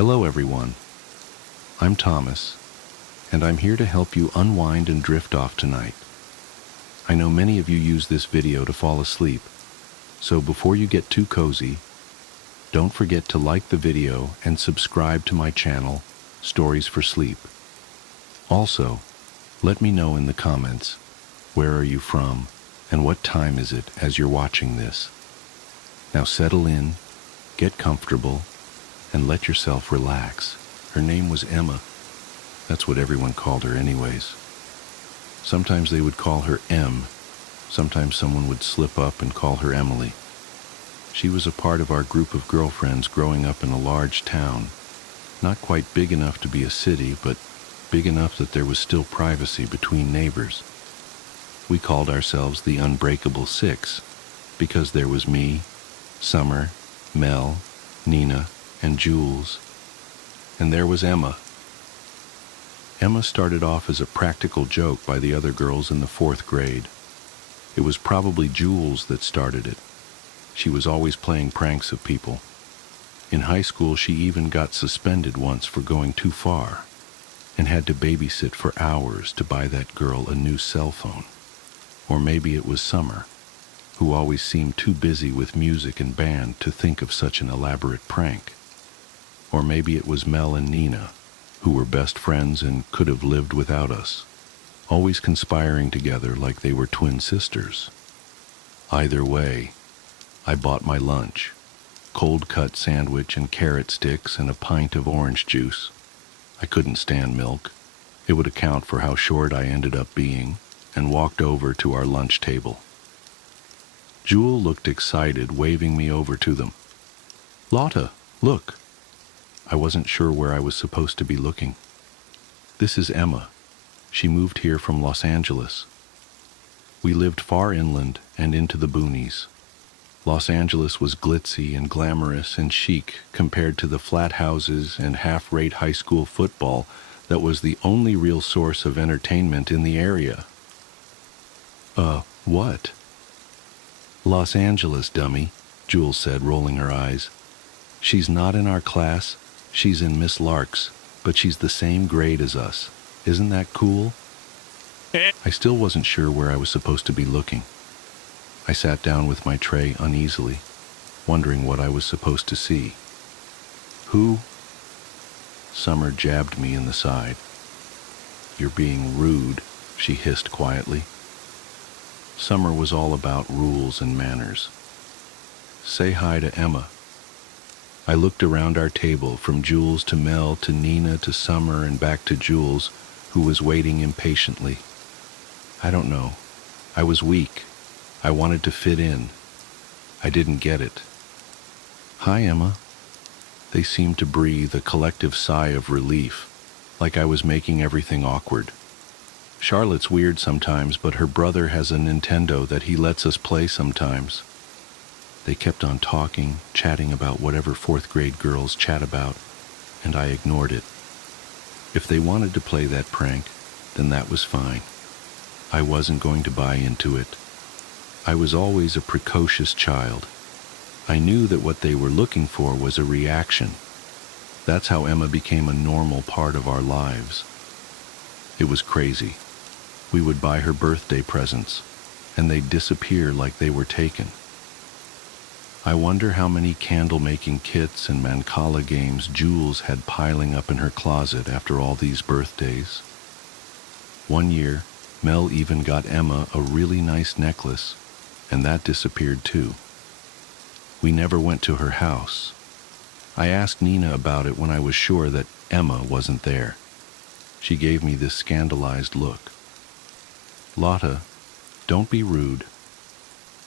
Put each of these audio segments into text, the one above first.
Hello everyone, I'm Thomas, and I'm here to help you unwind and drift off tonight. I know many of you use this video to fall asleep, so before you get too cozy, don't forget to like the video and subscribe to my channel, Stories for Sleep. Also, let me know in the comments, where are you from and what time is it as you're watching this. Now settle in, get comfortable, and let yourself relax. Her name was Emma. That's what everyone called her anyways. Sometimes they would call her M. Sometimes someone would slip up and call her Emily. She was a part of our group of girlfriends growing up in a large town. Not quite big enough to be a city, but big enough that there was still privacy between neighbors. We called ourselves the Unbreakable Six because there was me, Summer, Mel, Nina, and Jules. And there was Emma. Emma started off as a practical joke by the other girls in the 4th grade. It was probably Jules that started it. She was always playing pranks of people. In high school, she even got suspended once for going too far and had to babysit for hours to buy that girl a new cell phone. Or maybe it was Summer, who always seemed too busy with music and band to think of such an elaborate prank. Or maybe it was Mel and Nina, who were best friends and could have lived without us, always conspiring together like they were twin sisters. Either way, I bought my lunch, cold-cut sandwich and carrot sticks and a pint of orange juice. I couldn't stand milk. It would account for how short I ended up being, and walked over to our lunch table. Jewel looked excited, waving me over to them. "Lotta, look." I wasn't sure where I was supposed to be looking. "This is Emma. She moved here from Los Angeles." We lived far inland and into the boonies. Los Angeles was glitzy and glamorous and chic compared to the flat houses and half-rate high school football that was the only real source of entertainment in the area. What? "Los Angeles, dummy," Jules said, rolling her eyes. "She's not in our class. She's in Miss Lark's, but she's the same grade as us. Isn't that cool?" I still wasn't sure where I was supposed to be looking. I sat down with my tray uneasily, wondering what I was supposed to see. "Who?" Summer jabbed me in the side. "You're being rude," she hissed quietly. Summer was all about rules and manners. "Say hi to Emma." I looked around our table, from Jules to Mel to Nina to Summer and back to Jules, who was waiting impatiently. I don't know. I was weak. I wanted to fit in. I didn't get it. "Hi, Emma." They seemed to breathe a collective sigh of relief, like I was making everything awkward. Charlotte's weird sometimes, but her brother has a Nintendo that he lets us play sometimes. They kept on talking, chatting about whatever 4th grade girls chat about, and I ignored it. If they wanted to play that prank, then that was fine. I wasn't going to buy into it. I was always a precocious child. I knew that what they were looking for was a reaction. That's how Emma became a normal part of our lives. It was crazy. We would buy her birthday presents, and they'd disappear like they were taken. I wonder how many candle-making kits and Mancala games Jules had piling up in her closet after all these birthdays. One year, Mel even got Emma a really nice necklace, and that disappeared too. We never went to her house. I asked Nina about it when I was sure that Emma wasn't there. She gave me this scandalized look. "Lotta, don't be rude.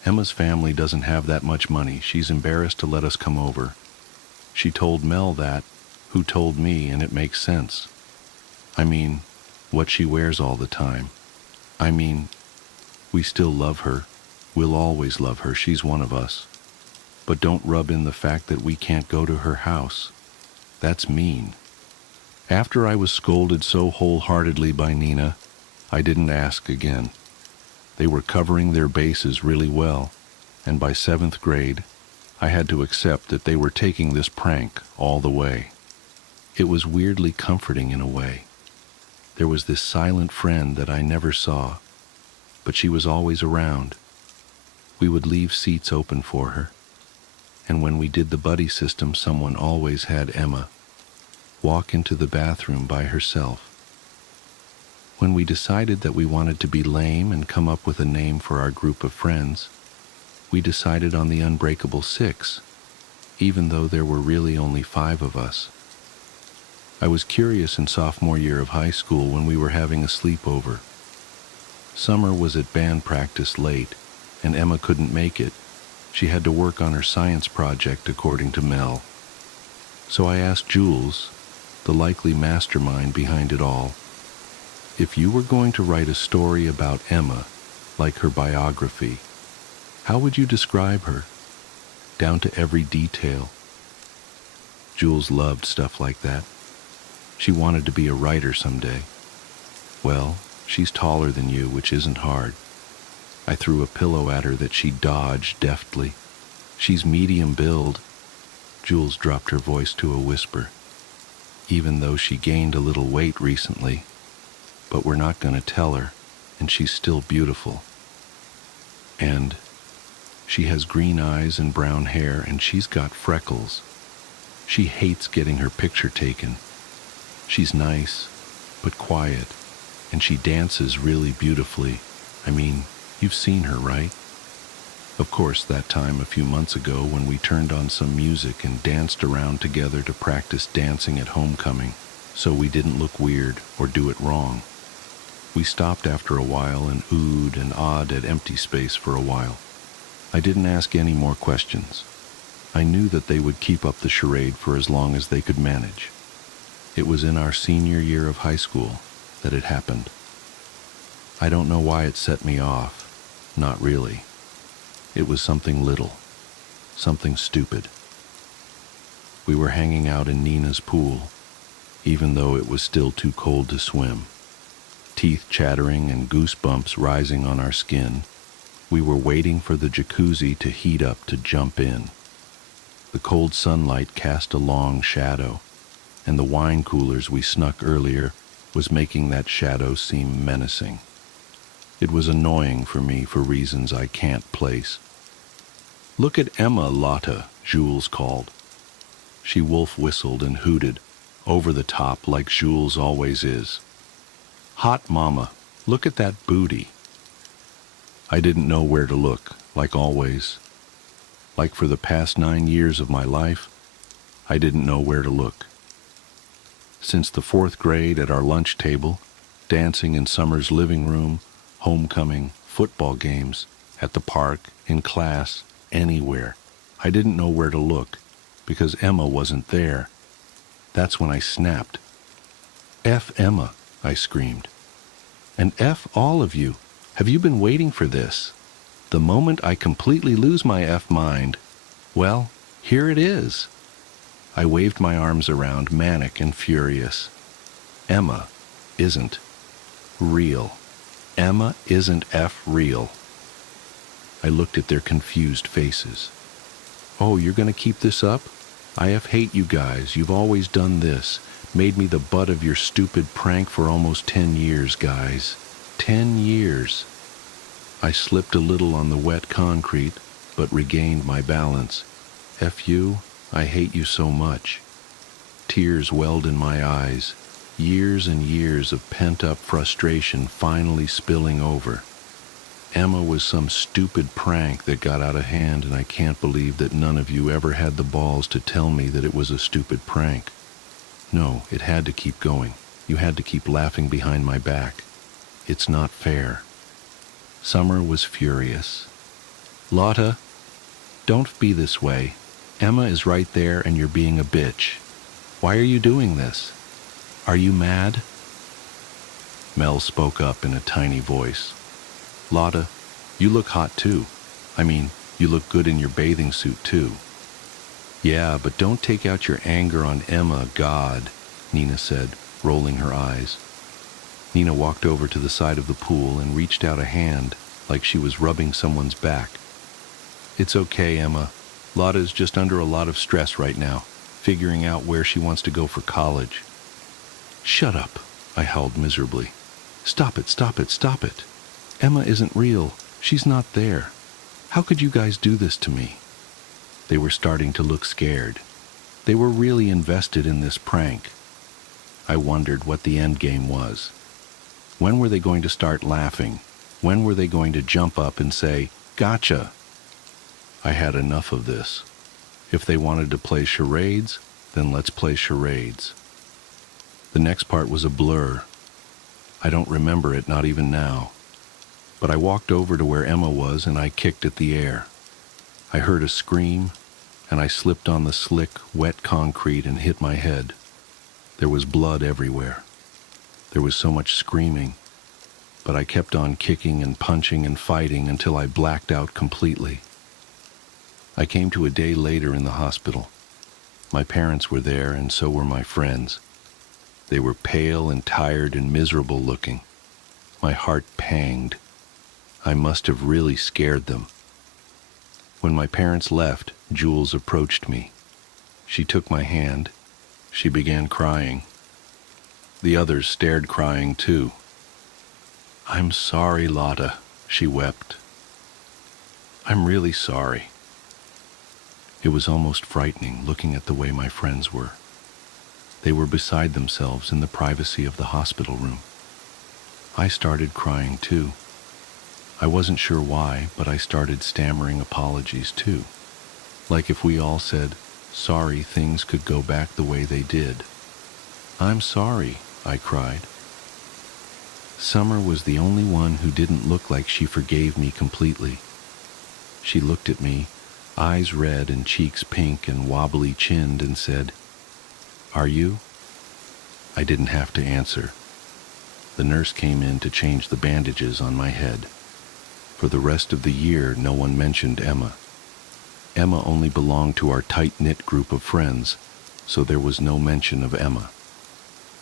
Emma's family doesn't have that much money. She's embarrassed to let us come over. She told Mel that, who told me, and it makes sense. I mean, what she wears all the time. I mean, we still love her. We'll always love her. She's one of us. But don't rub in the fact that we can't go to her house. That's mean." After I was scolded so wholeheartedly by Nina, I didn't ask again. They were covering their bases really well, and by 7th grade, I had to accept that they were taking this prank all the way. It was weirdly comforting in a way. There was this silent friend that I never saw, but she was always around. We would leave seats open for her, and when we did the buddy system, someone always had Emma walk into the bathroom by herself. When we decided that we wanted to be lame and come up with a name for our group of friends, we decided on the Unbreakable Six, even though there were really only 5 of us. I was curious in sophomore year of high school when we were having a sleepover. Summer was at band practice late, and Emma couldn't make it. She had to work on her science project, according to Mel. So I asked Jules, the likely mastermind behind it all, if you were going to write a story about Emma, like her biography, how would you describe her, down to every detail? Jules loved stuff like that. She wanted to be a writer someday. Well, she's taller than you, which isn't hard. I threw a pillow at her that she dodged deftly. She's medium build. Jules dropped her voice to a whisper. Even though she gained a little weight recently, but we're not going to tell her, and she's still beautiful. And she has green eyes and brown hair, and she's got freckles. She hates getting her picture taken. She's nice, but quiet, and she dances really beautifully. I mean, you've seen her, right? Of course, that time a few months ago when we turned on some music and danced around together to practice dancing at homecoming, so we didn't look weird or do it wrong. We stopped after a while and oohed and awed at empty space for a while. I didn't ask any more questions. I knew that they would keep up the charade for as long as they could manage. It was in our senior year of high school that it happened. I don't know why it set me off. Not really. It was something little. Something stupid. We were hanging out in Nina's pool, even though it was still too cold to swim. Teeth chattering and goosebumps rising on our skin, we were waiting for the jacuzzi to heat up to jump in. The cold sunlight cast a long shadow, and the wine coolers we snuck earlier was making that shadow seem menacing. It was annoying for me for reasons I can't place. "Look at Emma, Lotta," Jules called. She wolf whistled and hooted, over the top like Jules always is. "Hot mama, look at that booty." I didn't know where to look, like always. Like for the past 9 years of my life, I didn't know where to look. Since the 4th grade at our lunch table, dancing in Summer's living room, homecoming, football games, at the park, in class, anywhere, I didn't know where to look, because Emma wasn't there. That's when I snapped. "F Emma," I screamed. "And F all of you. Have you been waiting for this? The moment I completely lose my F mind, well, here it is." I waved my arms around, manic and furious. Emma isn't real. Emma isn't F real. I looked at their confused faces. "Oh, you're going to keep this up? I hate you guys. You've always done this. Made me the butt of your stupid prank for almost 10 years, guys. 10 years. I slipped a little on the wet concrete, but regained my balance. "F you, I hate you so much." Tears welled in my eyes, years and years of pent-up frustration finally spilling over. Emma was some stupid prank that got out of hand, and I can't believe that none of you ever had the balls to tell me that it was a stupid prank. No, it had to keep going. You had to keep laughing behind my back. It's not fair. Summer was furious. "Lotta, don't be this way. Emma is right there and you're being a bitch. Why are you doing this? Are you mad?" Mel spoke up in a tiny voice. "Lotta, you look hot too. I mean, you look good in your bathing suit too." "Yeah, but don't take out your anger on Emma, God," Nina said, rolling her eyes. Nina walked over to the side of the pool and reached out a hand like she was rubbing someone's back. "It's okay, Emma. Lotta's just under a lot of stress right now. figuring out where she wants to go for college. "Shut up," I howled miserably. "Stop it, stop it, stop it. Emma isn't real. She's not there. How could you guys do this to me?" They were starting to look scared. They were really invested in this prank. I wondered what the end game was. When were they going to start laughing? When were they going to jump up and say, "Gotcha"? I had enough of this. If they wanted to play charades, then let's play charades. The next part was a blur. I don't remember it, not even now. But I walked over to where Emma was and I kicked at the air. I heard a scream, and I slipped on the slick, wet concrete and hit my head. There was blood everywhere. There was so much screaming, but I kept on kicking and punching and fighting until I blacked out completely. I came to a day later in the hospital. My parents were there, and so were my friends. They were pale and tired and miserable looking. My heart panged. I must have really scared them. When my parents left, Jules approached me. She took my hand. She began crying. The others stared crying too. "I'm sorry, Lotta," she wept. "I'm really sorry." It was almost frightening looking at the way my friends were. They were beside themselves in the privacy of the hospital room. I started crying too. I wasn't sure why, but I started stammering apologies too. Like if we all said, "Sorry, things could go back the way they did." "I'm sorry," I cried. Summer was the only one who didn't look like she forgave me completely. She looked at me, eyes red and cheeks pink and wobbly chinned, and said, "Are you?" I didn't have to answer. The nurse came in to change the bandages on my head. For the rest of the year, no one mentioned Emma. Emma only belonged to our tight-knit group of friends, so there was no mention of Emma.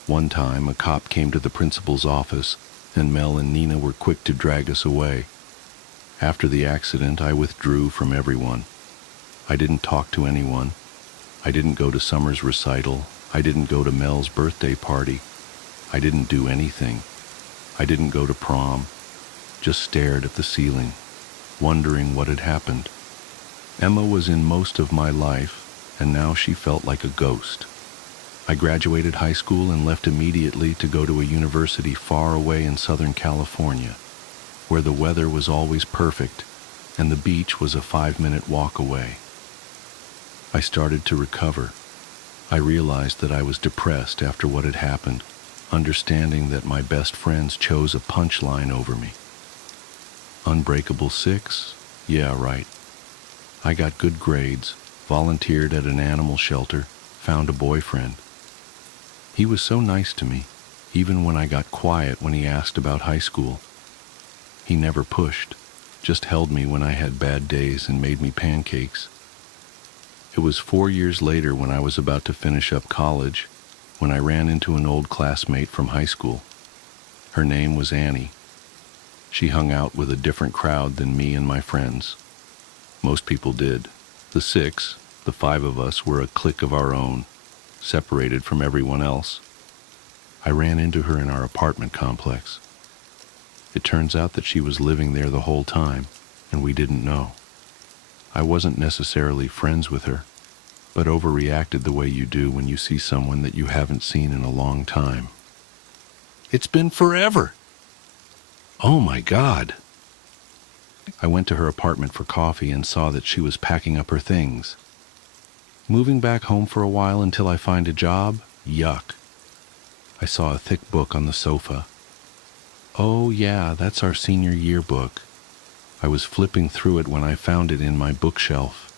One time, a cop came to the principal's office, and Mel and Nina were quick to drag us away. After the accident, I withdrew from everyone. I didn't talk to anyone. I didn't go to Summer's recital. I didn't go to Mel's birthday party. I didn't do anything. I didn't go to prom. Just stared at the ceiling, wondering what had happened. Emma was in most of my life, and now she felt like a ghost. I graduated high school and left immediately to go to a university far away in Southern California, where the weather was always perfect and the beach was a 5-minute walk away. I started to recover. I realized that I was depressed after what had happened, understanding that my best friends chose a punchline over me. Unbreakable 6? Yeah, right. I got good grades, volunteered at an animal shelter, found a boyfriend. He was so nice to me, even when I got quiet when he asked about high school. He never pushed, just held me when I had bad days and made me pancakes. It was 4 years later, when I was about to finish up college, when I ran into an old classmate from high school. Her name was Annie. She hung out with a different crowd than me and my friends. Most people did. The 6, the 5 of us, were a clique of our own, separated from everyone else. I ran into her in our apartment complex. It turns out that she was living there the whole time, and we didn't know. I wasn't necessarily friends with her, but overreacted the way you do when you see someone that you haven't seen in a long time. "It's been forever!" "Oh my God!" I went to her apartment for coffee and saw that she was packing up her things. "Moving back home for a while until I find a job? Yuck." I saw a thick book on the sofa. "Oh yeah, that's our senior yearbook." I was flipping through it when I found it in my bookshelf.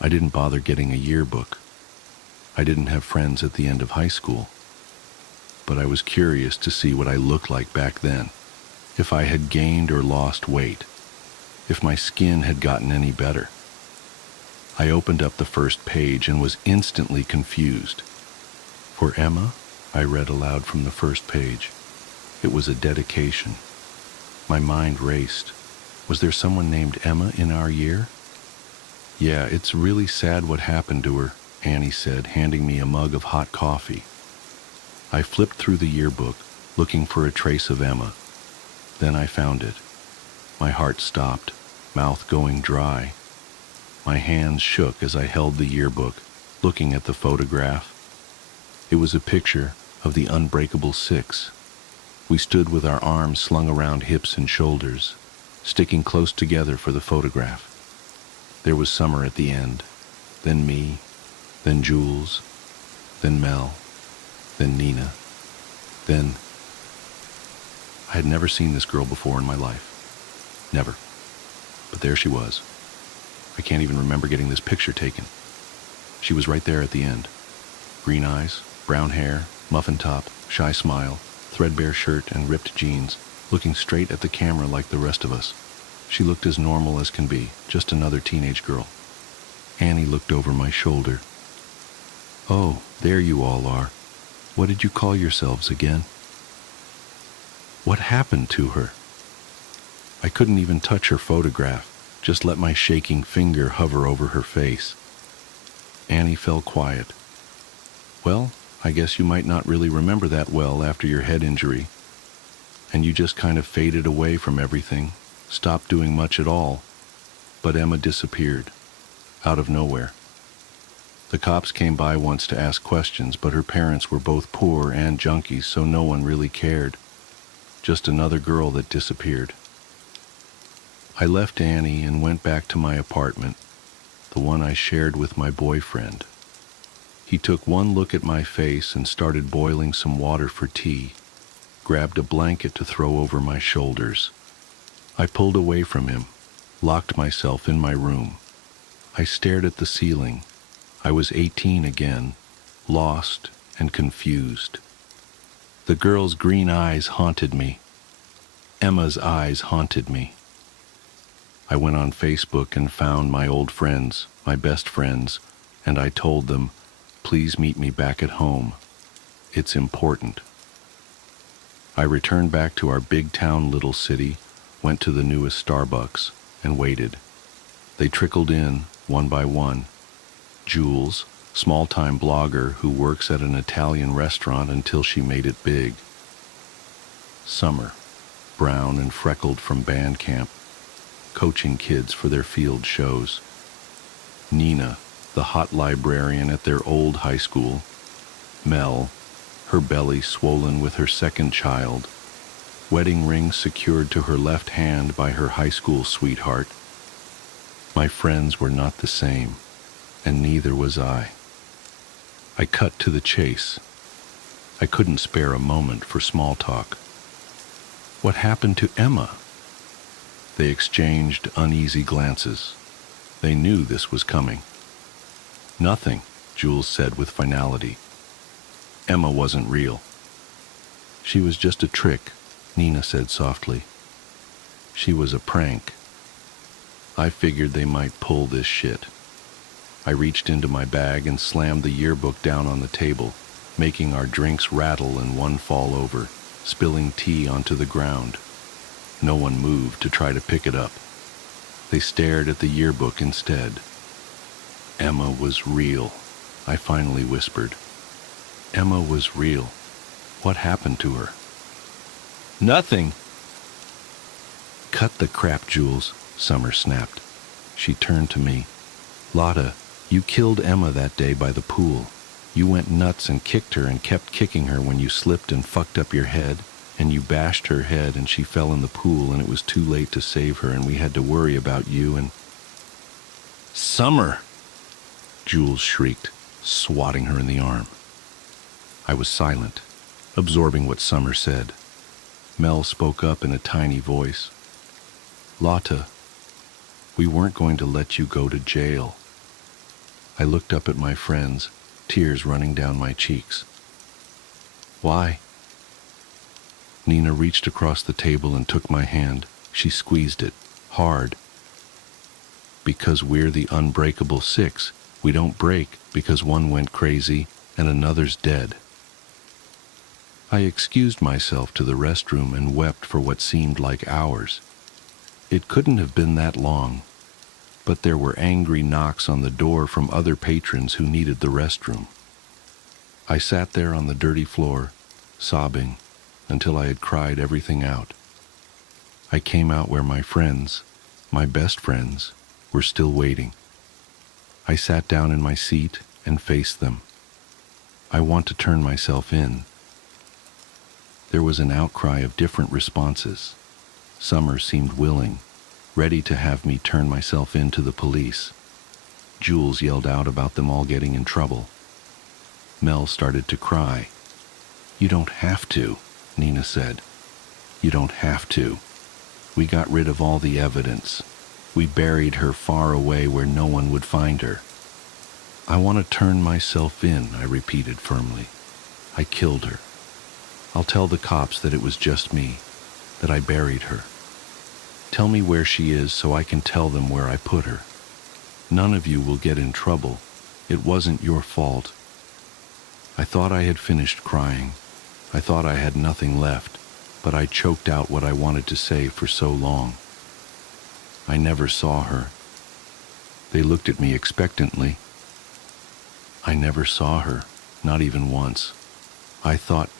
I didn't bother getting a yearbook. I didn't have friends at the end of high school. But I was curious to see what I looked like back then, if I had gained or lost weight, if my skin had gotten any better. I opened up the first page and was instantly confused. "For Emma," I read aloud from the first page. It was a dedication. My mind raced. Was there someone named Emma in our year? "Yeah, it's really sad what happened to her," Annie said, handing me a mug of hot coffee. I flipped through the yearbook, looking for a trace of Emma. Then I found it. My heart stopped, mouth going dry. My hands shook as I held the yearbook, looking at the photograph. It was a picture of the Unbreakable Six. We stood with our arms slung around hips and shoulders, sticking close together for the photograph. There was Summer at the end, then me, then Jules, then Mel, then Nina, then... I had never seen this girl before in my life. Never. But there she was. I can't even remember getting this picture taken. She was right there at the end. Green eyes, brown hair, muffin top, shy smile, threadbare shirt and ripped jeans, looking straight at the camera like the rest of us. She looked as normal as can be, just another teenage girl. Annie looked over my shoulder. "Oh, there you all are. What did you call yourselves again?" What happened to her? I couldn't even touch her photograph, just let my shaking finger hover over her face. Annie fell quiet. "Well, I guess you might not really remember that well after your head injury. And you just kind of faded away from everything, stopped doing much at all. But Emma disappeared, out of nowhere. The cops came by once to ask questions, but her parents were both poor and junkies, so no one really cared. Just another girl that disappeared." I left Annie and went back to my apartment, the one I shared with my boyfriend. He took one look at my face and started boiling some water for tea, grabbed a blanket to throw over my shoulders. I pulled away from him, locked myself in my room. I stared at the ceiling. I was 18 again, lost and confused. The girl's green eyes haunted me. Emma's eyes haunted me. I went on Facebook and found my old friends, my best friends, and I told them, "Please meet me back at home. It's important." I returned back to our big town little city, went to the newest Starbucks, and waited. They trickled in, one by one. Jules, small-time blogger who works at an Italian restaurant until she made it big. Summer, brown and freckled from band camp, coaching kids for their field shows. Nina, the hot librarian at their old high school. Mel, her belly swollen with her second child, wedding ring secured to her left hand by her high school sweetheart. My friends were not the same, and neither was I. I cut to the chase. I couldn't spare a moment for small talk. What happened to Emma? They exchanged uneasy glances. They knew this was coming. "Nothing," Jules said with finality. "Emma wasn't real." "She was just a trick," Nina said softly. "She was a prank." I figured they might pull this shit. I reached into my bag and slammed the yearbook down on the table, making our drinks rattle and one fall over, spilling tea onto the ground. No one moved to try to pick it up. They stared at the yearbook instead. "Emma was real," I finally whispered. "Emma was real. What happened to her?" "Nothing." "Cut the crap, Jules," Summer snapped. She turned to me. "Lotta, you killed Emma that day by the pool. You went nuts and kicked her and kept kicking her when you slipped and fucked up your head, and you bashed her head and she fell in the pool and it was too late to save her and we had to worry about you and..." "Summer!" Jules shrieked, swatting her in the arm. I was silent, absorbing what Summer said. Mel spoke up in a tiny voice. "Lotta, we weren't going to let you go to jail." I looked up at my friends, tears running down my cheeks. "Why?" Nina reached across the table and took my hand. She squeezed it, hard. "Because we're the Unbreakable Six. We don't break because one went crazy and another's dead." I excused myself to the restroom and wept for what seemed like hours. It couldn't have been that long. but there were angry knocks on the door from other patrons who needed the restroom. I sat there on the dirty floor, sobbing, until I had cried everything out. I came out where my friends, my best friends, were still waiting. I sat down in my seat and faced them. I want to turn myself in. There was an outcry of different responses. Summer seemed willing, ready to have me turn myself in to the police. Jules yelled out about them all getting in trouble. Mel started to cry. "You don't have to," Nina said. "You don't have to. We got rid of all the evidence. We buried her far away where no one would find her." "I want to turn myself in," I repeated firmly. "I killed her. I'll tell the cops that it was just me, that I buried her. Tell me where she is so I can tell them where I put her. None of you will get in trouble. It wasn't your fault." I thought I had finished crying. I thought I had nothing left, but I choked out what I wanted to say for so long. "I never saw her." They looked at me expectantly. "I never saw her, not even once. I thought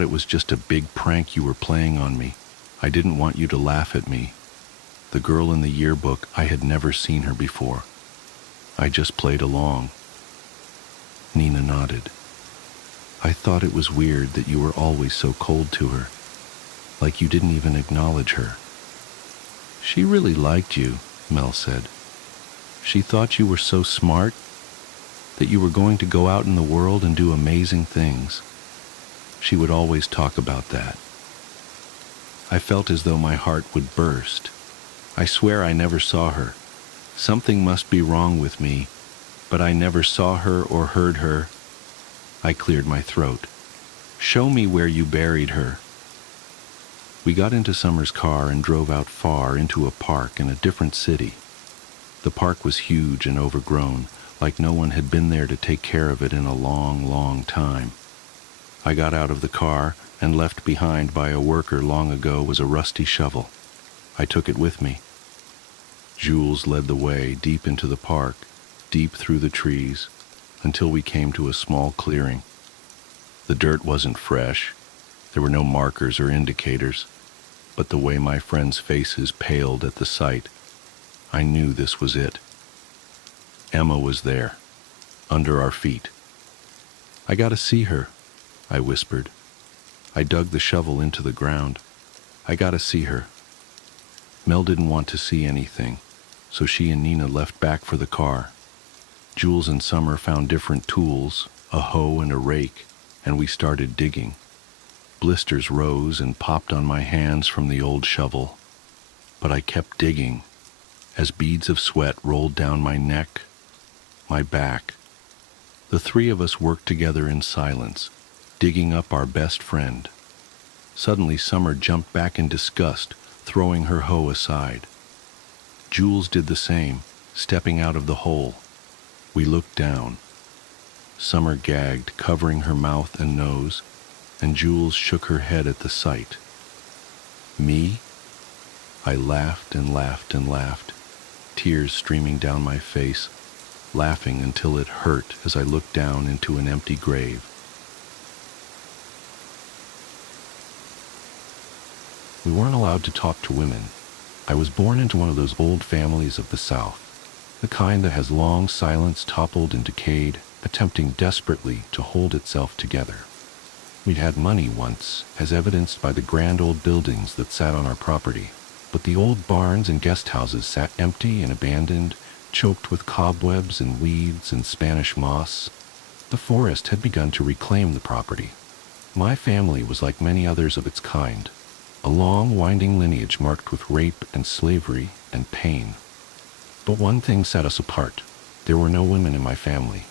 it was just a big prank you were playing on me. I didn't want you to laugh at me. The girl in the yearbook, I had never seen her before. I just played along." Nina nodded. "I thought it was weird that you were always so cold to her, like you didn't even acknowledge her." "She really liked you," Mel said. "She thought you were so smart, that you were going to go out in the world and do amazing things. She would always talk about that." I felt as though my heart would burst. "I swear I never saw her. Something must be wrong with me, but I never saw her or heard her." I cleared my throat. "Show me where you buried her." We got into Summer's car and drove out far into a park in a different city. The park was huge and overgrown, like no one had been there to take care of it in a long, long time. I got out of the car, and left behind by a worker long ago was a rusty shovel. I took it with me. Jules led the way deep into the park, deep through the trees, until we came to a small clearing. The dirt wasn't fresh. There were no markers or indicators, but the way my friends' faces paled at the sight, I knew this was it. Emma was there, under our feet. "I gotta see her," I whispered. I dug the shovel into the ground. "I gotta see her." Mel didn't want to see anything, so she and Nina left back for the car. Jules and Summer found different tools, a hoe and a rake, and we started digging. Blisters rose and popped on my hands from the old shovel, but I kept digging as beads of sweat rolled down my neck, my back. The three of us worked together in silence, digging up our best friend. Suddenly Summer jumped back in disgust, throwing her hoe aside. Jules did the same, stepping out of the hole. We looked down. Summer gagged, covering her mouth and nose, and Jules shook her head at the sight. "Me?" I laughed and laughed and laughed, tears streaming down my face, laughing until it hurt as I looked down into an empty grave. We weren't allowed to talk to women. I was born into one of those old families of the South, the kind that has long silence toppled and decayed, attempting desperately to hold itself together. We'd had money once, as evidenced by the grand old buildings that sat on our property, but the old barns and guest houses sat empty and abandoned, choked with cobwebs and weeds and Spanish moss. The forest had begun to reclaim the property. My family was like many others of its kind, a long, winding lineage marked with rape and slavery and pain. But one thing set us apart. There were no women in my family.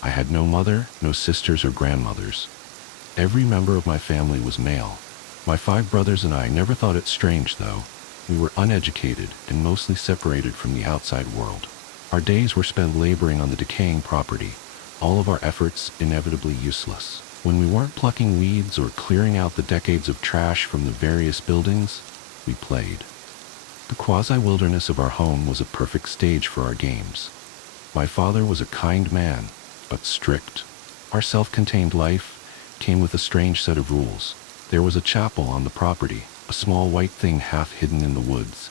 I had no mother, no sisters or grandmothers. Every member of my family was male. My 5 brothers and I never thought it strange, though. We were uneducated and mostly separated from the outside world. Our days were spent laboring on the decaying property, all of our efforts inevitably useless. When we weren't plucking weeds or clearing out the decades of trash from the various buildings, we played. The quasi-wilderness of our home was a perfect stage for our games. My father was a kind man, but strict. Our self-contained life came with a strange set of rules. There was a chapel on the property, a small white thing half hidden in the woods.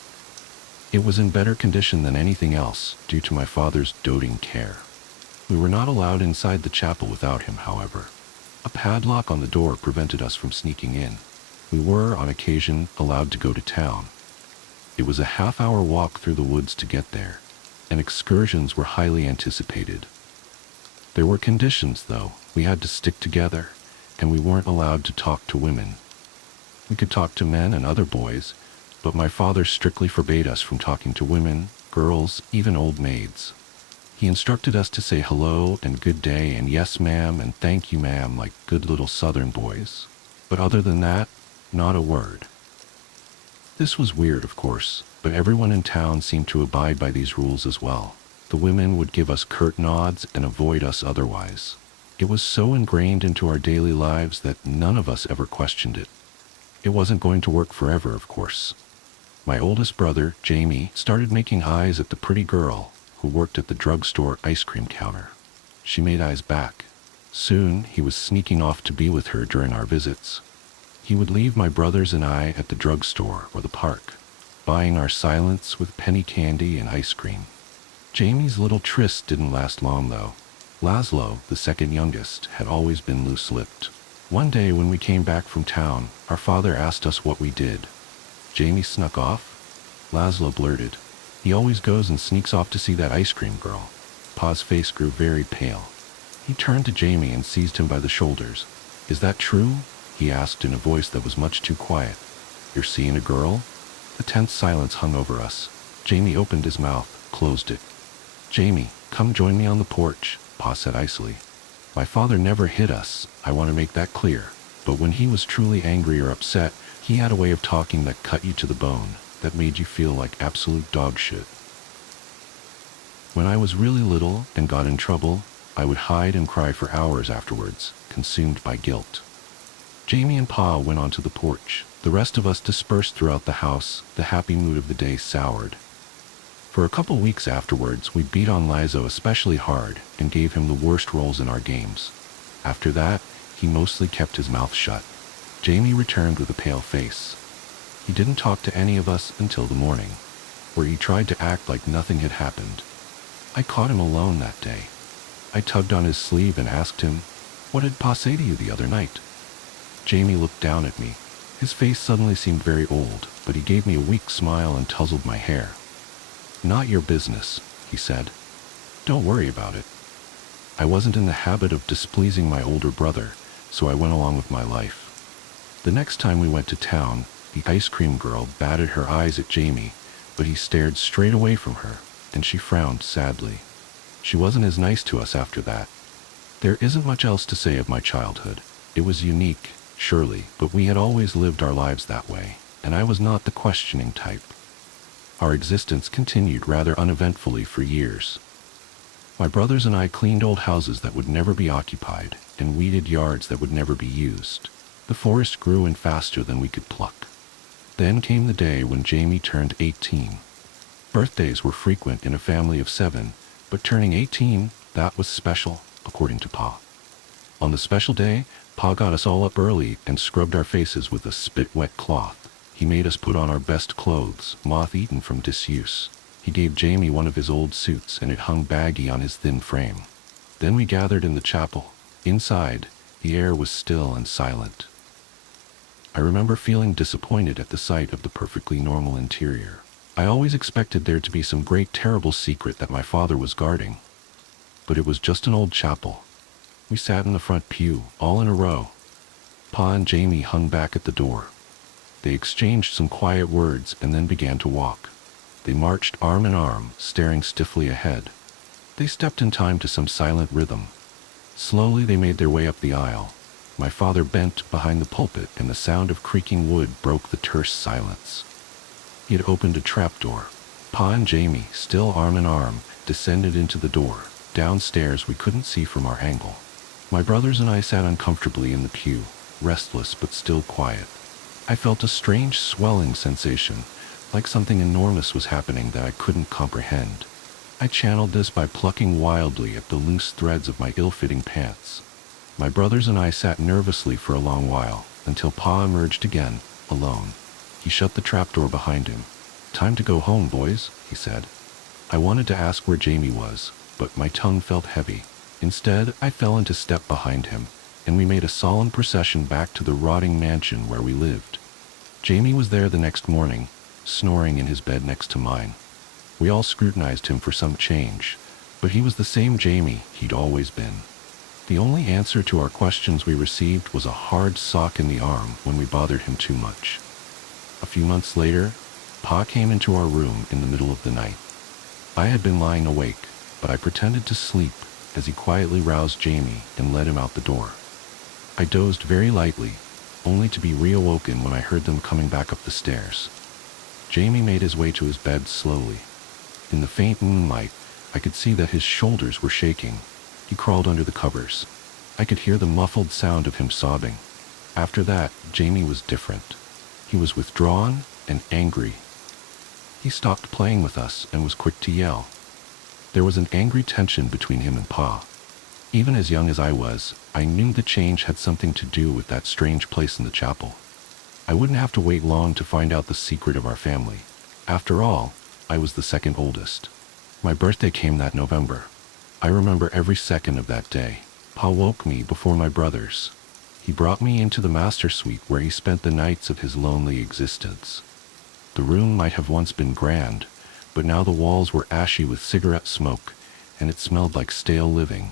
It was in better condition than anything else, due to my father's doting care. We were not allowed inside the chapel without him, however. A padlock on the door prevented us from sneaking in. We were, on occasion, allowed to go to town. It was a half-hour walk through the woods to get there, and excursions were highly anticipated. There were conditions, though. We had to stick together, and we weren't allowed to talk to women. We could talk to men and other boys, but my father strictly forbade us from talking to women, girls, even old maids. He instructed us to say hello and good day and yes ma'am and thank you ma'am like good little southern boys. But other than that, not a word. This was weird, of course, but everyone in town seemed to abide by these rules as well. The women would give us curt nods and avoid us otherwise. It was so ingrained into our daily lives that none of us ever questioned it. It wasn't going to work forever, of course. My oldest brother, Jamie, started making eyes at the pretty girl who worked at the drugstore ice cream counter. She made eyes back. Soon, he was sneaking off to be with her during our visits. He would leave my brothers and I at the drugstore or the park, buying our silence with penny candy and ice cream. Jamie's little tryst didn't last long, though. Laszlo, the second youngest, had always been loose-lipped. One day when we came back from town, our father asked us what we did. Jamie snuck off? Laszlo blurted. He always goes and sneaks off to see that ice cream girl. Pa's face grew very pale. He turned to Jamie and seized him by the shoulders. Is that true? He asked in a voice that was much too quiet. You're seeing a girl? The tense silence hung over us. Jamie opened his mouth, closed it. Jamie, come join me on the porch, Pa said icily. My father never hit us, I want to make that clear. But when he was truly angry or upset, he had a way of talking that cut you to the bone, that made you feel like absolute dog shit. When I was really little and got in trouble, I would hide and cry for hours afterwards, consumed by guilt. Jamie and Pa went onto the porch. The rest of us dispersed throughout the house. The happy mood of the day soured. For a couple weeks afterwards, we beat on Lizo especially hard and gave him the worst roles in our games. After that, he mostly kept his mouth shut. Jamie returned with a pale face. He didn't talk to any of us until the morning, where he tried to act like nothing had happened. I caught him alone that day. I tugged on his sleeve and asked him, "What did Pa say to you the other night?" Jamie looked down at me. His face suddenly seemed very old, but he gave me a weak smile and tousled my hair. "Not your business," he said. "Don't worry about it." I wasn't in the habit of displeasing my older brother, so I went along with my life. The next time we went to town, the ice cream girl batted her eyes at Jamie, but he stared straight away from her, and she frowned sadly. She wasn't as nice to us after that. There isn't much else to say of my childhood. It was unique, surely, but we had always lived our lives that way, and I was not the questioning type. Our existence continued rather uneventfully for years. My brothers and I cleaned old houses that would never be occupied, and weeded yards that would never be used. The forest grew in faster than we could pluck. Then came the day when Jamie turned 18. Birthdays were frequent in a family of 7, but turning 18, that was special, according to Pa. On the special day, Pa got us all up early and scrubbed our faces with a spit-wet cloth. He made us put on our best clothes, moth-eaten from disuse. He gave Jamie one of his old suits, and it hung baggy on his thin frame. Then we gathered in the chapel. Inside, the air was still and silent. I remember feeling disappointed at the sight of the perfectly normal interior. I always expected there to be some great terrible secret that my father was guarding. But it was just an old chapel. We sat in the front pew, all in a row. Pa and Jamie hung back at the door. They exchanged some quiet words and then began to walk. They marched arm in arm, staring stiffly ahead. They stepped in time to some silent rhythm. Slowly they made their way up the aisle. My father bent behind the pulpit, and the sound of creaking wood broke the terse silence. He had opened a trapdoor. Pa and Jamie, still arm in arm, descended into the door. Downstairs we couldn't see from our angle. My brothers and I sat uncomfortably in the pew, restless but still quiet. I felt a strange swelling sensation, like something enormous was happening that I couldn't comprehend. I channeled this by plucking wildly at the loose threads of my ill-fitting pants. My brothers and I sat nervously for a long while, until Pa emerged again, alone. He shut the trapdoor behind him. "Time to go home, boys," he said. I wanted to ask where Jamie was, but my tongue felt heavy. Instead, I fell into step behind him, and we made a solemn procession back to the rotting mansion where we lived. Jamie was there the next morning, snoring in his bed next to mine. We all scrutinized him for some change, but he was the same Jamie he'd always been. The only answer to our questions we received was a hard sock in the arm when we bothered him too much. A few months later, Pa came into our room in the middle of the night. I had been lying awake, but I pretended to sleep as he quietly roused Jamie and led him out the door. I dozed very lightly, only to be reawoken when I heard them coming back up the stairs. Jamie made his way to his bed slowly. In the faint moonlight, I could see that his shoulders were shaking. He crawled under the covers. I could hear the muffled sound of him sobbing. After that, Jamie was different. He was withdrawn and angry. He stopped playing with us and was quick to yell. There was an angry tension between him and Pa. Even as young as I was, I knew the change had something to do with that strange place in the chapel. I wouldn't have to wait long to find out the secret of our family. After all, I was the second oldest. My birthday came that November. I remember every second of that day. Pa woke me before my brothers. He brought me into the master suite where he spent the nights of his lonely existence. The room might have once been grand, but now the walls were ashy with cigarette smoke, and it smelled like stale living.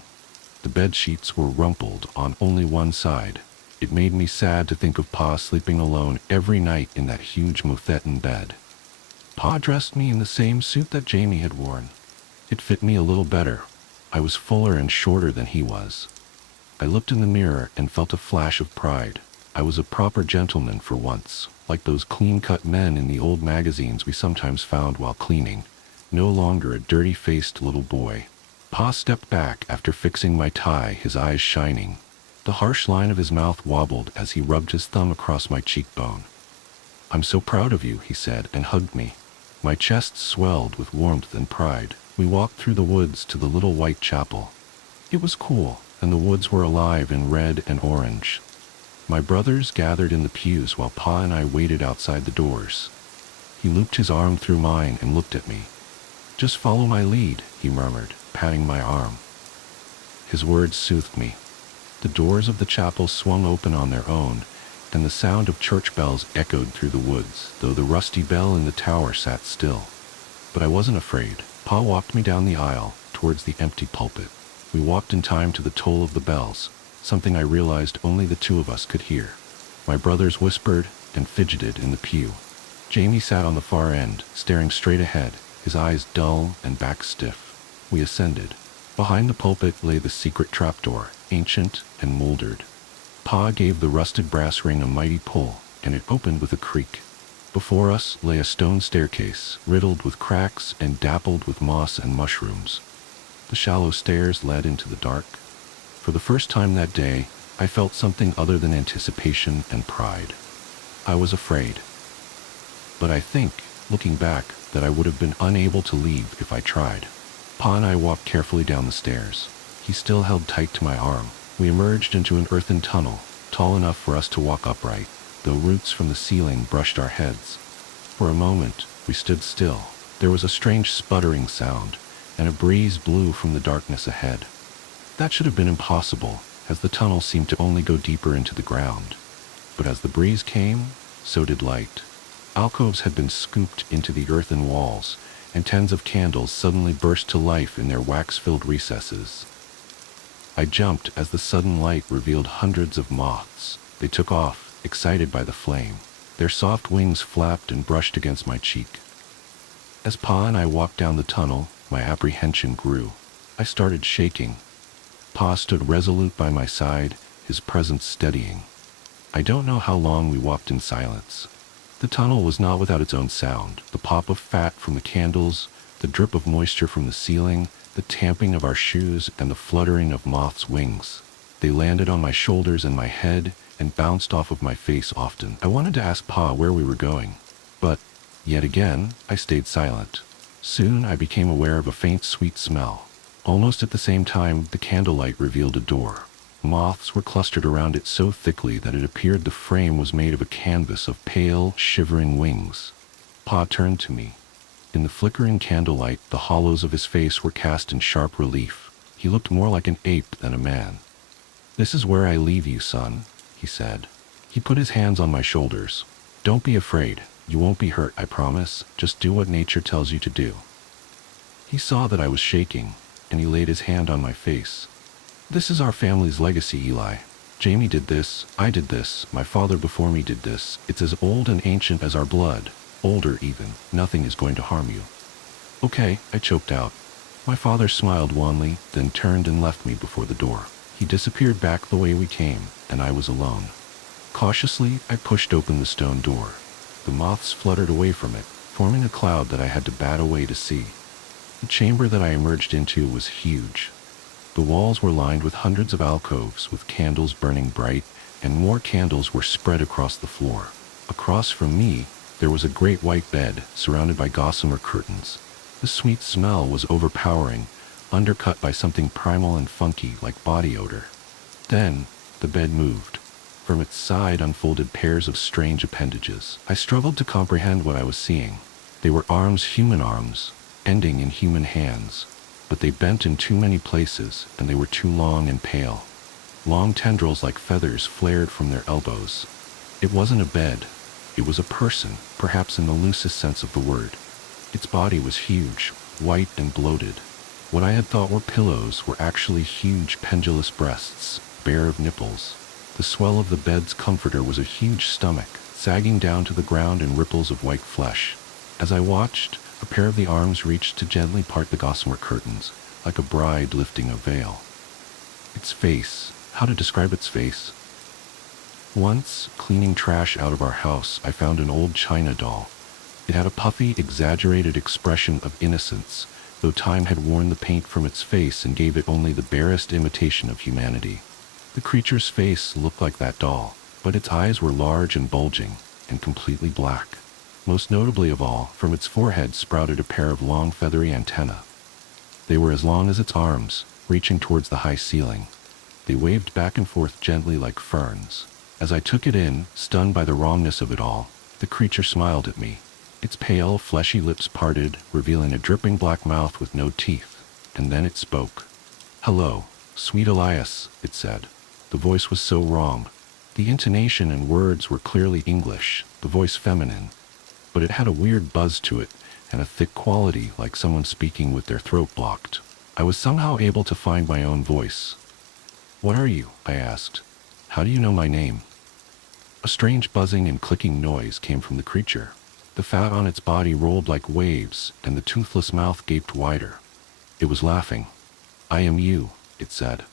The bed sheets were rumpled on only one side. It made me sad to think of Pa sleeping alone every night in that huge Mothettan bed. Pa dressed me in the same suit that Jamie had worn. It fit me a little better. I was fuller and shorter than he was. I looked in the mirror and felt a flash of pride. I was a proper gentleman for once, like those clean-cut men in the old magazines we sometimes found while cleaning, no longer a dirty-faced little boy. Pa stepped back after fixing my tie, his eyes shining. The harsh line of his mouth wobbled as he rubbed his thumb across my cheekbone. "I'm so proud of you," he said, and hugged me. My chest swelled with warmth and pride. We walked through the woods to the little white chapel. It was cool, and the woods were alive in red and orange. My brothers gathered in the pews while Pa and I waited outside the doors. He looped his arm through mine and looked at me. "Just follow my lead," he murmured, patting my arm. His words soothed me. The doors of the chapel swung open on their own, and the sound of church bells echoed through the woods, though the rusty bell in the tower sat still. But I wasn't afraid. Pa walked me down the aisle, towards the empty pulpit. We walked in time to the toll of the bells, something I realized only the two of us could hear. My brothers whispered and fidgeted in the pew. Jamie sat on the far end, staring straight ahead, his eyes dull and back stiff. We ascended. Behind the pulpit lay the secret trapdoor, ancient and moldered. Pa gave the rusted brass ring a mighty pull, and it opened with a creak. Before us lay a stone staircase, riddled with cracks and dappled with moss and mushrooms. The shallow stairs led into the dark. For the first time that day, I felt something other than anticipation and pride. I was afraid. But I think, looking back, that I would have been unable to leave if I tried. Pa and I walked carefully down the stairs. He still held tight to my arm. We emerged into an earthen tunnel, tall enough for us to walk upright, though roots from the ceiling brushed our heads. For a moment, we stood still. There was a strange sputtering sound, and a breeze blew from the darkness ahead. That should have been impossible, as the tunnel seemed to only go deeper into the ground. But as the breeze came, so did light. Alcoves had been scooped into the earthen walls, and tens of candles suddenly burst to life in their wax-filled recesses. I jumped as the sudden light revealed hundreds of moths. They took off, excited by the flame. Their soft wings flapped and brushed against my cheek. As Pa and I walked down the tunnel, my apprehension grew. I started shaking. Pa stood resolute by my side, his presence steadying. I don't know how long we walked in silence. The tunnel was not without its own sound. The pop of fat from the candles, the drip of moisture from the ceiling, the tamping of our shoes, and the fluttering of moths' wings. They landed on my shoulders and my head, and bounced off of my face often. I wanted to ask Pa where we were going, but Yet again, I stayed silent. Soon I became aware of a faint sweet smell. Almost at the same time, the candlelight revealed a door. Moths were clustered around it so thickly that it appeared the frame was made of a canvas of pale, shivering wings. Pa turned to me. In the flickering candlelight, the hollows of his face were cast in sharp relief. He looked more like an ape than a man. "This is where I leave you, son," he said. He put his hands on my shoulders. "Don't be afraid. You won't be hurt, I promise. Just do what nature tells you to do." He saw that I was shaking, and he laid his hand on my face. "This is our family's legacy, Eli. Jamie did this, I did this, my father before me did this. It's as old and ancient as our blood. Older even. Nothing is going to harm you." "Okay," I choked out. My father smiled wanly, then turned and left me before the door. He disappeared back the way we came, and I was alone. Cautiously, I pushed open the stone door. The moths fluttered away from it, forming a cloud that I had to bat away to see. The chamber that I emerged into was huge. The walls were lined with hundreds of alcoves with candles burning bright, and more candles were spread across the floor. Across from me, there was a great white bed surrounded by gossamer curtains. The sweet smell was overpowering, undercut by something primal and funky like body odor. Then, the bed moved. From its side unfolded pairs of strange appendages. I struggled to comprehend what I was seeing. They were arms, human arms, ending in human hands, but they bent in too many places, and they were too long and pale. Long tendrils like feathers flared from their elbows. It wasn't a bed. It was a person, perhaps in the loosest sense of the word. Its body was huge, white and bloated. What I had thought were pillows were actually huge pendulous breasts, bare of nipples. The swell of the bed's comforter was a huge stomach, sagging down to the ground in ripples of white flesh. As I watched, a pair of the arms reached to gently part the gossamer curtains, like a bride lifting a veil. Its face. How to describe its face? Once, cleaning trash out of our house, I found an old china doll. It had a puffy, exaggerated expression of innocence, though time had worn the paint from its face and gave it only the barest imitation of humanity. The creature's face looked like that doll, but its eyes were large and bulging, and completely black. Most notably of all, from its forehead sprouted a pair of long feathery antennae. They were as long as its arms, reaching towards the high ceiling. They waved back and forth gently like ferns. As I took it in, stunned by the wrongness of it all, the creature smiled at me. Its pale, fleshy lips parted, revealing a dripping black mouth with no teeth, and then it spoke. "Hello, sweet Elias," it said. The voice was so wrong. The intonation and words were clearly English, the voice feminine, but it had a weird buzz to it, and a thick quality like someone speaking with their throat blocked. I was somehow able to find my own voice. "What are you?" I asked. "How do you know my name?" A strange buzzing and clicking noise came from the creature. The fat on its body rolled like waves, and the toothless mouth gaped wider. It was laughing. "I am you," it said.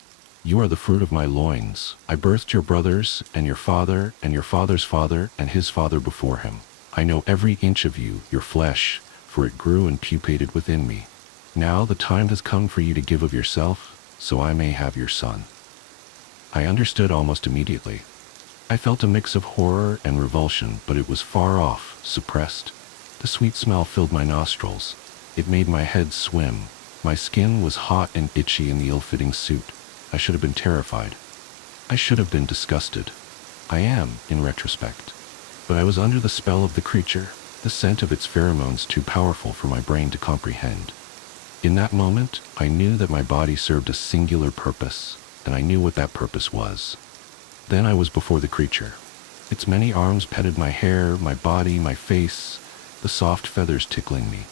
"You are the fruit of my loins. I birthed your brothers, and your father, and your father's father, and his father before him. I know every inch of you, your flesh, for it grew and pupated within me. Now the time has come for you to give of yourself, so I may have your son." I understood almost immediately. I felt a mix of horror and revulsion, but it was far off, suppressed. The sweet smell filled my nostrils. It made my head swim. My skin was hot and itchy in the ill-fitting suit. I should have been terrified. I should have been disgusted. I am, in retrospect. But I was under the spell of the creature, the scent of its pheromones too powerful for my brain to comprehend. In that moment, I knew that my body served a singular purpose, and I knew what that purpose was. Then I was before the creature. Its many arms petted my hair, my body, my face, the soft feathers tickling me.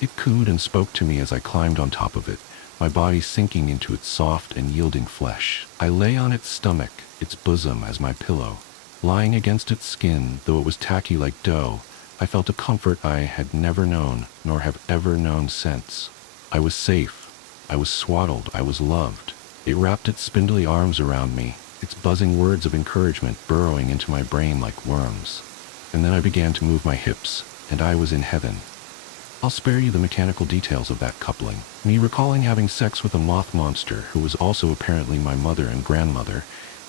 It cooed and spoke to me as I climbed on top of it, my body sinking into its soft and yielding flesh. I lay on its stomach, its bosom as my pillow. Lying against its skin, though it was tacky like dough, I felt a comfort I had never known, nor have ever known since. I was safe. I was swaddled. I was loved. It wrapped its spindly arms around me, its buzzing words of encouragement burrowing into my brain like worms. And then I began to move my hips, and I was in heaven. I'll spare you the mechanical details of that coupling. Me recalling having sex with a moth monster, who was also apparently my mother and grandmother,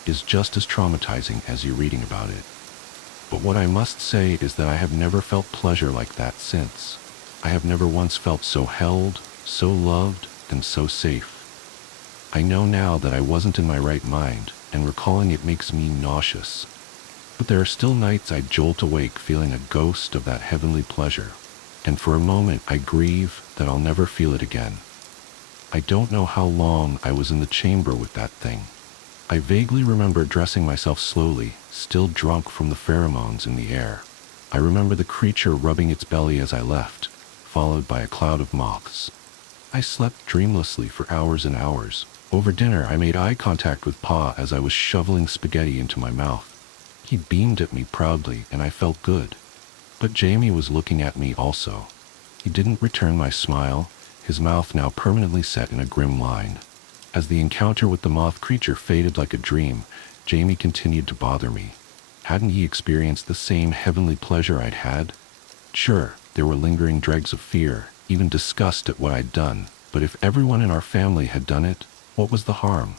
is just as traumatizing as you reading about it. But what I must say is that I have never felt pleasure like that since. I have never once felt so held, so loved, and so safe. I know now that I wasn't in my right mind, and recalling it makes me nauseous. But there are still nights I jolt awake feeling a ghost of that heavenly pleasure, and for a moment I grieve that I'll never feel it again. I don't know how long I was in the chamber with that thing. I vaguely remember dressing myself slowly, still drunk from the pheromones in the air. I remember the creature rubbing its belly as I left, followed by a cloud of moths. I slept dreamlessly for hours and hours. Over dinner, I made eye contact with Pa as I was shoveling spaghetti into my mouth. He beamed at me proudly, and I felt good. But Jamie was looking at me also. He didn't return my smile, his mouth now permanently set in a grim line. As the encounter with the moth creature faded like a dream, Jamie continued to bother me. Hadn't he experienced the same heavenly pleasure I'd had? Sure, there were lingering dregs of fear, even disgust at what I'd done, but if everyone in our family had done it, what was the harm?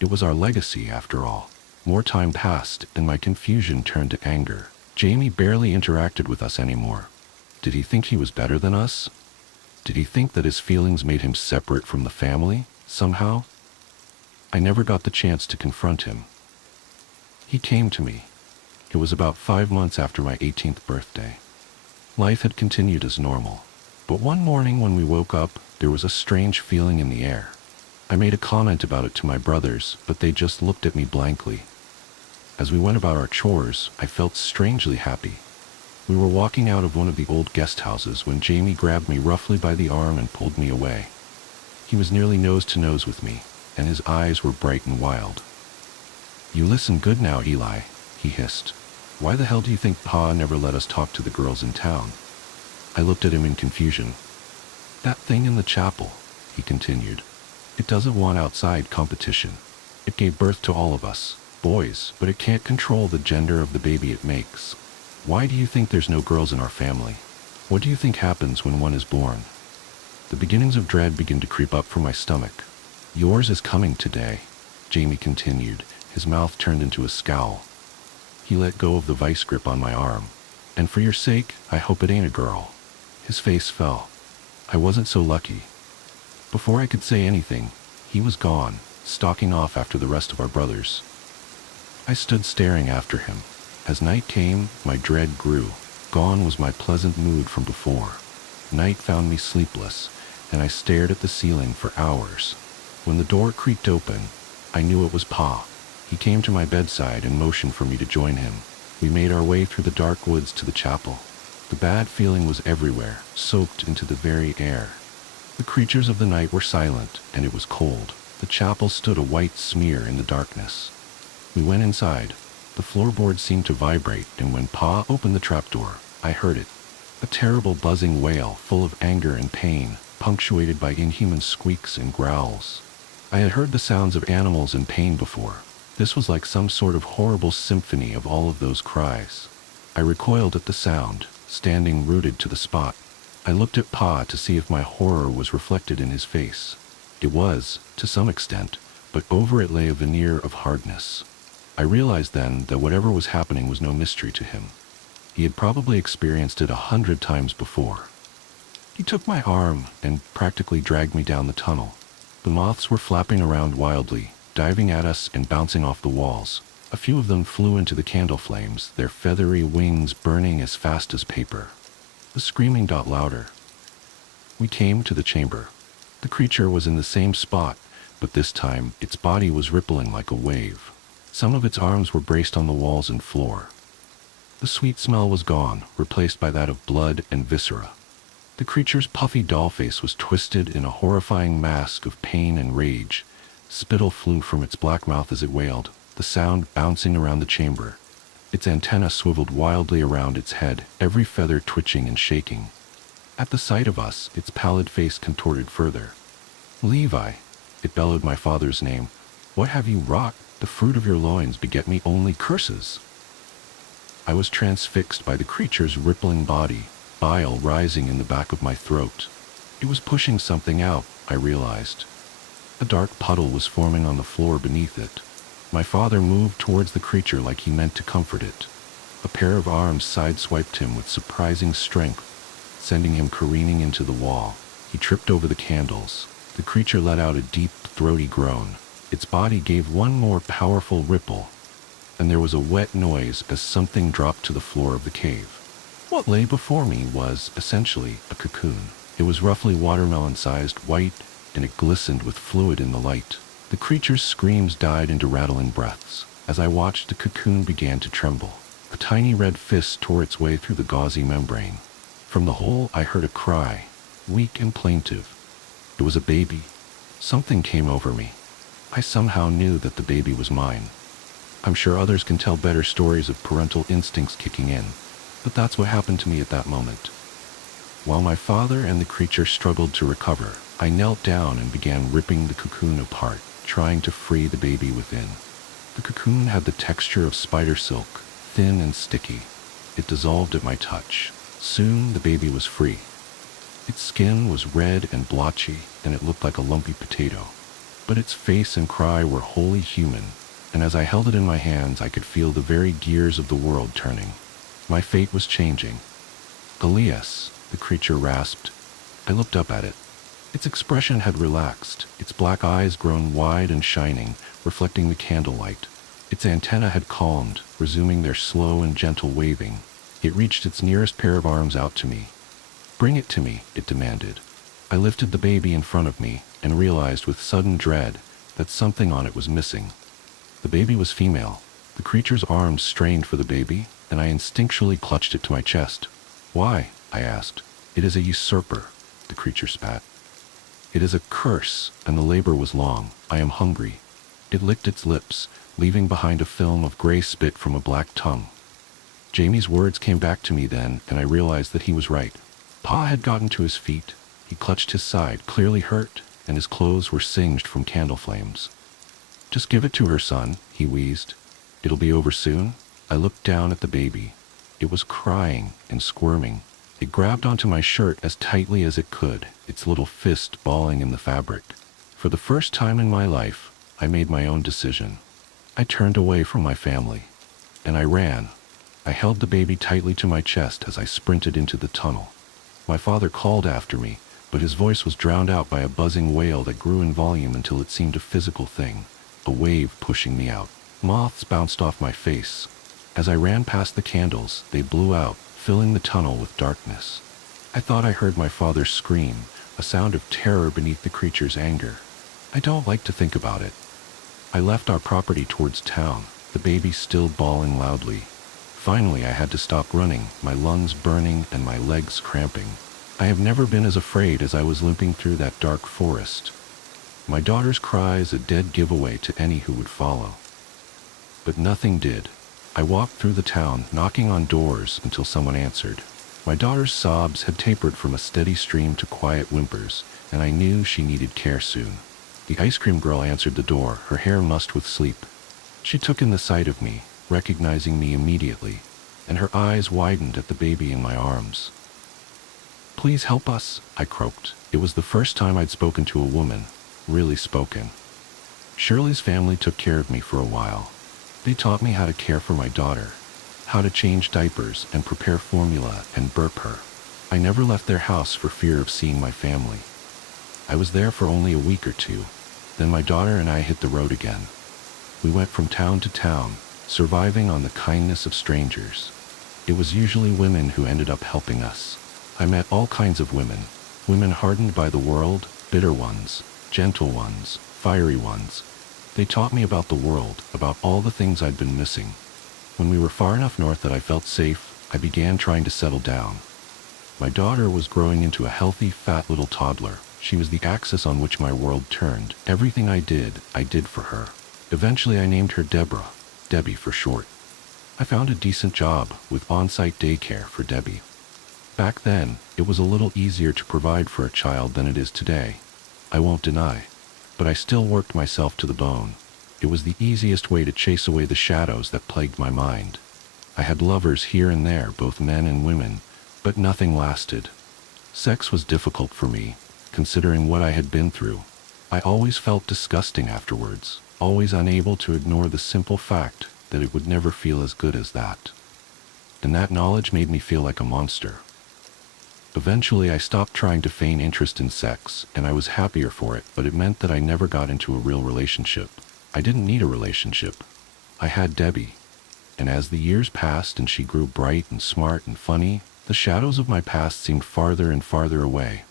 It was our legacy, after all. More time passed, and my confusion turned to anger. Jamie barely interacted with us anymore. Did he think he was better than us? Did he think that his feelings made him separate from the family, somehow? I never got the chance to confront him. He came to me. It was about 5 months after my 18th birthday. Life had continued as normal, but one morning when we woke up, there was a strange feeling in the air. I made a comment about it to my brothers, but they just looked at me blankly. As we went about our chores, I felt strangely happy. We were walking out of one of the old guest houses when Jamie grabbed me roughly by the arm and pulled me away. He was nearly nose to nose with me, and his eyes were bright and wild. "You listen good now, Eli," he hissed. "Why the hell do you think Pa never let us talk to the girls in town?" I looked at him in confusion. "That thing in the chapel," he continued. "It doesn't want outside competition. It gave birth to all of us, boys, but it can't control the gender of the baby it makes. Why do you think there's no girls in our family? What do you think happens when one is born?" The beginnings of dread began to creep up from my stomach. "Yours is coming today," Jamie continued, his mouth turned into a scowl. He let go of the vice grip on my arm. "And for your sake, I hope it ain't a girl." His face fell. I wasn't so lucky. Before I could say anything, he was gone, stalking off after the rest of our brothers. I stood staring after him. As night came, my dread grew. Gone was my pleasant mood from before. Night found me sleepless, and I stared at the ceiling for hours. When the door creaked open, I knew it was Pa. He came to my bedside and motioned for me to join him. We made our way through the dark woods to the chapel. The bad feeling was everywhere, soaked into the very air. The creatures of the night were silent, and it was cold. The chapel stood a white smear in the darkness. We went inside. The floorboards seemed to vibrate, and when Pa opened the trapdoor, I heard it. A terrible buzzing wail, full of anger and pain, punctuated by inhuman squeaks and growls. I had heard the sounds of animals in pain before. This was like some sort of horrible symphony of all of those cries. I recoiled at the sound, standing rooted to the spot. I looked at Pa to see if my horror was reflected in his face. It was, to some extent, but over it lay a veneer of hardness. I realized then that whatever was happening was no mystery to him. He had probably experienced it 100 times before. He took my arm and practically dragged me down the tunnel. The moths were flapping around wildly, diving at us and bouncing off the walls. A few of them flew into the candle flames, their feathery wings burning as fast as paper. The screaming got louder. We came to the chamber. The creature was in the same spot, but this time its body was rippling like a wave. Some of its arms were braced on the walls and floor. The sweet smell was gone, replaced by that of blood and viscera. The creature's puffy doll face was twisted in a horrifying mask of pain and rage. Spittle flew from its black mouth as it wailed, the sound bouncing around the chamber. Its antennae swiveled wildly around its head, every feather twitching and shaking. At the sight of us, its pallid face contorted further. "Levi," it bellowed my father's name, "what have you wrought? The fruit of your loins beget me only curses." I was transfixed by the creature's rippling body, bile rising in the back of my throat. It was pushing something out, I realized. A dark puddle was forming on the floor beneath it. My father moved towards the creature like he meant to comfort it. A pair of arms sideswiped him with surprising strength, sending him careening into the wall. He tripped over the candles. The creature let out a deep, throaty groan. Its body gave one more powerful ripple, and there was a wet noise as something dropped to the floor of the cave. What lay before me was, essentially, a cocoon. It was roughly watermelon-sized, white, and it glistened with fluid in the light. The creature's screams died into rattling breaths. As I watched, the cocoon began to tremble. A tiny red fist tore its way through the gauzy membrane. From the hole, I heard a cry, weak and plaintive. It was a baby. Something came over me. I somehow knew that the baby was mine. I'm sure others can tell better stories of parental instincts kicking in, but that's what happened to me at that moment. While my father and the creature struggled to recover, I knelt down and began ripping the cocoon apart, trying to free the baby within. The cocoon had the texture of spider silk, thin and sticky. It dissolved at my touch. Soon the baby was free. Its skin was red and blotchy, and it looked like a lumpy potato. But its face and cry were wholly human, and as I held it in my hands, I could feel the very gears of the world turning. My fate was changing. Elias, the creature rasped. I looked up at it. Its expression had relaxed, its black eyes grown wide and shining, reflecting the candlelight. Its antennae had calmed, resuming their slow and gentle waving. It reached its nearest pair of arms out to me. "Bring it to me," it demanded. I lifted the baby in front of me and realized with sudden dread that something on it was missing. The baby was female. The creature's arms strained for the baby, and I instinctually clutched it to my chest. "Why?" I asked. "It is a usurper," the creature spat. "It is a curse, and the labor was long. I am hungry." It licked its lips, leaving behind a film of gray spit from a black tongue. Jamie's words came back to me then, and I realized that he was right. Pa had gotten to his feet. He clutched his side, clearly hurt, and his clothes were singed from candle flames. "Just give it to her, son," he wheezed. "It'll be over soon." I looked down at the baby. It was crying and squirming. It grabbed onto my shirt as tightly as it could, its little fist balling in the fabric. For the first time in my life, I made my own decision. I turned away from my family, and I ran. I held the baby tightly to my chest as I sprinted into the tunnel. My father called after me, but his voice was drowned out by a buzzing wail that grew in volume until it seemed a physical thing, a wave pushing me out. Moths bounced off my face. As I ran past the candles, they blew out, filling the tunnel with darkness. I thought I heard my father scream, a sound of terror beneath the creature's anger. I don't like to think about it. I left our property towards town, the baby still bawling loudly. Finally, I had to stop running, my lungs burning and my legs cramping. I have never been as afraid as I was limping through that dark forest. My daughter's cries a dead giveaway to any who would follow. But nothing did. I walked through the town, knocking on doors until someone answered. My daughter's sobs had tapered from a steady stream to quiet whimpers, and I knew she needed care soon. The ice cream girl answered the door, her hair mussed with sleep. She took in the sight of me, recognizing me immediately, and her eyes widened at the baby in my arms. "Please help us," I croaked. It was the first time I'd spoken to a woman, really spoken. Shirley's family took care of me for a while. They taught me how to care for my daughter, how to change diapers and prepare formula and burp her. I never left their house for fear of seeing my family. I was there for only a week or two. Then my daughter and I hit the road again. We went from town to town, surviving on the kindness of strangers. It was usually women who ended up helping us. I met all kinds of women. Women hardened by the world, bitter ones, gentle ones, fiery ones. They taught me about the world, about all the things I'd been missing. When we were far enough north that I felt safe, I began trying to settle down. My daughter was growing into a healthy, fat little toddler. She was the axis on which my world turned. Everything I did for her. Eventually I named her Deborah, Debbie for short. I found a decent job with on-site daycare for Debbie. Back then, it was a little easier to provide for a child than it is today. I won't deny. But I still worked myself to the bone. It was the easiest way to chase away the shadows that plagued my mind. I had lovers here and there, both men and women, but nothing lasted. Sex was difficult for me, considering what I had been through. I always felt disgusting afterwards, always unable to ignore the simple fact that it would never feel as good as that. and that knowledge made me feel like a monster. Eventually, I stopped trying to feign interest in sex, and I was happier for it, but it meant that I never got into a real relationship. I didn't need a relationship. I had Debbie, and as the years passed and she grew bright and smart and funny, the shadows of my past seemed farther and farther away.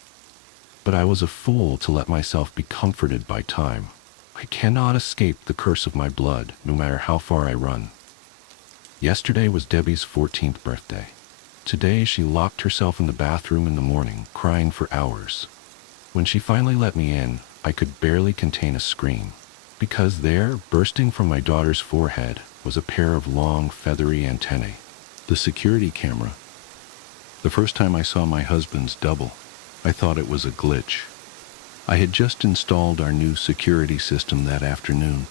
But I was a fool to let myself be comforted by time. I cannot escape the curse of my blood, no matter how far I run. Yesterday was Debbie's 14th birthday. Today she locked herself in the bathroom in the morning, crying for hours. When she finally let me in, I could barely contain a scream, because there, bursting from my daughter's forehead, was a pair of long, feathery antennae. The security camera. The first time I saw my husband's double, I thought it was a glitch. I had just installed our new security system that afternoon,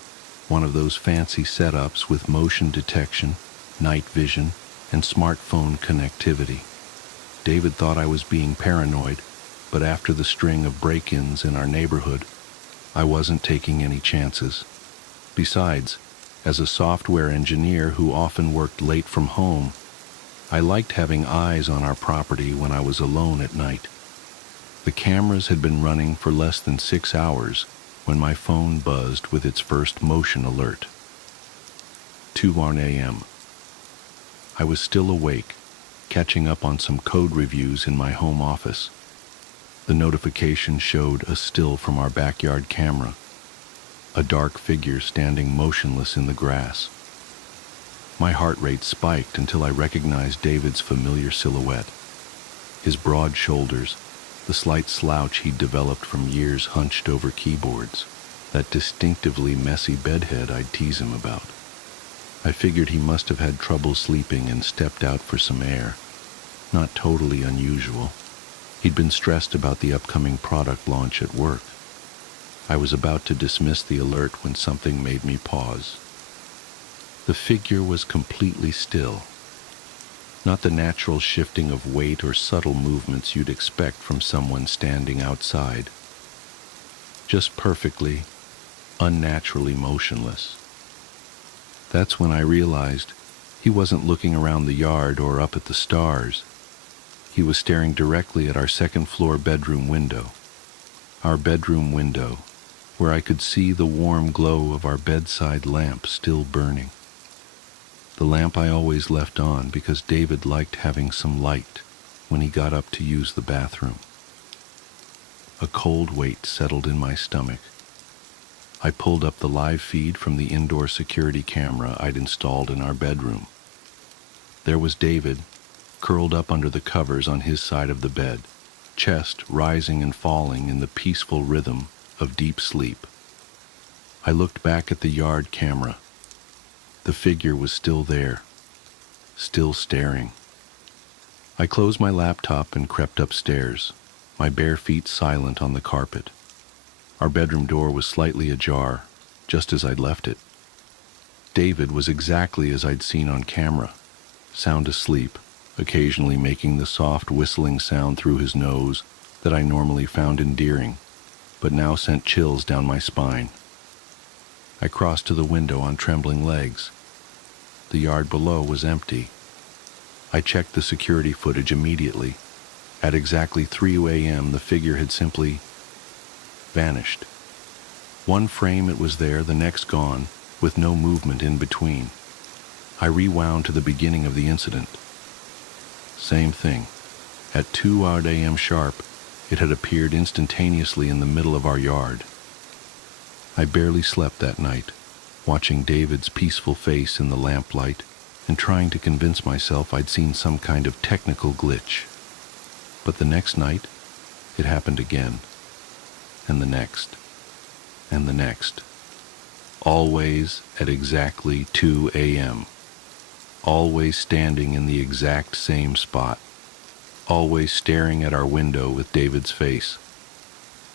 one of those fancy setups with motion detection, night vision, and smartphone connectivity. David thought I was being paranoid, but after the string of break-ins in our neighborhood, I wasn't taking any chances. Besides, as a software engineer who often worked late from home, I liked having eyes on our property when I was alone at night. The cameras had been running for less than 6 hours when my phone buzzed with its first motion alert. 2:01 a.m. I was still awake, catching up on some code reviews in my home office. The notification showed a still from our backyard camera, a dark figure standing motionless in the grass. My heart rate spiked until I recognized David's familiar silhouette. His broad shoulders, the slight slouch he'd developed from years hunched over keyboards, that distinctively messy bedhead I'd tease him about. I figured he must have had trouble sleeping and stepped out for some air. Not totally unusual. He'd been stressed about the upcoming product launch at work. I was about to dismiss the alert when something made me pause. The figure was completely still. Not the natural shifting of weight or subtle movements you'd expect from someone standing outside. Just perfectly, unnaturally motionless. That's when I realized he wasn't looking around the yard or up at the stars. He was staring directly at our second-floor bedroom window. Our bedroom window, where I could see the warm glow of our bedside lamp still burning. The lamp I always left on because David liked having some light when he got up to use the bathroom. A cold weight settled in my stomach. I pulled up the live feed from the indoor security camera I'd installed in our bedroom. There was David, curled up under the covers on his side of the bed, chest rising and falling in the peaceful rhythm of deep sleep. I looked back at the yard camera. The figure was still there, still staring. I closed my laptop and crept upstairs, my bare feet silent on the carpet. Our bedroom door was slightly ajar, just as I'd left it. David was exactly as I'd seen on camera, sound asleep, occasionally making the soft whistling sound through his nose that I normally found endearing, but now sent chills down my spine. I crossed to the window on trembling legs. The yard below was empty. I checked the security footage immediately. At exactly 3 a.m., the figure had simply vanished. One frame it was there, the next gone, with no movement in between. I rewound to the beginning of the incident. Same thing. At 2 a.m. sharp, it had appeared instantaneously in the middle of our yard. I barely slept that night, watching David's peaceful face in the lamplight and trying to convince myself I'd seen some kind of technical glitch. But the next night, it happened again. And the next, and the next. Always at exactly 2 a.m. Always standing in the exact same spot. Always staring at our window with David's face.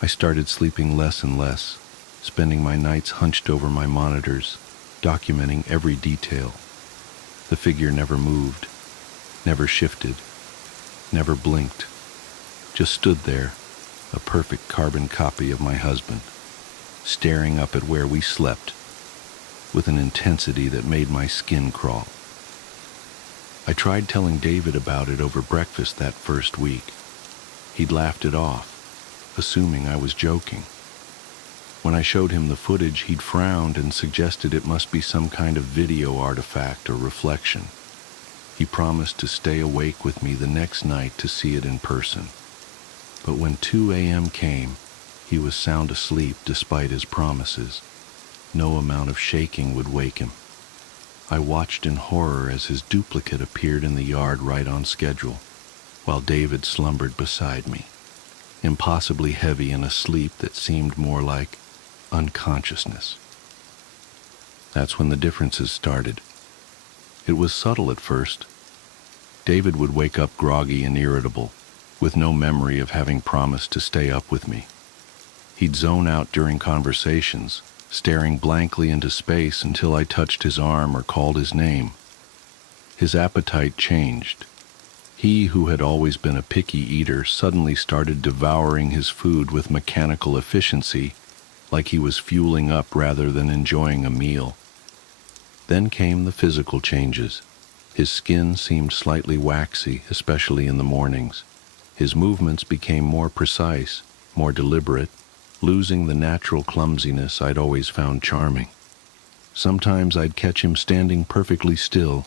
I started sleeping less and less, spending my nights hunched over my monitors, documenting every detail. The figure never moved, never shifted, never blinked, just stood there, a perfect carbon copy of my husband, staring up at where we slept, with an intensity that made my skin crawl. I tried telling David about it over breakfast that first week. He'd laughed it off, assuming I was joking. When I showed him the footage, he'd frowned and suggested it must be some kind of video artifact or reflection. He promised to stay awake with me the next night to see it in person. But when 2 a.m. came, he was sound asleep despite his promises. No amount of shaking would wake him. I watched in horror as his duplicate appeared in the yard right on schedule, while David slumbered beside me, impossibly heavy in a sleep that seemed more like unconsciousness. That's when the differences started. It was subtle at first. David would wake up groggy and irritable, with no memory of having promised to stay up with me. He'd zone out during conversations, staring blankly into space until I touched his arm or called his name. His appetite changed. He who had always been a picky eater suddenly started devouring his food with mechanical efficiency, like he was fueling up rather than enjoying a meal. Then came the physical changes. His skin seemed slightly waxy, especially in the mornings. His movements became more precise, more deliberate, losing the natural clumsiness I'd always found charming. Sometimes I'd catch him standing perfectly still,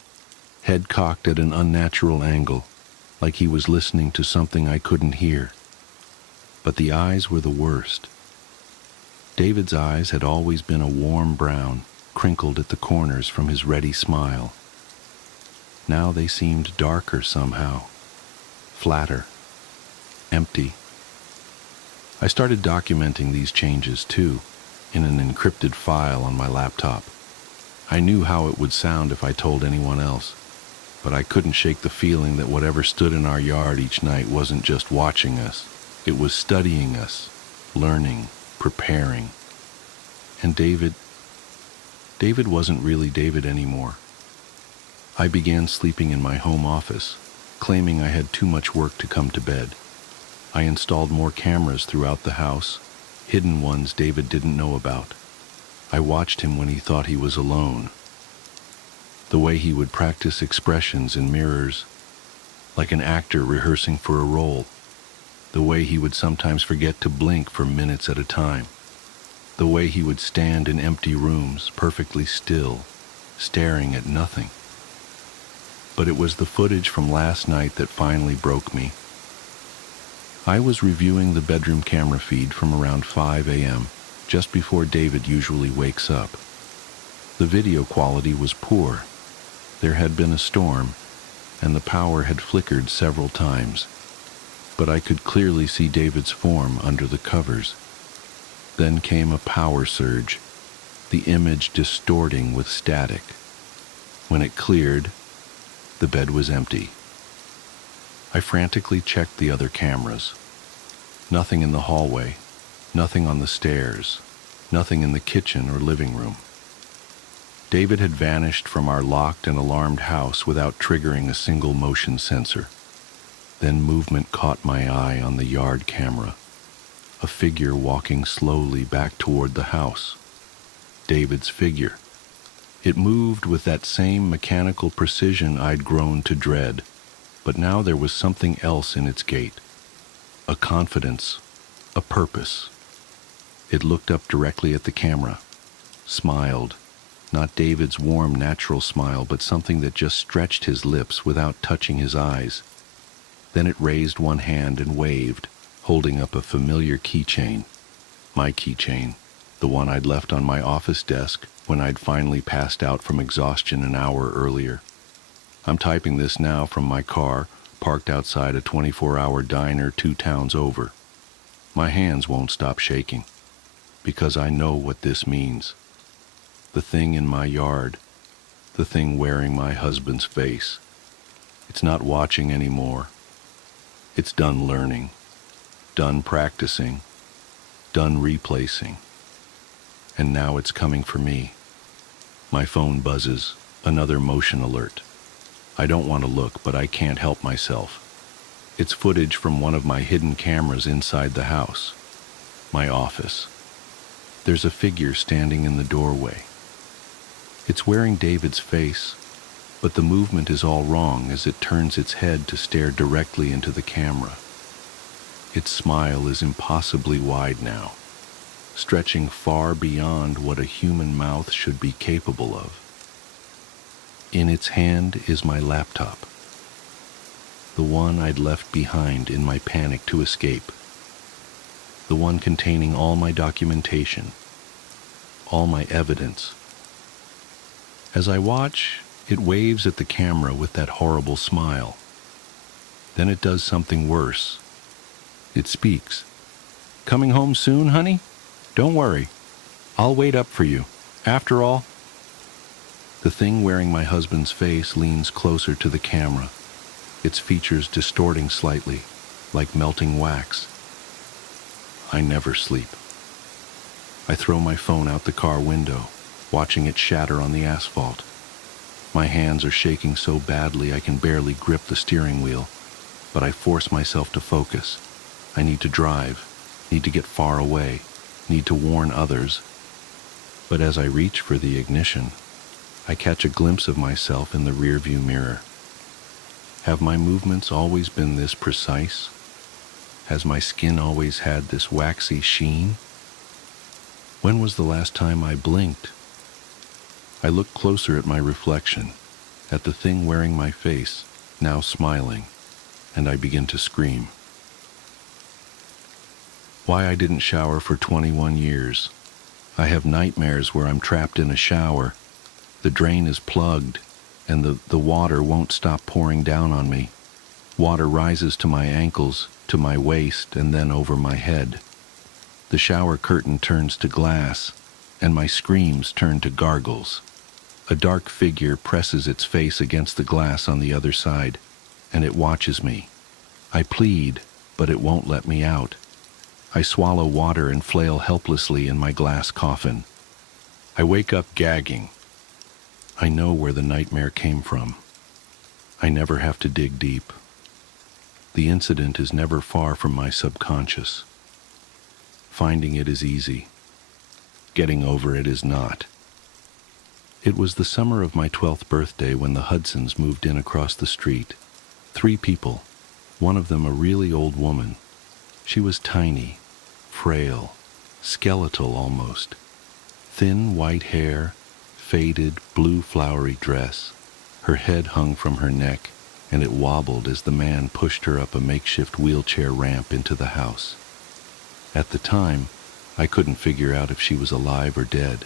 head cocked at an unnatural angle, like he was listening to something I couldn't hear. But the eyes were the worst. David's eyes had always been a warm brown, crinkled at the corners from his ready smile. Now they seemed darker somehow, flatter, empty. I started documenting these changes too, in an encrypted file on my laptop. I knew how it would sound if I told anyone else, but I couldn't shake the feeling that whatever stood in our yard each night wasn't just watching us. It was studying us, learning, preparing. And David wasn't really David anymore. I began sleeping in my home office, claiming I had too much work to come to bed. I installed more cameras throughout the house, hidden ones David didn't know about. I watched him when he thought he was alone. The way he would practice expressions in mirrors, like an actor rehearsing for a role. The way he would sometimes forget to blink for minutes at a time. The way he would stand in empty rooms, perfectly still, staring at nothing. But it was the footage from last night that finally broke me. I was reviewing the bedroom camera feed from around 5 a.m., just before David usually wakes up. The video quality was poor. There had been a storm, and the power had flickered several times, but I could clearly see David's form under the covers. Then came a power surge, the image distorting with static. When it cleared, the bed was empty. I frantically checked the other cameras. Nothing in the hallway, nothing on the stairs, nothing in the kitchen or living room. David had vanished from our locked and alarmed house without triggering a single motion sensor. Then movement caught my eye on the yard camera. A figure walking slowly back toward the house. David's figure. It moved with that same mechanical precision I'd grown to dread, but now there was something else in its gait. A confidence, a purpose. It looked up directly at the camera, smiled, not David's warm, natural smile, but something that just stretched his lips without touching his eyes. Then it raised one hand and waved, holding up a familiar keychain. My keychain, the one I'd left on my office desk when I'd finally passed out from exhaustion an hour earlier. I'm typing this now from my car, parked outside a 24-hour diner 2 towns over. My hands won't stop shaking, because I know what this means. The thing in my yard, the thing wearing my husband's face. It's not watching anymore. It's done learning, done practicing, done replacing. And now it's coming for me. My phone buzzes, another motion alert. I don't want to look, but I can't help myself. It's footage from one of my hidden cameras inside the house. My office. There's a figure standing in the doorway. It's wearing David's face, but the movement is all wrong as it turns its head to stare directly into the camera. Its smile is impossibly wide now, stretching far beyond what a human mouth should be capable of. In its hand is my laptop, the one I'd left behind in my panic to escape, the one containing all my documentation, all my evidence. As I watch, it waves at the camera with that horrible smile. Then it does something worse. It speaks. "Coming home soon, honey? Don't worry. I'll wait up for you. After all..." The thing wearing my husband's face leans closer to the camera, its features distorting slightly, like melting wax. I never sleep. I throw my phone out the car window, watching it shatter on the asphalt. My hands are shaking so badly I can barely grip the steering wheel, but I force myself to focus. I need to drive, need to get far away, need to warn others. But as I reach for the ignition, I catch a glimpse of myself in the rearview mirror. Have my movements always been this precise? Has my skin always had this waxy sheen? When was the last time I blinked? I look closer at my reflection, at the thing wearing my face, now smiling, and I begin to scream. Why I didn't shower for 21 years. I have nightmares where I'm trapped in a shower. The drain is plugged, and the water won't stop pouring down on me. Water rises to my ankles, to my waist, and then over my head. The shower curtain turns to glass, and my screams turn to gargles. A dark figure presses its face against the glass on the other side, and it watches me. I plead, but it won't let me out. I swallow water and flail helplessly in my glass coffin. I wake up gagging. I know where the nightmare came from. I never have to dig deep. The incident is never far from my subconscious. Finding it is easy. Getting over it is not. It was the summer of my 12th birthday when the Hudsons moved in across the street. 3 people, one of them a really old woman. She was tiny, frail, skeletal almost. Thin white hair, faded blue flowery dress. Her head hung from her neck, and it wobbled as the man pushed her up a makeshift wheelchair ramp into the house. At the time, I couldn't figure out if she was alive or dead.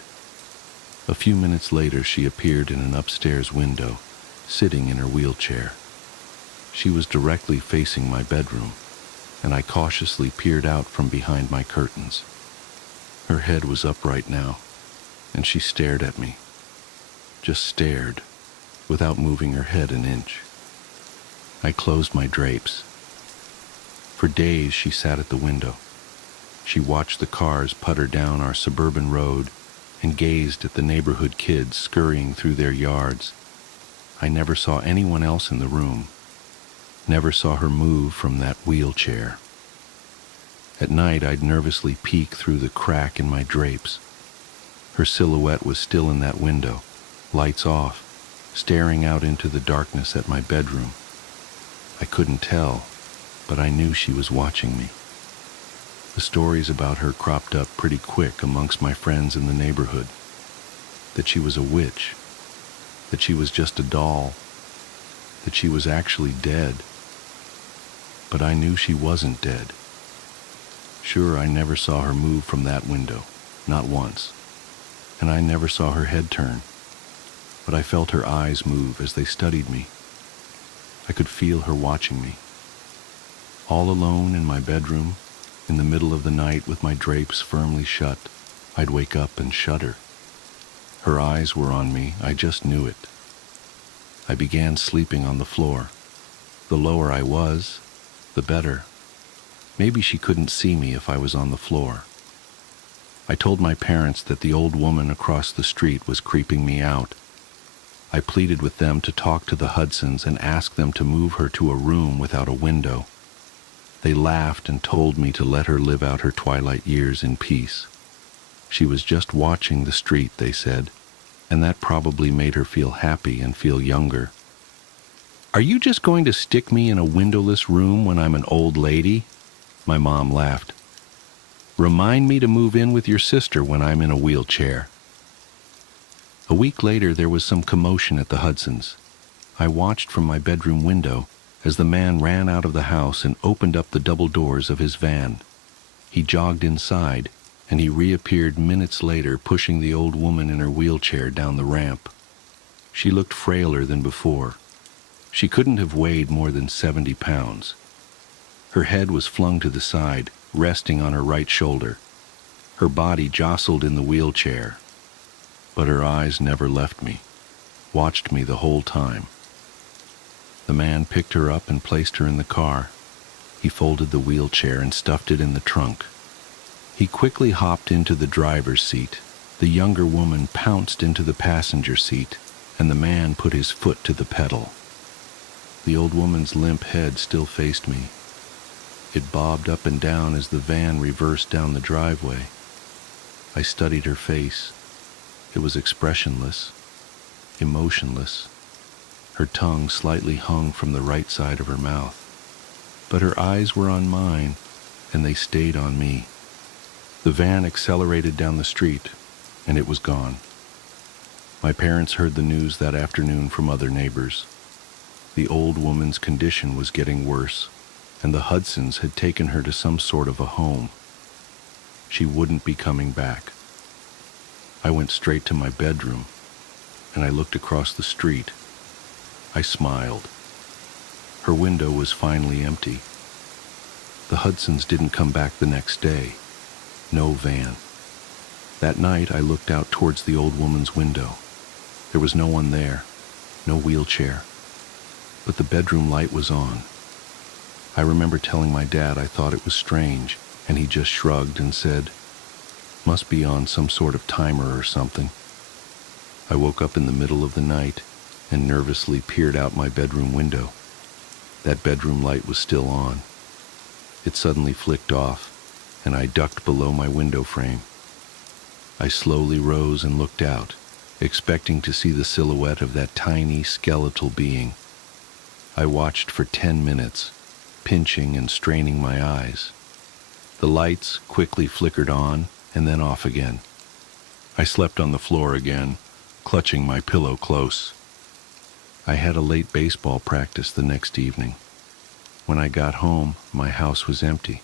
A few minutes later, she appeared in an upstairs window, sitting in her wheelchair. She was directly facing my bedroom, and I cautiously peered out from behind my curtains. Her head was upright now, and she stared at me. Just stared, without moving her head an inch. I closed my drapes. For days she sat at the window. She watched the cars putter down our suburban road and gazed at the neighborhood kids scurrying through their yards. I never saw anyone else in the room. Never saw her move from that wheelchair. At night, I'd nervously peek through the crack in my drapes. Her silhouette was still in that window, lights off, staring out into the darkness at my bedroom. I couldn't tell, but I knew she was watching me. The stories about her cropped up pretty quick amongst my friends in the neighborhood. That she was a witch, that she was just a doll, that she was actually dead. But I knew she wasn't dead. Sure, I never saw her move from that window, not once, and I never saw her head turn, but I felt her eyes move as they studied me. I could feel her watching me. All alone in my bedroom, in the middle of the night with my drapes firmly shut, I'd wake up and shudder. Her eyes were on me, I just knew it. I began sleeping on the floor. The lower I was, the better. Maybe she couldn't see me if I was on the floor. I told my parents that the old woman across the street was creeping me out. I pleaded with them to talk to the Hudsons and ask them to move her to a room without a window. They laughed and told me to let her live out her twilight years in peace. She was just watching the street, they said. and that probably made her feel happy and feel younger. "Are you just going to stick me in a windowless room when I'm an old lady?" My mom laughed. "Remind me to move in with your sister when I'm in a wheelchair." A week later, there was some commotion at the Hudsons. I watched from my bedroom window as the man ran out of the house and opened up the double doors of his van. He jogged inside, and he reappeared minutes later pushing the old woman in her wheelchair down the ramp. She looked frailer than before. She couldn't have weighed more than 70 pounds. Her head was flung to the side, resting on her right shoulder. Her body jostled in the wheelchair, but her eyes never left me, watched me the whole time. The man picked her up and placed her in the car. He folded the wheelchair and stuffed it in the trunk. He quickly hopped into the driver's seat. The younger woman pounced into the passenger seat, and the man put his foot to the pedal. The old woman's limp head still faced me. It bobbed up and down as the van reversed down the driveway. I studied her face. It was expressionless, emotionless. Her tongue slightly hung from the right side of her mouth. But her eyes were on mine, and they stayed on me. The van accelerated down the street, and it was gone. My parents heard the news that afternoon from other neighbors. The old woman's condition was getting worse, and the Hudsons had taken her to some sort of a home. She wouldn't be coming back. I went straight to my bedroom, and I looked across the street. I smiled. Her window was finally empty. The Hudsons didn't come back the next day. No van. That night, I looked out towards the old woman's window. There was no one there, no wheelchair, but the bedroom light was on. I remember telling my dad I thought it was strange, and he just shrugged and said, "Must be on some sort of timer or something." I woke up in the middle of the night and nervously peered out my bedroom window. That bedroom light was still on. It suddenly flicked off, and I ducked below my window frame. I slowly rose and looked out, expecting to see the silhouette of that tiny skeletal being. I watched for 10 minutes, pinching and straining my eyes. The lights quickly flickered on and then off again. I slept on the floor again, clutching my pillow close. I had a late baseball practice the next evening. When I got home, my house was empty.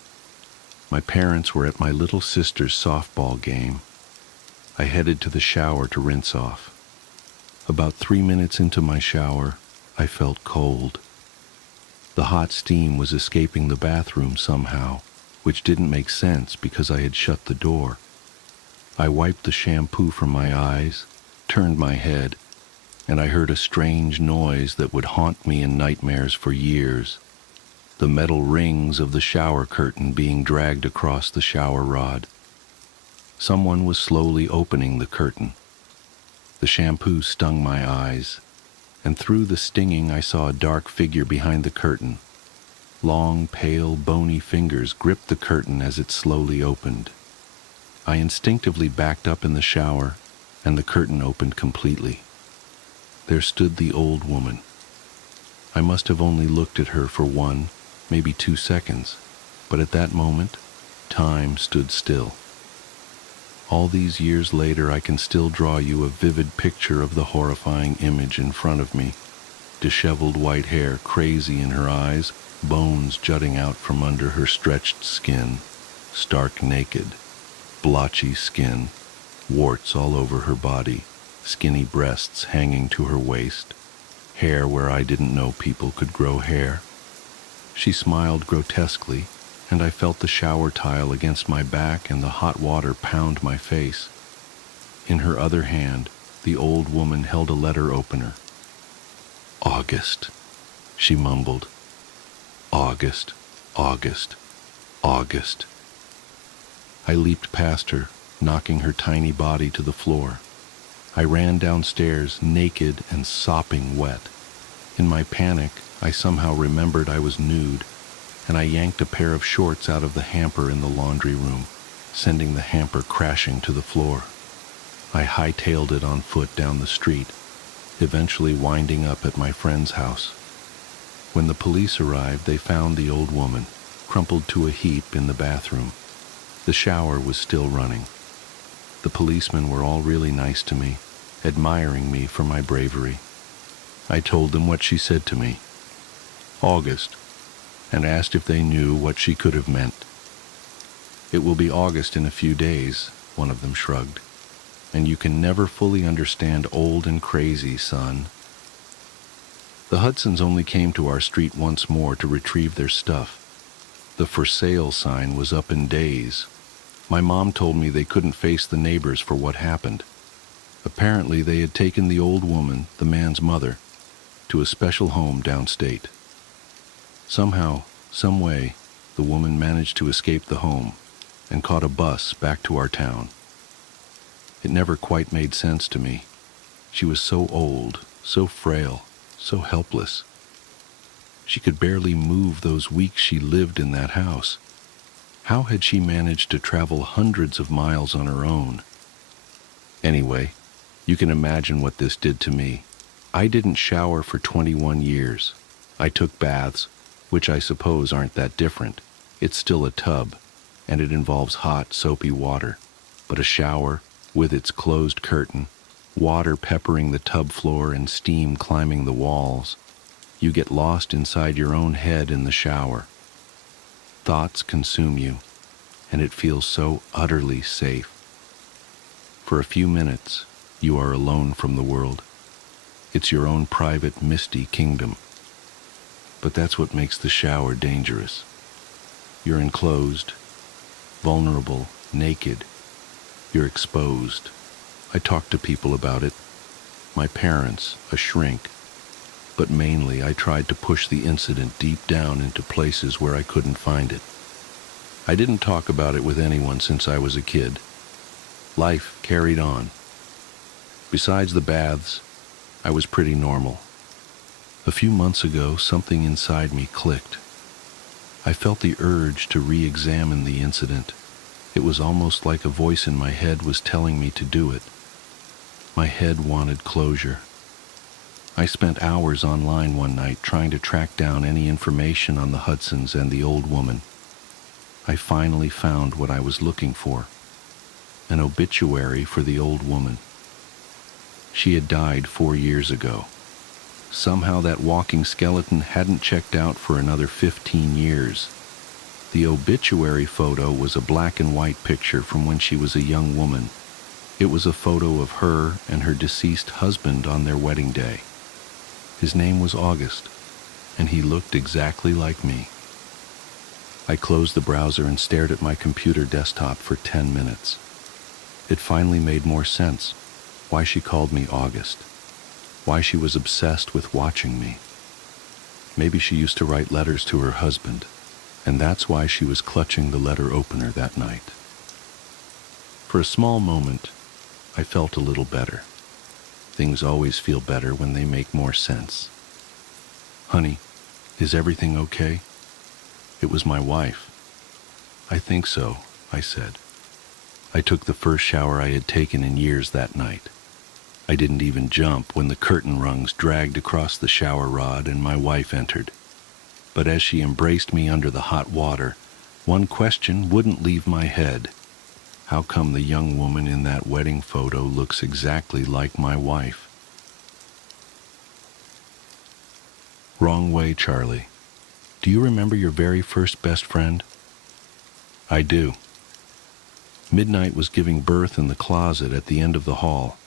My parents were at my little sister's softball game. I headed to the shower to rinse off. About 3 minutes into my shower, I felt cold. The hot steam was escaping the bathroom somehow, which didn't make sense because I had shut the door. I wiped the shampoo from my eyes, turned my head, and I heard a strange noise that would haunt me in nightmares for years. The metal rings of the shower curtain being dragged across the shower rod. Someone was slowly opening the curtain. The shampoo stung my eyes, and through the stinging I saw a dark figure behind the curtain. Long, pale, bony fingers gripped the curtain as it slowly opened. I instinctively backed up in the shower, and the curtain opened completely. There stood the old woman. I must have only looked at her for 1, maybe 2 seconds, but at that moment, time stood still. All these years later, I can still draw you a vivid picture of the horrifying image in front of me. Disheveled white hair crazy in her eyes, bones jutting out from under her stretched skin, stark naked, blotchy skin, warts all over her body, skinny breasts hanging to her waist, hair where I didn't know people could grow hair. She smiled grotesquely, and I felt the shower tile against my back and the hot water pound my face. In her other hand, the old woman held a letter opener. "August," she mumbled. "August, August, August." I leaped past her, knocking her tiny body to the floor. I ran downstairs, naked and sopping wet. In my panic, I somehow remembered I was nude, and I yanked a pair of shorts out of the hamper in the laundry room, sending the hamper crashing to the floor. I hightailed it on foot down the street, eventually winding up at my friend's house. When the police arrived, they found the old woman, crumpled to a heap in the bathroom. The shower was still running. The policemen were all really nice to me, admiring me for my bravery. I told them what she said to me, August, and asked if they knew what she could have meant. It will be August in a few days, one of them shrugged, and you can never fully understand old and crazy, son. The Hudsons only came to our street once more to retrieve their stuff. The for sale sign was up in days. My mom told me they couldn't face the neighbors for what happened. Apparently they had taken the old woman, the man's mother, to a special home downstate. Somehow, some way, the woman managed to escape the home and caught a bus back to our town. It never quite made sense to me. She was so old, so frail, so helpless. She could barely move those weeks she lived in that house. How had she managed to travel hundreds of miles on her own? Anyway, you can imagine what this did to me. I didn't shower for 21 years. I took baths, which I suppose aren't that different. It's still a tub, and it involves hot, soapy water. But a shower, with its closed curtain, water peppering the tub floor and steam climbing the walls, you get lost inside your own head in the shower. Thoughts consume you, and it feels so utterly safe. For a few minutes, you are alone from the world. It's your own private, misty kingdom. But that's what makes the shower dangerous. You're enclosed, vulnerable, naked. You're exposed. I talked to people about it. My parents, a shrink. But mainly I tried to push the incident deep down into places where I couldn't find it. I didn't talk about it with anyone since I was a kid. Life carried on. Besides the baths, I was pretty normal. A few months ago, something inside me clicked. I felt the urge to re-examine the incident. It was almost like a voice in my head was telling me to do it. My head wanted closure. I spent hours online one night trying to track down any information on the Hudsons and the old woman. I finally found what I was looking for, an obituary for the old woman. She had died 4 years ago. Somehow that walking skeleton hadn't checked out for another 15 years. The obituary photo was a black and white picture from when she was a young woman. It was a photo of her and her deceased husband on their wedding day. His name was August, and he looked exactly like me. I closed the browser and stared at my computer desktop for 10 minutes. It finally made more sense, why she called me August, why she was obsessed with watching me. Maybe she used to write letters to her husband, and that's why she was clutching the letter opener that night. For a small moment, I felt a little better. Things always feel better when they make more sense. Honey, is everything okay? It was my wife. I think so, I said. I took the first shower I had taken in years that night. I didn't even jump when the curtain rungs dragged across the shower rod and my wife entered. But as she embraced me under the hot water, one question wouldn't leave my head. How come the young woman in that wedding photo looks exactly like my wife? Wrong way, Charlie. Do you remember your very first best friend? I do. Midnight was giving birth in the closet at the end of the hall.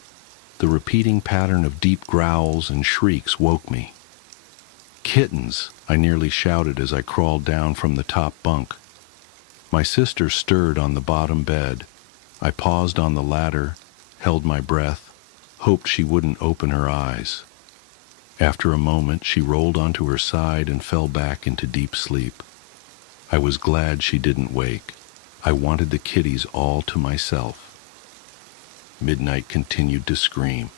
The repeating pattern of deep growls and shrieks woke me. Kittens, I nearly shouted as I crawled down from the top bunk. My sister stirred on the bottom bed. I paused on the ladder, held my breath, hoped she wouldn't open her eyes. After a moment, she rolled onto her side and fell back into deep sleep. I was glad she didn't wake. I wanted the kitties all to myself. Midnight continued to scream.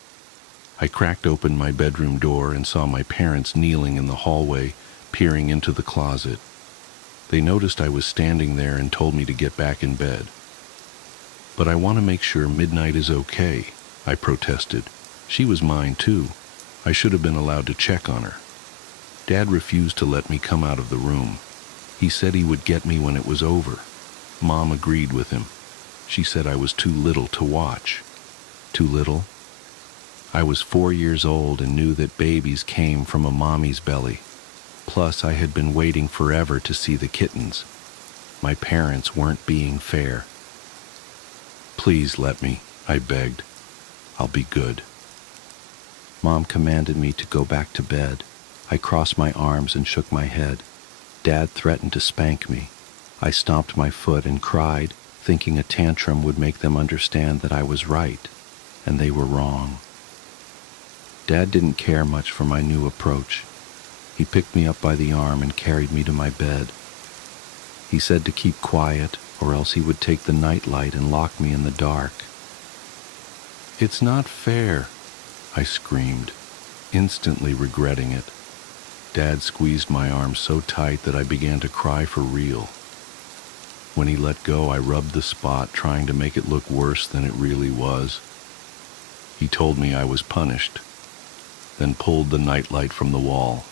I cracked open my bedroom door and saw my parents kneeling in the hallway, peering into the closet. They noticed I was standing there and told me to get back in bed. But I want to make sure Midnight is okay, I protested. She was mine too. I should have been allowed to check on her. Dad refused to let me come out of the room. He said he would get me when it was over. Mom agreed with him. She said I was too little to watch. Too little? I was 4 years old and knew that babies came from a mommy's belly. Plus, I had been waiting forever to see the kittens. My parents weren't being fair. Please let me, I begged. I'll be good. Mom commanded me to go back to bed. I crossed my arms and shook my head. Dad threatened to spank me. I stomped my foot and cried, thinking a tantrum would make them understand that I was right, and they were wrong. Dad didn't care much for my new approach. He picked me up by the arm and carried me to my bed. He said to keep quiet, or else he would take the nightlight and lock me in the dark. "It's not fair," I screamed, instantly regretting it. Dad squeezed my arm so tight that I began to cry for real. When he let go, I rubbed the spot, trying to make it look worse than it really was. He told me I was punished, then pulled the nightlight from the wall.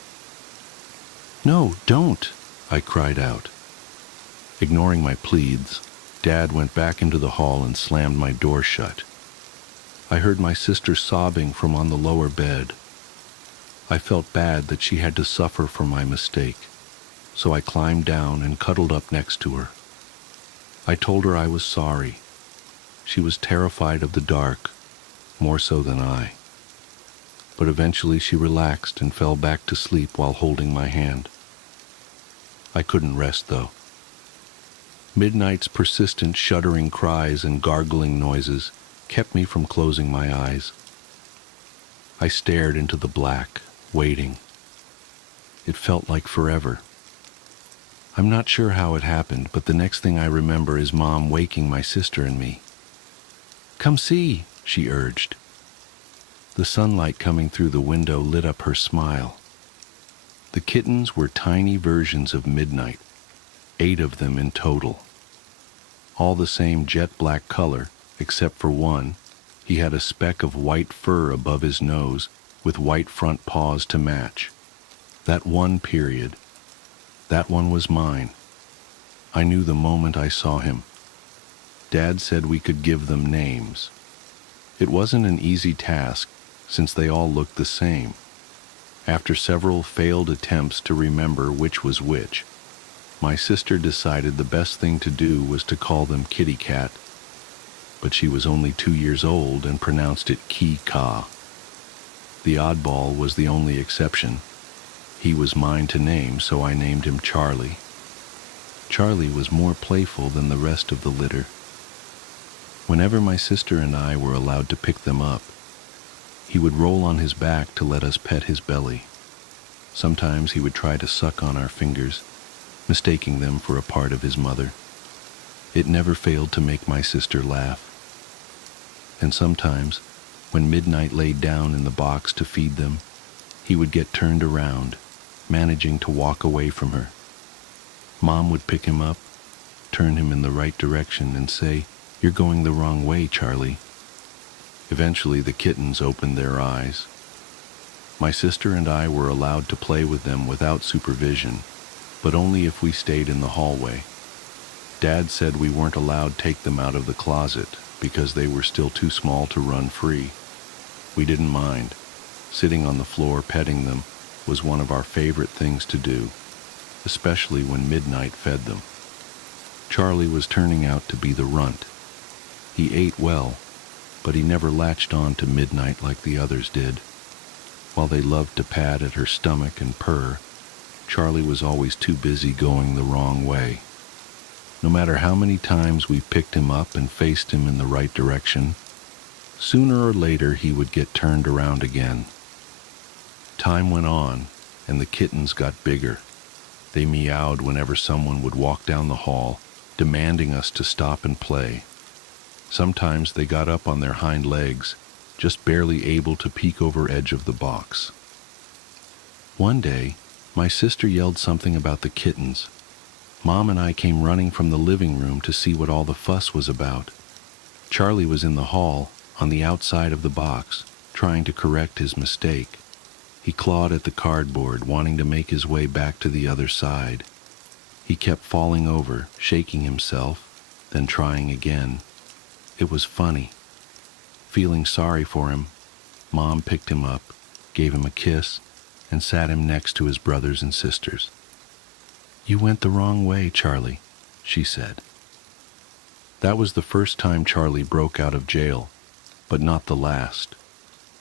"No, don't," I cried out. Ignoring my pleads, Dad went back into the hall and slammed my door shut. I heard my sister sobbing from on the lower bed. I felt bad that she had to suffer for my mistake, so I climbed down and cuddled up next to her. I told her I was sorry. She was terrified of the dark, more so than I. But eventually she relaxed and fell back to sleep while holding my hand. I couldn't rest, though. Midnight's persistent shuddering cries and gargling noises kept me from closing my eyes. I stared into the black, waiting. It felt like forever. I'm not sure how it happened, but the next thing I remember is Mom waking my sister and me. "Come see," she urged. The sunlight coming through the window lit up her smile. The kittens were tiny versions of Midnight, 8 of them in total. All the same jet black color, except for one. He had a speck of white fur above his nose, with white front paws to match. That one period. That one was mine. I knew the moment I saw him. Dad said we could give them names. It wasn't an easy task, since they all looked the same. After several failed attempts to remember which was which, my sister decided the best thing to do was to call them Kitty Cat, but she was only 2 years old and pronounced it Ki-Ka. The oddball was the only exception. He was mine to name, so I named him Charlie. Charlie was more playful than the rest of the litter. Whenever my sister and I were allowed to pick them up, he would roll on his back to let us pet his belly. Sometimes he would try to suck on our fingers, mistaking them for a part of his mother. It never failed to make my sister laugh. And sometimes, when Midnight laid down in the box to feed them, he would get turned around, managing to walk away from her. Mom would pick him up, turn him in the right direction, and say, "You're going the wrong way, Charlie." Eventually, the kittens opened their eyes. My sister and I were allowed to play with them without supervision, but only if we stayed in the hallway. Dad said we weren't allowed to take them out of the closet because they were still too small to run free. We didn't mind. Sitting on the floor petting them was one of our favorite things to do, especially when Midnight fed them. Charlie was turning out to be the runt. He ate well, but he never latched on to Midnight like the others did. While they loved to pat at her stomach and purr, Charlie was always too busy going the wrong way. No matter how many times we picked him up and faced him in the right direction, sooner or later he would get turned around again. Time went on, and the kittens got bigger. They meowed whenever someone would walk down the hall, demanding us to stop and play. Sometimes they got up on their hind legs, just barely able to peek over edge of the box. One day, my sister yelled something about the kittens. Mom and I came running from the living room to see what all the fuss was about. Charlie was in the hall, on the outside of the box, trying to correct his mistake. He clawed at the cardboard, wanting to make his way back to the other side. He kept falling over, shaking himself, then trying again. It was funny. Feeling sorry for him, Mom picked him up, gave him a kiss, and sat him next to his brothers and sisters. "You went the wrong way, Charlie," she said. That was the first time Charlie broke out of jail, but not the last.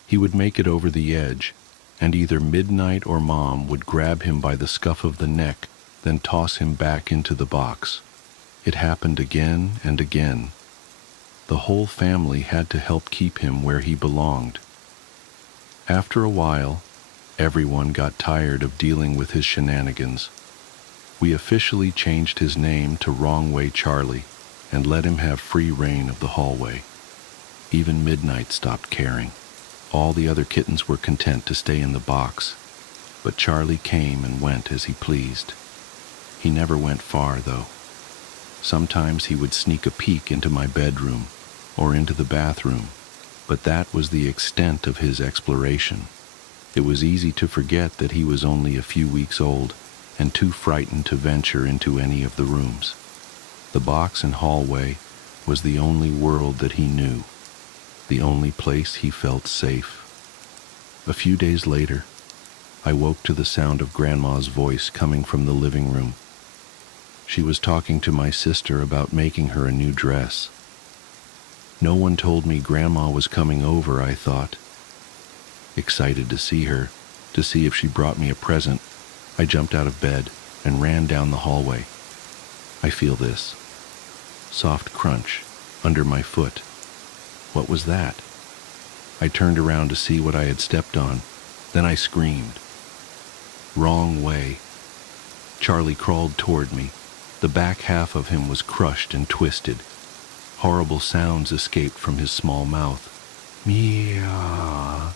He would make it over the edge, and either Midnight or Mom would grab him by the scuff of the neck, then toss him back into the box. It happened again and again. The whole family had to help keep him where he belonged. After a while, everyone got tired of dealing with his shenanigans. We officially changed his name to Wrong Way Charlie and let him have free reign of the hallway. Even Midnight stopped caring. All the other kittens were content to stay in the box, but Charlie came and went as he pleased. He never went far, though. Sometimes he would sneak a peek into my bedroom or into the bathroom, but that was the extent of his exploration. It was easy to forget that he was only a few weeks old and too frightened to venture into any of the rooms. The box and hallway was the only world that he knew, the only place he felt safe. A few days later, I woke to the sound of Grandma's voice coming from the living room. She was talking to my sister about making her a new dress. No one told me Grandma was coming over, I thought. Excited to see her, to see if she brought me a present, I jumped out of bed and ran down the hallway. I feel this soft crunch under my foot. What was that? I turned around to see what I had stepped on. Then I screamed. Wrong way. Charlie crawled toward me. The back half of him was crushed and twisted. Horrible sounds escaped from his small mouth. Meow.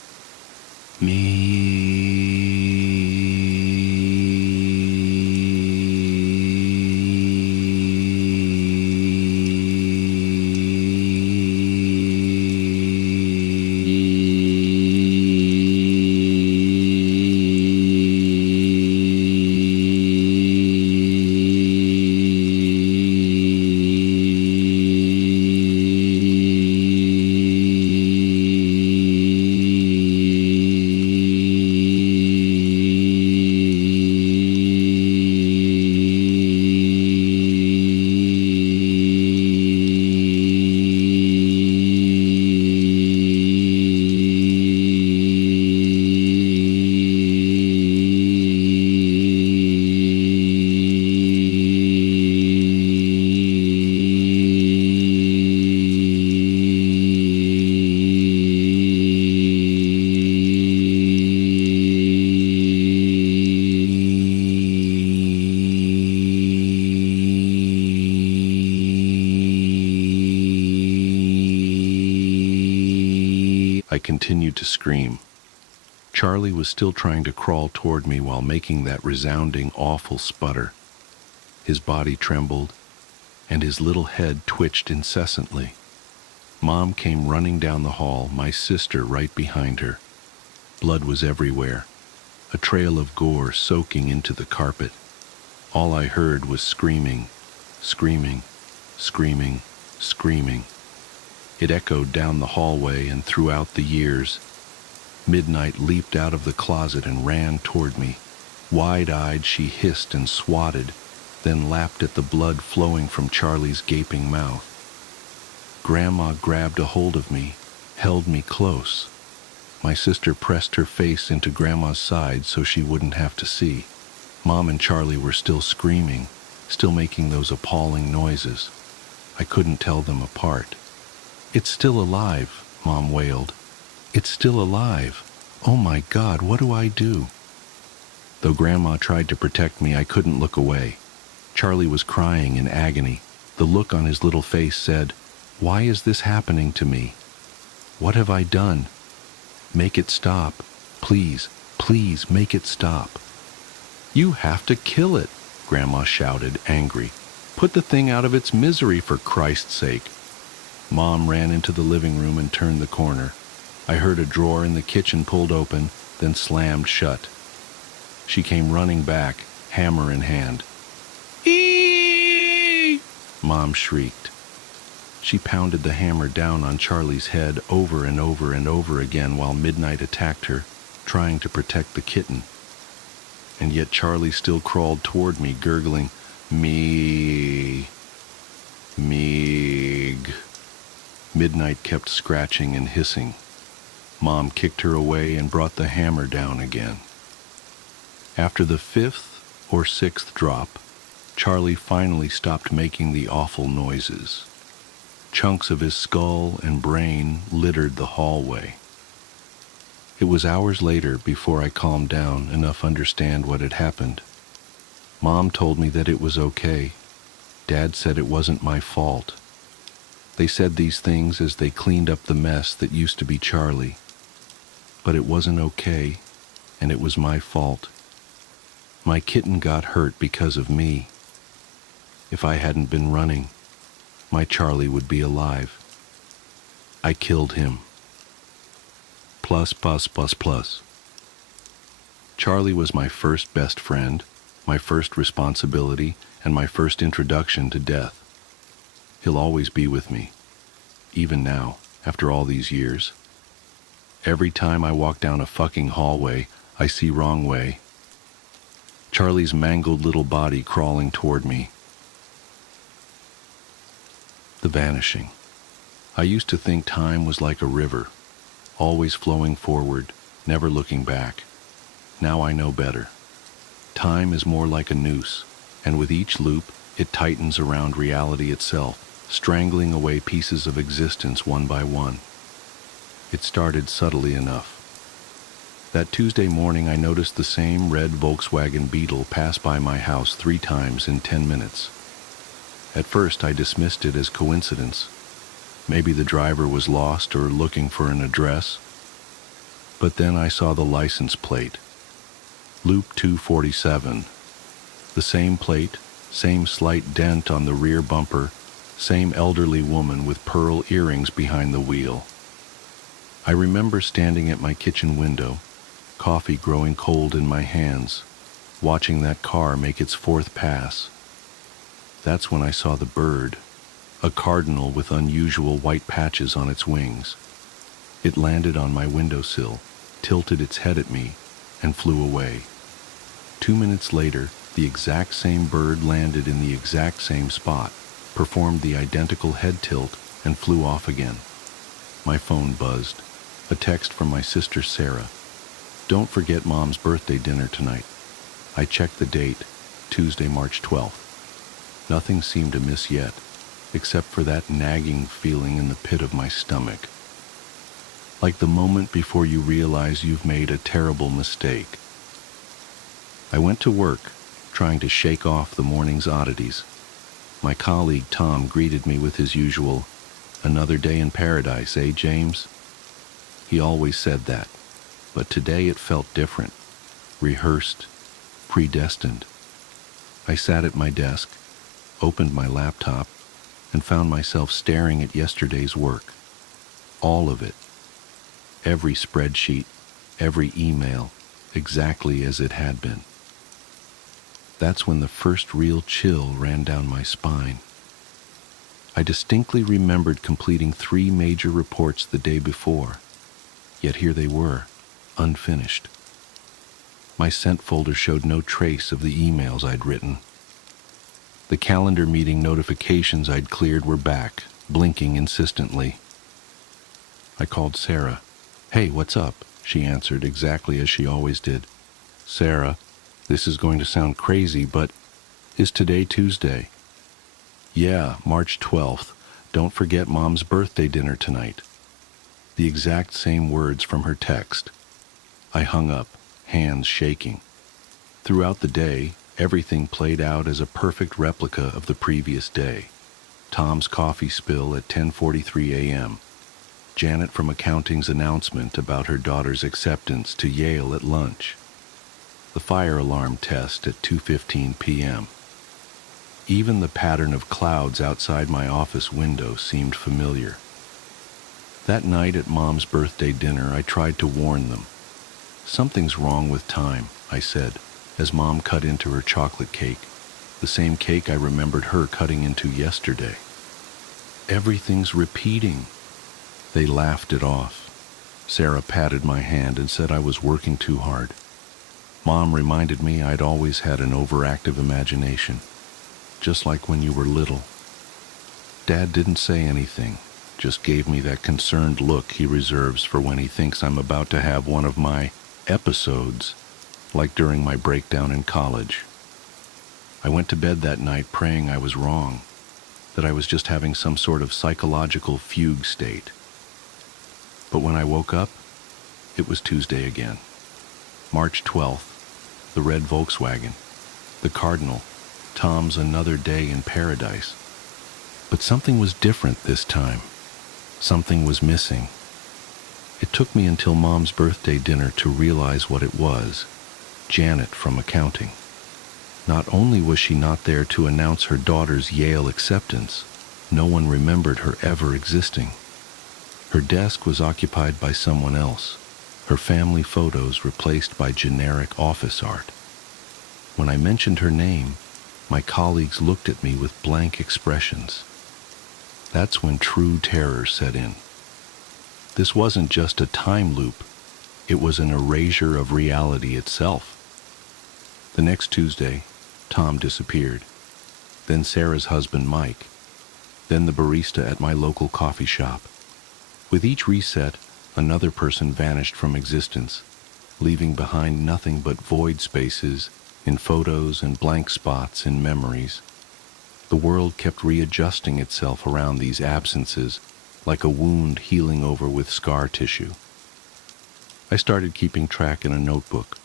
I continued to scream. Charlie was still trying to crawl toward me while making that resounding, awful sputter. His body trembled, and his little head twitched incessantly. Mom came running down the hall, my sister right behind her. Blood was everywhere, a trail of gore soaking into the carpet. All I heard was screaming, screaming, screaming, screaming. It echoed down the hallway and throughout the years. Midnight leaped out of the closet and ran toward me. Wide-eyed, she hissed and swatted, then lapped at the blood flowing from Charlie's gaping mouth. Grandma grabbed a hold of me, held me close. My sister pressed her face into Grandma's side so she wouldn't have to see. Mom and Charlie were still screaming, still making those appalling noises. I couldn't tell them apart. "It's still alive," Mom wailed. "It's still alive. Oh my God, what do I do?" Though Grandma tried to protect me, I couldn't look away. Charlie was crying in agony. The look on his little face said, "Why is this happening to me? What have I done? Make it stop. Please, please make it stop." "You have to kill it," Grandma shouted, angry. "Put the thing out of its misery, for Christ's sake." Mom ran into the living room and turned the corner. I heard a drawer in the kitchen pulled open, then slammed shut. She came running back, hammer in hand. "Eee!" Mom shrieked. She pounded the hammer down on Charlie's head over and over and over again while midnight attacked her, trying to protect the kitten. And yet Charlie still crawled toward me, gurgling, "Me, Meeg." Midnight kept scratching and hissing. Mom kicked her away and brought the hammer down again. After the 5th or 6th drop, Charlie finally stopped making the awful noises. Chunks of his skull and brain littered the hallway. It was hours later before I calmed down enough to understand what had happened. Mom told me that it was okay. Dad said it wasn't my fault. They said these things as they cleaned up the mess that used to be Charlie. But it wasn't okay, and it was my fault. My kitten got hurt because of me. If I hadn't been running, my Charlie would be alive. I killed him. Plus. Charlie was my first best friend, my first responsibility, and my first introduction to death. He'll always be with me, even now, after all these years. Every time I walk down a fucking hallway, I see wrong way. Charlie's mangled little body crawling toward me. The vanishing. I used to think time was like a river, always flowing forward, never looking back. Now I know better. Time is more like a noose, and with each loop, it tightens around reality itself, strangling away pieces of existence one by one. It started subtly enough. That Tuesday morning, I noticed the same red Volkswagen Beetle pass by my house 3 times in 10 minutes. At first, I dismissed it as coincidence. Maybe the driver was lost or looking for an address. But then I saw the license plate. Loop 247. The same plate, same slight dent on the rear bumper, same elderly woman with pearl earrings behind the wheel. I remember standing at my kitchen window, coffee growing cold in my hands, watching that car make its 4th pass. That's when I saw the bird, a cardinal with unusual white patches on its wings. It landed on my windowsill, tilted its head at me, and flew away. 2 minutes later, the exact same bird landed in the exact same spot, performed the identical head tilt, and flew off again. My phone buzzed. A text from my sister Sarah. "Don't forget Mom's birthday dinner tonight." I checked the date, Tuesday, March 12th. Nothing seemed amiss yet, except for that nagging feeling in the pit of my stomach. Like the moment before you realize you've made a terrible mistake. I went to work, trying to shake off the morning's oddities. My colleague Tom greeted me with his usual, "Another day in paradise, eh, James?" He always said that, but today it felt different, rehearsed, predestined. I sat at my desk, opened my laptop, and found myself staring at yesterday's work. All of it. Every spreadsheet, every email, exactly as it had been. That's when the first real chill ran down my spine. I distinctly remembered completing 3 major reports the day before, yet here they were, unfinished. My sent folder showed no trace of the emails I'd written. The calendar meeting notifications I'd cleared were back, blinking insistently. I called Sarah. "Hey, what's up?" She answered exactly as she always did. "Sarah, this is going to sound crazy, but is today Tuesday?" "Yeah, March 12th. Don't forget Mom's birthday dinner tonight." The exact same words from her text. I hung up, hands shaking. Throughout the day, everything played out as a perfect replica of the previous day. Tom's coffee spill at 10:43 a.m. Janet from accounting's announcement about her daughter's acceptance to Yale at lunch. The fire alarm test at 2:15 p.m. Even the pattern of clouds outside my office window seemed familiar. That night at Mom's birthday dinner, I tried to warn them. "Something's wrong with time," I said, as Mom cut into her chocolate cake, the same cake I remembered her cutting into yesterday. "Everything's repeating." They laughed it off. Sarah patted my hand and said I was working too hard. Mom reminded me I'd always had an overactive imagination, just like when you were little. Dad didn't say anything, just gave me that concerned look he reserves for when he thinks I'm about to have one of my episodes, like during my breakdown in college. I went to bed that night praying I was wrong, that I was just having some sort of psychological fugue state. But when I woke up, it was Tuesday again. March 12th, the red Volkswagen, the Cardinal, Tom's another day in paradise. But something was different this time. Something was missing. It took me until Mom's birthday dinner to realize what it was: Janet from accounting. Not only was she not there to announce her daughter's Yale acceptance, no one remembered her ever existing. Her desk was occupied by someone else, her family photos replaced by generic office art. When I mentioned her name, my colleagues looked at me with blank expressions. That's when true terror set in. This wasn't just a time loop, it was an erasure of reality itself. The next Tuesday, Tom disappeared. Then Sarah's husband, Mike. Then the barista at my local coffee shop. With each reset, another person vanished from existence, leaving behind nothing but void spaces in photos and blank spots in memories. The world kept readjusting itself around these absences, like a wound healing over with scar tissue. I started keeping track in a notebook,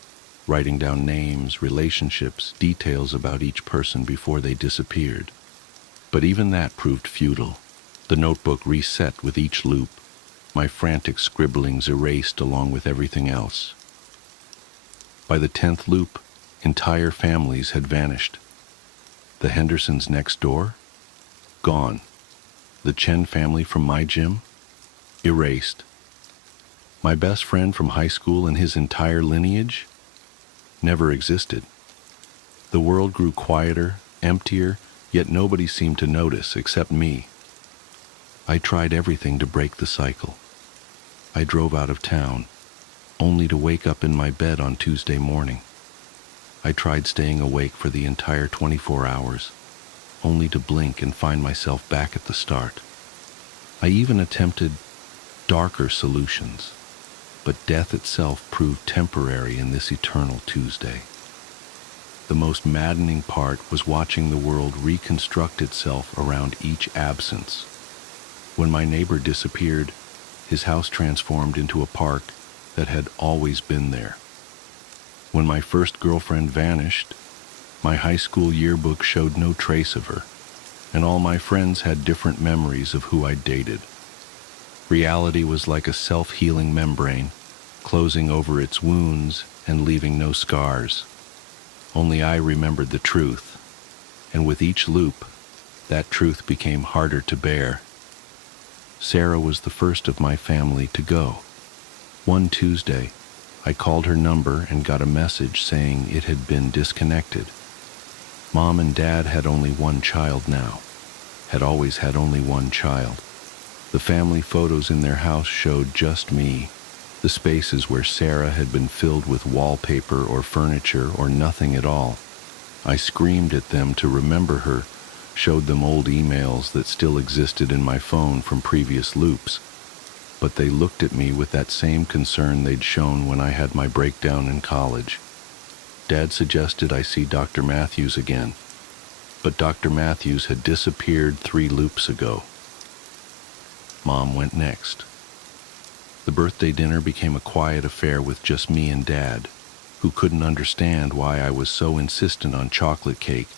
writing down names, relationships, details about each person before they disappeared. But even that proved futile. The notebook reset with each loop, my frantic scribblings erased along with everything else. By the 10th loop, entire families had vanished. The Hendersons next door? Gone. The Chen family from my gym? Erased. My best friend from high school and his entire lineage? Never existed. The world grew quieter, emptier, yet nobody seemed to notice except me. I tried everything to break the cycle. I drove out of town, only to wake up in my bed on Tuesday morning. I tried staying awake for the entire 24 hours, only to blink and find myself back at the start. I even attempted darker solutions, but death itself proved temporary in this eternal Tuesday. The most maddening part was watching the world reconstruct itself around each absence. When my neighbor disappeared, his house transformed into a park that had always been there. When my first girlfriend vanished, my high school yearbook showed no trace of her, and all my friends had different memories of who I dated. Reality was like a self-healing membrane, closing over its wounds and leaving no scars. Only I remembered the truth, and with each loop, that truth became harder to bear. Sarah was the first of my family to go. One Tuesday, I called her number and got a message saying it had been disconnected. Mom and Dad had only one child now, had always had only one child. The family photos in their house showed just me, the spaces where Sarah had been filled with wallpaper or furniture or nothing at all. I screamed at them to remember her, showed them old emails that still existed in my phone from previous loops, but they looked at me with that same concern they'd shown when I had my breakdown in college. Dad suggested I see Dr. Matthews again, but Dr. Matthews had disappeared 3 loops ago. Mom went next. The birthday dinner became a quiet affair with just me and Dad, who couldn't understand why I was so insistent on chocolate cake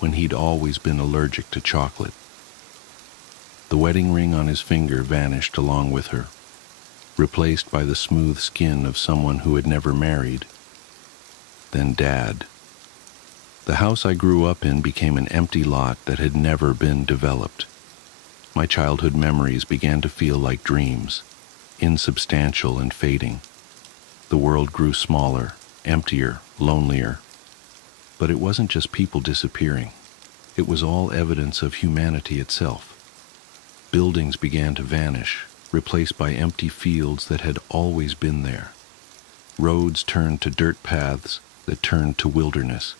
when he'd always been allergic to chocolate. The wedding ring on his finger vanished along with her, replaced by the smooth skin of someone who had never married. Then Dad. The house I grew up in became an empty lot that had never been developed. My childhood memories began to feel like dreams, insubstantial and fading. The world grew smaller, emptier, lonelier. But it wasn't just people disappearing. It was all evidence of humanity itself. Buildings began to vanish, replaced by empty fields that had always been there. Roads turned to dirt paths that turned to wilderness.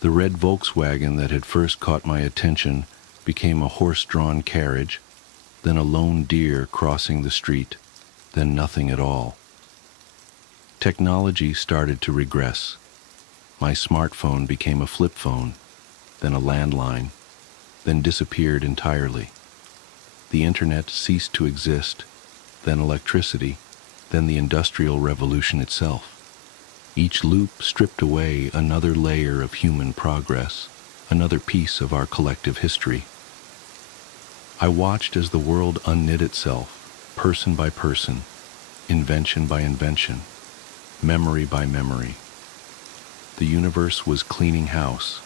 The red Volkswagen that had first caught my attention became a horse-drawn carriage, then a lone deer crossing the street, then nothing at all. Technology started to regress. My smartphone became a flip phone, then a landline, then disappeared entirely. The internet ceased to exist, then electricity, then the Industrial Revolution itself. Each loop stripped away another layer of human progress, another piece of our collective history. I watched as the world unknit itself, person by person, invention by invention, memory by memory. The universe was cleaning house,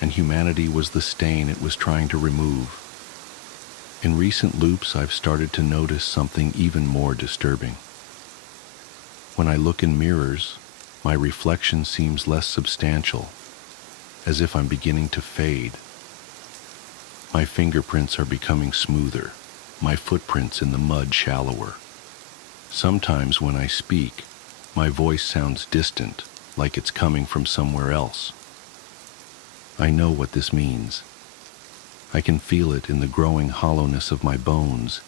and humanity was the stain it was trying to remove. In recent loops, I've started to notice something even more disturbing. When I look in mirrors, my reflection seems less substantial, as if I'm beginning to fade. My fingerprints are becoming smoother, my footprints in the mud shallower. Sometimes when I speak, my voice sounds distant, like it's coming from somewhere else. I know what this means. I can feel it in the growing hollowness of my bones,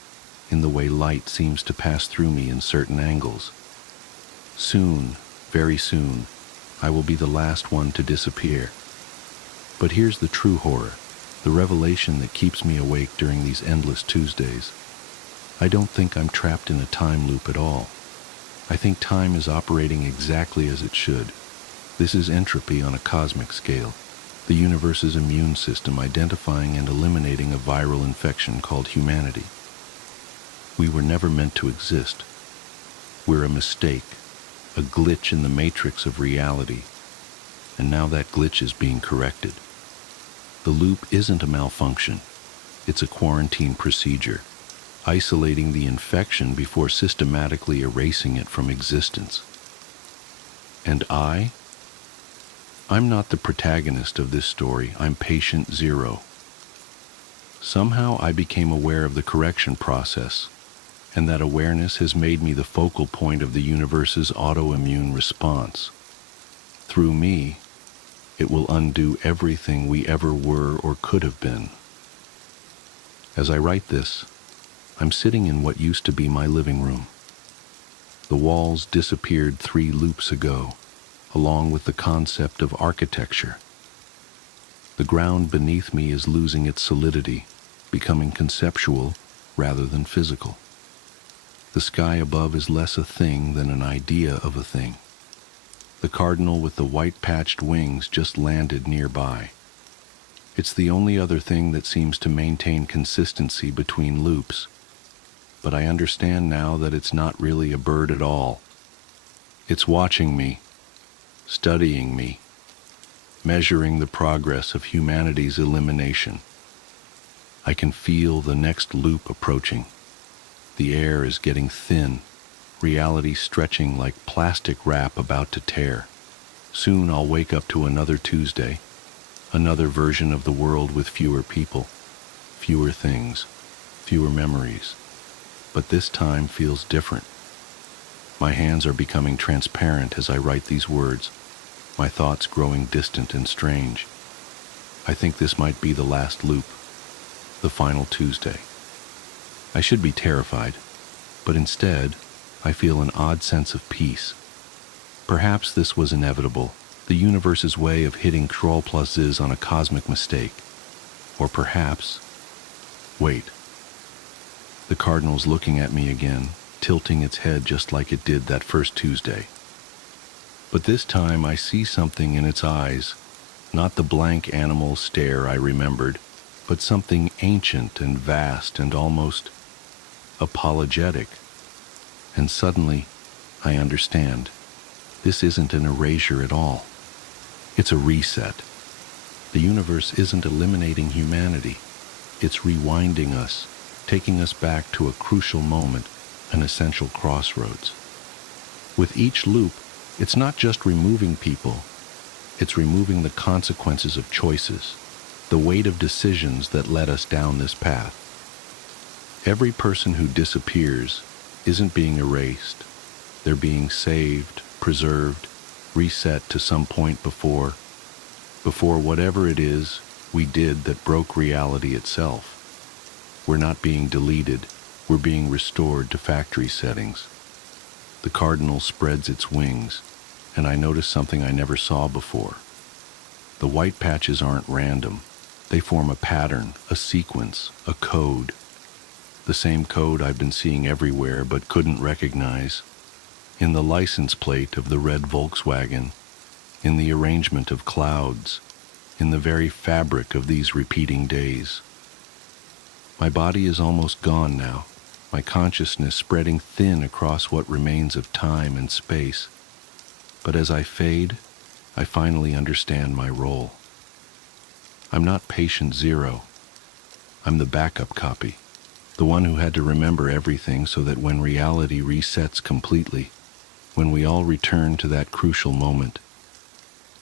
in the way light seems to pass through me in certain angles. Soon, very soon, I will be the last one to disappear. But here's the true horror, the revelation that keeps me awake during these endless Tuesdays. I don't think I'm trapped in a time loop at all. I think time is operating exactly as it should. This is entropy on a cosmic scale, the universe's immune system identifying and eliminating a viral infection called humanity. We were never meant to exist. We're a mistake, a glitch in the matrix of reality, and now that glitch is being corrected. The loop isn't a malfunction, it's a quarantine procedure, isolating the infection before systematically erasing it from existence. And I'm not the protagonist of this story, I'm patient zero. Somehow I became aware of the correction process, and that awareness has made me the focal point of the universe's autoimmune response. Through me, it will undo everything we ever were or could have been. As I write this, I'm sitting in what used to be my living room. The walls disappeared 3 loops ago, along with the concept of architecture. The ground beneath me is losing its solidity, becoming conceptual rather than physical. The sky above is less a thing than an idea of a thing. The cardinal with the white-patched wings just landed nearby. It's the only other thing that seems to maintain consistency between loops. But I understand now that it's not really a bird at all. It's watching me, studying me, measuring the progress of humanity's elimination. I can feel the next loop approaching. The air is getting thin, reality stretching like plastic wrap about to tear. Soon I'll wake up to another Tuesday, another version of the world with fewer people, fewer things, fewer memories. But this time feels different. My hands are becoming transparent as I write these words, my thoughts growing distant and strange. I think this might be the last loop, the final Tuesday. I should be terrified, but instead, I feel an odd sense of peace. Perhaps this was inevitable, the universe's way of hitting Troll plus Ziz on a cosmic mistake. Or perhaps... Wait. The cardinal's looking at me again, tilting its head just like it did that first Tuesday. But this time I see something in its eyes, not the blank animal stare I remembered, but something ancient and vast and almost apologetic. And suddenly, I understand. This isn't an erasure at all. It's a reset. The universe isn't eliminating humanity. It's rewinding us, taking us back to a crucial moment, an essential crossroads. With each loop, it's not just removing people, it's removing the consequences of choices, the weight of decisions that led us down this path. Every person who disappears isn't being erased. They're being saved, preserved, reset to some point before whatever it is we did that broke reality itself. We're not being deleted, we're being restored to factory settings. The cardinal spreads its wings, and I notice something I never saw before. The white patches aren't random. They form a pattern, a sequence, a code. The same code I've been seeing everywhere but couldn't recognize. In the license plate of the red Volkswagen, in the arrangement of clouds, in the very fabric of these repeating days. My body is almost gone now, my consciousness spreading thin across what remains of time and space. But as I fade, I finally understand my role. I'm not patient zero. I'm the backup copy, the one who had to remember everything so that when reality resets completely, when we all return to that crucial moment,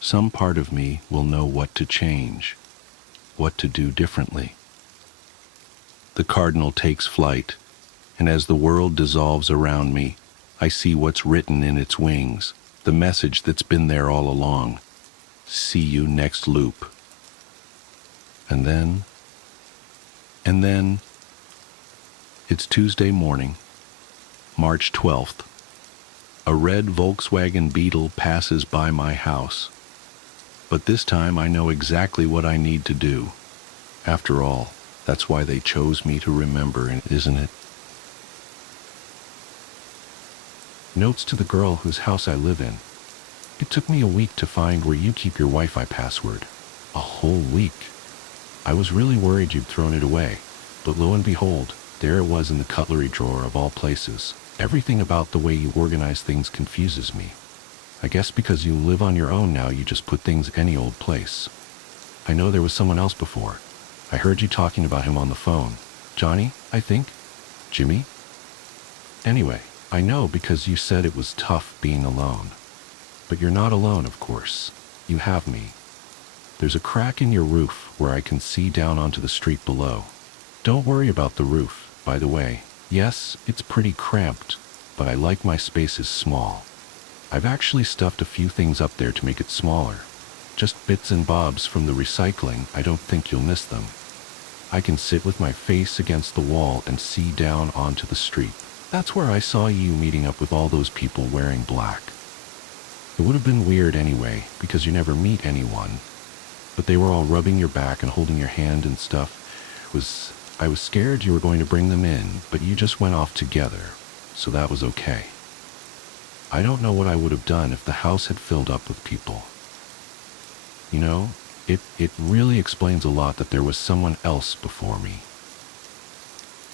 some part of me will know what to change, what to do differently. The cardinal takes flight, and as the world dissolves around me, I see what's written in its wings, the message that's been there all along. See you next loop. And then, it's Tuesday morning, March 12th. A red Volkswagen Beetle passes by my house. But this time I know exactly what I need to do. After all, that's why they chose me to remember, isn't it? Notes to the girl whose house I live in. It took me a week to find where you keep your Wi-Fi password. A whole week. I was really worried you'd thrown it away, but lo and behold, there it was in the cutlery drawer of all places. Everything about the way you organize things confuses me. I guess because you live on your own now, you just put things any old place. I know there was someone else before. I heard you talking about him on the phone. Johnny, I think? Jimmy? Anyway, I know because you said it was tough being alone. But you're not alone, of course. You have me. There's a crack in your roof where I can see down onto the street below. Don't worry about the roof, by the way. Yes, it's pretty cramped, but I like my spaces small. I've actually stuffed a few things up there to make it smaller. Just bits and bobs from the recycling. I don't think you'll miss them. I can sit with my face against the wall and see down onto the street. That's where I saw you meeting up with all those people wearing black. It would have been weird anyway, because you never meet anyone. But they were all rubbing your back and holding your hand and stuff. I was scared you were going to bring them in, but you just went off together, so that was okay. I don't know what I would have done if the house had filled up with people. You know, it really explains a lot that there was someone else before me.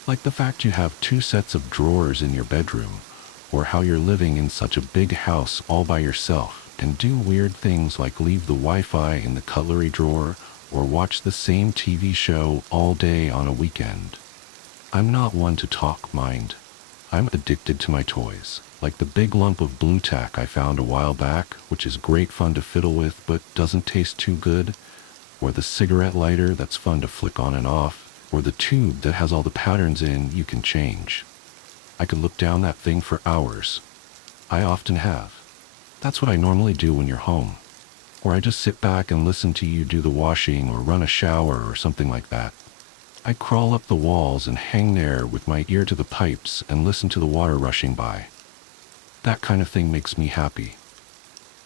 Like the fact you have 2 sets of drawers in your bedroom, or how you're living in such a big house all by yourself and do weird things like leave the Wi-Fi in the cutlery drawer or watch the same TV show all day on a weekend. I'm not one to talk, mind. I'm addicted to my toys, like the big lump of blue tack I found a while back, which is great fun to fiddle with but doesn't taste too good, or the cigarette lighter that's fun to flick on and off, or the tube that has all the patterns in you can change. I could look down that thing for hours. I often have. That's what I normally do when you're home. Or I just sit back and listen to you do the washing or run a shower or something like that. I crawl up the walls and hang there with my ear to the pipes and listen to the water rushing by. That kind of thing makes me happy.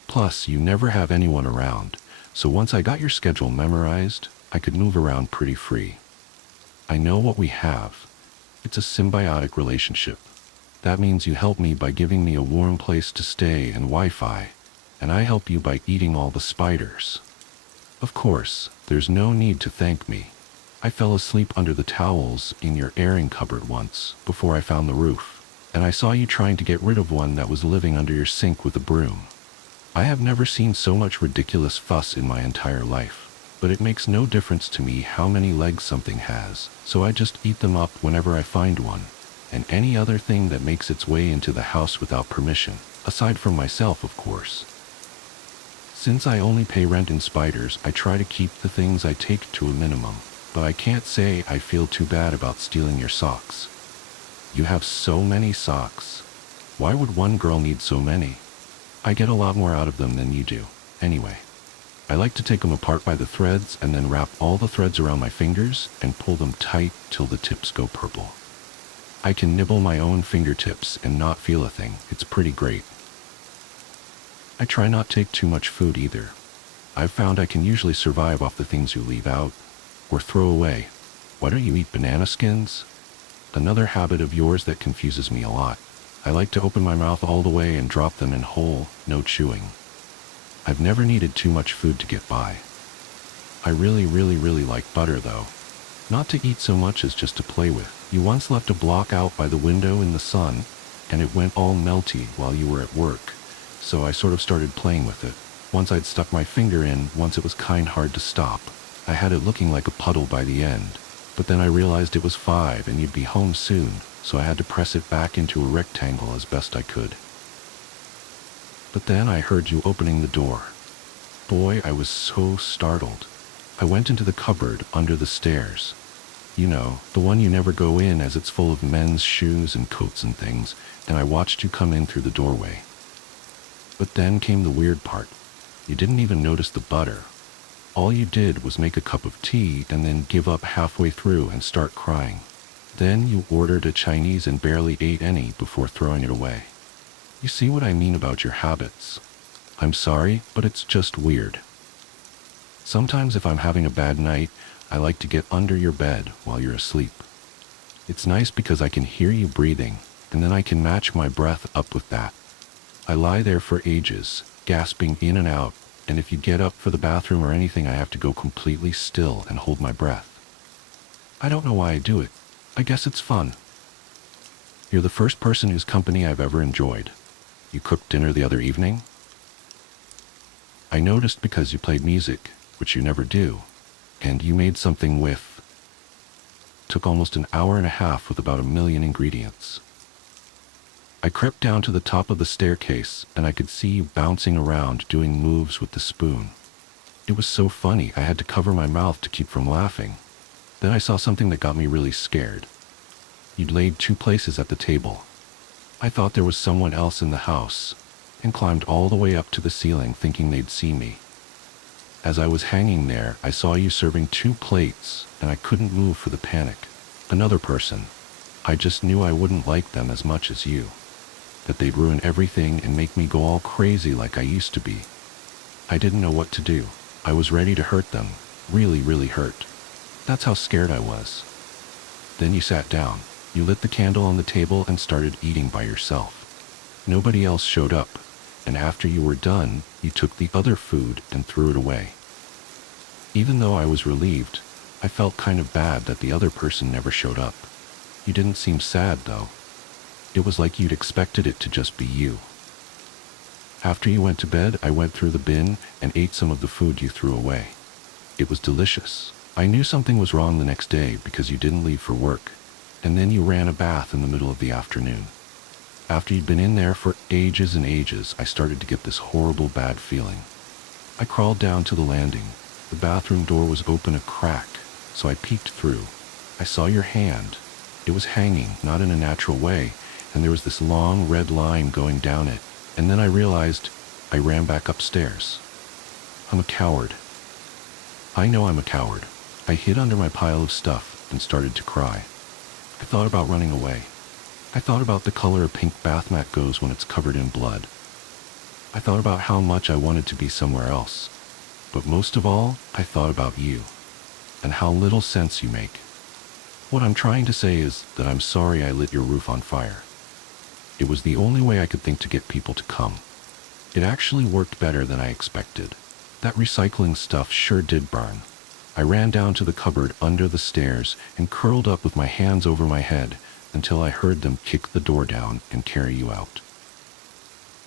Plus, you never have anyone around, so once I got your schedule memorized, I could move around pretty free. I know what we have. It's a symbiotic relationship. That means you help me by giving me a warm place to stay and Wi-Fi, and I help you by eating all the spiders. Of course, there's no need to thank me. I fell asleep under the towels in your airing cupboard once, before I found the roof, and I saw you trying to get rid of one that was living under your sink with a broom. I have never seen so much ridiculous fuss in my entire life, but it makes no difference to me how many legs something has, so I just eat them up whenever I find one, and any other thing that makes its way into the house without permission, aside from myself, of course. Since I only pay rent in spiders, I try to keep the things I take to a minimum, but I can't say I feel too bad about stealing your socks. You have so many socks. Why would one girl need so many? I get a lot more out of them than you do. Anyway, I like to take them apart by the threads and then wrap all the threads around my fingers and pull them tight till the tips go purple. I can nibble my own fingertips and not feel a thing. It's pretty great. I try not to take too much food either. I've found I can usually survive off the things you leave out or throw away. Why don't you eat banana skins? Another habit of yours that confuses me a lot. I like to open my mouth all the way and drop them in whole, no chewing. I've never needed too much food to get by. I really like butter though. Not to eat so much as just to play with. You once left a block out by the window in the sun, and it went all melty while you were at work, so I sort of started playing with it. Once I'd stuck my finger in, once it was kind hard to stop. I had it looking like a puddle by the end, but then I realized it was 5 and you'd be home soon, so I had to press it back into a rectangle as best I could. But then I heard you opening the door. Boy, I was so startled. I went into the cupboard under the stairs. You know, the one you never go in as it's full of men's shoes and coats and things, and I watched you come in through the doorway. But then came the weird part. You didn't even notice the butter. All you did was make a cup of tea and then give up halfway through and start crying. Then you ordered a Chinese and barely ate any before throwing it away. You see what I mean about your habits? I'm sorry, but it's just weird. Sometimes if I'm having a bad night, I like to get under your bed while you're asleep. It's nice because I can hear you breathing, and then I can match my breath up with that. I lie there for ages, gasping in and out, and if you get up for the bathroom or anything, I have to go completely still and hold my breath. I don't know why I do it. I guess it's fun. You're the first person whose company I've ever enjoyed. You cooked dinner the other evening? I noticed because you played music, which you never do, and you made something with. Took almost an hour and a half with about 1,000,000 ingredients. I crept down to the top of the staircase and I could see you bouncing around doing moves with the spoon. It was so funny I had to cover my mouth to keep from laughing. Then I saw something that got me really scared. You'd laid 2 places at the table. I thought there was someone else in the house and climbed all the way up to the ceiling thinking they'd see me. As I was hanging there, I saw you serving 2 plates and I couldn't move for the panic. Another person. I just knew I wouldn't like them as much as you. That they'd ruin everything and make me go all crazy like I used to be. I didn't know what to do. I was ready to hurt them. Really hurt. That's how scared I was. Then you sat down. You lit the candle on the table and started eating by yourself. Nobody else showed up, and after you were done, you took the other food and threw it away. Even though I was relieved, I felt kind of bad that the other person never showed up. You didn't seem sad, though. It was like you'd expected it to just be you. After you went to bed, I went through the bin and ate some of the food you threw away. It was delicious. I knew something was wrong the next day because you didn't leave for work, and then you ran a bath in the middle of the afternoon. After you'd been in there for ages and ages, I started to get this horrible bad feeling. I crawled down to the landing. The bathroom door was open a crack, so I peeked through. I saw your hand. It was hanging, not in a natural way, and there was this long red line going down it, and then I realized I ran back upstairs. I'm a coward. I know I'm a coward. I hid under my pile of stuff and started to cry. I thought about running away. I thought about the color a pink bath mat goes when it's covered in blood. I thought about how much I wanted to be somewhere else. But most of all, I thought about you, and how little sense you make. What I'm trying to say is that I'm sorry I lit your roof on fire. It was the only way I could think to get people to come. It actually worked better than I expected. That recycling stuff sure did burn. I ran down to the cupboard under the stairs and curled up with my hands over my head until I heard them kick the door down and carry you out.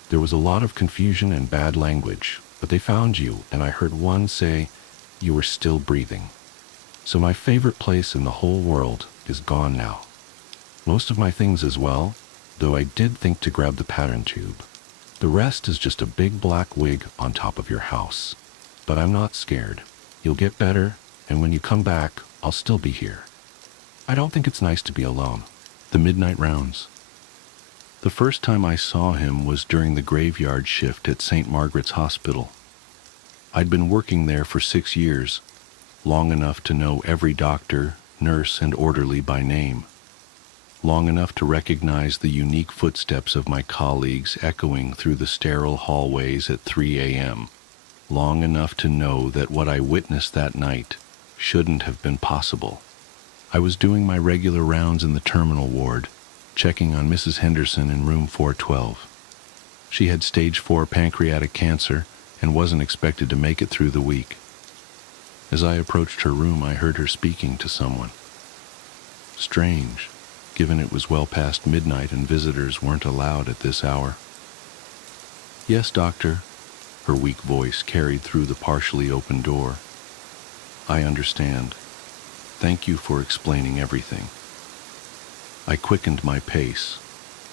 There was a lot of confusion and bad language, but they found you, and I heard one say, "You were still breathing." So my favorite place in the whole world is gone now. Most of my things as well, though I did think to grab the pattern tube. The rest is just a big black wig on top of your house. But I'm not scared. You'll get better, and when you come back, I'll still be here. I don't think it's nice to be alone. The midnight rounds. The first time I saw him was during the graveyard shift at St. Margaret's Hospital. I'd been working there for 6 years, long enough to know every doctor, nurse, and orderly by name. Long enough to recognize the unique footsteps of my colleagues echoing through the sterile hallways at 3 a.m. Long enough to know that what I witnessed that night shouldn't have been possible. I was doing my regular rounds in the terminal ward, checking on Mrs. Henderson in room 412. She had stage 4 pancreatic cancer and wasn't expected to make it through the week. As I approached her room, I heard her speaking to someone. Strange, given it was well past midnight and visitors weren't allowed at this hour. "Yes, doctor," her weak voice carried through the partially open door. "I understand. Thank you for explaining everything." I quickened my pace,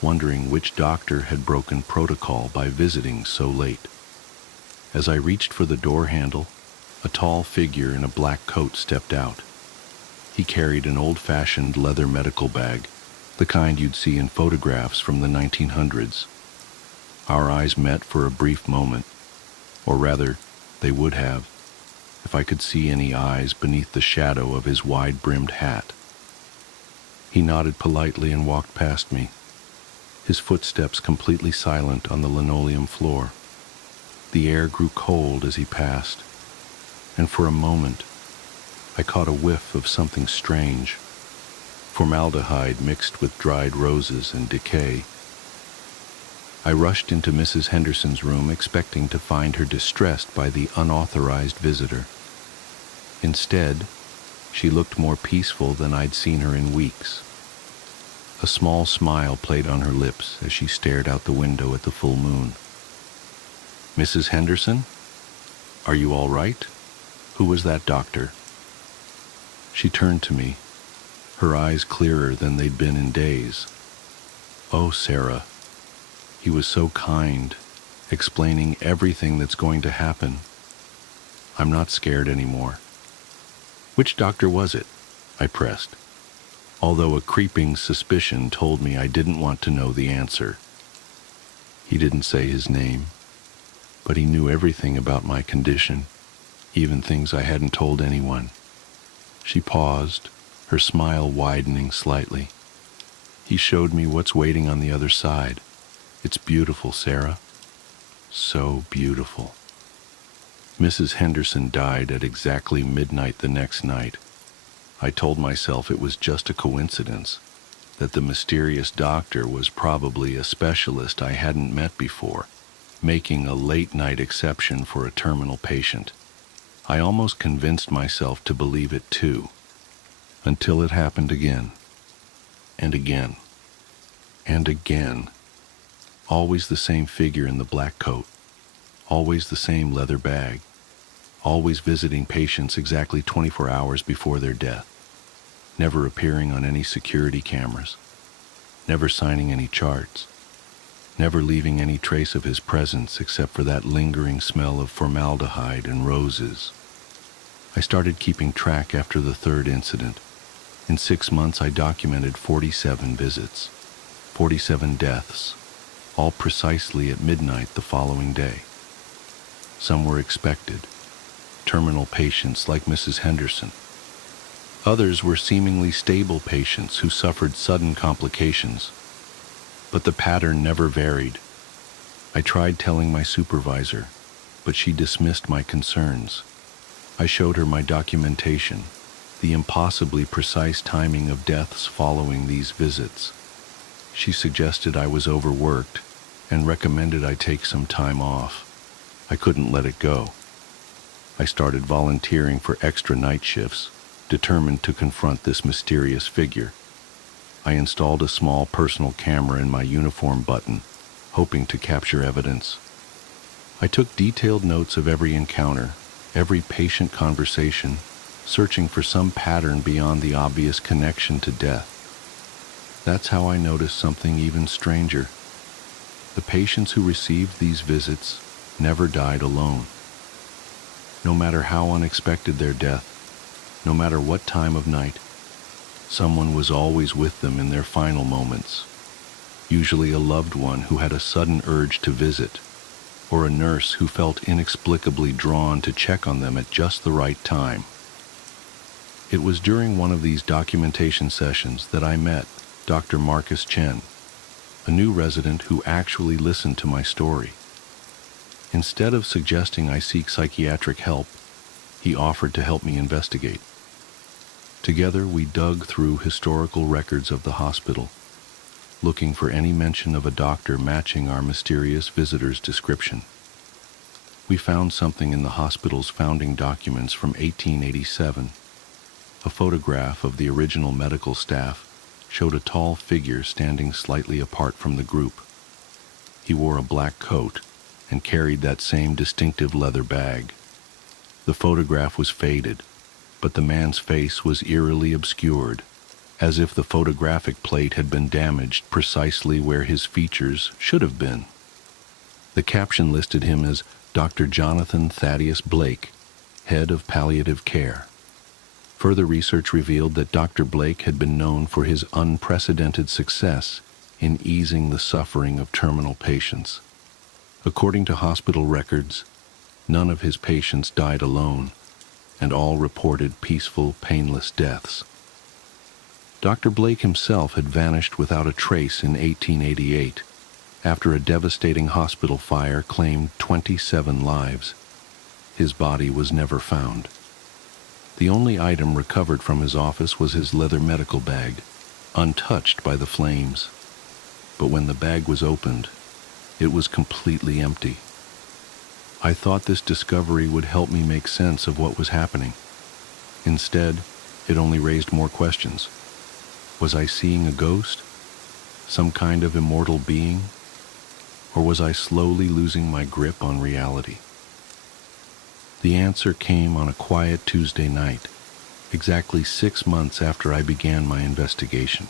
wondering which doctor had broken protocol by visiting so late. As I reached for the door handle, a tall figure in a black coat stepped out. He carried an old-fashioned leather medical bag, the kind you'd see in photographs from the 1900s. Our eyes met for a brief moment, or rather, they would have, if I could see any eyes beneath the shadow of his wide-brimmed hat. He nodded politely and walked past me, his footsteps completely silent on the linoleum floor. The air grew cold as he passed, and for a moment, I caught a whiff of something strange, formaldehyde mixed with dried roses and decay. I rushed into Mrs. Henderson's room expecting to find her distressed by the unauthorized visitor. Instead, she looked more peaceful than I'd seen her in weeks. A small smile played on her lips as she stared out the window at the full moon. "Mrs. Henderson? Are you all right? Who was that doctor?" She turned to me, her eyes clearer than they'd been in days. "Oh, Sarah. He was so kind, explaining everything that's going to happen. I'm not scared anymore." "Which doctor was it?" I pressed, although a creeping suspicion told me I didn't want to know the answer. He didn't say his name, but he knew everything about my condition, even things I hadn't told anyone. She paused, her smile widening slightly. "He showed me what's waiting on the other side. It's beautiful, Sarah. So beautiful." Mrs. Henderson died at exactly midnight the next night. I told myself it was just a coincidence, that the mysterious doctor was probably a specialist I hadn't met before, making a late-night exception for a terminal patient. I almost convinced myself to believe it too, until it happened again, and again, and again. Always the same figure in the black coat, always the same leather bag, always visiting patients exactly 24 hours before their death, never appearing on any security cameras, never signing any charts, never leaving any trace of his presence except for that lingering smell of formaldehyde and roses. I started keeping track after the third incident. In 6 months, I documented 47 visits, 47 deaths, all precisely at midnight the following day. Some were expected, terminal patients like Mrs. Henderson. Others were seemingly stable patients who suffered sudden complications, but the pattern never varied. I tried telling my supervisor, but she dismissed my concerns. I showed her my documentation, the impossibly precise timing of deaths following these visits. She suggested I was overworked and recommended I take some time off. I couldn't let it go. I started volunteering for extra night shifts, determined to confront this mysterious figure. I installed a small personal camera in my uniform button, hoping to capture evidence. I took detailed notes of every encounter, every patient conversation, searching for some pattern beyond the obvious connection to death. That's how I noticed something even stranger. The patients who received these visits never died alone. No matter how unexpected their death, no matter what time of night, someone was always with them in their final moments. Usually a loved one who had a sudden urge to visit, or a nurse who felt inexplicably drawn to check on them at just the right time. It was during one of these documentation sessions that I met Dr. Marcus Chen, a new resident who actually listened to my story. Instead of suggesting I seek psychiatric help, he offered to help me investigate. Together, we dug through historical records of the hospital, looking for any mention of a doctor matching our mysterious visitor's description. We found something in the hospital's founding documents from 1887. A photograph of the original medical staff showed a tall figure standing slightly apart from the group. He wore a black coat and carried that same distinctive leather bag. The photograph was faded, but the man's face was eerily obscured, as if the photographic plate had been damaged precisely where his features should have been. The caption listed him as Dr. Jonathan Thaddeus Blake, head of palliative care. Further research revealed that Dr. Blake had been known for his unprecedented success in easing the suffering of terminal patients. According to hospital records, none of his patients died alone, and all reported peaceful, painless deaths. Dr. Blake himself had vanished without a trace in 1888, after a devastating hospital fire claimed 27 lives. His body was never found. The only item recovered from his office was his leather medical bag, untouched by the flames. But when the bag was opened, it was completely empty. I thought this discovery would help me make sense of what was happening. Instead, it only raised more questions. Was I seeing a ghost? Some kind of immortal being? Or was I slowly losing my grip on reality? The answer came on a quiet Tuesday night, exactly 6 months after I began my investigation.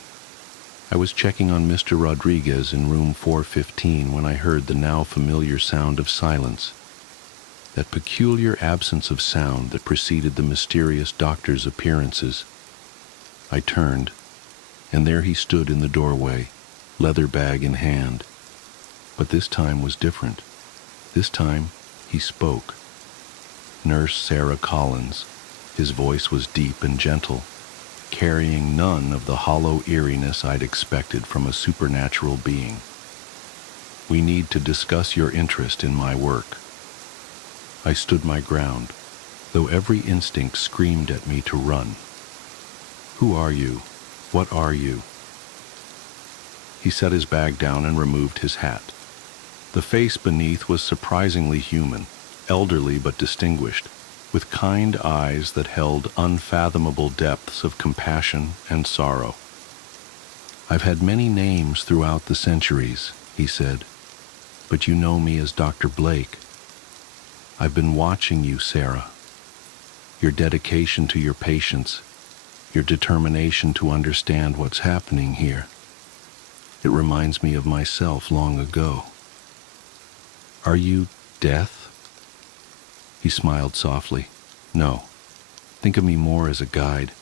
I was checking on Mr. Rodriguez in room 415 when I heard the now familiar sound of silence, that peculiar absence of sound that preceded the mysterious doctor's appearances. I turned, and there he stood in the doorway, leather bag in hand. But this time was different. This time, he spoke. Nurse Sarah Collins. His voice was deep and gentle, carrying none of the hollow eeriness I'd expected from a supernatural being. We need to discuss your interest in my work. I stood my ground, though every instinct screamed at me to run. Who are you? What are you? He set his bag down and removed his hat. The face beneath was surprisingly human, elderly but distinguished, with kind eyes that held unfathomable depths of compassion and sorrow. I've had many names throughout the centuries, he said, but you know me as Dr. Blake. I've been watching you, Sarah. Your dedication to your patients, your determination to understand what's happening here. It reminds me of myself long ago. Are you Death? He smiled softly. No. Think of me more as a guide,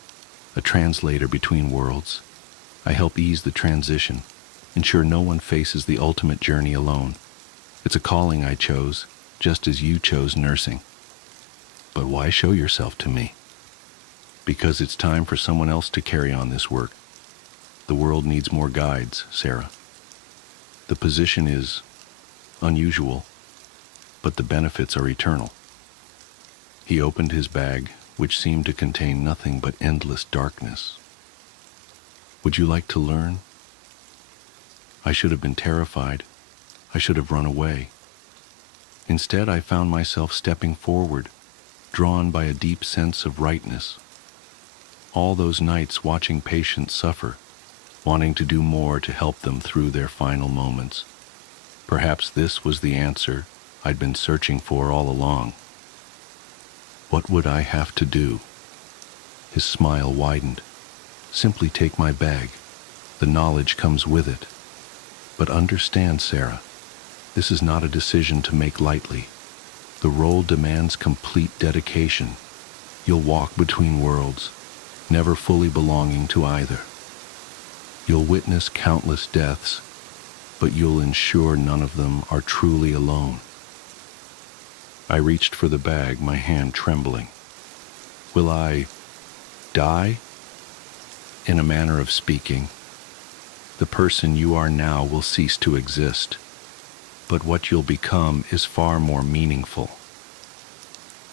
a translator between worlds. I help ease the transition, ensure no one faces the ultimate journey alone. It's a calling I chose, just as you chose nursing. But why show yourself to me? Because it's time for someone else to carry on this work. The world needs more guides, Sarah. The position is unusual, but the benefits are eternal. He opened his bag, which seemed to contain nothing but endless darkness. Would you like to learn? I should have been terrified. I should have run away. Instead, I found myself stepping forward, drawn by a deep sense of rightness. All those nights watching patients suffer, wanting to do more to help them through their final moments. Perhaps this was the answer I'd been searching for all along. What would I have to do? His smile widened. Simply take my bag. The knowledge comes with it. But understand, Sarah, this is not a decision to make lightly. The role demands complete dedication. You'll walk between worlds, never fully belonging to either. You'll witness countless deaths, but you'll ensure none of them are truly alone. I reached for the bag, my hand trembling. Will I die? In a manner of speaking, the person you are now will cease to exist, but what you'll become is far more meaningful.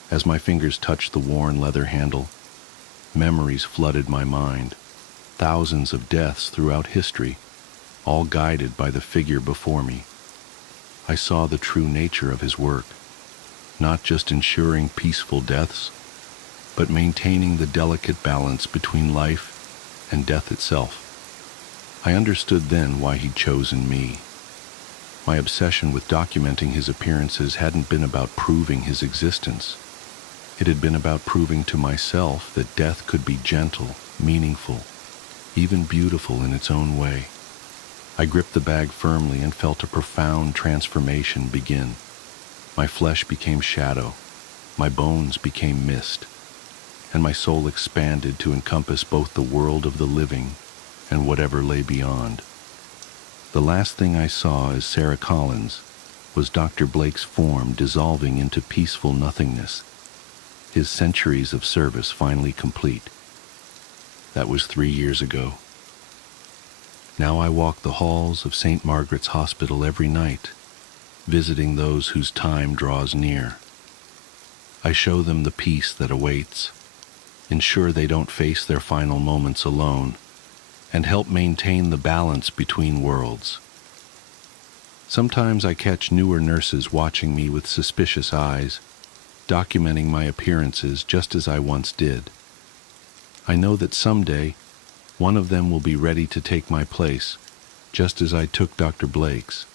As my fingers touched the worn leather handle, memories flooded my mind, thousands of deaths throughout history, all guided by the figure before me. I saw the true nature of his work, not just ensuring peaceful deaths, but maintaining the delicate balance between life and death itself. I understood then why he'd chosen me. My obsession with documenting his appearances hadn't been about proving his existence. It had been about proving to myself that death could be gentle, meaningful, even beautiful in its own way. I gripped the bag firmly and felt a profound transformation begin. My flesh became shadow, my bones became mist, and my soul expanded to encompass both the world of the living and whatever lay beyond. The last thing I saw as Sarah Collins was Dr. Blake's form dissolving into peaceful nothingness, his centuries of service finally complete. That was 3 years ago. Now I walk the halls of St. Margaret's Hospital every night, visiting those whose time draws near. I show them the peace that awaits, ensure they don't face their final moments alone, and help maintain the balance between worlds. Sometimes I catch newer nurses watching me with suspicious eyes, documenting my appearances just as I once did. I know that someday, one of them will be ready to take my place, just as I took Dr. Blake's.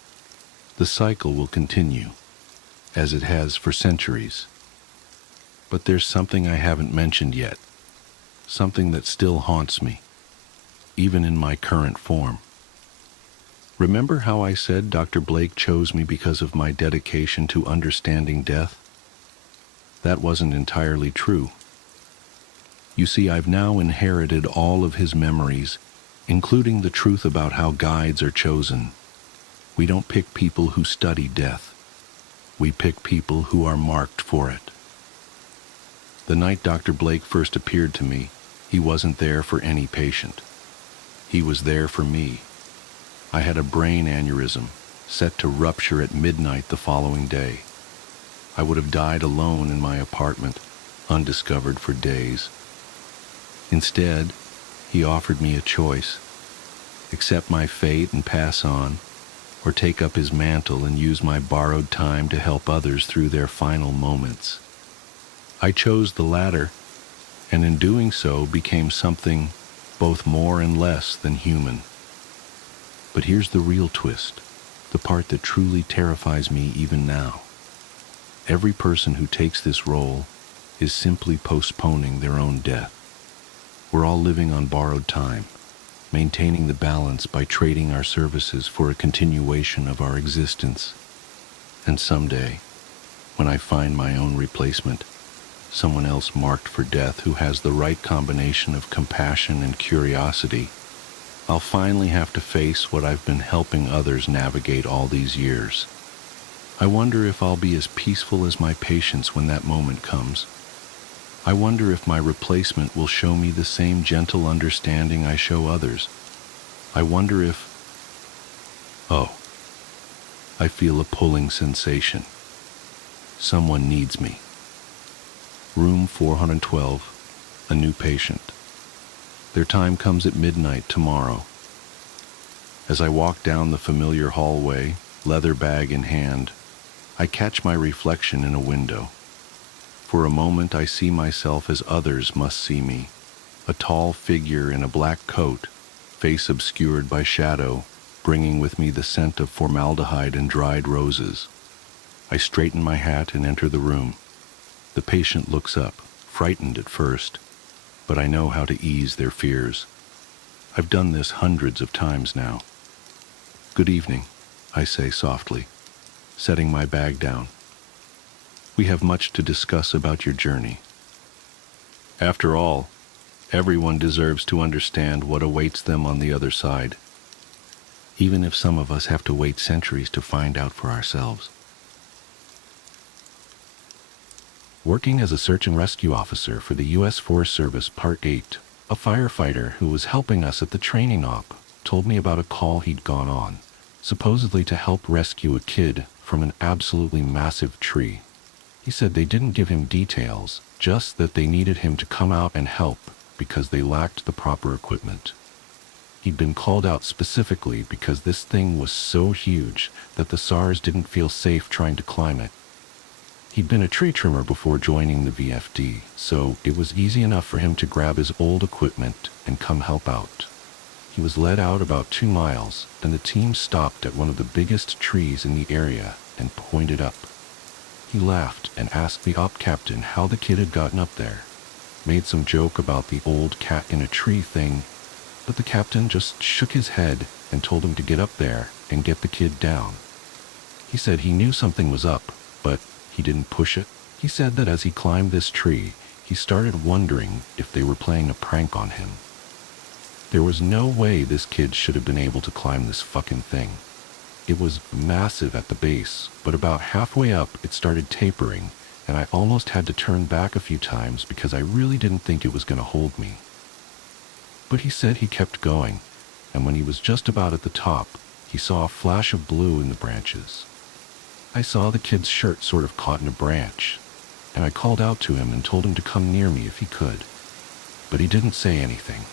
The cycle will continue, as it has for centuries. But there's something I haven't mentioned yet, something that still haunts me, even in my current form. Remember how I said Dr. Blake chose me because of my dedication to understanding death? That wasn't entirely true. You see, I've now inherited all of his memories, including the truth about how guides are chosen. We don't pick people who study death. We pick people who are marked for it. The night Dr. Blake first appeared to me, he wasn't there for any patient. He was there for me. I had a brain aneurysm, set to rupture at midnight the following day. I would have died alone in my apartment, undiscovered for days. Instead, he offered me a choice: accept my fate and pass on, or take up his mantle and use my borrowed time to help others through their final moments. I chose the latter, and in doing so became something both more and less than human. But here's the real twist, the part that truly terrifies me even now. Every person who takes this role is simply postponing their own death. We're all living on borrowed time, maintaining the balance by trading our services for a continuation of our existence. And someday, when I find my own replacement, someone else marked for death who has the right combination of compassion and curiosity, I'll finally have to face what I've been helping others navigate all these years. I wonder if I'll be as peaceful as my patients when that moment comes. I wonder if my replacement will show me the same gentle understanding I show others. I wonder if... Oh, I feel a pulling sensation. Someone needs me. Room 412, a new patient. Their time comes at midnight tomorrow. As I walk down the familiar hallway, leather bag in hand, I catch my reflection in a window. For a moment I see myself as others must see me, a tall figure in a black coat, face obscured by shadow, bringing with me the scent of formaldehyde and dried roses. I straighten my hat and enter the room. The patient looks up, frightened at first, but I know how to ease their fears. I've done this hundreds of times now. "Good evening," I say softly, setting my bag down. "We have much to discuss about your journey. After all, everyone deserves to understand what awaits them on the other side, even if some of us have to wait centuries to find out for ourselves." Working as a search and rescue officer for the U.S. Forest Service Part 8, a firefighter who was helping us at the training op told me about a call he'd gone on, supposedly to help rescue a kid from an absolutely massive tree. He said they didn't give him details, just that they needed him to come out and help because they lacked the proper equipment. He'd been called out specifically because this thing was so huge that the SARS didn't feel safe trying to climb it. He'd been a tree trimmer before joining the VFD, so it was easy enough for him to grab his old equipment and come help out. He was led out about 2 miles, and the team stopped at one of the biggest trees in the area and pointed up. He laughed and asked the op captain how the kid had gotten up there, made some joke about the old cat in a tree thing, but the captain just shook his head and told him to get up there and get the kid down. He said he knew something was up, but he didn't push it. He said that as he climbed this tree, he started wondering if they were playing a prank on him. There was no way this kid should have been able to climb this fucking thing. It was massive at the base, but about halfway up it started tapering, and I almost had to turn back a few times because I really didn't think it was going to hold me. But he said he kept going, and when he was just about at the top, he saw a flash of blue in the branches. I saw the kid's shirt sort of caught in a branch, and I called out to him and told him to come near me if he could, but he didn't say anything.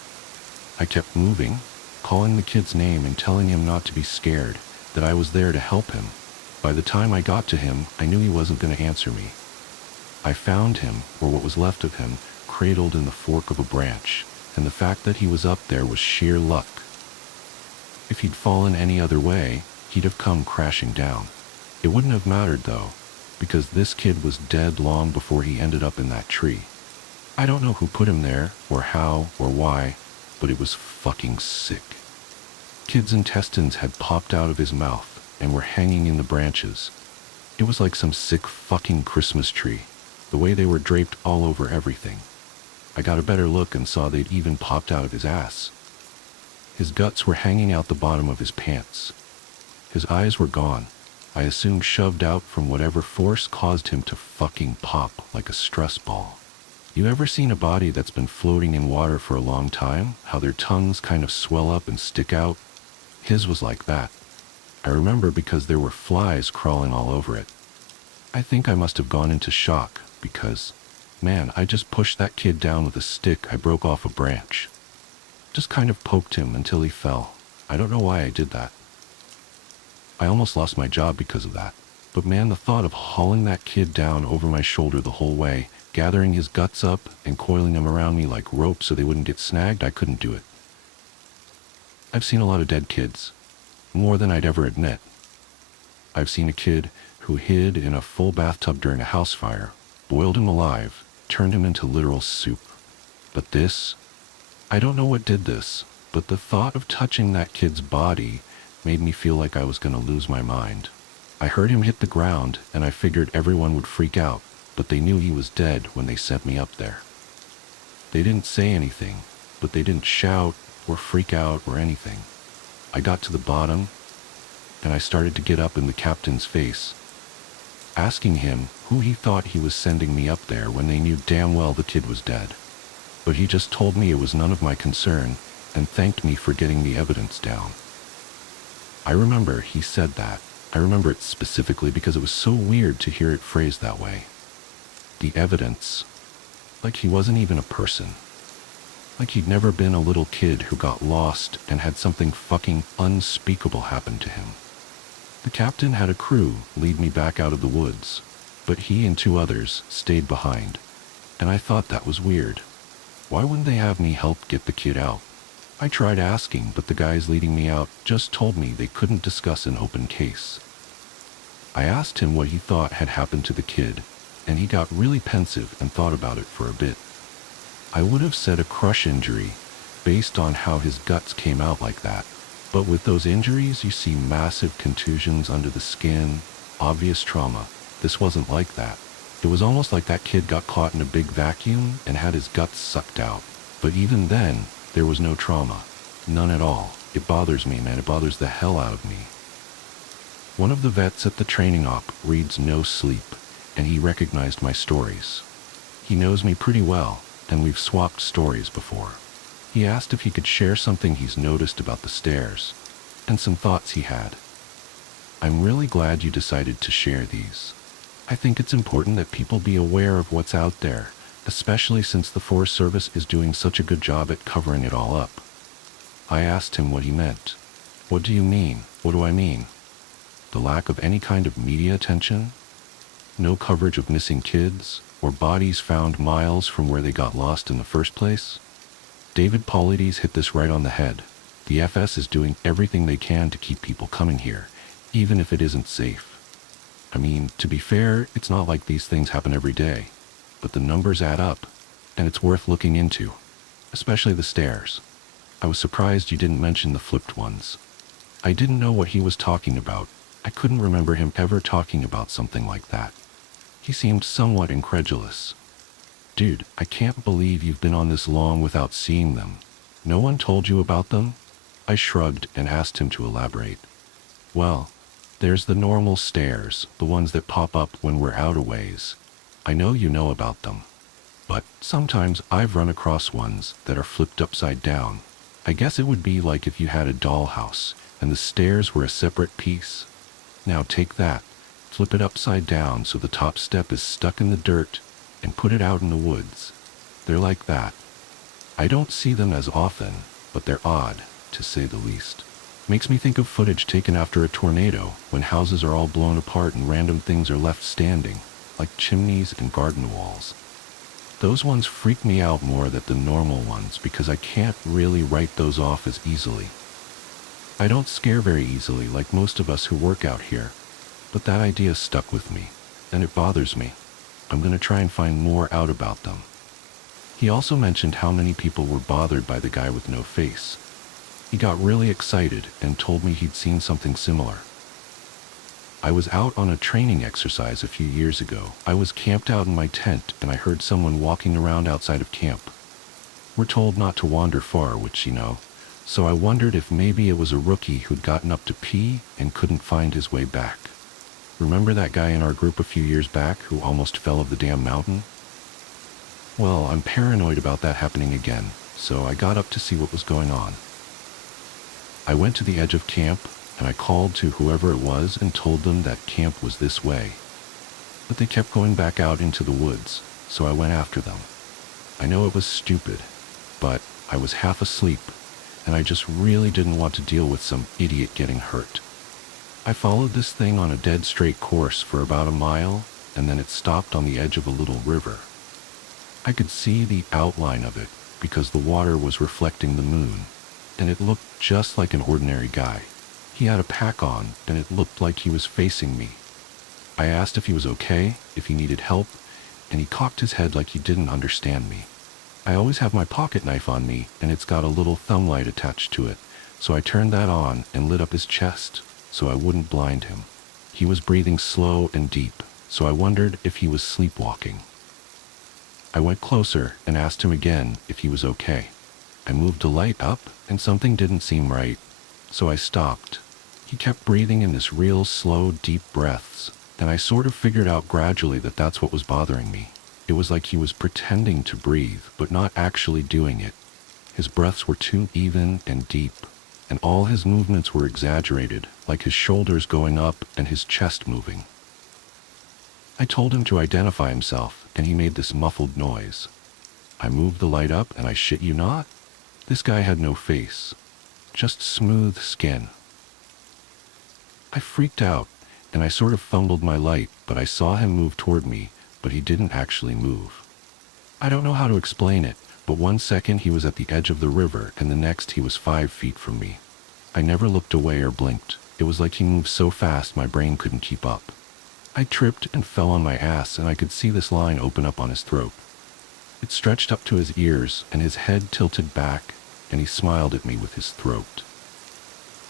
I kept moving, calling the kid's name and telling him not to be scared, that I was there to help him. By the time I got to him, I knew he wasn't going to answer me. I found him, or what was left of him, cradled in the fork of a branch, and the fact that he was up there was sheer luck. If he'd fallen any other way, he'd have come crashing down. It wouldn't have mattered though, because this kid was dead long before he ended up in that tree. I don't know who put him there, or how, or why, but it was fucking sick. Kid's intestines had popped out of his mouth and were hanging in the branches. It was like some sick fucking Christmas tree, the way they were draped all over everything. I got a better look and saw they'd even popped out of his ass. His guts were hanging out the bottom of his pants. His eyes were gone, I assumed shoved out from whatever force caused him to fucking pop like a stress ball. You ever seen a body that's been floating in water for a long time, how their tongues kind of swell up and stick out? His was like that. I remember because there were flies crawling all over it. I think I must have gone into shock because, man, I just pushed that kid down with a stick I broke off a branch. Just kind of poked him until he fell. I don't know why I did that. I almost lost my job because of that. But man, the thought of hauling that kid down over my shoulder the whole way, gathering his guts up and coiling them around me like rope so they wouldn't get snagged, I couldn't do it. I've seen a lot of dead kids, more than I'd ever admit. I've seen a kid who hid in a full bathtub during a house fire, boiled him alive, turned him into literal soup. But this, I don't know what did this, but the thought of touching that kid's body made me feel like I was going to lose my mind. I heard him hit the ground, and I figured everyone would freak out, but they knew he was dead when they sent me up there. They didn't say anything, but they didn't shout or freak out or anything. I got to the bottom, and I started to get up in the captain's face, asking him who he thought he was sending me up there when they knew damn well the kid was dead. But he just told me it was none of my concern and thanked me for getting the evidence down. I remember he said that. I remember it specifically because it was so weird to hear it phrased that way. The evidence. Like he wasn't even a person. Like he'd never been a little kid who got lost and had something fucking unspeakable happen to him. The captain had a crew lead me back out of the woods, but he and 2 others stayed behind, and I thought that was weird. Why wouldn't they have me help get the kid out? I tried asking, but the guys leading me out just told me they couldn't discuss an open case. I asked him what he thought had happened to the kid, and he got really pensive and thought about it for a bit. I would have said a crush injury, based on how his guts came out like that. But with those injuries, you see massive contusions under the skin, obvious trauma. This wasn't like that. It was almost like that kid got caught in a big vacuum and had his guts sucked out. But even then, there was no trauma. None at all. It bothers me, man. It bothers the hell out of me. One of the vets at the training op reads No Sleep, and he recognized my stories. He knows me pretty well, and we've swapped stories before. He asked if he could share something he's noticed about the stairs, and some thoughts he had. I'm really glad you decided to share these. I think it's important that people be aware of what's out there, especially since the Forest Service is doing such a good job at covering it all up. I asked him what he meant. What do you mean? What do I mean? The lack of any kind of media attention? No coverage of missing kids, or bodies found miles from where they got lost in the first place? David Paulides hit this right on the head. The FS is doing everything they can to keep people coming here, even if it isn't safe. I mean, to be fair, it's not like these things happen every day, but the numbers add up, and it's worth looking into, especially the stairs. I was surprised you didn't mention the flipped ones. I didn't know what he was talking about. I couldn't remember him ever talking about something like that. He seemed somewhat incredulous. Dude, I can't believe you've been on this long without seeing them. No one told you about them? I shrugged and asked him to elaborate. Well, there's the normal stairs, the ones that pop up when we're out a ways. I know you know about them. But sometimes I've run across ones that are flipped upside down. I guess it would be like if you had a dollhouse and the stairs were a separate piece. Now take that, flip it upside down so the top step is stuck in the dirt, and put it out in the woods. They're like that. I don't see them as often, but they're odd, to say the least. Makes me think of footage taken after a tornado, when houses are all blown apart and random things are left standing, like chimneys and garden walls. Those ones freak me out more than the normal ones because I can't really write those off as easily. I don't scare very easily like most of us who work out here, but that idea stuck with me, and it bothers me. I'm going to try and find more out about them. He also mentioned how many people were bothered by the guy with no face. He got really excited and told me he'd seen something similar. I was out on a training exercise a few years ago. I was camped out in my tent and I heard someone walking around outside of camp. We're told not to wander far, which you know, so I wondered if maybe it was a rookie who'd gotten up to pee and couldn't find his way back. Remember that guy in our group a few years back who almost fell off the damn mountain? Well, I'm paranoid about that happening again, so I got up to see what was going on. I went to the edge of camp, and I called to whoever it was and told them that camp was this way. But they kept going back out into the woods, so I went after them. I know it was stupid, but I was half asleep, and I just really didn't want to deal with some idiot getting hurt. I followed this thing on a dead straight course for about a mile, and then it stopped on the edge of a little river. I could see the outline of it because the water was reflecting the moon, and it looked just like an ordinary guy. He had a pack on, and it looked like he was facing me. I asked if he was okay, if he needed help, and he cocked his head like he didn't understand me. I always have my pocket knife on me, and it's got a little thumb light attached to it, so I turned that on and lit up his chest so I wouldn't blind him. He was breathing slow and deep, so I wondered if he was sleepwalking. I went closer and asked him again if he was okay. I moved the light up, and something didn't seem right, so I stopped. He kept breathing in this real slow, deep breaths, and I sort of figured out gradually that that's what was bothering me. It was like he was pretending to breathe, but not actually doing it. His breaths were too even and deep, and all his movements were exaggerated, like his shoulders going up and his chest moving. I told him to identify himself, and he made this muffled noise. I moved the light up, and I shit you not, this guy had no face, just smooth skin. I freaked out, and I sort of fumbled my light, but I saw him move toward me, but he didn't actually move. I don't know how to explain it, But one second he was at the edge of the river, and the next he was 5 feet from me. I never looked away or blinked. It was like he moved so fast my brain couldn't keep up. I tripped and fell on my ass, and I could see this line open up on his throat. It stretched up to his ears, and his head tilted back, and he smiled at me with his throat.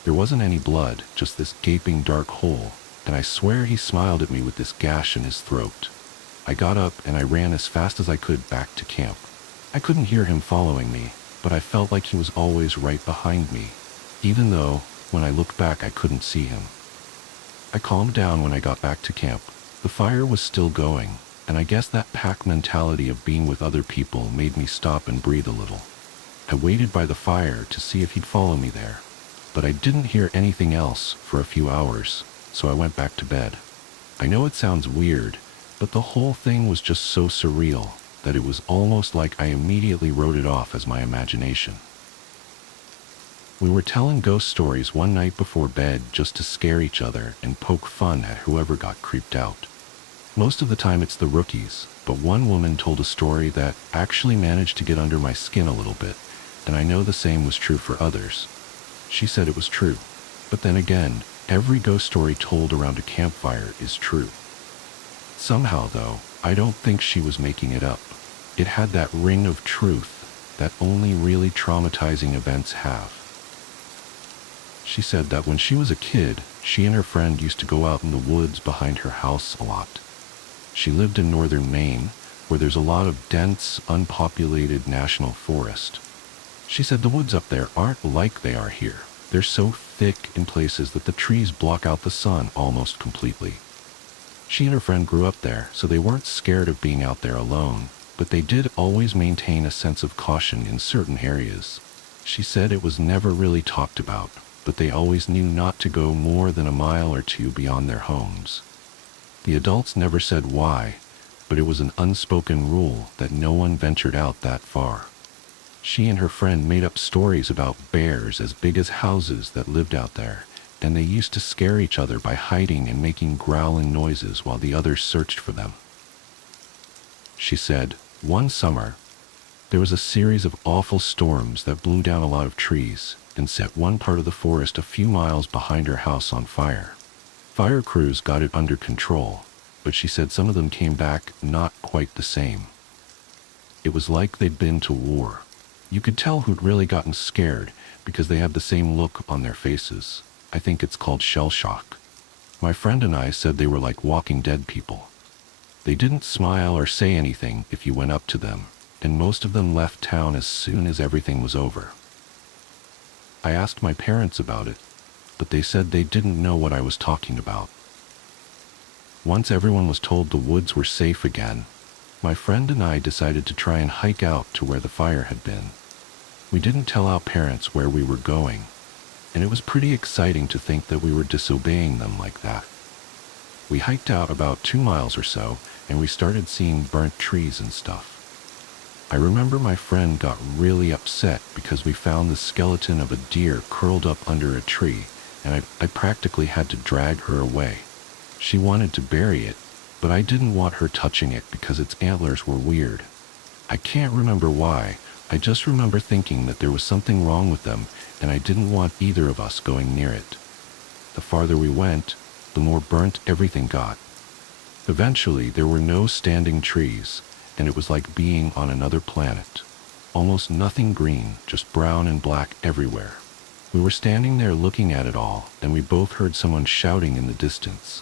There wasn't any blood, just this gaping dark hole, and I swear he smiled at me with this gash in his throat. I got up and I ran as fast as I could back to camp. I couldn't hear him following me, but I felt like he was always right behind me, even though, when I looked back, I couldn't see him. I calmed down when I got back to camp. The fire was still going, and I guess that pack mentality of being with other people made me stop and breathe a little. I waited by the fire to see if he'd follow me there, but I didn't hear anything else for a few hours, so I went back to bed. I know it sounds weird, but the whole thing was just so surreal that it was almost like I immediately wrote it off as my imagination. We were telling ghost stories one night before bed just to scare each other and poke fun at whoever got creeped out. Most of the time it's the rookies, but one woman told a story that actually managed to get under my skin a little bit, and I know the same was true for others. She said it was true, but then again, every ghost story told around a campfire is true. Somehow, though, I don't think she was making it up. It had that ring of truth that only really traumatizing events have. She said that when she was a kid, she and her friend used to go out in the woods behind her house a lot. She lived in northern Maine, where there's a lot of dense, unpopulated national forest. She said the woods up there aren't like they are here. They're so thick in places that the trees block out the sun almost completely. She and her friend grew up there, so they weren't scared of being out there alone, but they did always maintain a sense of caution in certain areas. She said it was never really talked about, but they always knew not to go more than a mile or two beyond their homes. The adults never said why, but it was an unspoken rule that no one ventured out that far. She and her friend made up stories about bears as big as houses that lived out there, and they used to scare each other by hiding and making growling noises while the others searched for them. She said, one summer, there was a series of awful storms that blew down a lot of trees and set one part of the forest a few miles behind her house on fire. Fire crews got it under control, but she said some of them came back not quite the same. It was like they'd been to war. You could tell who'd really gotten scared because they had the same look on their faces. I think it's called shell shock. My friend and I said they were like Walking Dead people. They didn't smile or say anything if you went up to them, and most of them left town as soon as everything was over. I asked my parents about it, but they said they didn't know what I was talking about. Once everyone was told the woods were safe again, my friend and I decided to try and hike out to where the fire had been. We didn't tell our parents where we were going, and it was pretty exciting to think that we were disobeying them like that. We hiked out about 2 miles or so, and we started seeing burnt trees and stuff. I remember my friend got really upset because we found the skeleton of a deer curled up under a tree, and I practically had to drag her away. She wanted to bury it, but I didn't want her touching it because its antlers were weird. I can't remember why. I just remember thinking that there was something wrong with them, and I didn't want either of us going near it. The farther we went, the more burnt everything got. Eventually, there were no standing trees, and it was like being on another planet. Almost nothing green, just brown and black everywhere. We were standing there looking at it all, and we both heard someone shouting in the distance.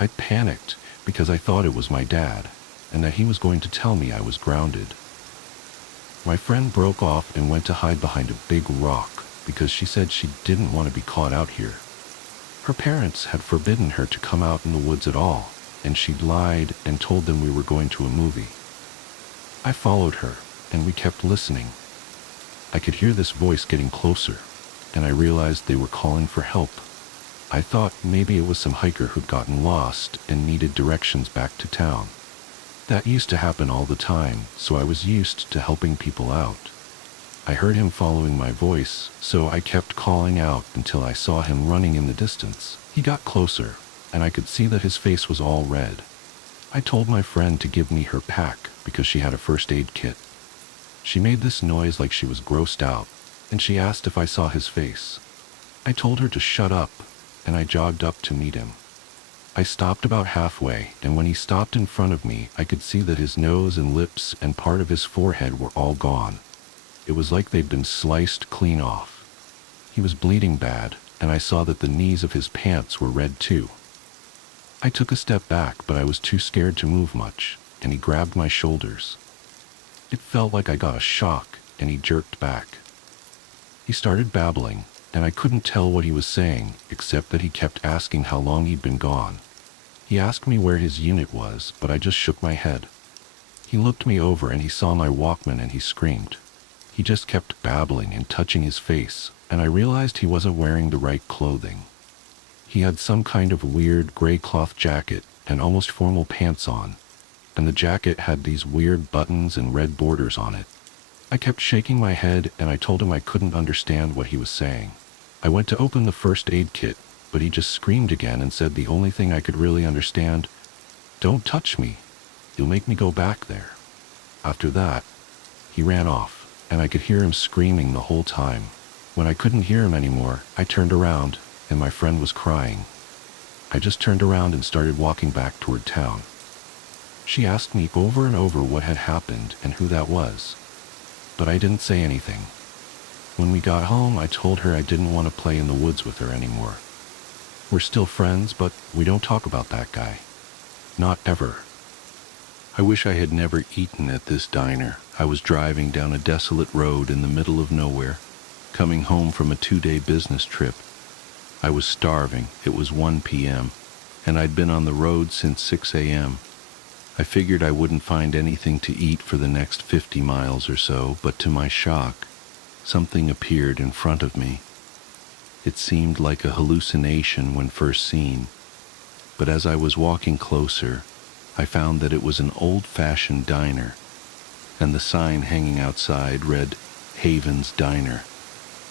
I panicked because I thought it was my dad, and that he was going to tell me I was grounded. My friend broke off and went to hide behind a big rock because she said she didn't want to be caught out here. Her parents had forbidden her to come out in the woods at all, and she'd lied and told them we were going to a movie. I followed her, and we kept listening. I could hear this voice getting closer, and I realized they were calling for help. I thought maybe it was some hiker who'd gotten lost and needed directions back to town. That used to happen all the time, so I was used to helping people out. I heard him following my voice, so I kept calling out until I saw him running in the distance. He got closer, and I could see that his face was all red. I told my friend to give me her pack because she had a first aid kit. She made this noise like she was grossed out, and she asked if I saw his face. I told her to shut up, and I jogged up to meet him. I stopped about halfway, and when he stopped in front of me, I could see that his nose and lips and part of his forehead were all gone. It was like they'd been sliced clean off. He was bleeding bad, and I saw that the knees of his pants were red too. I took a step back, but I was too scared to move much, and he grabbed my shoulders. It felt like I got a shock, and he jerked back. He started babbling, and I couldn't tell what he was saying, except that he kept asking how long he'd been gone. He asked me where his unit was, but I just shook my head. He looked me over and he saw my Walkman and he screamed. He just kept babbling and touching his face, and I realized he wasn't wearing the right clothing. He had some kind of weird gray cloth jacket and almost formal pants on, and the jacket had these weird buttons and red borders on it. I kept shaking my head and I told him I couldn't understand what he was saying. I went to open the first aid kit, but he just screamed again and said the only thing I could really understand, "Don't touch me. You'll make me go back there." After that, he ran off, and I could hear him screaming the whole time. When I couldn't hear him anymore, I turned around, and my friend was crying. I just turned around and started walking back toward town. She asked me over and over what had happened and who that was, but I didn't say anything. When we got home, I told her I didn't want to play in the woods with her anymore. We're still friends, but we don't talk about that guy. Not ever. I wish I had never eaten at this diner. I was driving down a desolate road in the middle of nowhere, coming home from a 2-day business trip. I was starving. It was 1 p.m., and I'd been on the road since 6 a.m. I figured I wouldn't find anything to eat for the next 50 miles or so, but to my shock, something appeared in front of me. It seemed like a hallucination when first seen, but as I was walking closer, I found that it was an old-fashioned diner, and the sign hanging outside read Haven's Diner,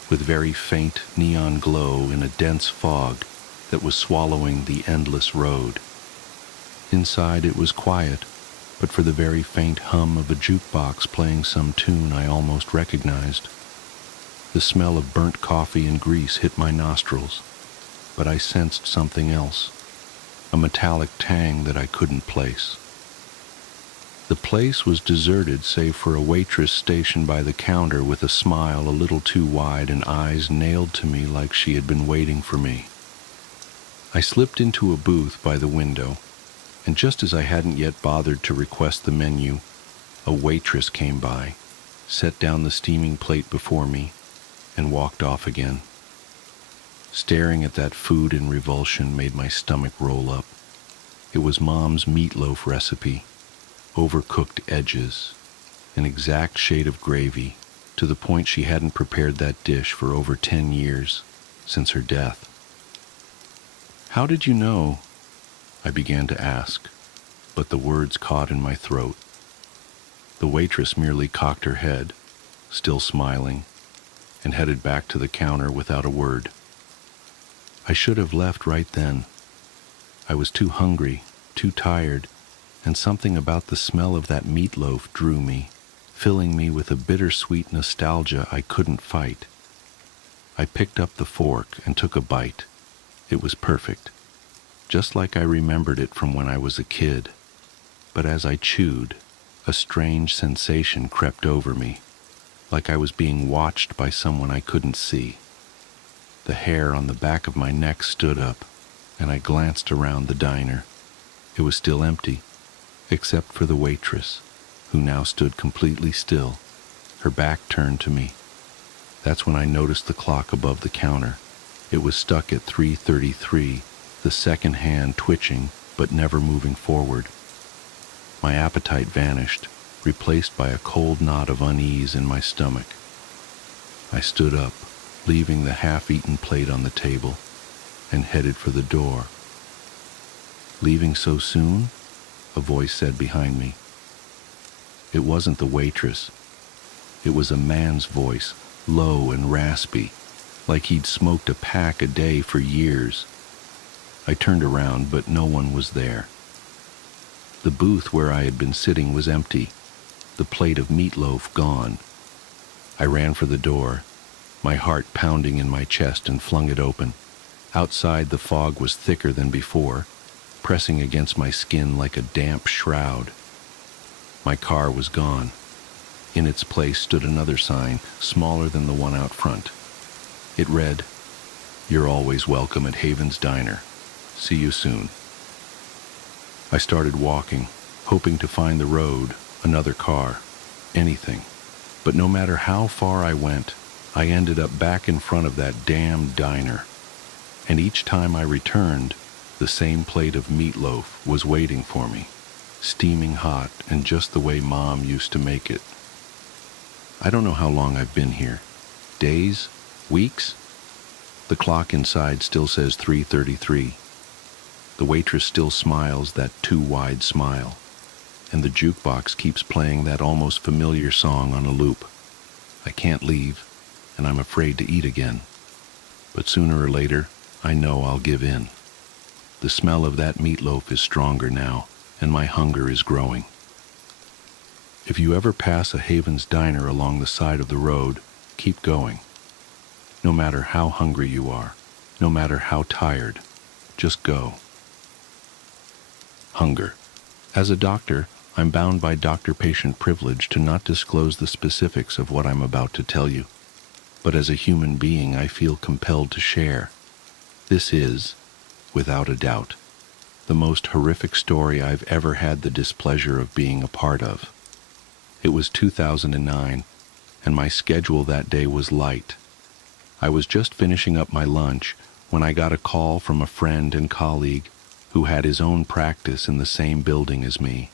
with very faint neon glow in a dense fog that was swallowing the endless road. Inside it was quiet, but for the very faint hum of a jukebox playing some tune I almost recognized. The smell of burnt coffee and grease hit my nostrils, but I sensed something else, a metallic tang that I couldn't place. The place was deserted save for a waitress stationed by the counter with a smile a little too wide and eyes nailed to me like she had been waiting for me. I slipped into a booth by the window, and just as I hadn't yet bothered to request the menu, a waitress came by, set down the steaming plate before me, and walked off again. Staring at that food in revulsion made my stomach roll up. It was Mom's meatloaf recipe, overcooked edges, an exact shade of gravy, to the point she hadn't prepared that dish for over 10 years, since her death. "How did you know?" I began to ask, but the words caught in my throat. The waitress merely cocked her head, still smiling, and headed back to the counter without a word. I should have left right then. I was too hungry, too tired, and something about the smell of that meatloaf drew me, filling me with a bittersweet nostalgia I couldn't fight. I picked up the fork and took a bite. It was perfect, just like I remembered it from when I was a kid. But as I chewed, a strange sensation crept over me, like I was being watched by someone I couldn't see. The hair on the back of my neck stood up, and I glanced around the diner. It was still empty, except for the waitress, who now stood completely still, her back turned to me. That's when I noticed the clock above the counter. It was stuck at 3:33, the second hand twitching but never moving forward. My appetite vanished, replaced by a cold knot of unease in my stomach. I stood up, leaving the half-eaten plate on the table, and headed for the door. "Leaving so soon?" a voice said behind me. It wasn't the waitress. It was a man's voice, low and raspy, like he'd smoked a pack a day for years. I turned around, but no one was there. The booth where I had been sitting was empty, the plate of meatloaf gone. I ran for the door, my heart pounding in my chest, and flung it open. Outside, the fog was thicker than before, pressing against my skin like a damp shroud. My car was gone. In its place stood another sign, smaller than the one out front. It read, "You're always welcome at Haven's Diner. See you soon." I started walking, hoping to find the road, another car, anything. But no matter how far I went, I ended up back in front of that damn diner. And each time I returned, the same plate of meatloaf was waiting for me, steaming hot and just the way Mom used to make it. I don't know how long I've been here. Days? Weeks? The clock inside still says 3:33. The waitress still smiles that too-wide smile, and the jukebox keeps playing that almost familiar song on a loop. I can't leave, and I'm afraid to eat again. But sooner or later, I know I'll give in. The smell of that meatloaf is stronger now, and my hunger is growing. If you ever pass a Haven's Diner along the side of the road, keep going. No matter how hungry you are, no matter how tired, just go. Hunger. As a doctor, I'm bound by doctor-patient privilege to not disclose the specifics of what I'm about to tell you. But as a human being, I feel compelled to share. This is, without a doubt, the most horrific story I've ever had the displeasure of being a part of. It was 2009, and my schedule that day was light. I was just finishing up my lunch when I got a call from a friend and colleague who had his own practice in the same building as me.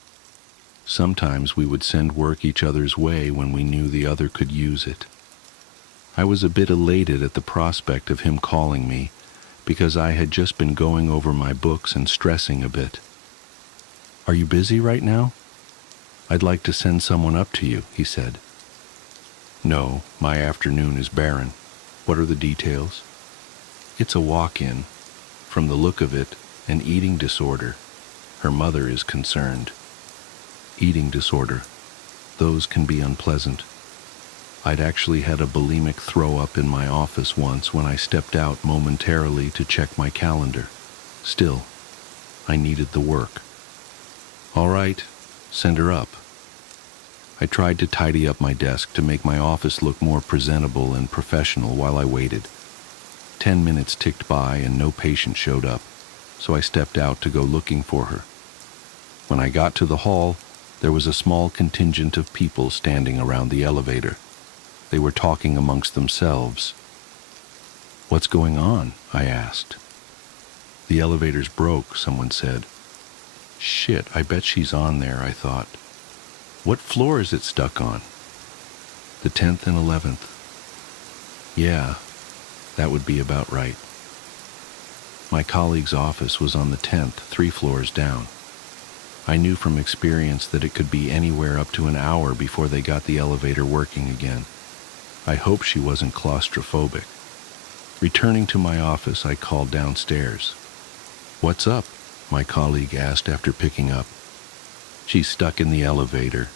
Sometimes we would send work each other's way when we knew the other could use it. I was a bit elated at the prospect of him calling me because I had just been going over my books and stressing a bit. "Are you busy right now? I'd like to send someone up to you," he said. "No, my afternoon is barren. What are the details?" "It's a walk-in. From the look of it, an eating disorder. Her mother is concerned." Eating disorder. Those can be unpleasant. I'd actually had a bulimic throw-up in my office once when I stepped out momentarily to check my calendar. Still, I needed the work. "All right, send her up." I tried to tidy up my desk to make my office look more presentable and professional while I waited. 10 minutes ticked by and no patient showed up, so I stepped out to go looking for her. When I got to the hall, there was a small contingent of people standing around the elevator. They were talking amongst themselves. "What's going on?" I asked. "The elevator's broke," someone said. "Shit, I bet she's on there," I thought. "What floor is it stuck on?" "The 10th and 11th. "Yeah, that would be about right." My colleague's office was on the 10th, 3 floors down. I knew from experience that it could be anywhere up to an hour before they got the elevator working again. I hoped she wasn't claustrophobic. Returning to my office, I called downstairs. "What's up?" my colleague asked after picking up. "She's stuck in the elevator."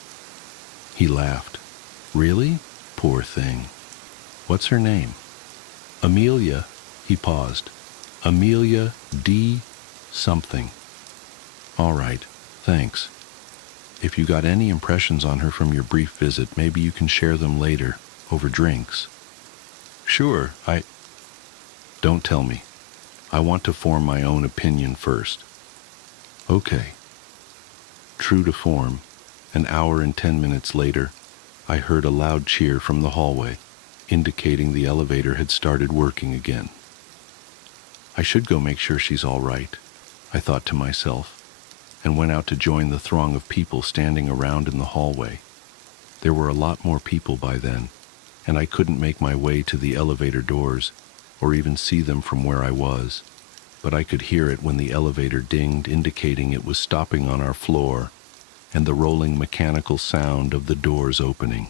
He laughed. "Really? Poor thing. What's her name?" "Amelia." He paused. "Amelia D. something." "All right, thanks. If you got any impressions on her from your brief visit, maybe you can share them later, over drinks." "Sure, Don't tell me. I want to form my own opinion first." "Okay." True to form, an hour and 10 minutes later, I heard a loud cheer from the hallway, indicating the elevator had started working again. I should go make sure she's all right, I thought to myself, and went out to join the throng of people standing around in the hallway. There were a lot more people by then, and I couldn't make my way to the elevator doors, or even see them from where I was, but I could hear it when the elevator dinged, indicating it was stopping on our floor, and the rolling mechanical sound of the doors opening.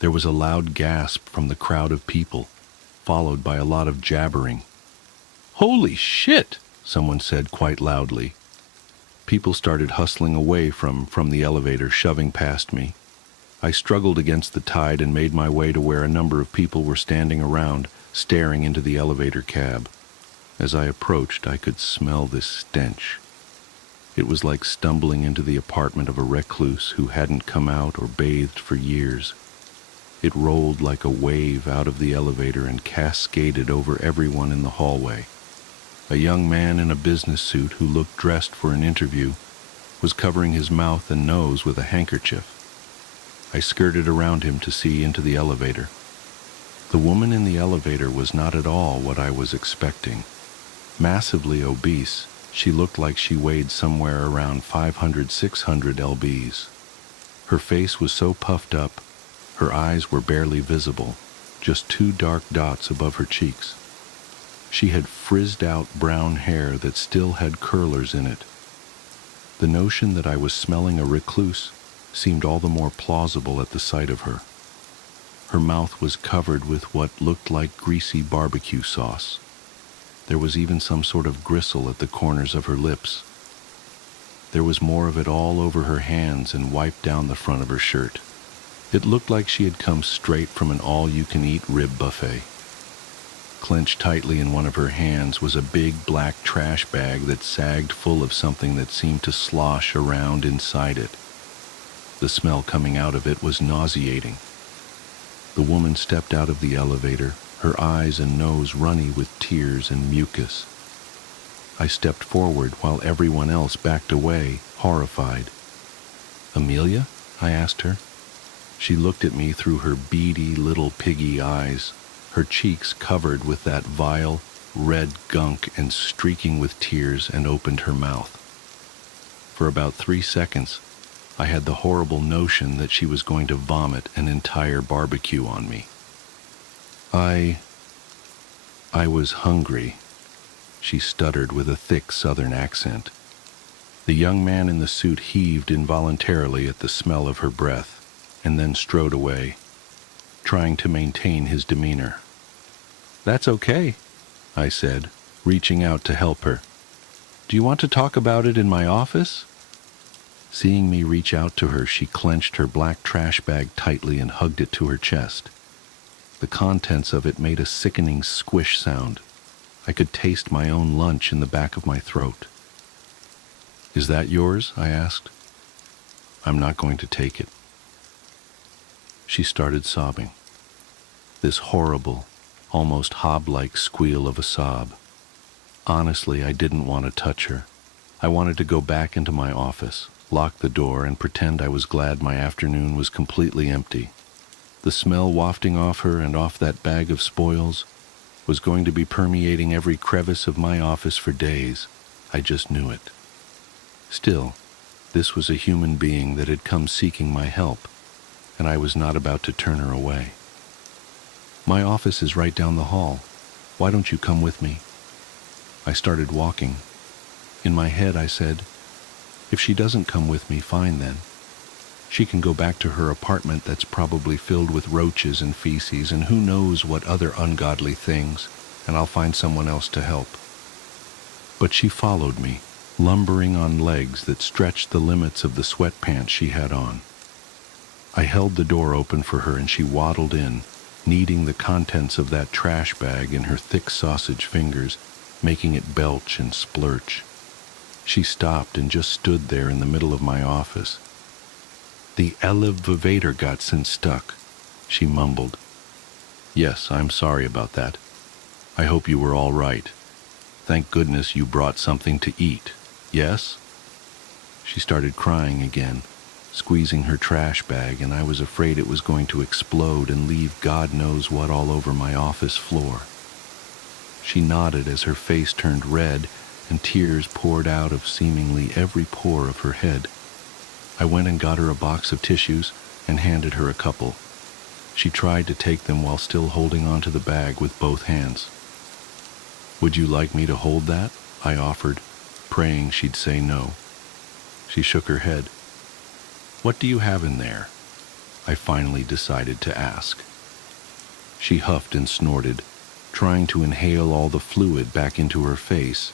There was a loud gasp from the crowd of people, followed by a lot of jabbering. "Holy shit!" someone said quite loudly. People started hustling away from the elevator, shoving past me. I struggled against the tide and made my way to where a number of people were standing around, staring into the elevator cab. As I approached, I could smell this stench. It was like stumbling into the apartment of a recluse who hadn't come out or bathed for years. It rolled like a wave out of the elevator and cascaded over everyone in the hallway. A young man in a business suit who looked dressed for an interview was covering his mouth and nose with a handkerchief. I skirted around him to see into the elevator. The woman in the elevator was not at all what I was expecting. Massively obese, she looked like she weighed somewhere around 500-600 lbs. Her face was so puffed up, her eyes were barely visible, just 2 dark dots above her cheeks. She had frizzed-out brown hair that still had curlers in it. The notion that I was smelling a recluse seemed all the more plausible at the sight of her. Her mouth was covered with what looked like greasy barbecue sauce. There was even some sort of gristle at the corners of her lips. There was more of it all over her hands and wiped down the front of her shirt. It looked like she had come straight from an all-you-can-eat rib buffet. Clenched tightly in one of her hands was a big black trash bag that sagged full of something that seemed to slosh around inside it. The smell coming out of it was nauseating. The woman stepped out of the elevator, her eyes and nose runny with tears and mucus. I stepped forward while everyone else backed away, horrified. "Amelia?" I asked her. She looked at me through her beady little piggy eyes, her cheeks covered with that vile, red gunk and streaking with tears, and opened her mouth. For about 3 seconds, I had the horrible notion that she was going to vomit an entire barbecue on me. I was hungry, she stuttered with a thick southern accent. The young man in the suit heaved involuntarily at the smell of her breath, and then strode away, trying to maintain his demeanor. "That's okay," I said, reaching out to help her. "Do you want to talk about it in my office?" Seeing me reach out to her, she clenched her black trash bag tightly and hugged it to her chest. The contents of it made a sickening squish sound. I could taste my own lunch in the back of my throat. "Is that yours?" I asked. "I'm not going to take it." She started sobbing. This horrible, almost hob-like squeal of a sob. Honestly, I didn't want to touch her. I wanted to go back into my office, lock the door, and pretend I was glad my afternoon was completely empty. The smell wafting off her and off that bag of spoils was going to be permeating every crevice of my office for days. I just knew it. Still, this was a human being that had come seeking my help, and I was not about to turn her away. "My office is right down the hall. Why don't you come with me?" I started walking. In my head, I said, "If she doesn't come with me, fine then. She can go back to her apartment that's probably filled with roaches and feces and who knows what other ungodly things, and I'll find someone else to help." But she followed me, lumbering on legs that stretched the limits of the sweatpants she had on. I held the door open for her and she waddled in, kneading the contents of that trash bag in her thick sausage fingers, making it belch and splurch. She stopped and just stood there in the middle of my office. "The elevator got stuck," she mumbled. "Yes, I'm sorry about that. I hope you were all right. Thank goodness you brought something to eat, yes?" She started crying again, squeezing her trash bag, and I was afraid it was going to explode and leave God knows what all over my office floor. She nodded as her face turned red and tears poured out of seemingly every pore of her head. I went and got her a box of tissues and handed her a couple. She tried to take them while still holding onto the bag with both hands. "Would you like me to hold that?" I offered, praying she'd say no. She shook her head. "What do you have in there?" I finally decided to ask. She huffed and snorted, trying to inhale all the fluid back into her face.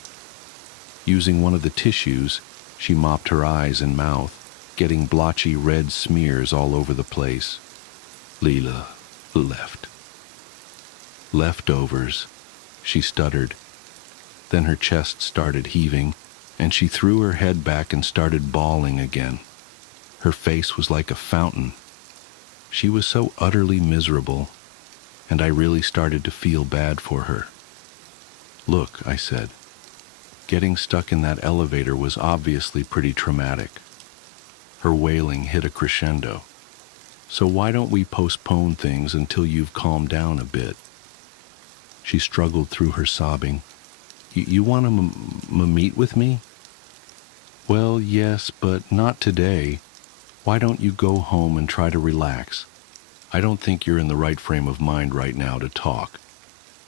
Using one of the tissues, She mopped her eyes and mouth, getting blotchy red smears all over the place. Leela left. Leftovers, she stuttered. Then her chest started heaving, and she threw her head back and started bawling again. Her face was like a fountain. She was so utterly miserable, and I really started to feel bad for her. Look, I said, getting stuck in that elevator was obviously pretty traumatic. Her wailing hit a crescendo. So why don't we postpone things until you've calmed down a bit? She struggled through her sobbing. You want to meet with me? Well, yes, but not today. Why don't you go home and try to relax? I don't think you're in the right frame of mind right now to talk,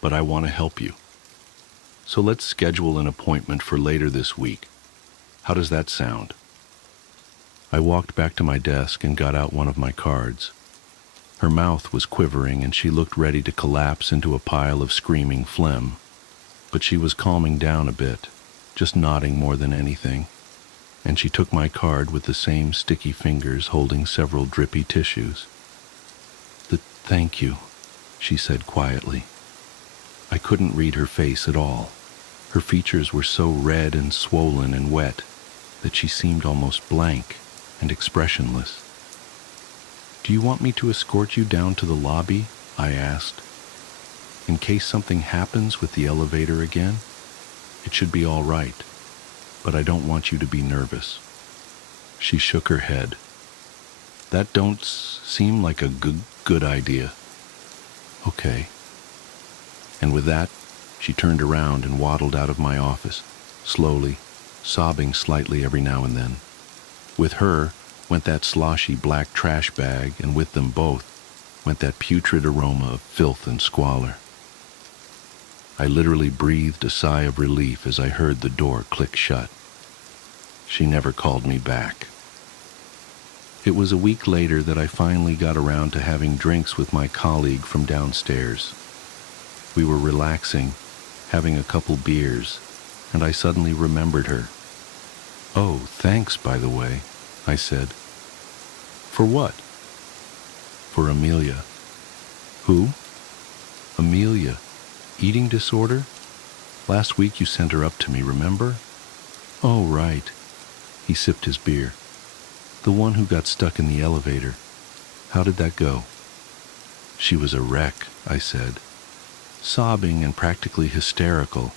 but I want to help you. So let's schedule an appointment for later this week. How does that sound? I walked back to my desk and got out one of my cards. Her mouth was quivering and she looked ready to collapse into a pile of screaming phlegm, but she was calming down a bit, just nodding more than anything, and she took my card with the same sticky fingers holding several drippy tissues. Thank you, she said quietly. I couldn't read her face at all. Her features were so red and swollen and wet that she seemed almost blank and expressionless. Do you want me to escort you down to the lobby? I asked. In case something happens with the elevator again, it should be all right, but I don't want you to be nervous. She shook her head. That don't seem like a good idea. Okay. And with that, she turned around and waddled out of my office, slowly, sobbing slightly every now and then. With her went that sloshy black trash bag, and with them both went that putrid aroma of filth and squalor. I literally breathed a sigh of relief as I heard the door click shut. She never called me back. It was a week later that I finally got around to having drinks with my colleague from downstairs. We were relaxing, having a couple beers, and I suddenly remembered her. Oh, thanks, by the way, I said. For what? For Amelia. Who? Amelia. Eating disorder? Last week you sent her up to me, remember? Oh, right. He sipped his beer. The one who got stuck in the elevator. How did that go? She was a wreck, I said. Sobbing and practically hysterical.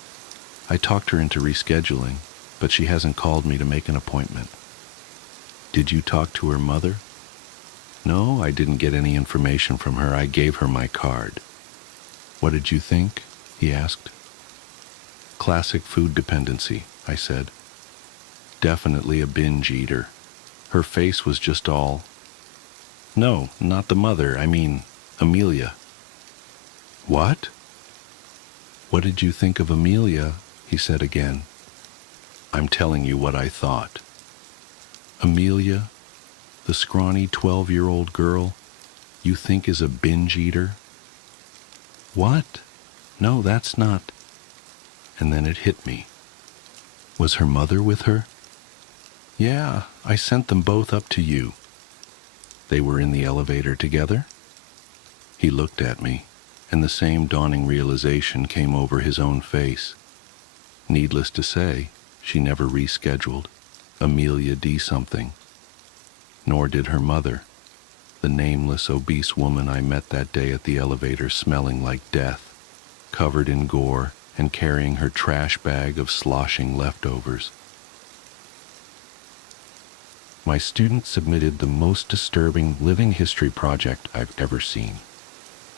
I talked her into rescheduling, but she hasn't called me to make an appointment. Did you talk to her mother? No, I didn't get any information from her. I gave her my card. What did you think? He asked. Classic food dependency, I said. Definitely a binge eater. Her face was just all... No, not the mother, I mean Amelia. What? What did you think of Amelia? He said again. I'm telling you what I thought. Amelia, the scrawny 12-year-old girl, you think is a binge eater? What? No, that's not... And then it hit me. Was her mother with her? Yeah, I sent them both up to you. They were in the elevator together? He looked at me, and the same dawning realization came over his own face. Needless to say, she never rescheduled Amelia D. something. Nor did her mother, the nameless, obese woman I met that day at the elevator smelling like death, covered in gore and carrying her trash bag of sloshing leftovers. My students submitted the most disturbing living history project I've ever seen.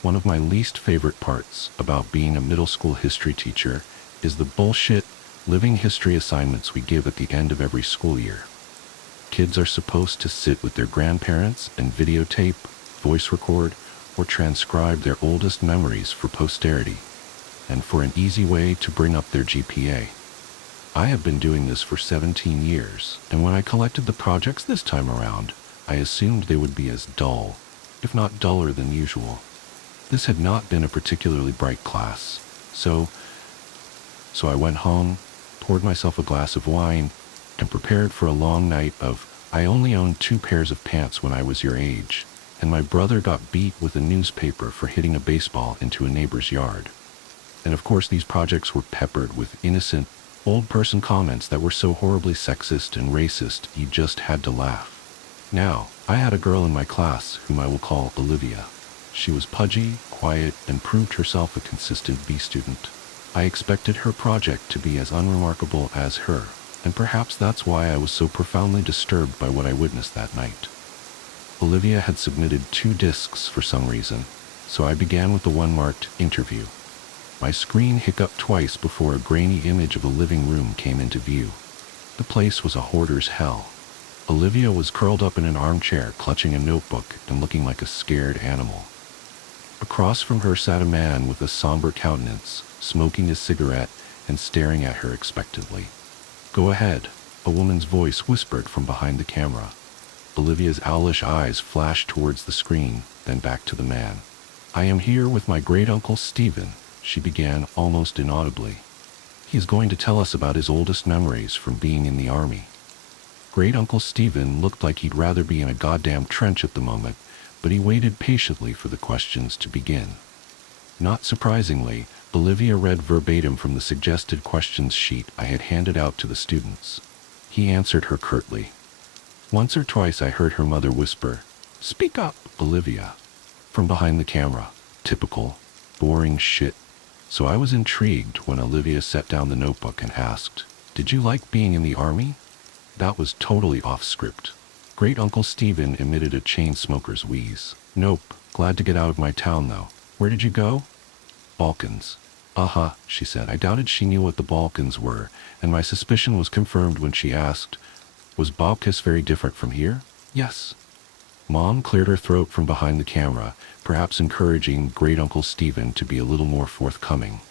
One of my least favorite parts about being a middle school history teacher is the bullshit living history assignments we give at the end of every school year. Kids are supposed to sit with their grandparents and videotape, voice record, or transcribe their oldest memories for posterity, and for an easy way to bring up their GPA. I have been doing this for 17 years, and when I collected the projects this time around, I assumed they would be as dull, if not duller than usual. This had not been a particularly bright class, so I went home, poured myself a glass of wine, and prepared for a long night of, I only owned 2 pairs of pants when I was your age, and my brother got beat with a newspaper for hitting a baseball into a neighbor's yard. And of course these projects were peppered with innocent, old person comments that were so horribly sexist and racist you just had to laugh. Now, I had a girl in my class whom I will call Olivia. She was pudgy, quiet, and proved herself a consistent B student. I expected her project to be as unremarkable as her, and perhaps that's why I was so profoundly disturbed by what I witnessed that night. Olivia had submitted 2 discs for some reason, so I began with the one marked Interview. My screen hiccuped twice before a grainy image of a living room came into view. The place was a hoarder's hell. Olivia was curled up in an armchair, clutching a notebook and looking like a scared animal. Across from her sat a man with a somber countenance, smoking a cigarette and staring at her expectantly. "Go ahead," a woman's voice whispered from behind the camera. Olivia's owlish eyes flashed towards the screen, then back to the man. "I am here with my great-uncle Stephen," she began almost inaudibly. "He is going to tell us about his oldest memories from being in the army." Great-uncle Stephen looked like he'd rather be in a goddamn trench at the moment, but he waited patiently for the questions to begin. Not surprisingly, Olivia read verbatim from the suggested questions sheet I had handed out to the students. He answered her curtly. Once or twice I heard her mother whisper, "Speak up, Olivia," from behind the camera. Typical, boring shit. So I was intrigued when Olivia set down the notebook and asked, "Did you like being in the army?" That was totally off script. Great-uncle Stephen emitted a chain smoker's wheeze. "Nope, glad to get out of my town though. Where did you go?" "Balkans." "Uh-huh," she said. I doubted she knew what the Balkans were, and my suspicion was confirmed when she asked, "Was Balkis very different from here?" "Yes." Mom cleared her throat from behind the camera, perhaps encouraging Great-uncle Stephen to be a little more forthcoming.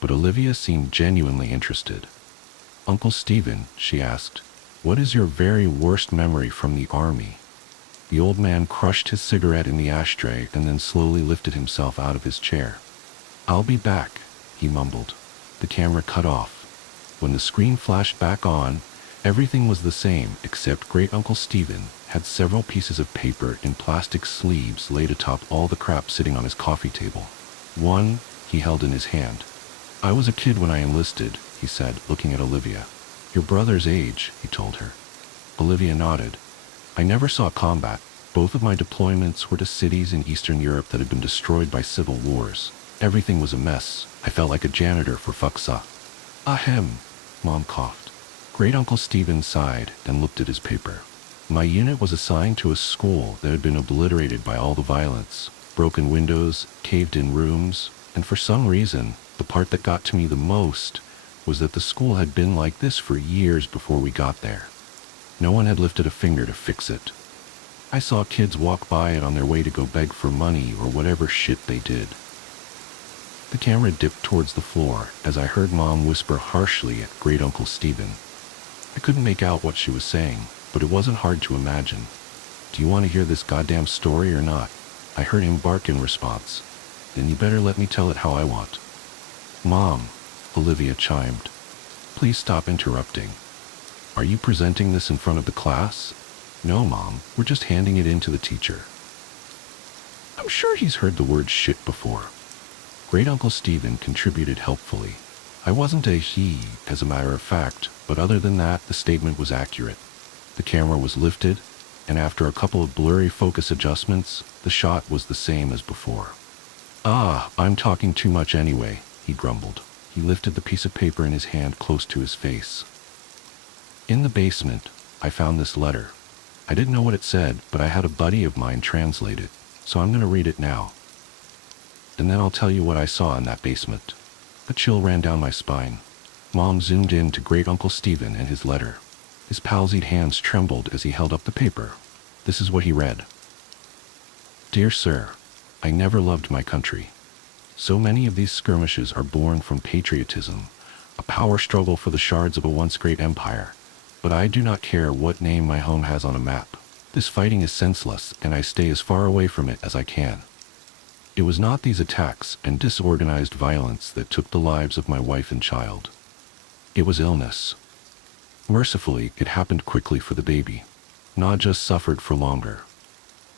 But Olivia seemed genuinely interested. "Uncle Stephen," she asked, "what is your very worst memory from the army?" The old man crushed his cigarette in the ashtray and then slowly lifted himself out of his chair. "I'll be back," he mumbled. The camera cut off. When the screen flashed back on, everything was the same except Great-uncle Stephen had several pieces of paper in plastic sleeves laid atop all the crap sitting on his coffee table. One he held in his hand. "I was a kid when I enlisted," he said, looking at Olivia. "Your brother's age," he told her. Olivia nodded. "I never saw combat. Both of my deployments were to cities in Eastern Europe that had been destroyed by civil wars. Everything was a mess. I felt like a janitor for fucksa." "Ahem," Mom coughed. Great-uncle Stephen sighed and looked at his paper. "My unit was assigned to a school that had been obliterated by all the violence. Broken windows, caved-in rooms, and for some reason, the part that got to me the most was that the school had been like this for years before we got there. No one had lifted a finger to fix it. I saw kids walk by it on their way to go beg for money or whatever shit they did." The camera dipped towards the floor as I heard Mom whisper harshly at Great-uncle Stephen. I couldn't make out what she was saying, but it wasn't hard to imagine. "Do you want to hear this goddamn story or not?" I heard him bark in response. "Then you better let me tell it how I want." "Mom," Olivia chimed, "please stop interrupting. Are you presenting this in front of the class?" "No, Mom, we're just handing it in to the teacher." "I'm sure he's heard the word shit before." Great-uncle Stephen contributed helpfully. "I wasn't a he, as a matter of fact, but other than that, the statement was accurate." The camera was lifted, and after a couple of blurry focus adjustments, the shot was the same as before. "Ah, I'm talking too much anyway," he grumbled. He lifted the piece of paper in his hand close to his face. "In the basement, I found this letter. I didn't know what it said, but I had a buddy of mine translate it, so I'm going to read it now. And then I'll tell you what I saw in that basement." A chill ran down my spine. Mom zoomed in to Great-uncle Stephen and his letter. His palsied hands trembled as he held up the paper. This is what he read. "Dear Sir, I never loved my country. So many of these skirmishes are born from patriotism, a power struggle for the shards of a once great empire. But I do not care what name my home has on a map. This fighting is senseless, and I stay as far away from it as I can. It was not these attacks and disorganized violence that took the lives of my wife and child. It was illness. Mercifully, it happened quickly for the baby. Nadja suffered for longer.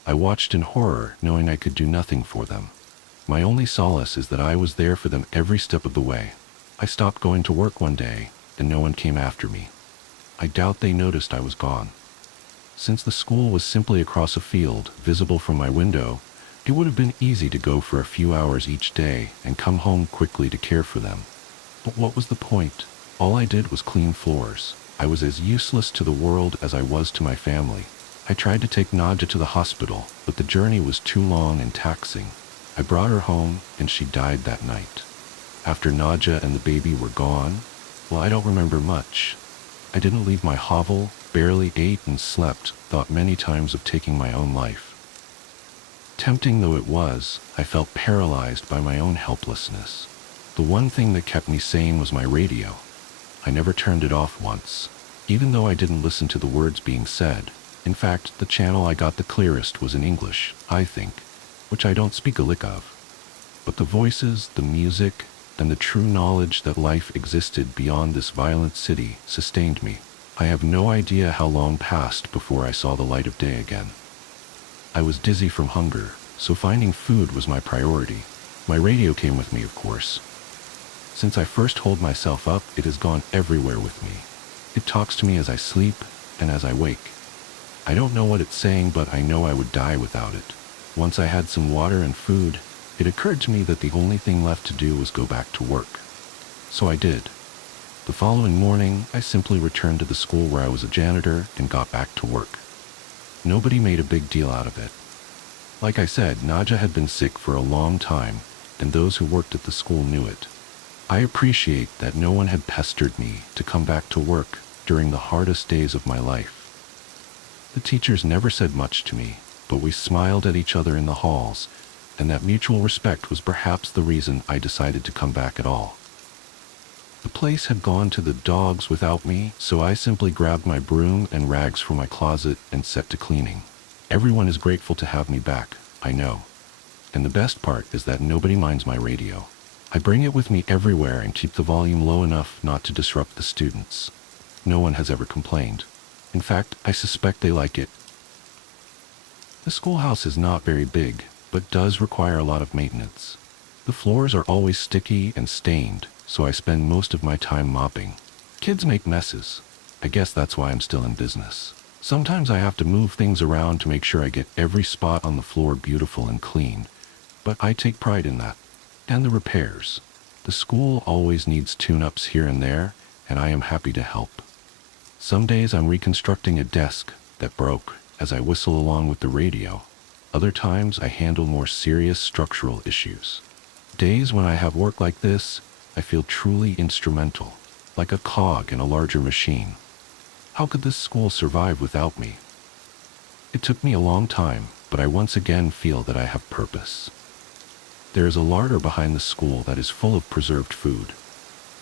I watched in horror, knowing I could do nothing for them. My only solace is that I was there for them every step of the way. I stopped going to work one day, and no one came after me. I doubt they noticed I was gone. Since the school was simply across a field, visible from my window, it would have been easy to go for a few hours each day and come home quickly to care for them. But what was the point? All I did was clean floors. I was as useless to the world as I was to my family. I tried to take Nadja to the hospital, but the journey was too long and taxing. I brought her home, and she died that night. After Nadja and the baby were gone, well, I don't remember much. I didn't leave my hovel, barely ate and slept, thought many times of taking my own life. Tempting though it was, I felt paralyzed by my own helplessness. The one thing that kept me sane was my radio. I never turned it off once, even though I didn't listen to the words being said. In fact, the channel I got the clearest was in English, I think, which I don't speak a lick of. But the voices, the music, and the true knowledge that life existed beyond this violent city sustained me. I have no idea how long passed before I saw the light of day again. I was dizzy from hunger, so finding food was my priority. My radio came with me, of course. Since I first holed myself up, it has gone everywhere with me. It talks to me as I sleep and as I wake. I don't know what it's saying, but I know I would die without it. Once I had some water and food, it occurred to me that the only thing left to do was go back to work. So I did. The following morning, I simply returned to the school where I was a janitor and got back to work. Nobody made a big deal out of it. Like I said, Nadja had been sick for a long time, and those who worked at the school knew it. I appreciate that no one had pestered me to come back to work during the hardest days of my life. The teachers never said much to me, but we smiled at each other in the halls, and that mutual respect was perhaps the reason I decided to come back at all. The place had gone to the dogs without me, so I simply grabbed my broom and rags from my closet and set to cleaning. Everyone is grateful to have me back, I know. And the best part is that nobody minds my radio. I bring it with me everywhere and keep the volume low enough not to disrupt the students. No one has ever complained. In fact, I suspect they like it. The schoolhouse is not very big, but does require a lot of maintenance. The floors are always sticky and stained, so I spend most of my time mopping. Kids make messes. I guess that's why I'm still in business. Sometimes I have to move things around to make sure I get every spot on the floor beautiful and clean, but I take pride in that. And the repairs. The school always needs tune-ups here and there, and I am happy to help. Some days I'm reconstructing a desk that broke as I whistle along with the radio. Other times I handle more serious structural issues. Days when I have work like this, I feel truly instrumental, like a cog in a larger machine. How could this school survive without me? It took me a long time, but I once again feel that I have purpose. There is a larder behind the school that is full of preserved food.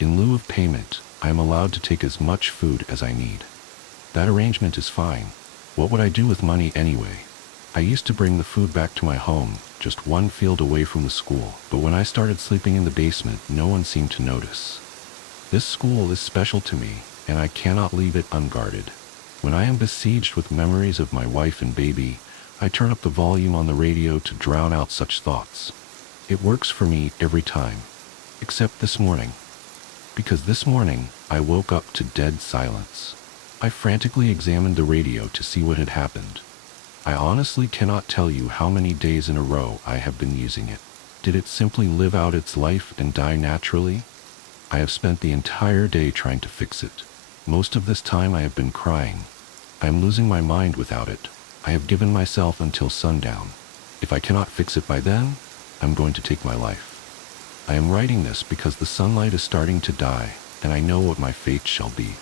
In lieu of payment, I am allowed to take as much food as I need. That arrangement is fine. What would I do with money anyway? I used to bring the food back to my home, just one field away from the school, but when I started sleeping in the basement, no one seemed to notice. This school is special to me, and I cannot leave it unguarded. When I am besieged with memories of my wife and baby, I turn up the volume on the radio to drown out such thoughts. It works for me every time, except this morning. Because this morning, I woke up to dead silence. I frantically examined the radio to see what had happened. I honestly cannot tell you how many days in a row I have been using it. Did it simply live out its life and die naturally? I have spent the entire day trying to fix it. Most of this time I have been crying. I am losing my mind without it. I have given myself until sundown. If I cannot fix it by then, I'm going to take my life. I am writing this because the sunlight is starting to die, and I know what my fate shall be.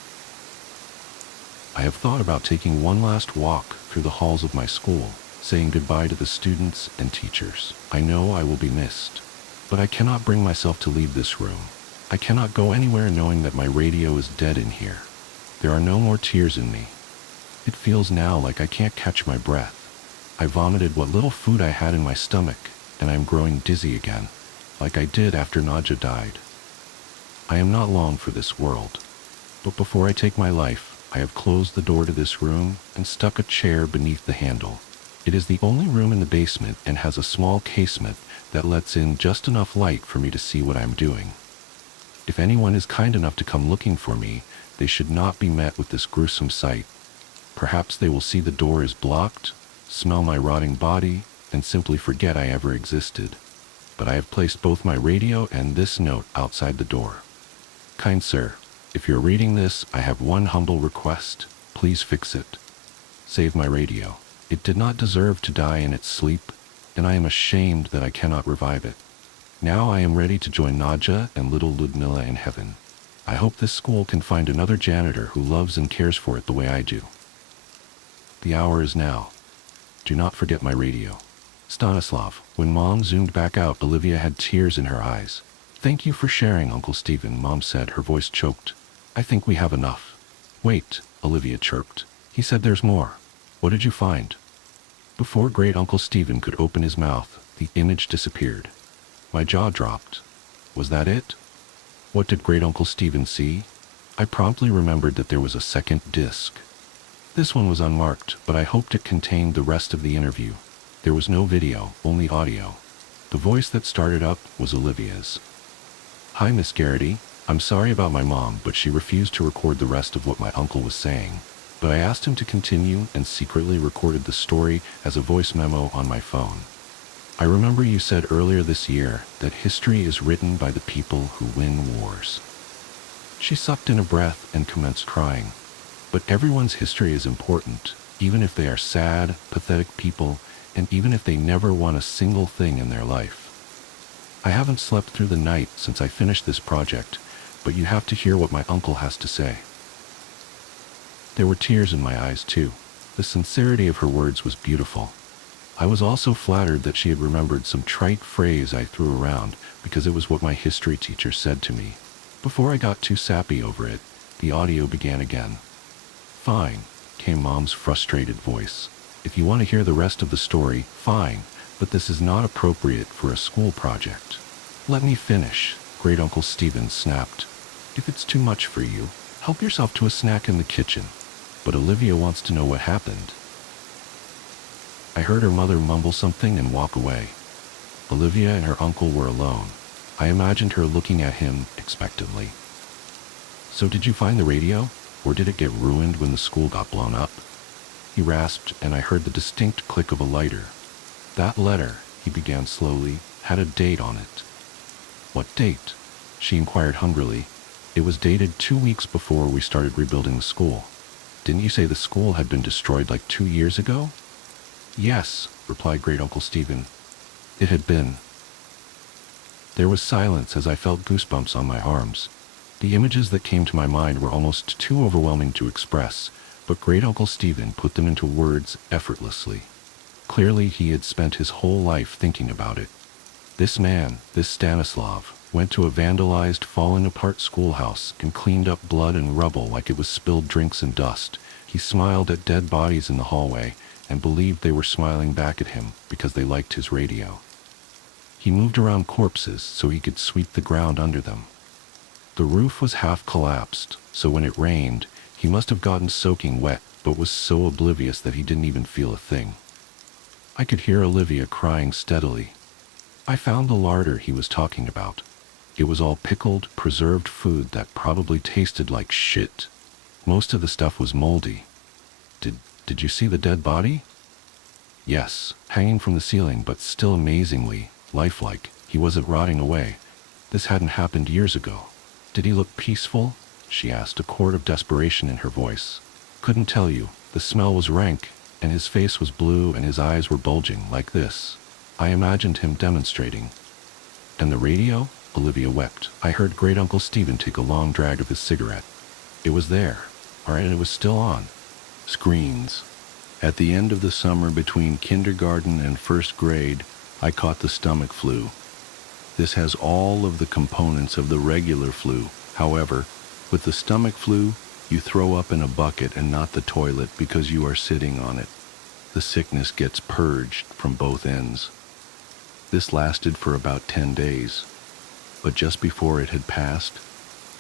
I have thought about taking one last walk through the halls of my school, saying goodbye to the students and teachers. I know I will be missed, but I cannot bring myself to leave this room. I cannot go anywhere knowing that my radio is dead in here. There are no more tears in me. It feels now like I can't catch my breath. I vomited what little food I had in my stomach, and I'm growing dizzy again, like I did after Nadja died. I am not long for this world, but before I take my life, I have closed the door to this room and stuck a chair beneath the handle. It is the only room in the basement and has a small casement that lets in just enough light for me to see what I'm doing. If anyone is kind enough to come looking for me, they should not be met with this gruesome sight. Perhaps they will see the door is blocked, smell my rotting body, and simply forget I ever existed. But I have placed both my radio and this note outside the door. Kind sir, if you're reading this, I have one humble request. Please fix it. Save my radio. It did not deserve to die in its sleep, and I am ashamed that I cannot revive it. Now I am ready to join Nadja and little Ludmilla in heaven. I hope this school can find another janitor who loves and cares for it the way I do. The hour is now. Do not forget my radio. Stanislav. When Mom zoomed back out, Olivia had tears in her eyes. Thank you for sharing, Uncle Stephen, Mom said, her voice choked. I think we have enough. Wait, Olivia chirped. He said there's more. What did you find? Before Great Uncle Stephen could open his mouth, the image disappeared. My jaw dropped. Was that it? What did Great Uncle Stephen see? I promptly remembered that there was a second disc. This one was unmarked, but I hoped it contained the rest of the interview. There was no video, only audio. The voice that started up was Olivia's. Hi, Miss Garrity. I'm sorry about my mom, but she refused to record the rest of what my uncle was saying. But I asked him to continue and secretly recorded the story as a voice memo on my phone. I remember you said earlier this year that history is written by the people who win wars. She sucked in a breath and commenced crying. But everyone's history is important, even if they are sad, pathetic people, and even if they never won a single thing in their life. I haven't slept through the night since I finished this project, but you have to hear what my uncle has to say. There were tears in my eyes, too. The sincerity of her words was beautiful. I was also flattered that she had remembered some trite phrase I threw around because it was what my history teacher said to me. Before I got too sappy over it, the audio began again. Fine, came Mom's frustrated voice. If you want to hear the rest of the story, fine, but this is not appropriate for a school project. Let me finish, Great Uncle Stephen snapped. If it's too much for you, help yourself to a snack in the kitchen. But Olivia wants to know what happened. I heard her mother mumble something and walk away. Olivia and her uncle were alone. I imagined her looking at him expectantly. So did you find the radio? Or did it get ruined when the school got blown up? He rasped, and I heard the distinct click of a lighter. That letter, he began slowly, had a date on it. What date? She inquired hungrily. It was dated 2 weeks before we started rebuilding the school. Didn't you say the school had been destroyed like 2 years ago? Yes, replied Great Uncle Stephen. It had been. There was silence as I felt goosebumps on my arms. The images that came to my mind were almost too overwhelming to express, but Great Uncle Stephen put them into words effortlessly. Clearly he had spent his whole life thinking about it. This man, this Stanislav, went to a vandalized, fallen-apart schoolhouse and cleaned up blood and rubble like it was spilled drinks and dust. He smiled at dead bodies in the hallway and believed they were smiling back at him because they liked his radio. He moved around corpses so he could sweep the ground under them. The roof was half collapsed, so when it rained, he must have gotten soaking wet, but was so oblivious that he didn't even feel a thing. I could hear Olivia crying steadily. I found the larder he was talking about. It was all pickled, preserved food that probably tasted like shit. Most of the stuff was moldy. Did you see the dead body? Yes, hanging from the ceiling, but still amazingly lifelike. He wasn't rotting away. This hadn't happened years ago. Did he look peaceful? She asked, a chord of desperation in her voice. Couldn't tell you. The smell was rank, and his face was blue and his eyes were bulging like this. I imagined him demonstrating. And the radio? Olivia wept. I heard Great Uncle Stephen take a long drag of his cigarette. It was there, and it was still on. Screens. At the end of the summer between kindergarten and first grade, I caught the stomach flu. This has all of the components of the regular flu. However, with the stomach flu, you throw up in a bucket and not the toilet because you are sitting on it. The sickness gets purged from both ends. This lasted for about 10 days. But just before it had passed,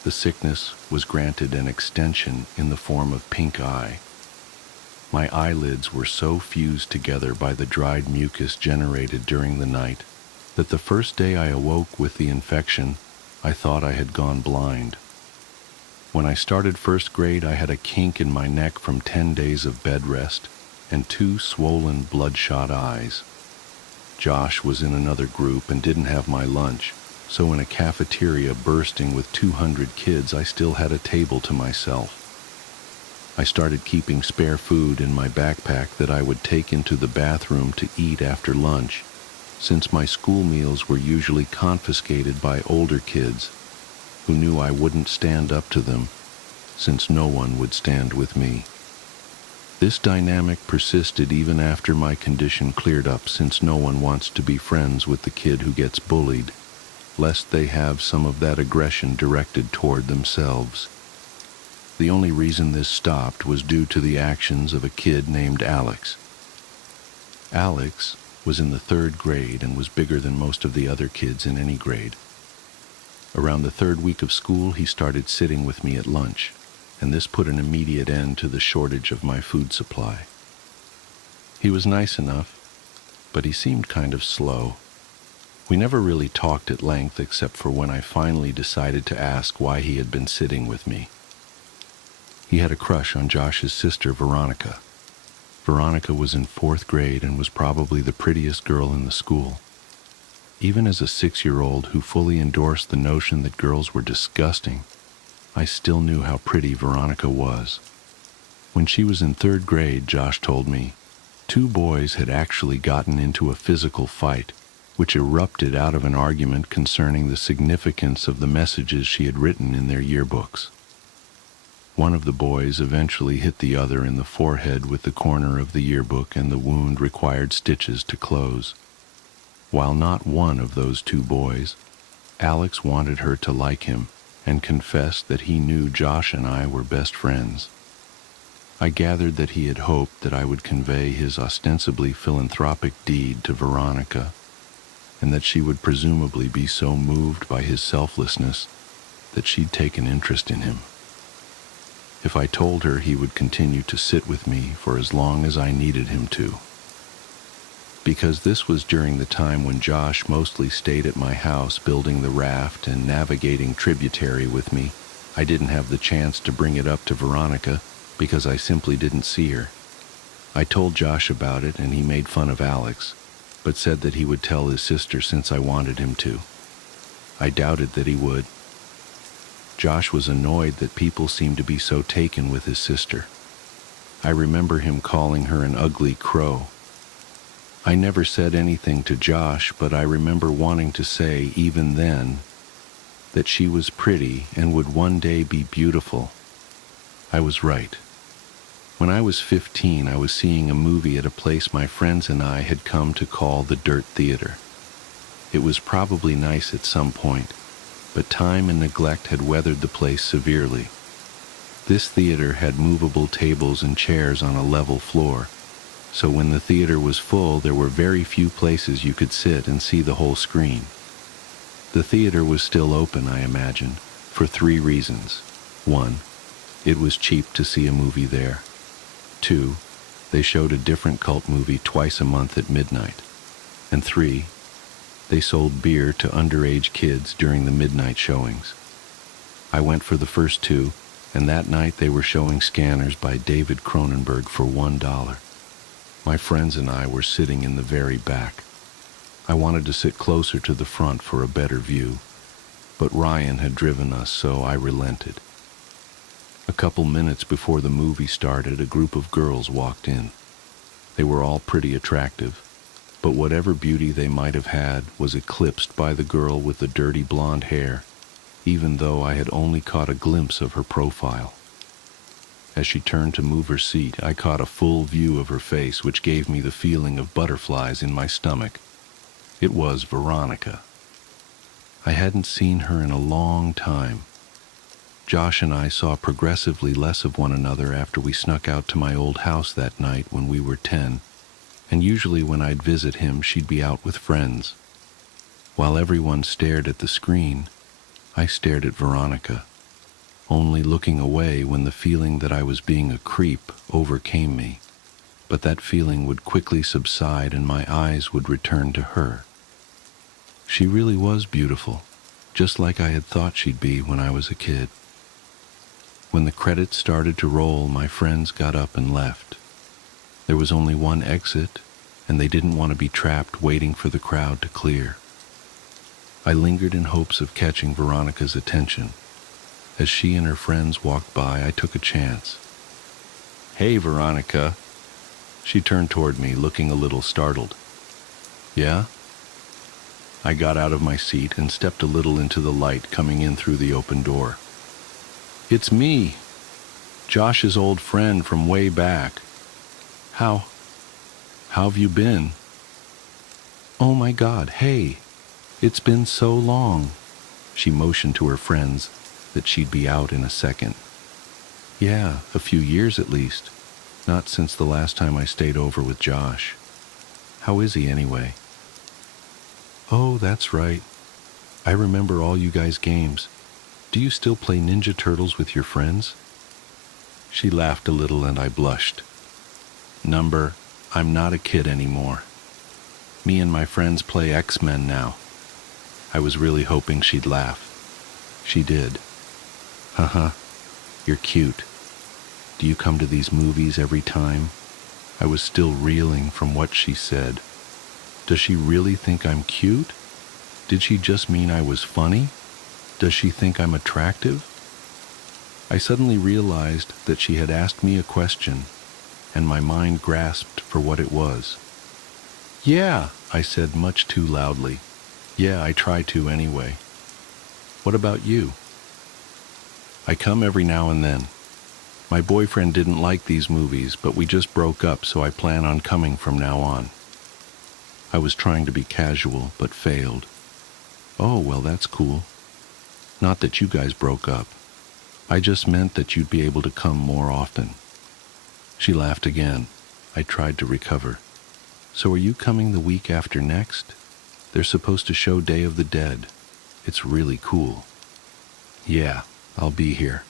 The sickness was granted an extension in the form of pink eye. My eyelids were so fused together by the dried mucus generated during the night that the first day I awoke with the infection, I thought I had gone blind. When I started first grade, I had a kink in my neck from 10 days of bed rest and 2 swollen, bloodshot eyes. Josh was in another group and didn't have my lunch, so in a cafeteria bursting with 200 kids, I still had a table to myself. I started keeping spare food in my backpack that I would take into the bathroom to eat after lunch, since my school meals were usually confiscated by older kids who knew I wouldn't stand up to them, since no one would stand with me. This dynamic persisted even after my condition cleared up, since no one wants to be friends with the kid who gets bullied, lest they have some of that aggression directed toward themselves. The only reason this stopped was due to the actions of a kid named Alex. Alex was in the 3rd grade and was bigger than most of the other kids in any grade. Around the 3rd week of school, he started sitting with me at lunch, and this put an immediate end to the shortage of my food supply. He was nice enough, but he seemed kind of slow. We never really talked at length except for when I finally decided to ask why he had been sitting with me. He had a crush on Josh's sister, Veronica. Veronica was in 4th grade and was probably the prettiest girl in the school. Even as a 6-year-old who fully endorsed the notion that girls were disgusting, I still knew how pretty Veronica was. When she was in 3rd grade, Josh told me, 2 boys had actually gotten into a physical fight, which erupted out of an argument concerning the significance of the messages she had written in their yearbooks. One of the boys eventually hit the other in the forehead with the corner of the yearbook, and the wound required stitches to close. While not one of those 2 boys, Alex wanted her to like him and confessed that he knew Josh and I were best friends. I gathered that he had hoped that I would convey his ostensibly philanthropic deed to Veronica, and that she would presumably be so moved by his selflessness that she'd take an interest in him. If I told her, he would continue to sit with me for as long as I needed him to. Because this was during the time when Josh mostly stayed at my house building the raft and navigating tributary with me, I didn't have the chance to bring it up to Veronica because I simply didn't see her. I told Josh about it and he made fun of Alex, but said that he would tell his sister since I wanted him to. I doubted that he would. Josh was annoyed that people seemed to be so taken with his sister. I remember him calling her an ugly crow. I never said anything to Josh, but I remember wanting to say, even then, that she was pretty and would one day be beautiful. I was right. When I was 15, I was seeing a movie at a place my friends and I had come to call the Dirt Theater. It was probably nice at some point, but time and neglect had weathered the place severely. This theater had movable tables and chairs on a level floor, so when the theater was full, there were very few places you could sit and see the whole screen. The theater was still open, I imagine, for 3 reasons. 1, it was cheap to see a movie there. 2, they showed a different cult movie twice a month at midnight. And 3, they sold beer to underage kids during the midnight showings. I went for the first 2, and that night they were showing Scanners by David Cronenberg for $1. My friends and I were sitting in the very back. I wanted to sit closer to the front for a better view, but Ryan had driven us, so I relented. A couple minutes before the movie started, a group of girls walked in. They were all pretty attractive, but whatever beauty they might have had was eclipsed by the girl with the dirty blonde hair, even though I had only caught a glimpse of her profile. As she turned to move her seat, I caught a full view of her face, which gave me the feeling of butterflies in my stomach. It was Veronica. I hadn't seen her in a long time. Josh and I saw progressively less of one another after we snuck out to my old house that night when we were 10, and usually when I'd visit him, she'd be out with friends. While everyone stared at the screen, I stared at Veronica. only looking away when the feeling that I was being a creep overcame me. But that feeling would quickly subside and my eyes would return to her. She really was beautiful, just like I had thought she'd be when I was a kid. When the credits started to roll, my friends got up and left. There was only one exit, and they didn't want to be trapped waiting for the crowd to clear. I lingered in hopes of catching Veronica's attention. As she and her friends walked by, I took a chance. "Hey, Veronica." She turned toward me, looking a little startled. "Yeah?" I got out of my seat and stepped a little into the light coming in through the open door. "It's me, Josh's old friend from way back. How have you been?" "Oh my God, hey, it's been so long." She motioned to her friends that she'd be out in a second. "Yeah, a few years at least. Not since the last time I stayed over with Josh. How is he anyway?" "Oh, that's right. I remember all you guys' games. Do you still play Ninja Turtles with your friends?" She laughed a little and I blushed. I'm not a kid anymore. Me and my friends play X-Men now." I was really hoping she'd laugh. She did. "Haha, you're cute. Do you come to these movies every time?" I was still reeling from what she said. Does she really think I'm cute? Did she just mean I was funny? Does she think I'm attractive? I suddenly realized that she had asked me a question, and my mind grasped for what it was. "Yeah," I said much too loudly. "Yeah, I try to anyway. What about you?" "I come every now and then. My boyfriend didn't like these movies, but we just broke up, so I plan on coming from now on." I was trying to be casual, but failed. "Oh, well, that's cool. Not that you guys broke up. I just meant that you'd be able to come more often." She laughed again. I tried to recover. "So are you coming the week after next? They're supposed to show Day of the Dead. It's really cool." "Yeah, I'll be here."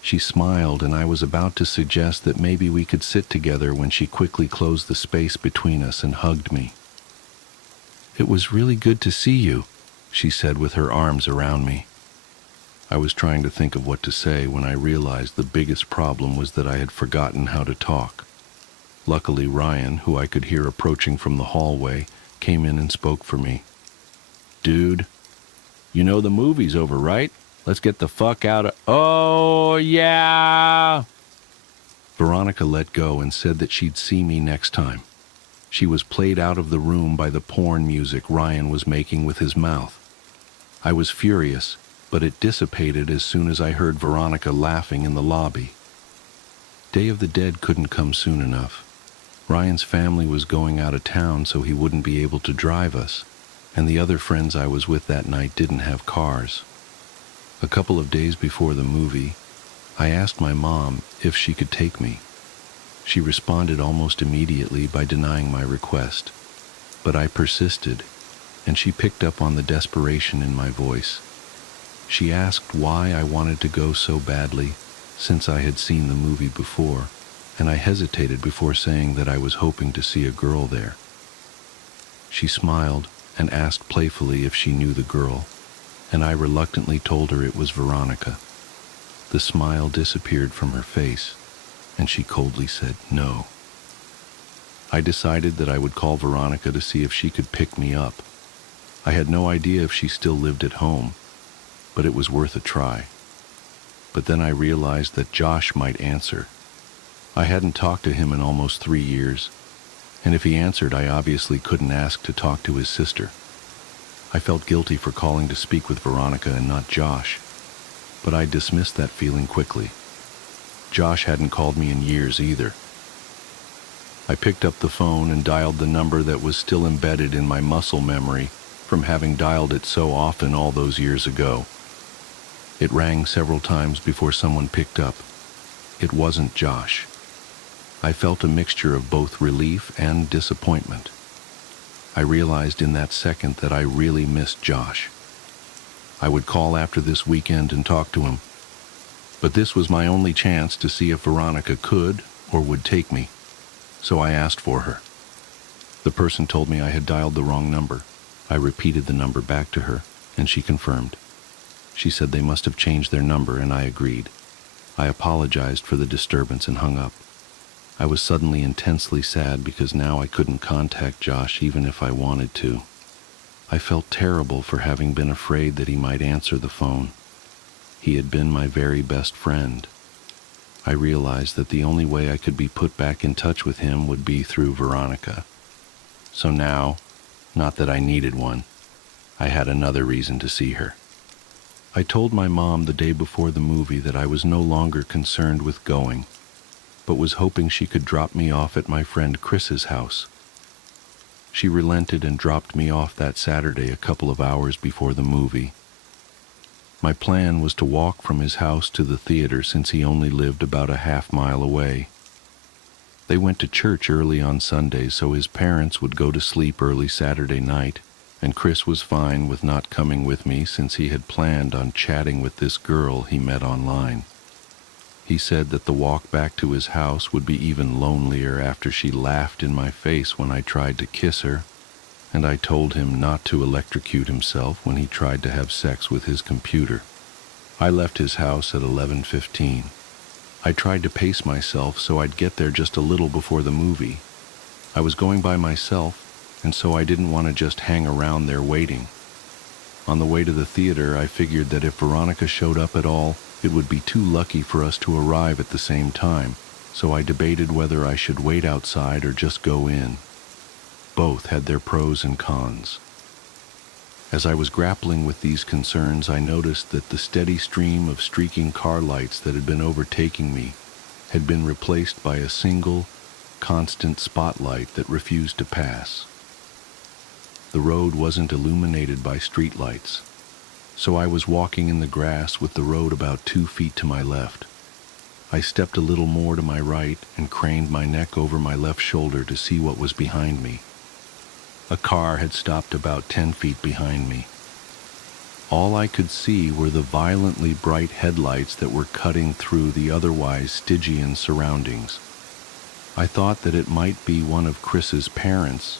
She smiled, and I was about to suggest that maybe we could sit together when she quickly closed the space between us and hugged me. "It was really good to see you," she said with her arms around me. I was trying to think of what to say when I realized the biggest problem was that I had forgotten how to talk. Luckily, Ryan, who I could hear approaching from the hallway, came in and spoke for me. "Dude, you know the movie's over, right? Let's get the fuck out of—" "Oh, yeah!" Veronica let go and said that she'd see me next time. She was played out of the room by the porn music Ryan was making with his mouth. I was furious, but it dissipated as soon as I heard Veronica laughing in the lobby. Day of the Dead couldn't come soon enough. Ryan's family was going out of town, so he wouldn't be able to drive us, and the other friends I was with that night didn't have cars. A couple of days before the movie, I asked my mom if she could take me. She responded almost immediately by denying my request, but I persisted, and she picked up on the desperation in my voice. She asked why I wanted to go so badly, since I had seen the movie before, and I hesitated before saying that I was hoping to see a girl there. She smiled and asked playfully if she knew the girl, and I reluctantly told her it was Veronica. The smile disappeared from her face, and she coldly said no. I decided that I would call Veronica to see if she could pick me up. I had no idea if she still lived at home, but it was worth a try. But then I realized that Josh might answer. I hadn't talked to him in almost 3 years, and if he answered, I obviously couldn't ask to talk to his sister. I felt guilty for calling to speak with Veronica and not Josh, but I dismissed that feeling quickly. Josh hadn't called me in years either. I picked up the phone and dialed the number that was still embedded in my muscle memory from having dialed it so often all those years ago. It rang several times before someone picked up. It wasn't Josh. I felt a mixture of both relief and disappointment. I realized in that second that I really missed Josh. I would call after this weekend and talk to him, But this was my only chance to see if Veronica could or would take me, so I asked for her. The person told me I had dialed the wrong number. I repeated the number back to her, and she confirmed. She said they must have changed their number, and I agreed. I apologized for the disturbance and hung up. I was suddenly intensely sad because now I couldn't contact Josh even if I wanted to. I felt terrible for having been afraid that he might answer the phone. He had been my very best friend. I realized that the only way I could be put back in touch with him would be through Veronica. So now, not that I needed one, I had another reason to see her. I told my mom the day before the movie that I was no longer concerned with going, but was hoping she could drop me off at my friend Chris's house. She relented and dropped me off that Saturday a couple of hours before the movie. My plan was to walk from his house to the theater since he only lived about a half-mile away. They went to church early on Sunday, so his parents would go to sleep early Saturday night, and Chris was fine with not coming with me since he had planned on chatting with this girl he met online. He said that the walk back to his house would be even lonelier after she laughed in my face when I tried to kiss her, and I told him not to electrocute himself when he tried to have sex with his computer. I left his house at 11:15. I tried to pace myself so I'd get there just a little before the movie. I was going by myself, and so I didn't want to just hang around there waiting. On the way to the theater, I figured that if Veronica showed up at all, it would be too lucky for us to arrive at the same time, so I debated whether I should wait outside or just go in. Both had their pros and cons. As I was grappling with these concerns, I noticed that the steady stream of streaking car lights that had been overtaking me had been replaced by a single, constant spotlight that refused to pass. The road wasn't illuminated by streetlights, so I was walking in the grass with the road about 2 feet to my left. I stepped a little more to my right and craned my neck over my left shoulder to see what was behind me. A car had stopped about 10 feet behind me. All I could see were the violently bright headlights that were cutting through the otherwise Stygian surroundings. I thought that it might be one of Chris's parents.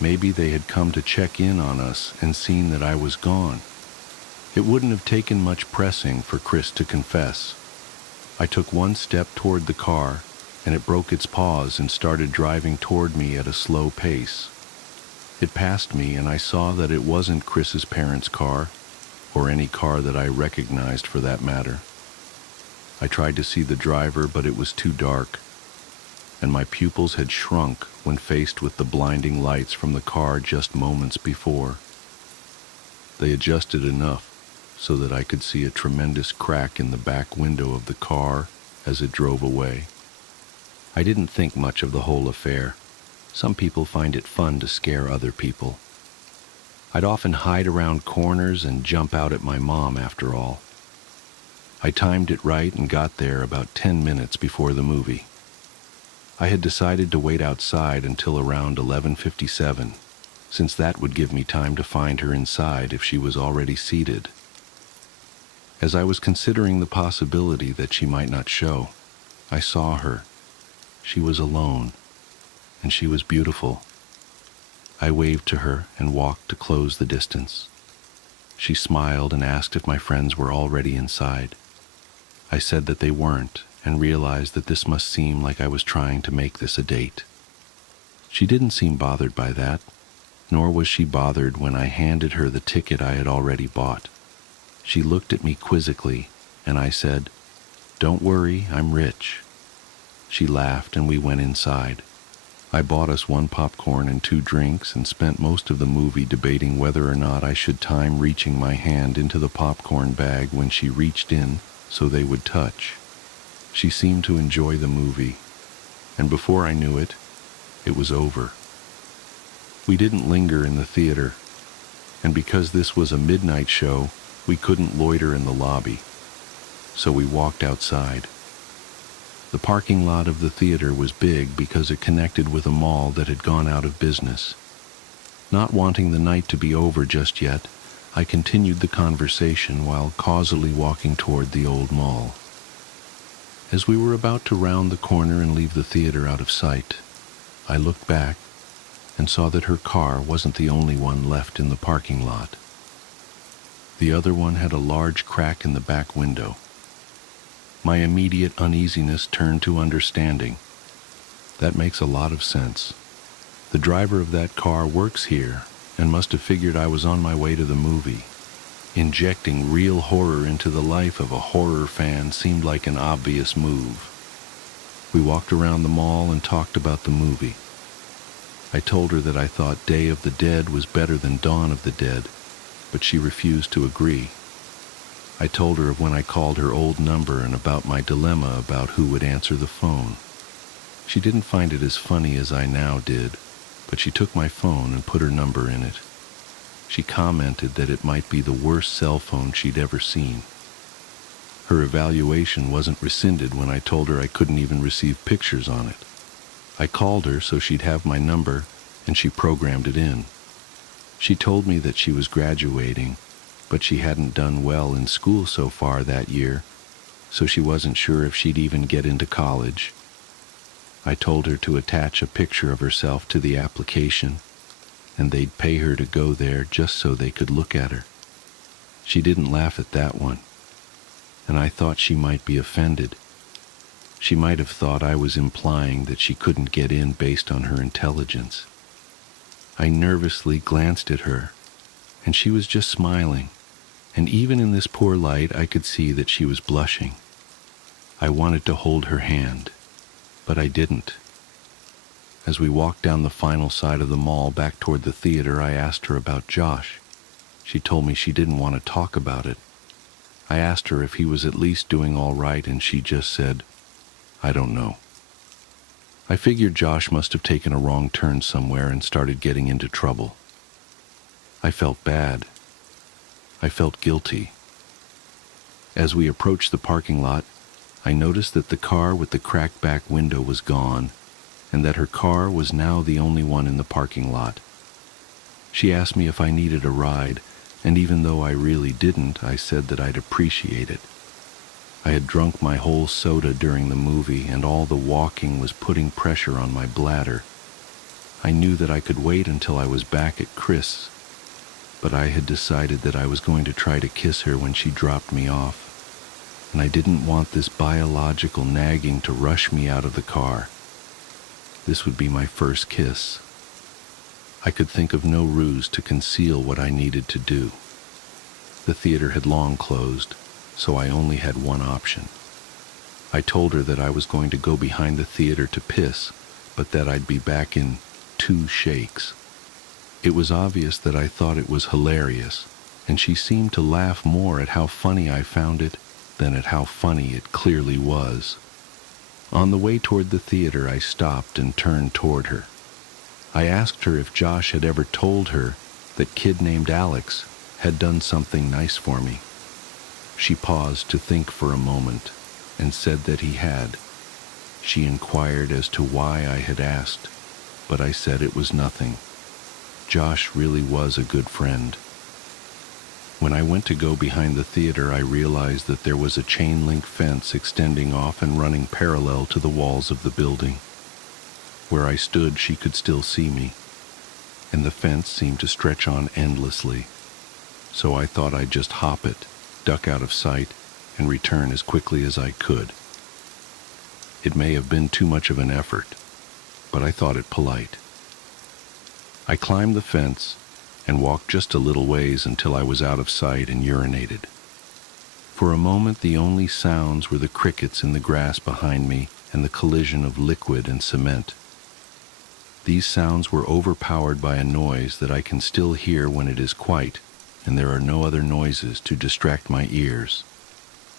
Maybe they had come to check in on us and seen that I was gone. It wouldn't have taken much pressing for Chris to confess. I took one step toward the car, and it broke its pause and started driving toward me at a slow pace. It passed me, and I saw that it wasn't Chris's parents' car, or any car that I recognized for that matter. I tried to see the driver, but it was too dark, and my pupils had shrunk when faced with the blinding lights from the car just moments before. They adjusted enough so that I could see a tremendous crack in the back window of the car as it drove away. I didn't think much of the whole affair. Some people find it fun to scare other people. I'd often hide around corners and jump out at my mom after all. I timed it right and got there about 10 minutes before the movie. I had decided to wait outside until around 11:57, since that would give me time to find her inside if she was already seated. As I was considering the possibility that she might not show, I saw her. She was alone, and she was beautiful. I waved to her and walked to close the distance. She smiled and asked if my friends were already inside. I said that they weren't, and realized that this must seem like I was trying to make this a date. She didn't seem bothered by that, nor was she bothered when I handed her the ticket I had already bought. She looked at me quizzically, and I said, "Don't worry, I'm rich." She laughed and we went inside. I bought us 1 popcorn and 2 drinks and spent most of the movie debating whether or not I should time reaching my hand into the popcorn bag when she reached in so they would touch. She seemed to enjoy the movie, and before I knew it, it was over. We didn't linger in the theater, and because this was a midnight show, we couldn't loiter in the lobby, so we walked outside. The parking lot of the theater was big because it connected with a mall that had gone out of business. Not wanting the night to be over just yet, I continued the conversation while causally walking toward the old mall. As we were about to round the corner and leave the theater out of sight, I looked back and saw that her car wasn't the only one left in the parking lot. The other one had a large crack in the back window. My immediate uneasiness turned to understanding. That makes a lot of sense. The driver of that car works here and must have figured I was on my way to the movie. Injecting real horror into the life of a horror fan seemed like an obvious move. We walked around the mall and talked about the movie. I told her that I thought Day of the Dead was better than Dawn of the Dead, but she refused to agree. I told her of when I called her old number and about my dilemma about who would answer the phone. She didn't find it as funny as I now did, but she took my phone and put her number in it. She commented that it might be the worst cell phone she'd ever seen. Her evaluation wasn't rescinded when I told her I couldn't even receive pictures on it. I called her so she'd have my number, and she programmed it in. She told me that she was graduating, but she hadn't done well in school so far that year, so she wasn't sure if she'd even get into college. I told her to attach a picture of herself to the application, and they'd pay her to go there just so they could look at her. She didn't laugh at that one, and I thought she might be offended. She might have thought I was implying that she couldn't get in based on her intelligence. I nervously glanced at her, and she was just smiling, and even in this poor light I could see that she was blushing. I wanted to hold her hand, but I didn't. As we walked down the final side of the mall back toward the theater, I asked her about Josh. She told me she didn't want to talk about it. I asked her if he was at least doing all right, and she just said, "I don't know." I figured Josh must have taken a wrong turn somewhere and started getting into trouble. I felt bad. I felt guilty. As we approached the parking lot, I noticed that the car with the cracked back window was gone, and that her car was now the only one in the parking lot. She asked me if I needed a ride, and even though I really didn't, I said that I'd appreciate it. I had drunk my whole soda during the movie, and all the walking was putting pressure on my bladder. I knew that I could wait until I was back at Chris', but I had decided that I was going to try to kiss her when she dropped me off, and I didn't want this biological nagging to rush me out of the car. This would be my first kiss. I could think of no ruse to conceal what I needed to do. The theater had long closed, so I only had one option. I told her that I was going to go behind the theater to piss, but that I'd be back in 2 shakes. It was obvious that I thought it was hilarious, and she seemed to laugh more at how funny I found it than at how funny it clearly was. On the way toward the theater, I stopped and turned toward her. I asked her if Josh had ever told her that kid named Alex had done something nice for me. She paused to think for a moment and said that he had. She inquired as to why I had asked, but I said it was nothing. Josh really was a good friend. When I went to go behind the theater, I realized that there was a chain-link fence extending off and running parallel to the walls of the building. Where I stood, she could still see me, and the fence seemed to stretch on endlessly. So I thought I'd just hop it, duck out of sight, and return as quickly as I could. It may have been too much of an effort, but I thought it polite. I climbed the fence and walked just a little ways until I was out of sight and urinated. For a moment, the only sounds were the crickets in the grass behind me and the collision of liquid and cement. These sounds were overpowered by a noise that I can still hear when it is quiet, and there are no other noises to distract my ears.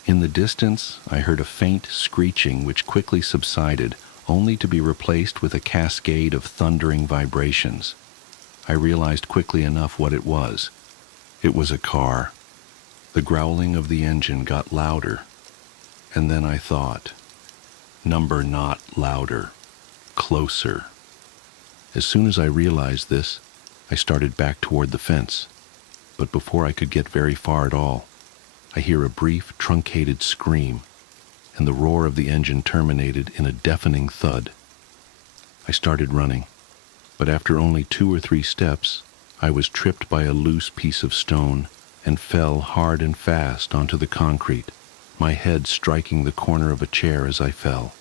In the distance, I heard a faint screeching which quickly subsided, only to be replaced with a cascade of thundering vibrations. I realized quickly enough what it was. It was a car. The growling of the engine got louder, and then I thought, number not louder, closer. As soon as I realized this, I started back toward the fence, but before I could get very far at all, I hear a brief, truncated scream, and the roar of the engine terminated in a deafening thud. I started running, but after only 2 or 3 steps, I was tripped by a loose piece of stone and fell hard and fast onto the concrete, my head striking the corner of a chair as I fell.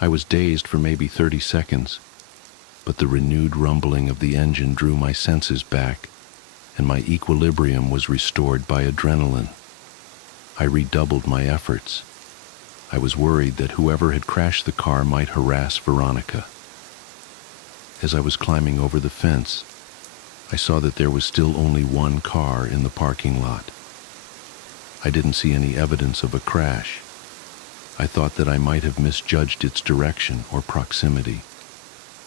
I was dazed for maybe 30 seconds, but the renewed rumbling of the engine drew my senses back, and my equilibrium was restored by adrenaline. I redoubled my efforts. I was worried that whoever had crashed the car might harass Veronica. As I was climbing over the fence, I saw that there was still only one car in the parking lot. I didn't see any evidence of a crash. I thought that I might have misjudged its direction or proximity.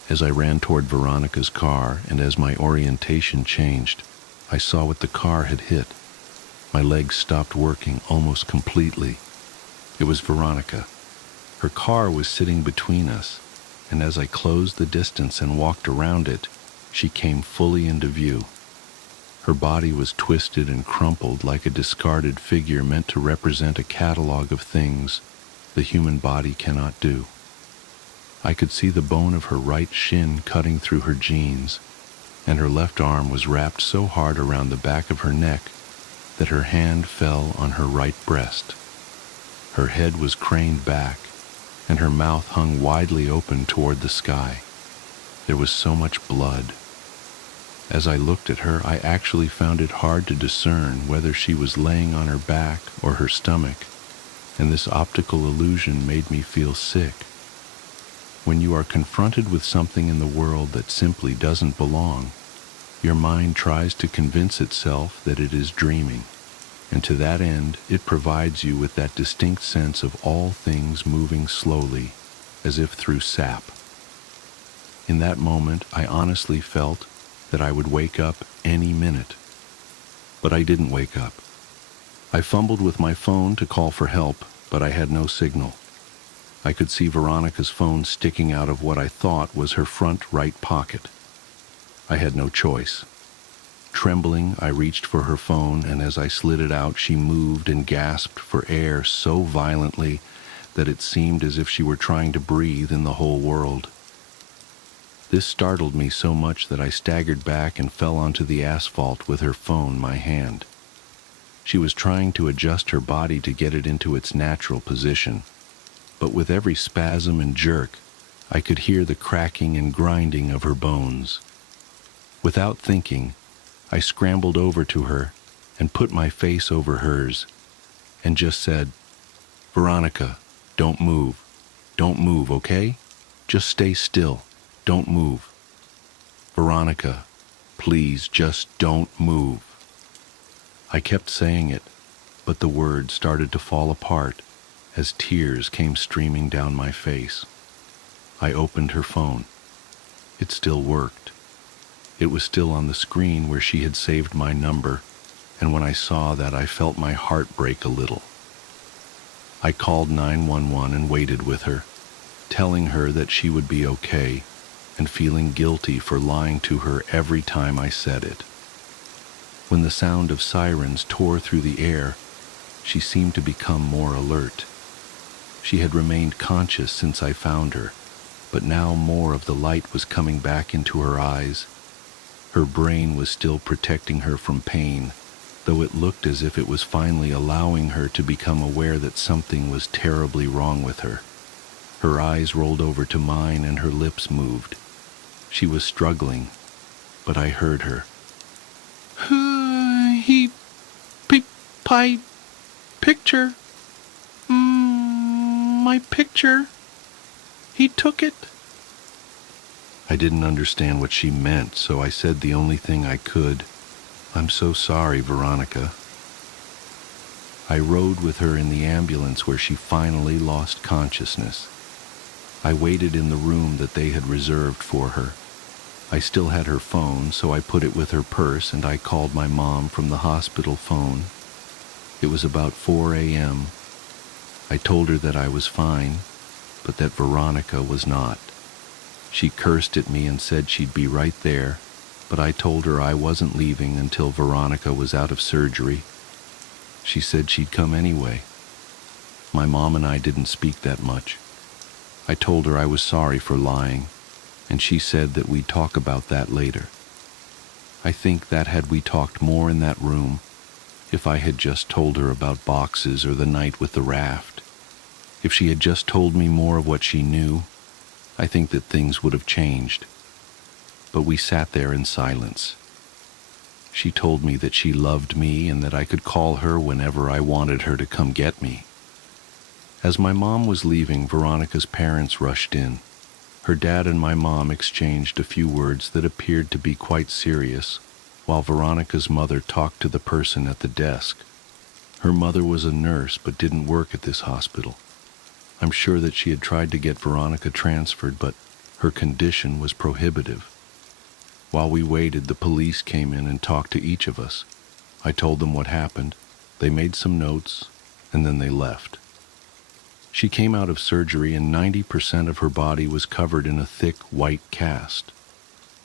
As I ran toward Veronica's car and as my orientation changed, I saw what the car had hit. My legs stopped working almost completely. It was Veronica. Her car was sitting between us, and as I closed the distance and walked around it, she came fully into view. Her body was twisted and crumpled like a discarded figure meant to represent a catalog of things the human body cannot do. I could see the bone of her right shin cutting through her jeans, and her left arm was wrapped so hard around the back of her neck that her hand fell on her right breast. Her head was craned back, and her mouth hung widely open toward the sky. There was so much blood. As I looked at her, I actually found it hard to discern whether she was laying on her back or her stomach, and this optical illusion made me feel sick. When you are confronted with something in the world that simply doesn't belong, your mind tries to convince itself that it is dreaming, and to that end, it provides you with that distinct sense of all things moving slowly, as if through sap. In that moment, I honestly felt that I would wake up any minute. But I didn't wake up. I fumbled with my phone to call for help, but I had no signal. I could see Veronica's phone sticking out of what I thought was her front right pocket. I had no choice. Trembling, I reached for her phone, and as I slid it out, she moved and gasped for air so violently that it seemed as if she were trying to breathe in the whole world. This startled me so much that I staggered back and fell onto the asphalt with her phone in my hand. She was trying to adjust her body to get it into its natural position, but with every spasm and jerk, I could hear the cracking and grinding of her bones. Without thinking, I scrambled over to her and put my face over hers and just said, "Veronica, don't move. Don't move, okay? Just stay still. Don't move. Veronica, please just don't move." I kept saying it, but the words started to fall apart as tears came streaming down my face. I opened her phone. It still worked. It was still on the screen where she had saved my number, and when I saw that, I felt my heart break a little. I called 911 and waited with her, telling her that she would be okay, and feeling guilty for lying to her every time I said it. When the sound of sirens tore through the air, she seemed to become more alert. She had remained conscious since I found her, but now more of the light was coming back into her eyes. Her brain was still protecting her from pain, though it looked as if it was finally allowing her to become aware that something was terribly wrong with her. Her eyes rolled over to mine and her lips moved. She was struggling, but I heard her. Picture. My picture. He took it." I didn't understand what she meant, so I said the only thing I could. "I'm so sorry, Veronica." I rode with her in the ambulance where she finally lost consciousness. I waited in the room that they had reserved for her. I still had her phone, so I put it with her purse and I called my mom from the hospital phone. It was about 4 a.m. I told her that I was fine, but that Veronica was not. She cursed at me and said she'd be right there, but I told her I wasn't leaving until Veronica was out of surgery. She said she'd come anyway. My mom and I didn't speak that much. I told her I was sorry for lying, and she said that we'd talk about that later. I think that had we talked more in that room, if I had just told her about boxes or the night with the raft, if she had just told me more of what she knew, I think that things would have changed. But we sat there in silence. She told me that she loved me and that I could call her whenever I wanted her to come get me. As my mom was leaving, Veronica's parents rushed in. Her dad and my mom exchanged a few words that appeared to be quite serious, while Veronica's mother talked to the person at the desk. Her mother was a nurse but didn't work at this hospital. I'm sure that she had tried to get Veronica transferred, but her condition was prohibitive. While we waited, the police came in and talked to each of us. I told them what happened. They made some notes, and then they left. She came out of surgery and 90% of her body was covered in a thick white cast.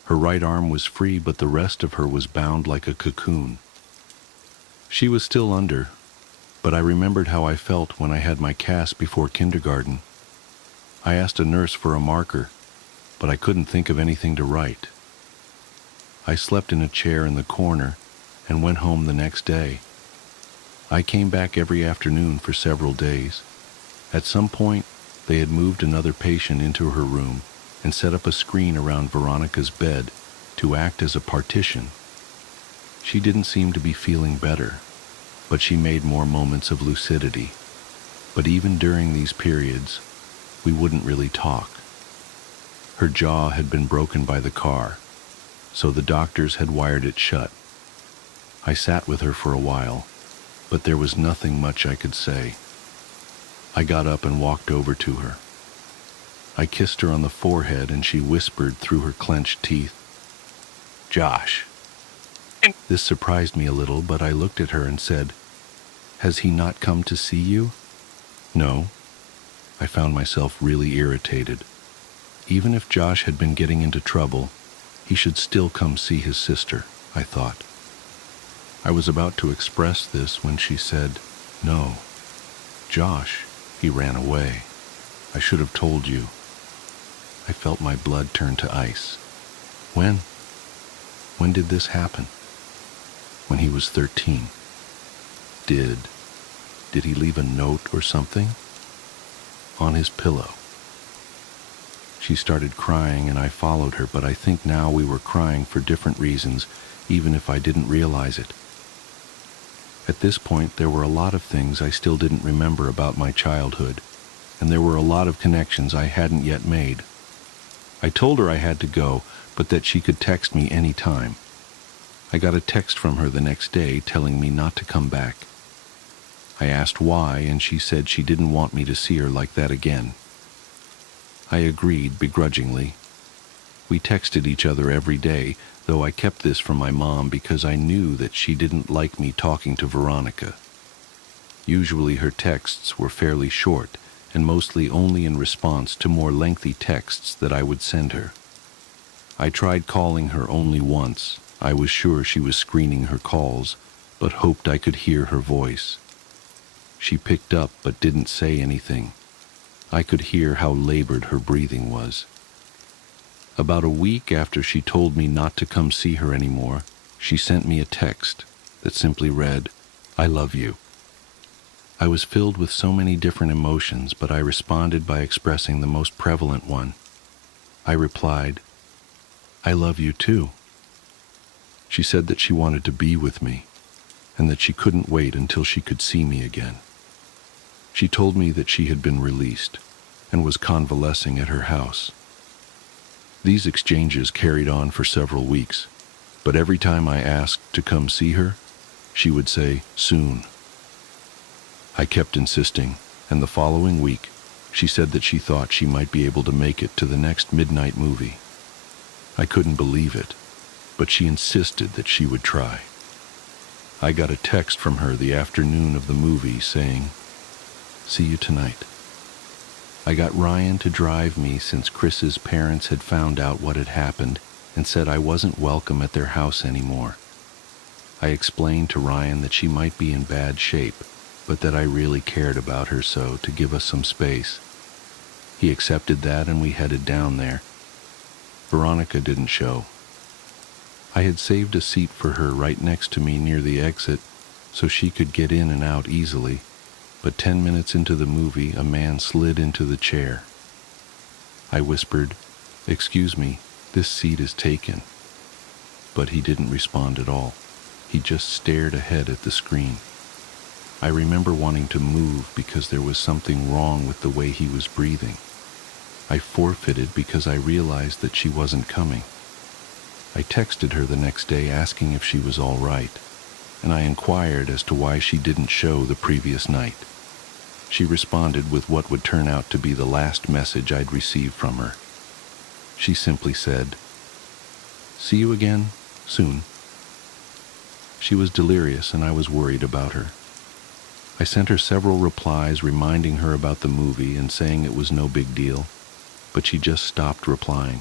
Her right arm was free, but the rest of her was bound like a cocoon. She was still under, but I remembered how I felt when I had my cast before kindergarten. I asked a nurse for a marker, but I couldn't think of anything to write. I slept in a chair in the corner and went home the next day. I came back every afternoon for several days. At some point, they had moved another patient into her room and set up a screen around Veronica's bed to act as a partition. She didn't seem to be feeling better, but she made more moments of lucidity. But even during these periods, we wouldn't really talk. Her jaw had been broken by the car, so the doctors had wired it shut. I sat with her for a while, but there was nothing much I could say. I got up and walked over to her. I kissed her on the forehead and she whispered through her clenched teeth, "Josh." This surprised me a little, but I looked at her and said, "Has he not come to see you?" "No." I found myself really irritated. Even if Josh had been getting into trouble, he should still come see his sister, I thought. I was about to express this when she said, "No. Josh, he ran away. I should have told you." I felt my blood turn to ice. When? When did this happen? When he was 13. Did he leave a note or something? On his pillow. She started crying and I followed her, but I think now we were crying for different reasons, even if I didn't realize it. At this point, there were a lot of things I still didn't remember about my childhood, and there were a lot of connections I hadn't yet made. I told her I had to go, but that she could text me any time. I got a text from her the next day telling me not to come back. I asked why, and she said she didn't want me to see her like that again. I agreed begrudgingly. We texted each other every day, though I kept this from my mom because I knew that she didn't like me talking to Veronica. Usually her texts were fairly short, and mostly only in response to more lengthy texts that I would send her. I tried calling her only once. I was sure she was screening her calls, but hoped I could hear her voice. She picked up but didn't say anything. I could hear how labored her breathing was. About a week after she told me not to come see her anymore, she sent me a text that simply read, "I love you." I was filled with so many different emotions, but I responded by expressing the most prevalent one. I replied, "I love you too." She said that she wanted to be with me, and that she couldn't wait until she could see me again. She told me that she had been released and was convalescing at her house. These exchanges carried on for several weeks, but every time I asked to come see her, she would say, "Soon." I kept insisting, and the following week, she said that she thought she might be able to make it to the next midnight movie. I couldn't believe it, but she insisted that she would try. I got a text from her the afternoon of the movie saying, "See you tonight." I got Ryan to drive me since Chris's parents had found out what had happened and said I wasn't welcome at their house anymore. I explained to Ryan that she might be in bad shape, but that I really cared about her so to give us some space. He accepted that and we headed down there. Veronica didn't show. I had saved a seat for her right next to me near the exit so she could get in and out easily, but 10 minutes into the movie, a man slid into the chair. I whispered, "Excuse me, this seat is taken." But he didn't respond at all. He just stared ahead at the screen. I remember wanting to move because there was something wrong with the way he was breathing. I forfeited because I realized that she wasn't coming. I texted her the next day asking if she was all right, and I inquired as to why she didn't show the previous night. She responded with what would turn out to be the last message I'd received from her. She simply said, "See you again, soon." She was delirious and I was worried about her. I sent her several replies reminding her about the movie and saying it was no big deal, but she just stopped replying.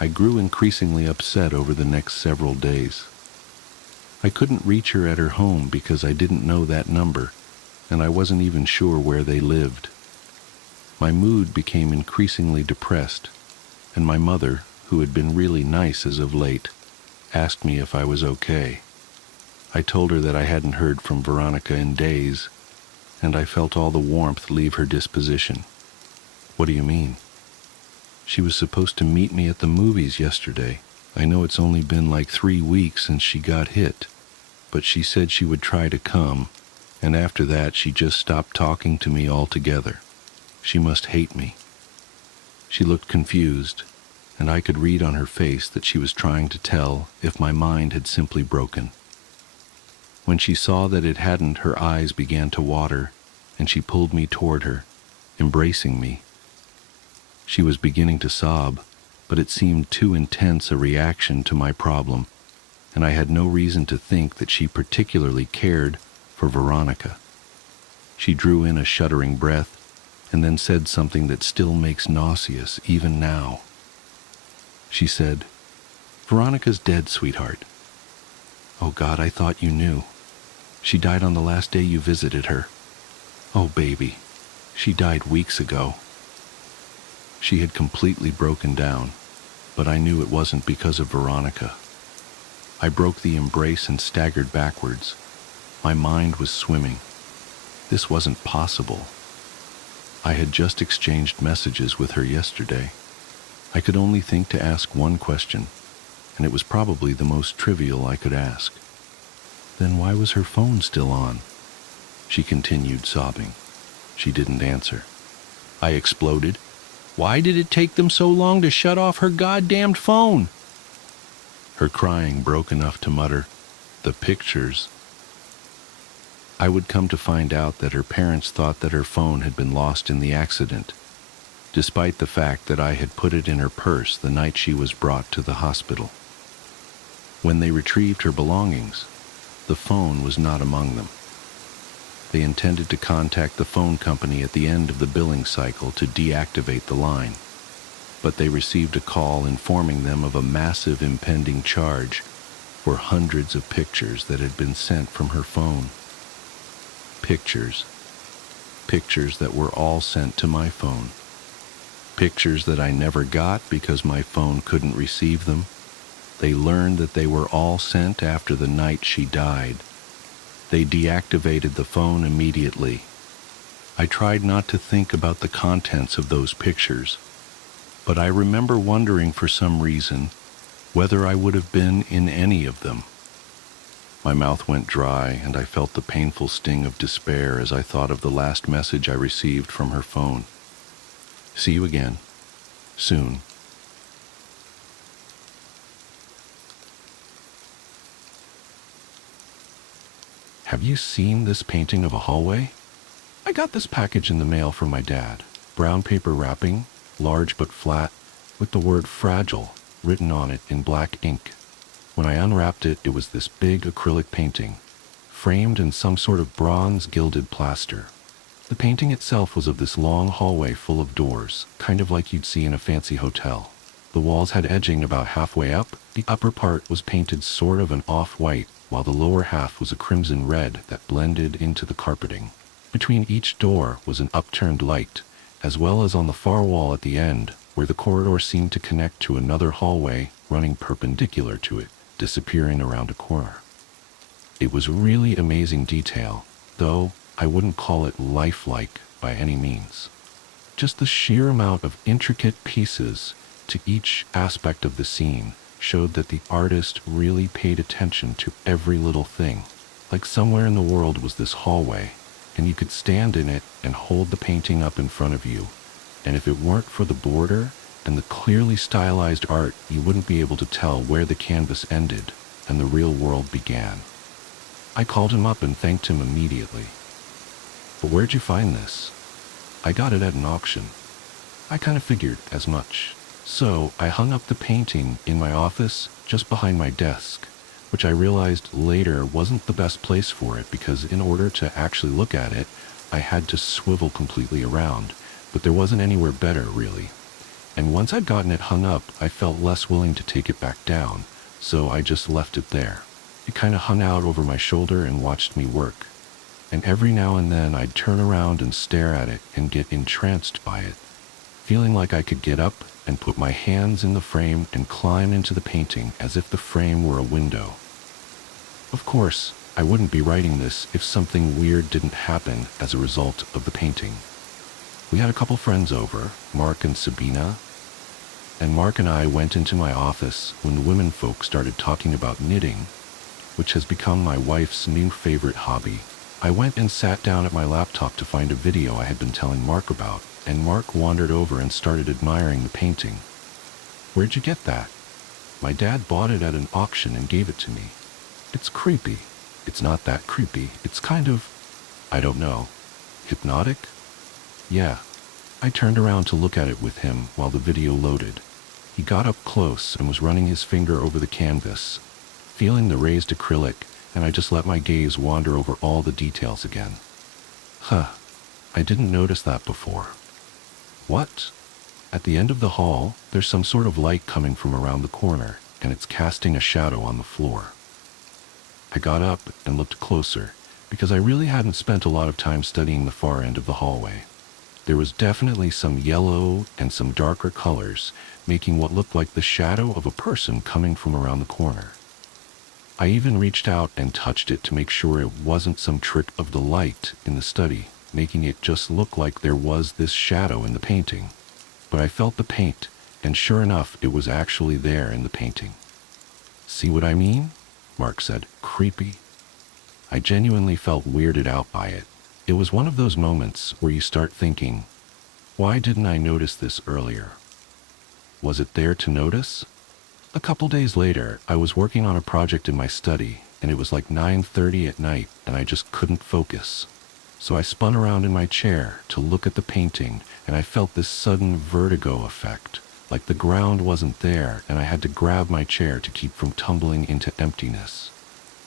I grew increasingly upset over the next several days. I couldn't reach her at her home because I didn't know that number, and I wasn't even sure where they lived. My mood became increasingly depressed, and my mother, who had been really nice as of late, asked me if I was okay. I told her that I hadn't heard from Veronica in days, and I felt all the warmth leave her disposition. "What do you mean?" "She was supposed to meet me at the movies yesterday. I know it's only been like 3 weeks since she got hit, but she said she would try to come, and after that she just stopped talking to me altogether. She must hate me." She looked confused, and I could read on her face that she was trying to tell if my mind had simply broken. When she saw that it hadn't, her eyes began to water, and she pulled me toward her, embracing me. She was beginning to sob, but it seemed too intense a reaction to my problem, and I had no reason to think that she particularly cared for Veronica. She drew in a shuddering breath, and then said something that still makes nauseous even now. She said, "Veronica's dead, sweetheart." "Oh God, I thought you knew. She died on the last day you visited her." "Oh baby, she died weeks ago." She had completely broken down, but I knew it wasn't because of Veronica. I broke the embrace and staggered backwards. My mind was swimming. This wasn't possible. I had just exchanged messages with her yesterday. I could only think to ask one question, and it was probably the most trivial I could ask. Then why was her phone still on? She continued sobbing. She didn't answer. I exploded. "Why did it take them so long to shut off her goddamned phone?" Her crying broke enough to mutter, "The pictures." I would come to find out that her parents thought that her phone had been lost in the accident, despite the fact that I had put it in her purse the night she was brought to the hospital. When they retrieved her belongings, the phone was not among them. They intended to contact the phone company at the end of the billing cycle to deactivate the line, but they received a call informing them of a massive impending charge for hundreds of pictures that had been sent from her phone. Pictures that were all sent to my phone. Pictures that I never got because my phone couldn't receive them. They learned that they were all sent after the night she died. They deactivated the phone immediately. I tried not to think about the contents of those pictures, but I remember wondering for some reason whether I would have been in any of them. My mouth went dry, and I felt the painful sting of despair as I thought of the last message I received from her phone. "See you again, soon." Have you seen this painting of a hallway? I got this package in the mail from my dad. Brown paper wrapping, large but flat, with the word fragile written on it in black ink. When I unwrapped it, it was this big acrylic painting, framed in some sort of bronze gilded plaster. The painting itself was of this long hallway full of doors, kind of like you'd see in a fancy hotel. The walls had edging about halfway up, The upper part was painted sort of an off-white, while the lower half was a crimson red that blended into the carpeting. Between each door was an upturned light, as well as on the far wall at the end, where the corridor seemed to connect to another hallway running perpendicular to it, disappearing around a corner. It was really amazing detail, though I wouldn't call it lifelike by any means. Just the sheer amount of intricate pieces to each aspect of the scene showed that the artist really paid attention to every little thing. Like somewhere in the world was this hallway, and you could stand in it and hold the painting up in front of you. And if it weren't for the border and the clearly stylized art, you wouldn't be able to tell where the canvas ended and the real world began. I called him up and thanked him immediately. "But where'd you find this?" "I got it at an auction." I kind of figured as much. So I hung up the painting in my office just behind my desk, which I realized later wasn't the best place for it because in order to actually look at it, I had to swivel completely around, but there wasn't anywhere better really. And once I'd gotten it hung up, I felt less willing to take it back down, so I just left it there. It kind of hung out over my shoulder and watched me work. And every now and then I'd turn around and stare at it and get entranced by it, feeling like I could get up and put my hands in the frame and climb into the painting as if the frame were a window. Of course, I wouldn't be writing this if something weird didn't happen as a result of the painting. We had a couple friends over, Mark and Sabina, and Mark and I went into my office when the women folk started talking about knitting, which has become my wife's new favorite hobby. I went and sat down at my laptop to find a video I had been telling Mark about, and Mark wandered over and started admiring the painting. "Where'd you get that?" "My dad bought it at an auction and gave it to me." "It's creepy." "It's not that creepy. It's kind of, I don't know, hypnotic?" "Yeah." I turned around to look at it with him while the video loaded. He got up close and was running his finger over the canvas, feeling the raised acrylic, and I just let my gaze wander over all the details again. "Huh, I didn't notice that before." "What?" "At the end of the hall, there's some sort of light coming from around the corner, and it's casting a shadow on the floor." I got up and looked closer, because I really hadn't spent a lot of time studying the far end of the hallway. There was definitely some yellow and some darker colors, making what looked like the shadow of a person coming from around the corner. I even reached out and touched it to make sure it wasn't some trick of the light in the study, making it just look like there was this shadow in the painting. But I felt the paint, and sure enough, it was actually there in the painting. "See what I mean?" Mark said. "Creepy." I genuinely felt weirded out by it. It was one of those moments where you start thinking, why didn't I notice this earlier? Was it there to notice? A couple days later, I was working on a project in my study, and it was like 9:30 at night, and I just couldn't focus. So I spun around in my chair to look at the painting, and I felt this sudden vertigo effect, like the ground wasn't there and I had to grab my chair to keep from tumbling into emptiness.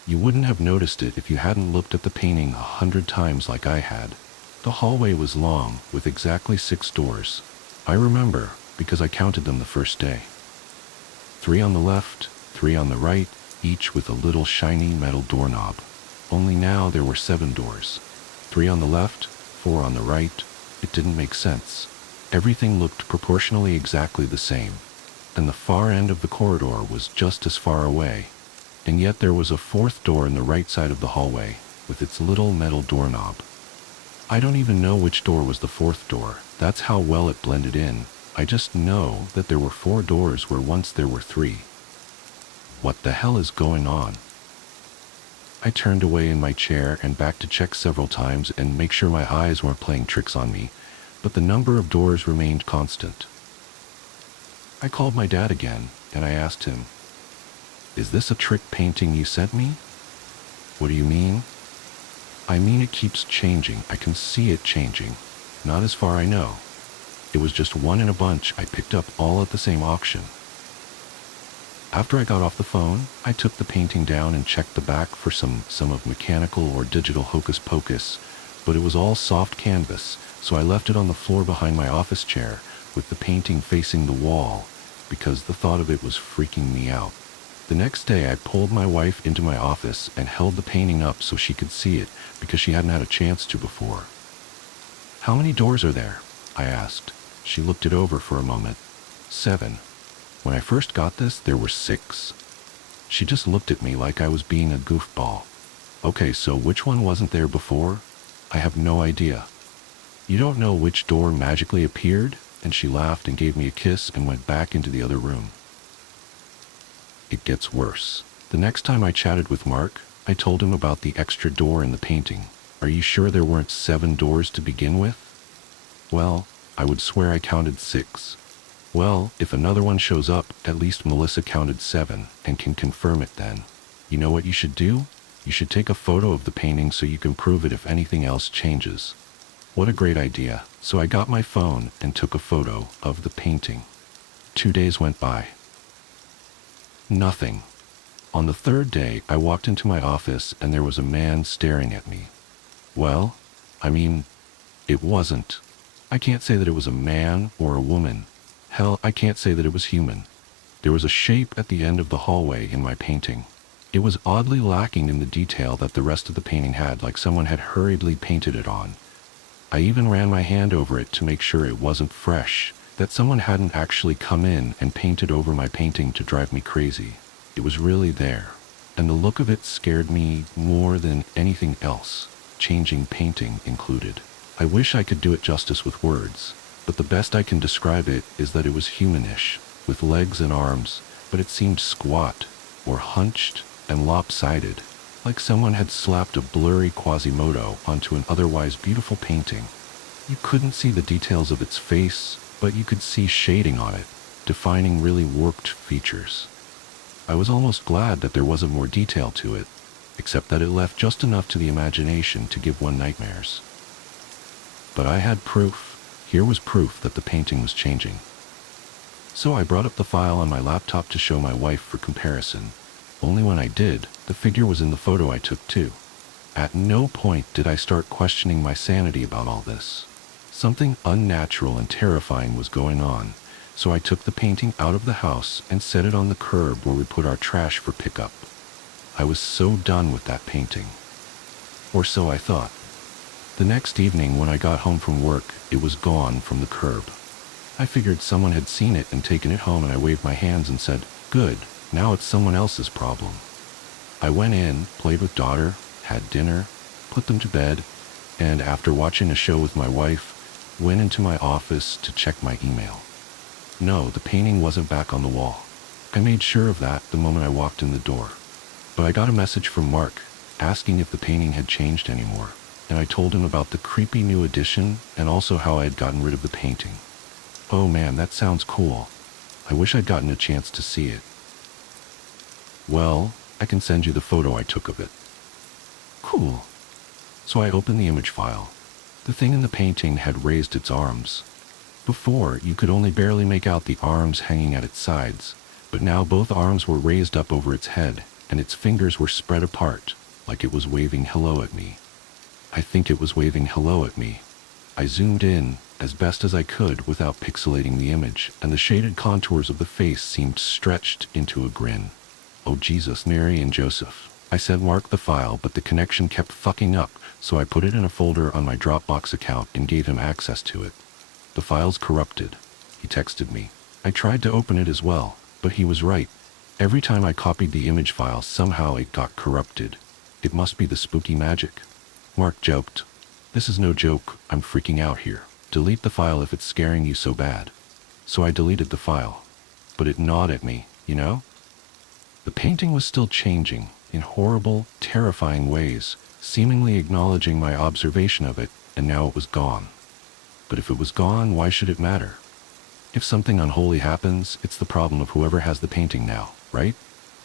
You wouldn't have noticed it if you hadn't looked at the painting 100 times like I had. The hallway was long, with exactly 6 doors. I remember, because I counted them the first day. 3 on the left, 3 on the right, each with a little shiny metal doorknob. Only now there were 7 doors. 3 on the left, 4 on the right. It didn't make sense. Everything looked proportionally exactly the same, and the far end of the corridor was just as far away. And yet there was a 4th door in the right side of the hallway, with its little metal doorknob. I don't even know which door was the 4th door. That's how well it blended in. I just know that there were 4 doors where once there were 3. What the hell is going on? I turned away in my chair and back to check several times and make sure my eyes weren't playing tricks on me, but the number of doors remained constant. I called my dad again, and I asked him, "Is this a trick painting you sent me?" "What do you mean?" "I mean it keeps changing. I can see it changing. Not as far I know. It was just one in a bunch I picked up all at the same auction." After I got off the phone, I took the painting down and checked the back for some of mechanical or digital hocus pocus, but it was all soft canvas, so I left it on the floor behind my office chair with the painting facing the wall because the thought of it was freaking me out. The next day, I pulled my wife into my office and held the painting up so she could see it, because she hadn't had a chance to before. "How many doors are there?" I asked. She looked it over for a moment. 7. When I first got this, there were 6. She just looked at me like I was being a goofball. "Okay, so which one wasn't there before?" "I have no idea." "You don't know which door magically appeared?" And she laughed and gave me a kiss and went back into the other room. It gets worse. The next time I chatted with Mark, I told him about the extra door in the painting. "Are you sure there weren't 7 doors to begin with?" "Well, I would swear I counted 6. "Well, if another one shows up, at least Melissa counted 7 and can confirm it then. You know what you should do? You should take a photo of the painting so you can prove it if anything else changes." What a great idea. So I got my phone and took a photo of the painting. 2 days went by. Nothing. On the 3rd day, I walked into my office and there was a man staring at me. Well, it wasn't. I can't say that it was a man or a woman. Hell, I can't say that it was human. There was a shape at the end of the hallway in my painting. It was oddly lacking in the detail that the rest of the painting had, like someone had hurriedly painted it on. I even ran my hand over it to make sure it wasn't fresh, that someone hadn't actually come in and painted over my painting to drive me crazy. It was really there, and the look of it scared me more than anything else, changing painting included. I wish I could do it justice with words, but the best I can describe it is that it was humanish, with legs and arms, but it seemed squat, or hunched, and lopsided, like someone had slapped a blurry Quasimodo onto an otherwise beautiful painting. You couldn't see the details of its face, but you could see shading on it, defining really warped features. I was almost glad that there wasn't more detail to it, except that it left just enough to the imagination to give one nightmares. But I had proof. Here was proof that the painting was changing. So I brought up the file on my laptop to show my wife for comparison. Only when I did, the figure was in the photo I took too. At no point did I start questioning my sanity about all this. Something unnatural and terrifying was going on, so I took the painting out of the house and set it on the curb where we put our trash for pickup. I was so done with that painting. Or so I thought. The next evening when I got home from work, it was gone from the curb. I figured someone had seen it and taken it home, and I waved my hands and said, "Good. Now it's someone else's problem." I went in, played with daughter, had dinner, put them to bed, and after watching a show with my wife, went into my office to check my email. No, the painting wasn't back on the wall. I made sure of that the moment I walked in the door. But I got a message from Mark, asking if the painting had changed anymore, and I told him about the creepy new addition and also how I had gotten rid of the painting. Oh man, that sounds cool. I wish I'd gotten a chance to see it. "Well, I can send you the photo I took of it." Cool. So I opened the image file. The thing in the painting had raised its arms. Before, you could only barely make out the arms hanging at its sides, but now both arms were raised up over its head, and its fingers were spread apart, like it was waving hello at me. I think it was waving hello at me. I zoomed in, as best as I could without pixelating the image, and the shaded contours of the face seemed stretched into a grin. "Oh Jesus, Mary and Joseph." I sent Mark the file, but the connection kept fucking up, so I put it in a folder on my Dropbox account and gave him access to it. "The file's corrupted," he texted me. I tried to open it as well, but he was right. Every time I copied the image file, somehow it got corrupted. It must be the spooky magic. Mark joked, "This is no joke, I'm freaking out here. Delete the file if it's scaring you so bad." So I deleted the file. But it gnawed at me, you know? The painting was still changing, in horrible, terrifying ways, seemingly acknowledging my observation of it, and now it was gone. But if it was gone, why should it matter? If something unholy happens, it's the problem of whoever has the painting now, right?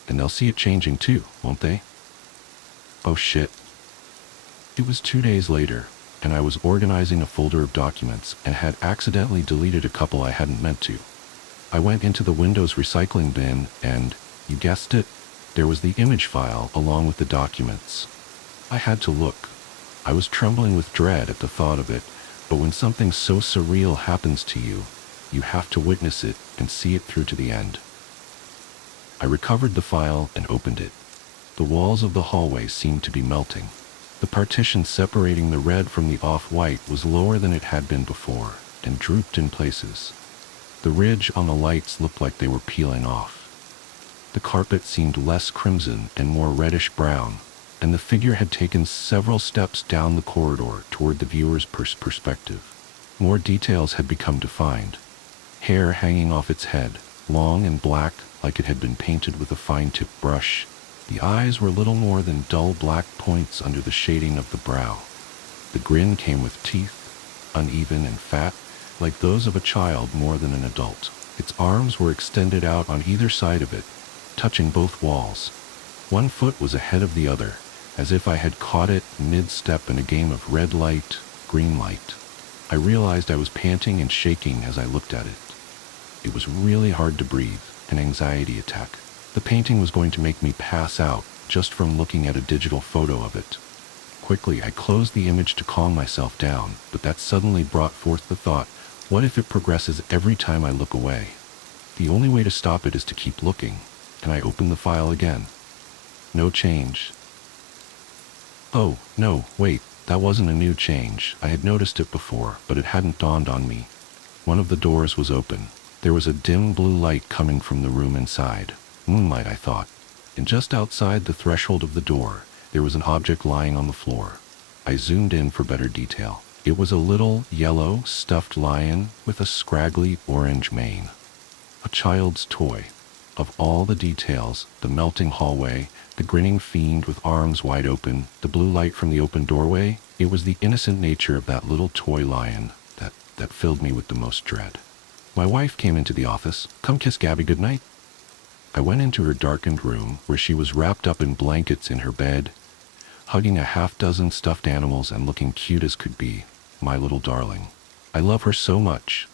And they'll see it changing too, won't they? Oh shit. It was 2 days later, and I was organizing a folder of documents and had accidentally deleted a couple I hadn't meant to. I went into the Windows recycling bin and, you guessed it, there was the image file along with the documents. I had to look. I was trembling with dread at the thought of it, but when something so surreal happens to you, you have to witness it and see it through to the end. I recovered the file and opened it. The walls of the hallway seemed to be melting. The partition separating the red from the off-white was lower than it had been before, and drooped in places. The ridge on the lights looked like they were peeling off. The carpet seemed less crimson and more reddish-brown, and the figure had taken several steps down the corridor toward the viewer's perspective. More details had become defined. Hair hanging off its head, long and black like it had been painted with a fine-tipped brush. The eyes were little more than dull black points under the shading of the brow. The grin came with teeth, uneven and fat, like those of a child more than an adult. Its arms were extended out on either side of it, touching both walls. One foot was ahead of the other, as if I had caught it mid-step in a game of red light, green light. I realized I was panting and shaking as I looked at it. It was really hard to breathe, an anxiety attack. The painting was going to make me pass out just from looking at a digital photo of it. Quickly, I closed the image to calm myself down, but that suddenly brought forth the thought, what if it progresses every time I look away? The only way to stop it is to keep looking, and I opened the file again. No change. Oh, no, wait, that wasn't a new change. I had noticed it before, but it hadn't dawned on me. One of the doors was open. There was a dim blue light coming from the room inside. Moonlight, I thought. And just outside the threshold of the door, there was an object lying on the floor. I zoomed in for better detail. It was a little, yellow, stuffed lion with a scraggly orange mane. A child's toy. Of all the details, the melting hallway, the grinning fiend with arms wide open, the blue light from the open doorway, it was the innocent nature of that little toy lion that filled me with the most dread. My wife came into the office. Come kiss Gabby goodnight. I went into her darkened room, where she was wrapped up in blankets in her bed, hugging a half-dozen stuffed animals and looking cute as could be, my little darling. I love her so much.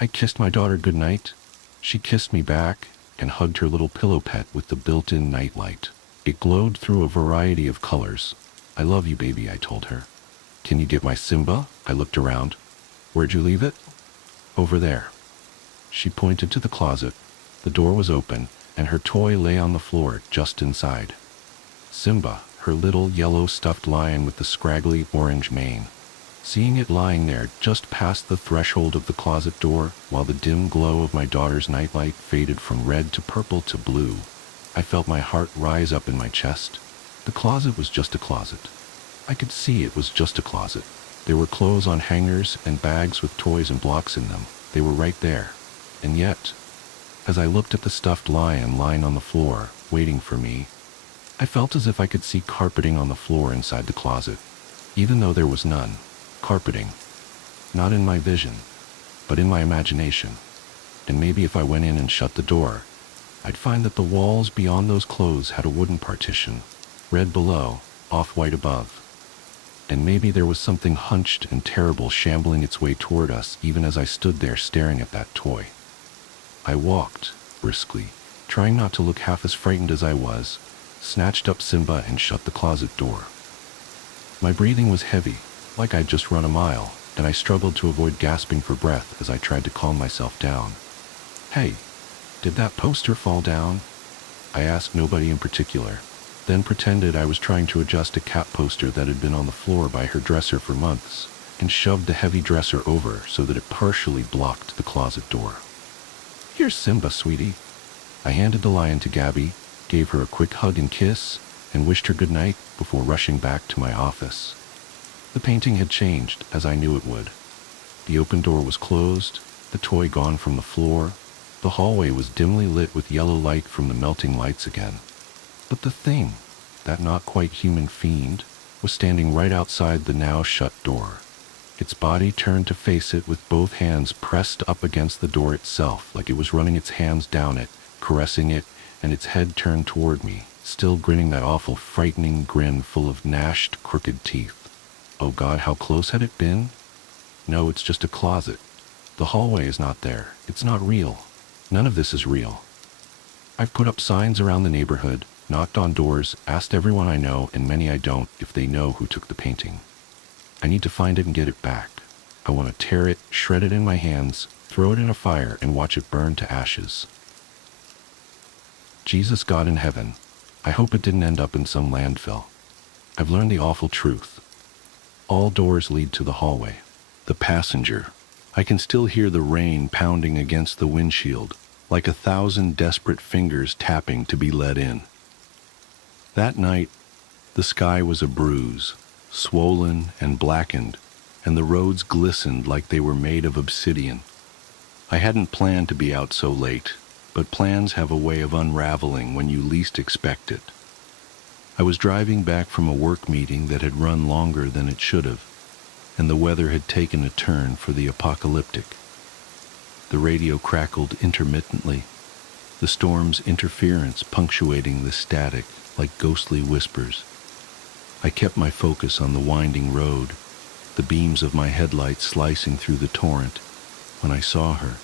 I kissed my daughter goodnight. She kissed me back and hugged her little pillow pet with the built-in nightlight. It glowed through a variety of colors. I love you, baby, I told her. Can you get my Simba? I looked around. Where'd you leave it? Over there. She pointed to the closet. The door was open, and her toy lay on the floor just inside. Simba, her little yellow stuffed lion with the scraggly orange mane. Seeing it lying there just past the threshold of the closet door, while the dim glow of my daughter's nightlight faded from red to purple to blue, I felt my heart rise up in my chest. The closet was just a closet. I could see it was just a closet. There were clothes on hangers and bags with toys and blocks in them. They were right there. And yet, as I looked at the stuffed lion lying on the floor, waiting for me, I felt as if I could see carpeting on the floor inside the closet, even though there was none. Carpeting. Not in my vision, but in my imagination. And maybe if I went in and shut the door, I'd find that the walls beyond those clothes had a wooden partition, red below, off-white above. And maybe there was something hunched and terrible shambling its way toward us even as I stood there staring at that toy. I walked, briskly, trying not to look half as frightened as I was, snatched up Simba and shut the closet door. My breathing was heavy, like I'd just run a mile, and I struggled to avoid gasping for breath as I tried to calm myself down. Hey, did that poster fall down? I asked nobody in particular, then pretended I was trying to adjust a cat poster that had been on the floor by her dresser for months, and shoved the heavy dresser over so that it partially blocked the closet door. Here's Simba, sweetie. I handed the lion to Gabby, gave her a quick hug and kiss, and wished her good night before rushing back to my office. The painting had changed, as I knew it would. The open door was closed, the toy gone from the floor. The hallway was dimly lit with yellow light from the melting lights again. But the thing, that not quite human fiend, was standing right outside the now shut door. Its body turned to face it with both hands pressed up against the door itself, like it was running its hands down it, caressing it, and its head turned toward me, still grinning that awful, frightening grin full of gnashed, crooked teeth. Oh God, how close had it been? No, it's just a closet. The hallway is not there. It's not real. None of this is real. I've put up signs around the neighborhood, knocked on doors, asked everyone I know, and many I don't, if they know who took the painting. I need to find it and get it back. I want to tear it, shred it in my hands, throw it in a fire, and watch it burn to ashes. Jesus, God in heaven, I hope it didn't end up in some landfill. I've learned the awful truth. All doors lead to the hallway. The passenger. I can still hear the rain pounding against the windshield, like 1,000 desperate fingers tapping to be let in. That night, the sky was a bruise, swollen and blackened, and the roads glistened like they were made of obsidian. I hadn't planned to be out so late, but plans have a way of unraveling when you least expect it. I was driving back from a work meeting that had run longer than it should have, and the weather had taken a turn for the apocalyptic. The radio crackled intermittently, the storm's interference punctuating the static like ghostly whispers. I kept my focus on the winding road, the beams of my headlights slicing through the torrent, when I saw her.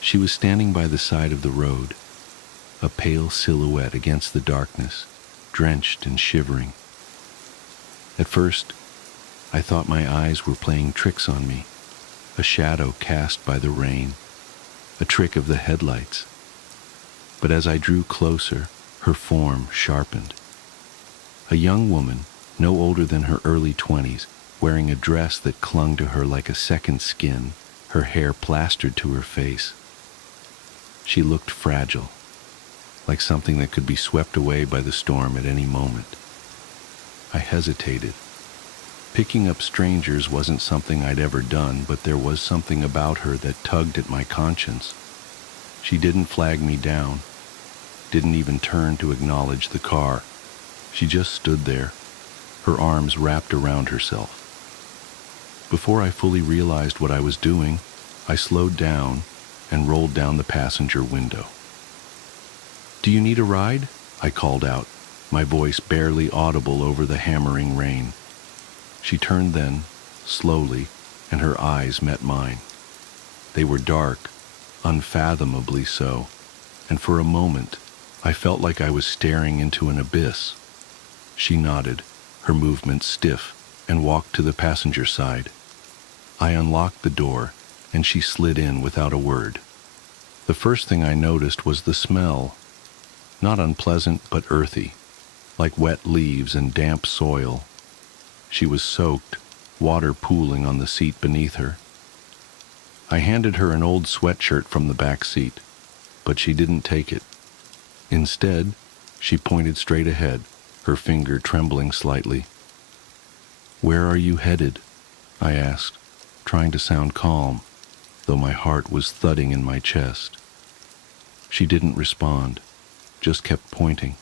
She was standing by the side of the road, a pale silhouette against the darkness, drenched and shivering. At first, I thought my eyes were playing tricks on me, a shadow cast by the rain, a trick of the headlights. But as I drew closer, her form sharpened. A young woman, no older than her early 20s, wearing a dress that clung to her like a second skin, her hair plastered to her face. She looked fragile, like something that could be swept away by the storm at any moment. I hesitated. Picking up strangers wasn't something I'd ever done, but there was something about her that tugged at my conscience. She didn't flag me down, didn't even turn to acknowledge the car. She just stood there, her arms wrapped around herself. Before I fully realized what I was doing, I slowed down and rolled down the passenger window. "Do you need a ride?" I called out, my voice barely audible over the hammering rain. She turned then, slowly, and her eyes met mine. They were dark, unfathomably so, and for a moment, I felt like I was staring into an abyss. She nodded, her movements stiff, and walked to the passenger side. I unlocked the door, and she slid in without a word. The first thing I noticed was the smell. Not unpleasant, but earthy, like wet leaves and damp soil. She was soaked, water pooling on the seat beneath her. I handed her an old sweatshirt from the back seat, but she didn't take it. Instead, she pointed straight ahead, her finger trembling slightly. "Where are you headed?" I asked, trying to sound calm, though my heart was thudding in my chest. She didn't respond, just kept pointing.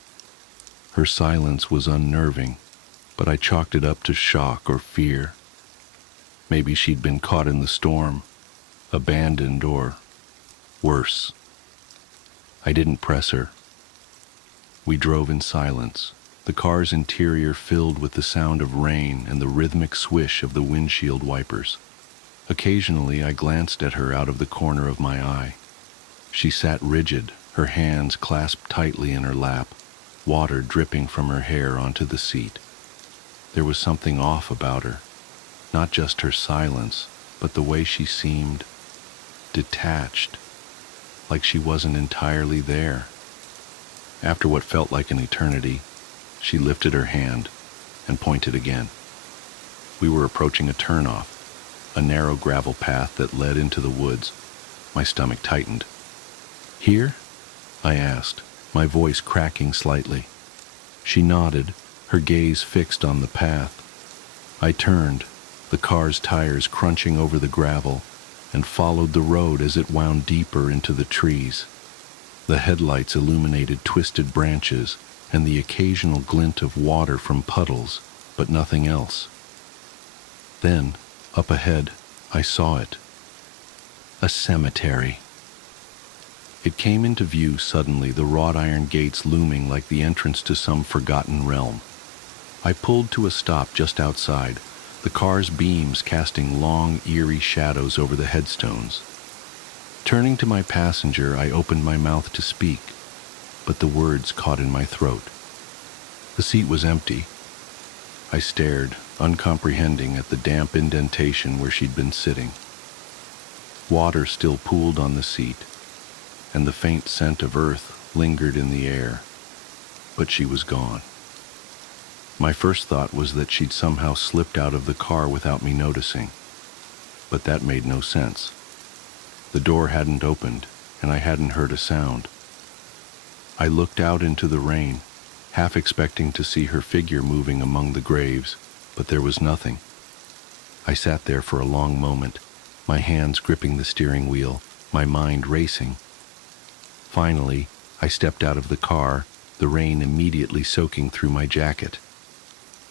Her silence was unnerving, but I chalked it up to shock or fear. Maybe she'd been caught in the storm, abandoned, or worse. I didn't press her. We drove in silence, the car's interior filled with the sound of rain and the rhythmic swish of the windshield wipers. Occasionally, I glanced at her out of the corner of my eye. She sat rigid, her hands clasped tightly in her lap, water dripping from her hair onto the seat. There was something off about her, not just her silence, but the way she seemed detached, like she wasn't entirely there. After what felt like an eternity, she lifted her hand and pointed again. We were approaching a turnoff, a narrow gravel path that led into the woods. My stomach tightened. "Here?" I asked, my voice cracking slightly. She nodded, her gaze fixed on the path. I turned, the car's tires crunching over the gravel, and followed the road as it wound deeper into the trees. The headlights illuminated twisted branches and the occasional glint of water from puddles, but nothing else. Then, up ahead, I saw it. A cemetery. It came into view suddenly, the wrought iron gates looming like the entrance to some forgotten realm. I pulled to a stop just outside, the car's beams casting long, eerie shadows over the headstones. Turning to my passenger, I opened my mouth to speak, but the words caught in my throat. The seat was empty. I stared, uncomprehending, at the damp indentation where she'd been sitting. Water still pooled on the seat. and the faint scent of earth lingered in the air, but she was gone. My first thought was that she'd somehow slipped out of the car without me noticing, but that made no sense. The door hadn't opened, and I hadn't heard a sound. I looked out into the rain, half expecting to see her figure moving among the graves, but there was nothing. I sat there for a long moment, my hands gripping the steering wheel, my mind racing. Finally, I stepped out of the car, the rain immediately soaking through my jacket.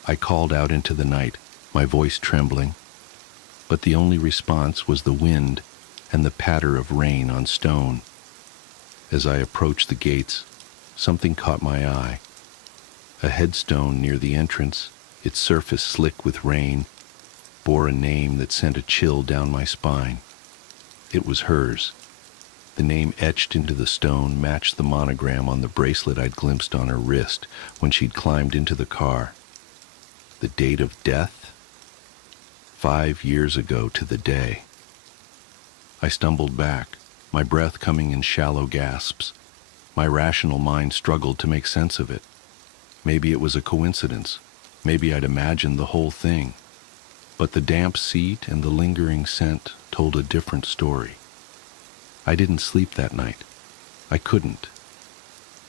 I called out into the night, my voice trembling, but the only response was the wind and the patter of rain on stone. As I approached the gates, something caught my eye. A headstone near the entrance, its surface slick with rain, bore a name that sent a chill down my spine. It was hers. The name etched into the stone matched the monogram on the bracelet I'd glimpsed on her wrist when she'd climbed into the car. The date of death? 5 years ago to the day. I stumbled back, my breath coming in shallow gasps. My rational mind struggled to make sense of it. Maybe it was a coincidence. Maybe I'd imagined the whole thing. But the damp seat and the lingering scent told a different story. I didn't sleep that night. I couldn't.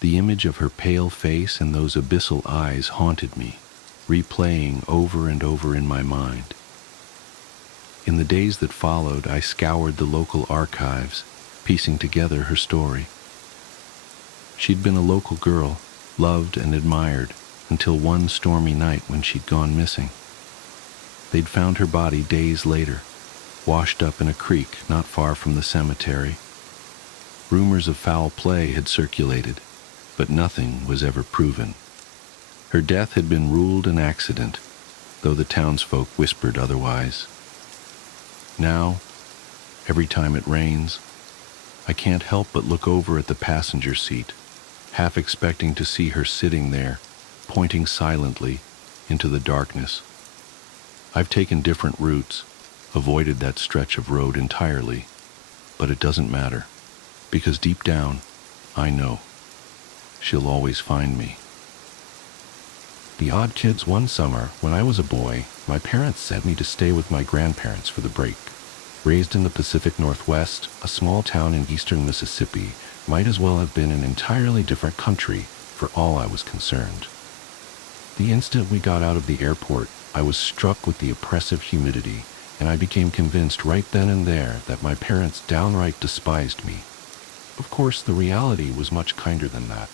The image of her pale face and those abyssal eyes haunted me, replaying over and over in my mind. In the days that followed, I scoured the local archives, piecing together her story. She'd been a local girl, loved and admired, until one stormy night when she'd gone missing. They'd found her body days later, washed up in a creek not far from the cemetery. Rumors of foul play had circulated, but nothing was ever proven. Her death had been ruled an accident, though the townsfolk whispered otherwise. Now, every time it rains, I can't help but look over at the passenger seat, half expecting to see her sitting there, pointing silently into the darkness. I've taken different routes, avoided that stretch of road entirely, but it doesn't matter, because deep down, I know she'll always find me. The odd kids one summer, when I was a boy, my parents sent me to stay with my grandparents for the break. Raised in the Pacific Northwest, a small town in eastern Mississippi might as well have been an entirely different country for all I was concerned. The instant we got out of the airport, I was struck with the oppressive humidity, and I became convinced right then and there that my parents downright despised me. Of course, the reality was much kinder than that.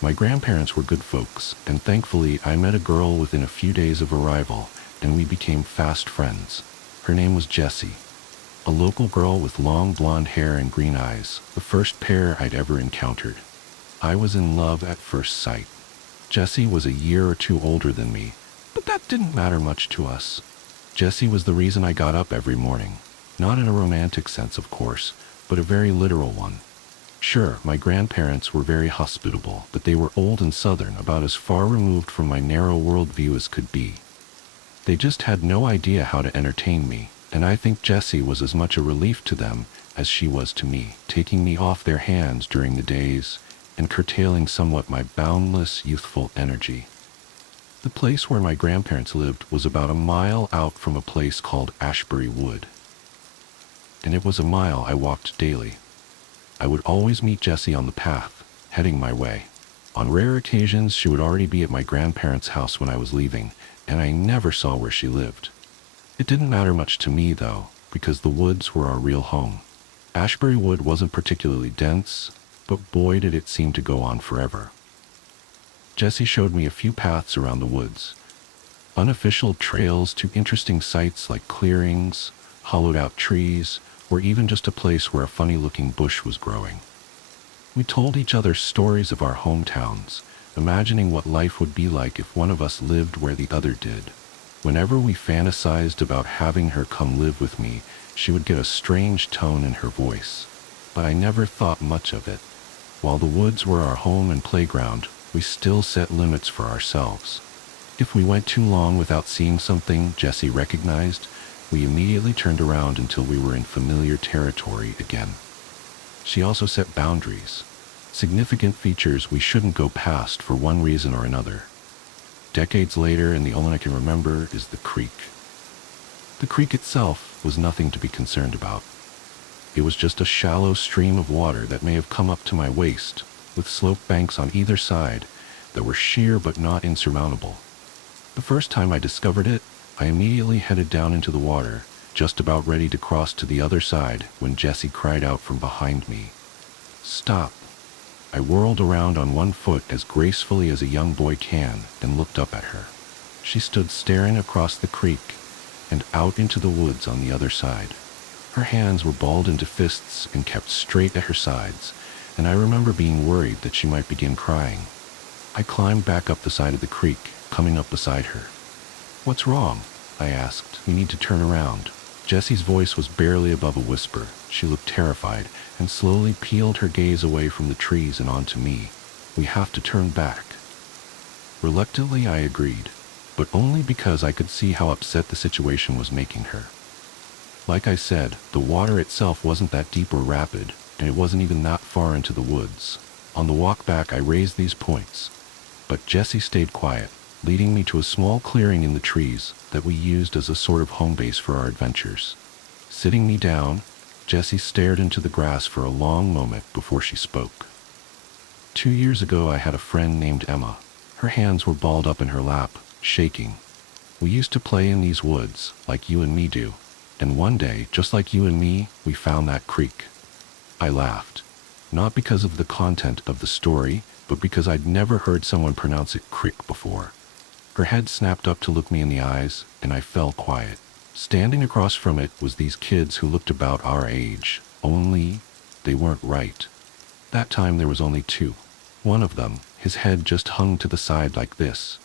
My grandparents were good folks, and thankfully I met a girl within a few days of arrival, and we became fast friends. Her name was Jessie, a local girl with long blonde hair and green eyes, the first pair I'd ever encountered. I was in love at first sight. Jessie was a year or two older than me, but that didn't matter much to us. Jessie was the reason I got up every morning, not in a romantic sense, of course, but a very literal one. Sure, my grandparents were very hospitable, but they were old and southern, about as far removed from my narrow worldview as could be. They just had no idea how to entertain me, and I think Jessie was as much a relief to them as she was to me, taking me off their hands during the days and curtailing somewhat my boundless youthful energy. The place where my grandparents lived was about a mile out from a place called Ashbury Wood, and it was a mile I walked daily. I would always meet Jessie on the path, heading my way. On rare occasions, she would already be at my grandparents' house when I was leaving, and I never saw where she lived. It didn't matter much to me, though, because the woods were our real home. Ashbury Wood wasn't particularly dense, but boy did it seem to go on forever. Jessie showed me a few paths around the woods, unofficial trails to interesting sites like clearings, hollowed-out trees, or even just a place where a funny-looking bush was growing. We told each other stories of our hometowns, imagining what life would be like if one of us lived where the other did. Whenever we fantasized about having her come live with me, she would get a strange tone in her voice, but I never thought much of it. While the woods were our home and playground, we still set limits for ourselves. If we went too long without seeing something Jessie recognized, we immediately turned around until we were in familiar territory again. She also set boundaries, significant features we shouldn't go past for one reason or another. Decades later, and the only I can remember is the creek. The creek itself was nothing to be concerned about. It was just a shallow stream of water that may have come up to my waist, with slope banks on either side that were sheer but not insurmountable. The first time I discovered it, I immediately headed down into the water, just about ready to cross to the other side when Jessie cried out from behind me, "Stop!" I whirled around on one foot as gracefully as a young boy can and looked up at her. She stood staring across the creek and out into the woods on the other side. Her hands were balled into fists and kept straight at her sides, and I remember being worried that she might begin crying. I climbed back up the side of the creek, coming up beside her. "What's wrong?" I asked. "We need to turn around." Jessie's voice was barely above a whisper. She looked terrified and slowly peeled her gaze away from the trees and onto me. "We have to turn back." Reluctantly, I agreed, but only because I could see how upset the situation was making her. Like I said, the water itself wasn't that deep or rapid, and it wasn't even that far into the woods. On the walk back, I raised these points, but Jessie stayed quiet, leading me to a small clearing in the trees that we used as a sort of home base for our adventures. Sitting me down, Jessie stared into the grass for a long moment before she spoke. 2 years ago, I had a friend named Emma. Her hands were balled up in her lap, shaking. We used to play in these woods, like you and me do, and one day, just like you and me, we found that creek. I laughed, not because of the content of the story, but because I'd never heard someone pronounce it crick before. Her head snapped up to look me in the eyes, and I fell quiet. Standing across from it was these kids who looked about our age, only they weren't right. That time there was only 2. One of them, his head just hung to the side like this.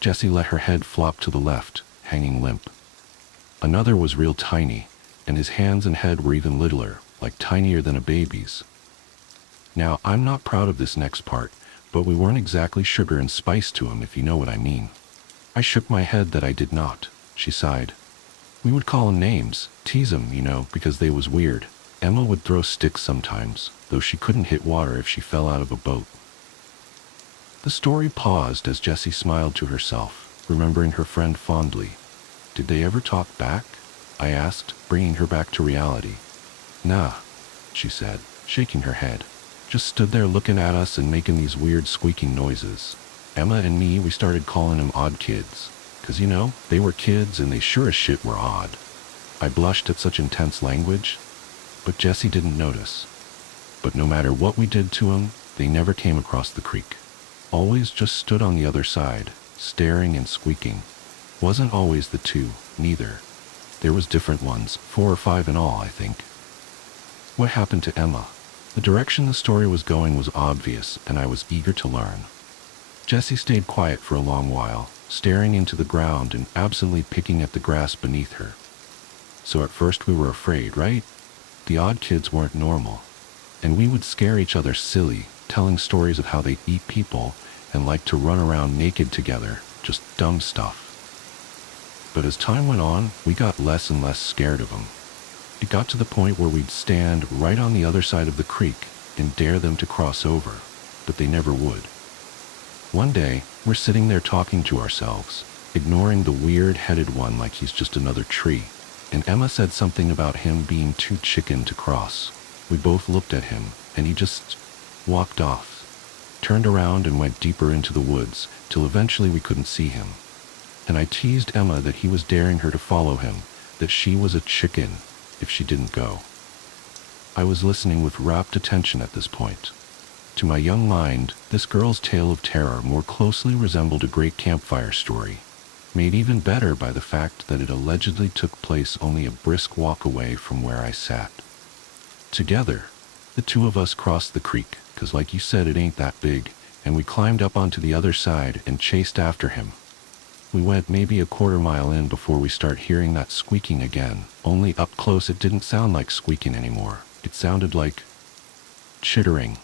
Jessie let her head flop to the left, hanging limp. Another was real tiny, and his hands and head were even littler, like tinier than a baby's. Now, I'm not proud of this next part, but we weren't exactly sugar and spice to him, if you know what I mean. I shook my head that I did not. She sighed. We would call him names, tease him, because they was weird. Emma would throw sticks sometimes, though she couldn't hit water if she fell out of a boat. The story paused as Jessie smiled to herself, remembering her friend fondly. "Did they ever talk back?" I asked, bringing her back to reality. "Nah," she said, shaking her head. "Just stood there looking at us and making these weird squeaking noises. Emma and me, we started calling them odd kids, 'cause they were kids and they sure as shit were odd." I blushed at such intense language, but Jessie didn't notice. But no matter what we did to them, they never came across the creek. Always just stood on the other side, staring and squeaking. Wasn't always the 2, neither. There was different ones, 4 or 5 in all, I think. What happened to Emma? The direction the story was going was obvious, and I was eager to learn. Jessie stayed quiet for a long while, staring into the ground and absently picking at the grass beneath her. "So at first we were afraid, right? The odd kids weren't normal, and we would scare each other silly, telling stories of how they eat people and like to run around naked together, just dumb stuff. But as time went on, we got less and less scared of them. It got to the point where we'd stand right on the other side of the creek and dare them to cross over, but they never would. One day, we're sitting there talking to ourselves, ignoring the weird-headed one like he's just another tree, and Emma said something about him being too chicken to cross. We both looked at him, and he just walked off, turned around and went deeper into the woods, till eventually we couldn't see him. And I teased Emma that he was daring her to follow him, that she was a chicken if she didn't go. I was listening with rapt attention at this point. To my young mind, this girl's tale of terror more closely resembled a great campfire story, made even better by the fact that it allegedly took place only a brisk walk away from where I sat. Together, the 2 of us crossed the creek, 'cause like you said, it ain't that big, and we climbed up onto the other side and chased after him. We went maybe a quarter mile in before we start hearing that squeaking again, only up close it didn't sound like squeaking anymore. It sounded like chittering.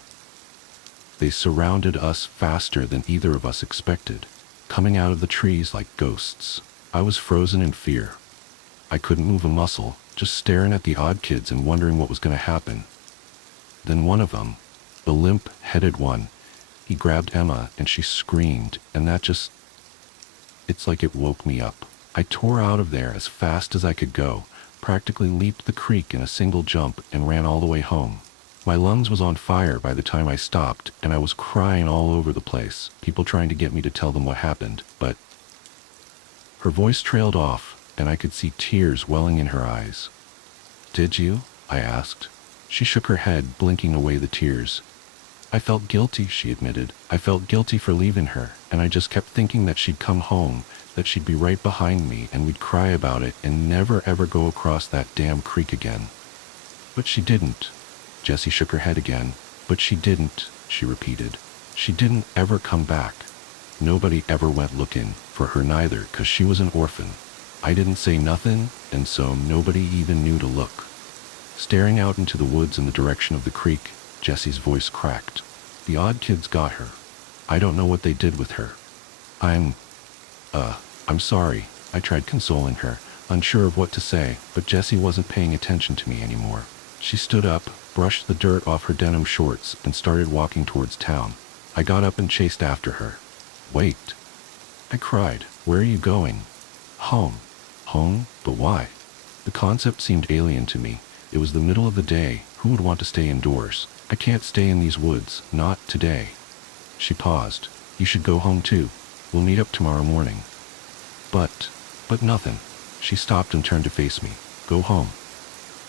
They surrounded us faster than either of us expected, coming out of the trees like ghosts. I was frozen in fear. I couldn't move a muscle, just staring at the odd kids and wondering what was going to happen. Then one of them, the limp-headed one, he grabbed Emma and she screamed, and it's like it woke me up. I tore out of there as fast as I could go, practically leaped the creek in a single jump and ran all the way home. My lungs was on fire by the time I stopped, and I was crying all over the place, people trying to get me to tell them what happened, but her voice trailed off, and I could see tears welling in her eyes. "Did you?" I asked. She shook her head, blinking away the tears. "I felt guilty," she admitted. "I felt guilty for leaving her, and I just kept thinking that she'd come home, that she'd be right behind me, and we'd cry about it and never ever go across that damn creek again. But she didn't." Jessie shook her head again. "But she didn't," she repeated. "She didn't ever come back. Nobody ever went looking for her neither, 'cause she was an orphan. I didn't say nothing, and so nobody even knew to look." Staring out into the woods in the direction of the creek, Jessie's voice cracked. "The odd kids got her. I don't know what they did with her. I'm sorry." I tried consoling her, unsure of what to say, but Jessie wasn't paying attention to me anymore. She stood up, brushed the dirt off her denim shorts, and started walking towards town. I got up and chased after her. "Wait!" I cried. "Where are you going?" "Home." "Home? But why?" The concept seemed alien to me. It was the middle of the day. Who would want to stay indoors? "I can't stay in these woods, not today." She paused. "You should go home too. We'll meet up tomorrow morning." But nothing. She stopped and turned to face me. "Go home."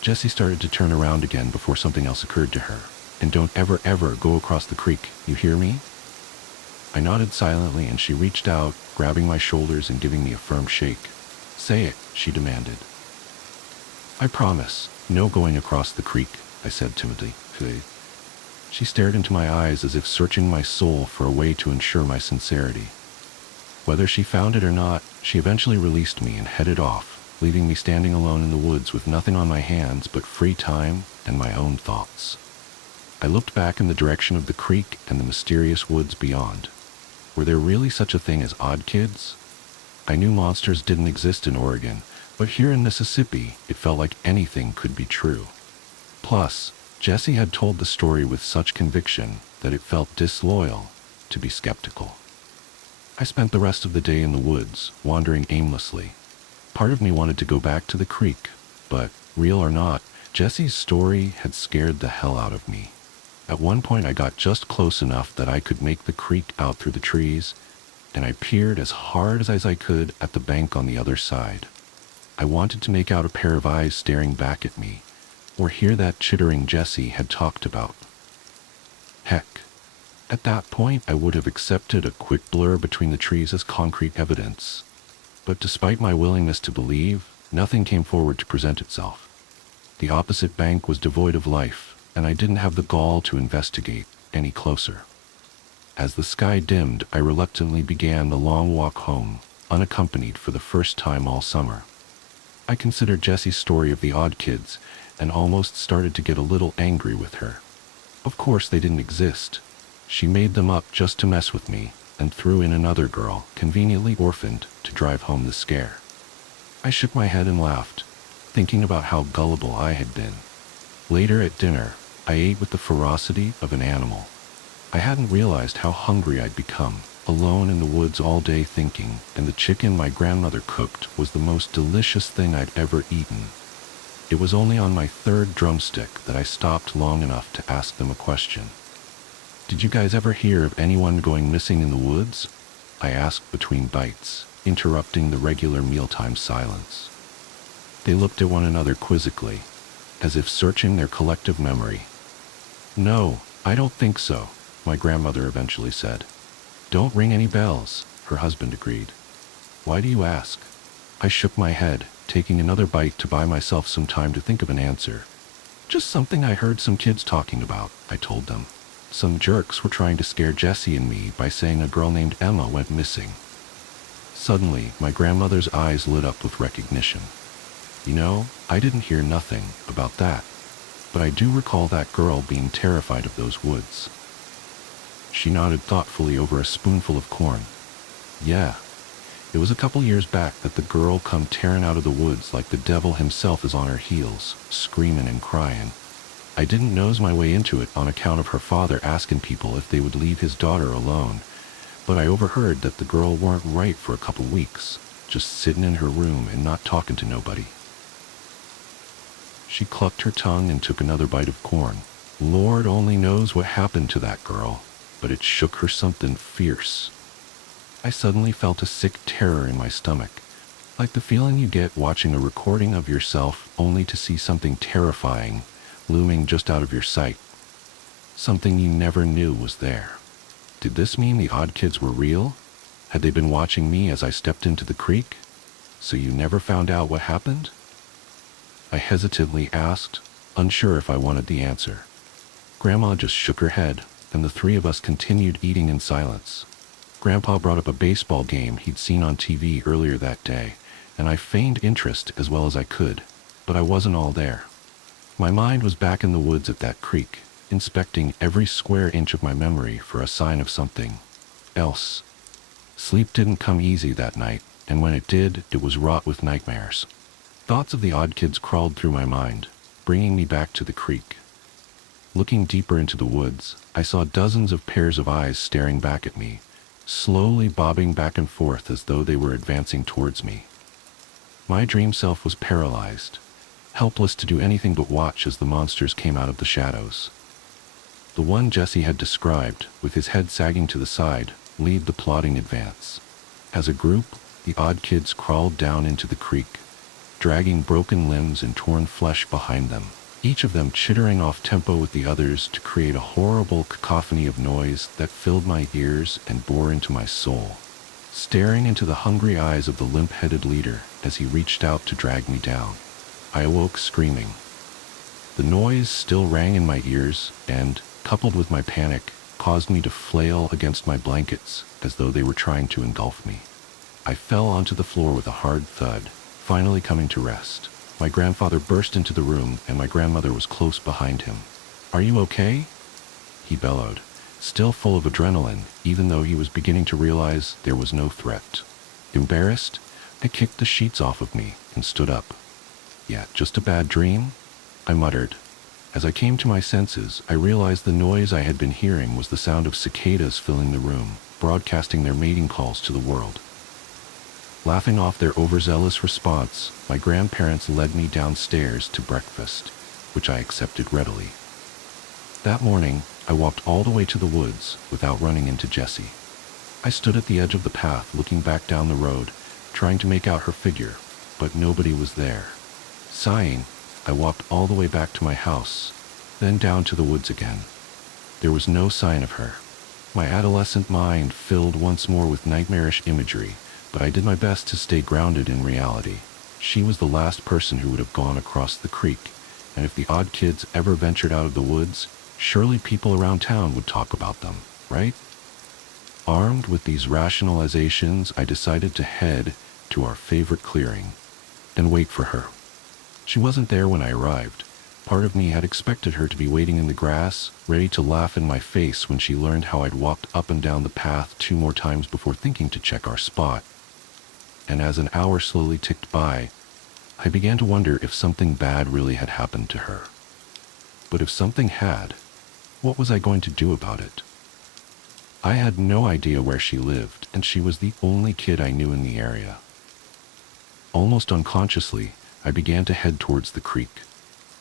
Jessie started to turn around again before something else occurred to her. "And don't ever go across the creek, you hear me?" I nodded silently, and she reached out, grabbing my shoulders and giving me a firm shake. "Say it," she demanded. "I promise, no going across the creek," I said timidly. She stared into my eyes as if searching my soul for a way to ensure my sincerity. Whether she found it or not, she eventually released me and headed off, leaving me standing alone in the woods with nothing on my hands but free time and my own thoughts. I looked back in the direction of the creek and the mysterious woods beyond. Were there really such a thing as odd kids? I knew monsters didn't exist in Oregon, but here in Mississippi, it felt like anything could be true. Plus, Jessie had told the story with such conviction that it felt disloyal to be skeptical. I spent the rest of the day in the woods, wandering aimlessly. Part of me wanted to go back to the creek, but, real or not, Jessie's story had scared the hell out of me. At one point I got just close enough that I could make the creek out through the trees, and I peered as hard as I could at the bank on the other side. I wanted to make out a pair of eyes staring back at me, or hear that chittering Jessie had talked about. Heck, at that point I would have accepted a quick blur between the trees as concrete evidence. But despite my willingness to believe, nothing came forward to present itself. The opposite bank was devoid of life, and I didn't have the gall to investigate any closer. As the sky dimmed, I reluctantly began the long walk home, unaccompanied for the first time all summer. I considered Jessie's story of the odd kids, and almost started to get a little angry with her. Of course they didn't exist. She made them up just to mess with me, and threw in another girl, conveniently orphaned, to drive home the scare. I shook my head and laughed, thinking about how gullible I had been. Later at dinner, I ate with the ferocity of an animal. I hadn't realized how hungry I'd become, alone in the woods all day thinking, and the chicken my grandmother cooked was the most delicious thing I'd ever eaten. It was only on my third drumstick that I stopped long enough to ask them a question. "Did you guys ever hear of anyone going missing in the woods?" I asked between bites, interrupting the regular mealtime silence. They looked at one another quizzically, as if searching their collective memory. "No, I don't think so," my grandmother eventually said. "Don't ring any bells," her husband agreed. "Why do you ask?" I shook my head, taking another bite to buy myself some time to think of an answer. "Just something I heard some kids talking about," I told them. "Some jerks were trying to scare Jessie and me by saying a girl named Emma went missing." Suddenly, my grandmother's eyes lit up with recognition. "You know, I didn't hear nothing about that, but I do recall that girl being terrified of those woods." She nodded thoughtfully over a spoonful of corn. "Yeah, it was a couple years back that the girl come tearing out of the woods like the devil himself is on her heels, screaming and crying. I didn't nose my way into it on account of her father asking people if they would leave his daughter alone, but I overheard that the girl weren't right for a couple weeks, just sitting in her room and not talking to nobody. She clucked her tongue and took another bite of corn. Lord only knows what happened to that girl, but it shook her something fierce. I suddenly felt a sick terror in my stomach, like the feeling you get watching a recording of yourself only to see something terrifying looming just out of your sight. Something you never knew was there. Did this mean the odd kids were real? Had they been watching me as I stepped into the creek? So you never found out what happened? I hesitantly asked, unsure if I wanted the answer. Grandma just shook her head, and the three of us continued eating in silence. Grandpa brought up a baseball game he'd seen on TV earlier that day, and I feigned interest as well as I could, but I wasn't all there. My mind was back in the woods at that creek, inspecting every square inch of my memory for a sign of something else. Sleep didn't come easy that night, and when it did, it was wrought with nightmares. Thoughts of the odd kids crawled through my mind, bringing me back to the creek. Looking deeper into the woods, I saw dozens of pairs of eyes staring back at me, slowly bobbing back and forth as though they were advancing towards me. My dream self was paralyzed, helpless to do anything but watch as the monsters came out of the shadows. The one Jesse had described, with his head sagging to the side, led the plodding advance. As a group, the odd kids crawled down into the creek, dragging broken limbs and torn flesh behind them, each of them chittering off tempo with the others to create a horrible cacophony of noise that filled my ears and bore into my soul. Staring into the hungry eyes of the limp-headed leader as he reached out to drag me down, I awoke screaming. The noise still rang in my ears and, coupled with my panic, caused me to flail against my blankets as though they were trying to engulf me. I fell onto the floor with a hard thud, finally coming to rest. My grandfather burst into the room and my grandmother was close behind him. "Are you okay?" he bellowed, still full of adrenaline, even though he was beginning to realize there was no threat. Embarrassed, I kicked the sheets off of me and stood up. "Yeah, just a bad dream?" I muttered. As I came to my senses, I realized the noise I had been hearing was the sound of cicadas filling the room, broadcasting their mating calls to the world. Laughing off their overzealous response, my grandparents led me downstairs to breakfast, which I accepted readily. That morning, I walked all the way to the woods without running into Jessie. I stood at the edge of the path looking back down the road, trying to make out her figure, but nobody was there. Sighing, I walked all the way back to my house, then down to the woods again. There was no sign of her. My adolescent mind filled once more with nightmarish imagery, but I did my best to stay grounded in reality. She was the last person who would have gone across the creek, and if the odd kids ever ventured out of the woods, surely people around town would talk about them, right? Armed with these rationalizations, I decided to head to our favorite clearing and wait for her. She wasn't there when I arrived. Part of me had expected her to be waiting in the grass, ready to laugh in my face when she learned how I'd walked up and down the path 2 more times before thinking to check our spot. And as an hour slowly ticked by, I began to wonder if something bad really had happened to her. But if something had, what was I going to do about it? I had no idea where she lived, and she was the only kid I knew in the area. Almost unconsciously, I began to head towards the creek.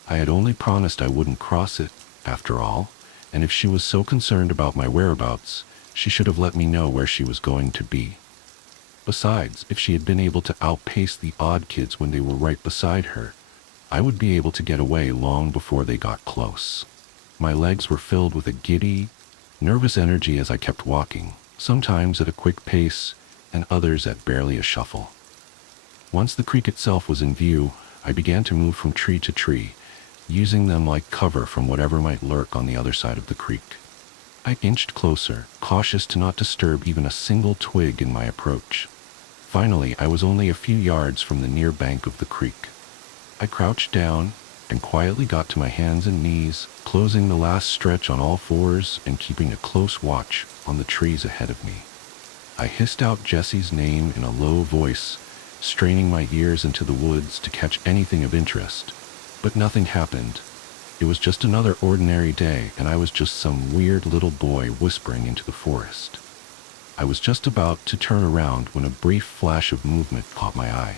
I had only promised I wouldn't cross it, after all, and if she was so concerned about my whereabouts, she should have let me know where she was going to be. Besides, if she had been able to outpace the odd kids when they were right beside her, I would be able to get away long before they got close. My legs were filled with a giddy, nervous energy as I kept walking, sometimes at a quick pace and others at barely a shuffle. Once the creek itself was in view, I began to move from tree to tree, using them like cover from whatever might lurk on the other side of the creek. I inched closer, cautious to not disturb even a single twig in my approach. Finally, I was only a few yards from the near bank of the creek. I crouched down and quietly got to my hands and knees, closing the last stretch on all fours and keeping a close watch on the trees ahead of me. I hissed out Jessie's name in a low voice, straining my ears into the woods to catch anything of interest, but nothing happened. It was just another ordinary day, and I was just some weird little boy whispering into the forest. I was just about to turn around when a brief flash of movement caught my eye.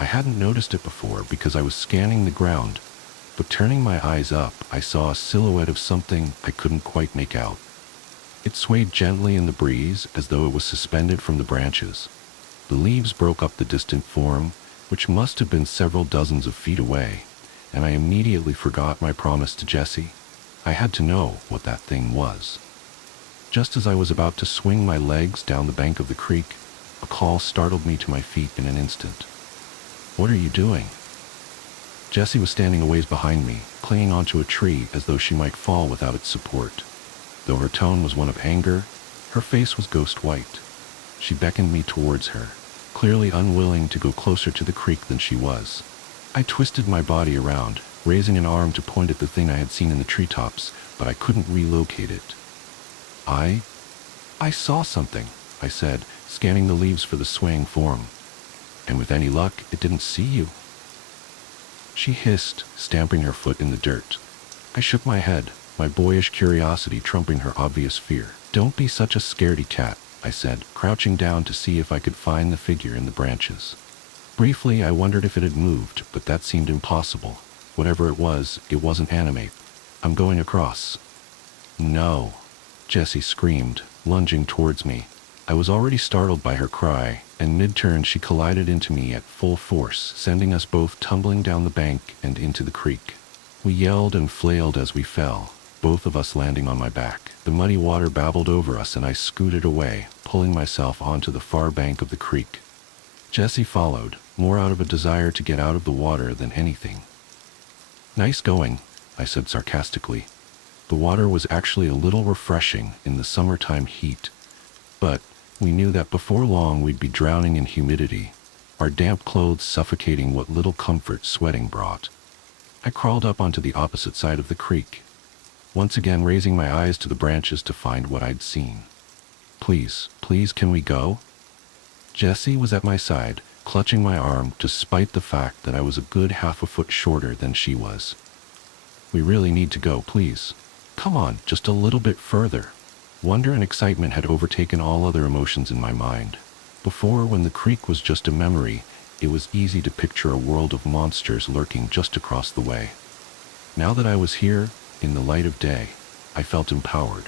I hadn't noticed it before because I was scanning the ground, but turning my eyes up, I saw a silhouette of something I couldn't quite make out. It swayed gently in the breeze as though it was suspended from the branches. The leaves broke up the distant form, which must have been several dozens of feet away, and I immediately forgot my promise to Jessie. I had to know what that thing was. Just as I was about to swing my legs down the bank of the creek, a call startled me to my feet in an instant. "What are you doing?" Jessie was standing a ways behind me, clinging onto a tree as though she might fall without its support. Though her tone was one of anger, her face was ghost white. She beckoned me towards her, clearly unwilling to go closer to the creek than she was. I twisted my body around, raising an arm to point at the thing I had seen in the treetops, but I couldn't relocate it. I saw something," I said, scanning the leaves for the swaying form. "And with any luck, it didn't see you." She hissed, stamping her foot in the dirt. I shook my head, my boyish curiosity trumping her obvious fear. "Don't be such a scaredy cat," I said, crouching down to see if I could find the figure in the branches. Briefly, I wondered if it had moved, but that seemed impossible. Whatever it wasn't animate. "I'm going across." "No," Jessie screamed, lunging towards me. I was already startled by her cry, and mid-turn she collided into me at full force, sending us both tumbling down the bank and into the creek. We yelled and flailed as we fell, both of us landing on my back. The muddy water babbled over us and I scooted away, pulling myself onto the far bank of the creek. Jessie followed, more out of a desire to get out of the water than anything. "Nice going," I said sarcastically. The water was actually a little refreshing in the summertime heat, but we knew that before long we'd be drowning in humidity, our damp clothes suffocating what little comfort sweating brought. I crawled up onto the opposite side of the creek, once again raising my eyes to the branches to find what I'd seen. Please, can we go?" Jessie was at my side, clutching my arm despite the fact that I was a good half a foot shorter than she was. "We really need to go, please. Come on, just a little bit further." Wonder and excitement had overtaken all other emotions in my mind. Before, when the creek was just a memory, it was easy to picture a world of monsters lurking just across the way. Now that I was here, in the light of day, I felt empowered.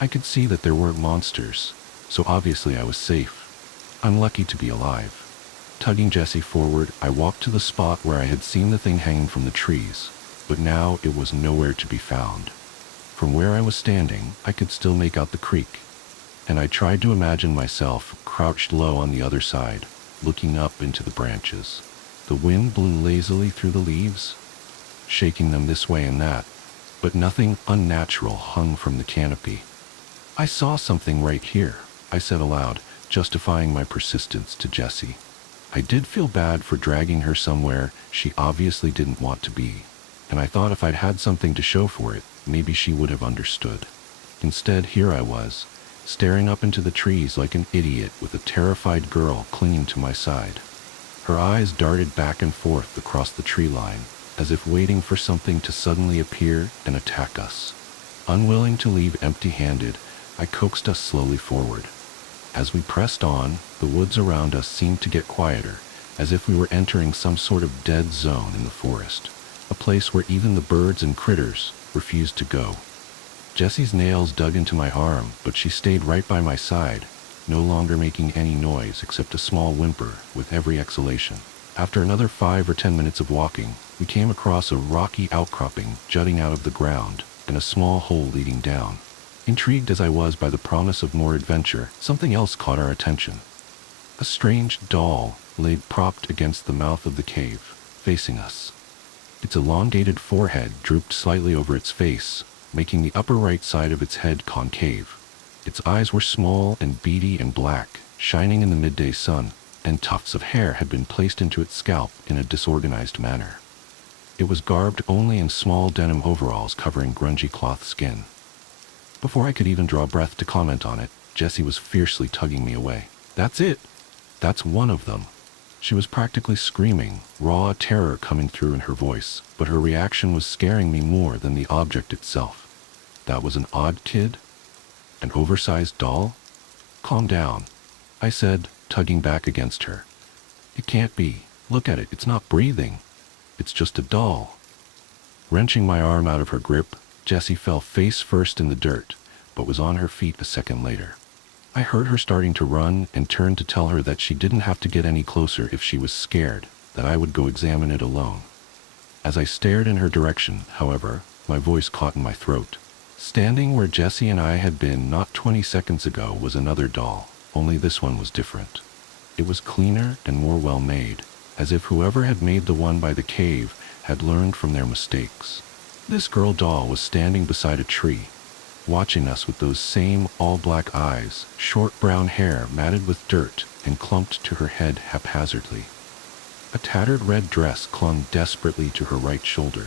I could see that there weren't monsters, so obviously I was safe. I'm lucky to be alive. Tugging Jessie forward, I walked to the spot where I had seen the thing hanging from the trees, but now it was nowhere to be found. From where I was standing, I could still make out the creek, and I tried to imagine myself crouched low on the other side, looking up into the branches. The wind blew lazily through the leaves, shaking them this way and that, but nothing unnatural hung from the canopy. "I saw something right here," I said aloud, justifying my persistence to Jessie. I did feel bad for dragging her somewhere she obviously didn't want to be, and I thought if I'd had something to show for it, maybe she would have understood. Instead, here I was, staring up into the trees like an idiot with a terrified girl clinging to my side. Her eyes darted back and forth across the tree line, as if waiting for something to suddenly appear and attack us. Unwilling to leave empty-handed, I coaxed us slowly forward. As we pressed on, the woods around us seemed to get quieter, as if we were entering some sort of dead zone in the forest, a place where even the birds and critters refused to go. Jessie's nails dug into my arm, but she stayed right by my side, no longer making any noise except a small whimper with every exhalation. After another 5 or 10 minutes of walking, we came across a rocky outcropping jutting out of the ground and a small hole leading down. Intrigued as I was by the promise of more adventure, something else caught our attention. A strange doll lay propped against the mouth of the cave, facing us. Its elongated forehead drooped slightly over its face, making the upper right side of its head concave. Its eyes were small and beady and black, shining in the midday sun, and tufts of hair had been placed into its scalp in a disorganized manner. It was garbed only in small denim overalls covering grungy cloth skin. Before I could even draw breath to comment on it, Jessie was fiercely tugging me away. "That's it! That's one of them." She was practically screaming, raw terror coming through in her voice, but her reaction was scaring me more than the object itself. That was an odd kid? An oversized doll? Calm down, I said, tugging back against her. It can't be. Look at it, it's not breathing. It's just a doll. Wrenching my arm out of her grip, Jessie fell face first in the dirt, but was on her feet a second later. I heard her starting to run and turned to tell her that she didn't have to get any closer if she was scared, that I would go examine it alone. As I stared in her direction, however, my voice caught in my throat. Standing where Jessie and I had been not 20 seconds ago was another doll, only this one was different. It was cleaner and more well-made, as if whoever had made the one by the cave had learned from their mistakes. This girl doll was standing beside a tree, watching us with those same all-black eyes, short brown hair matted with dirt and clumped to her head haphazardly. A tattered red dress clung desperately to her right shoulder,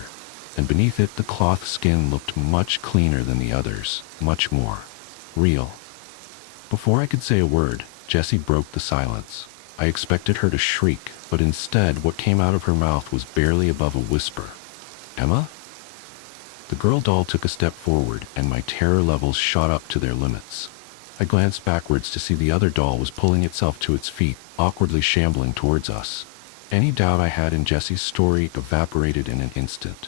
and beneath it the cloth skin looked much cleaner than the others, much more real. Before I could say a word, Jessie broke the silence. I expected her to shriek, but instead what came out of her mouth was barely above a whisper. Emma? The girl doll took a step forward, and my terror levels shot up to their limits. I glanced backwards to see the other doll was pulling itself to its feet, awkwardly shambling towards us. Any doubt I had in Jessie's story evaporated in an instant.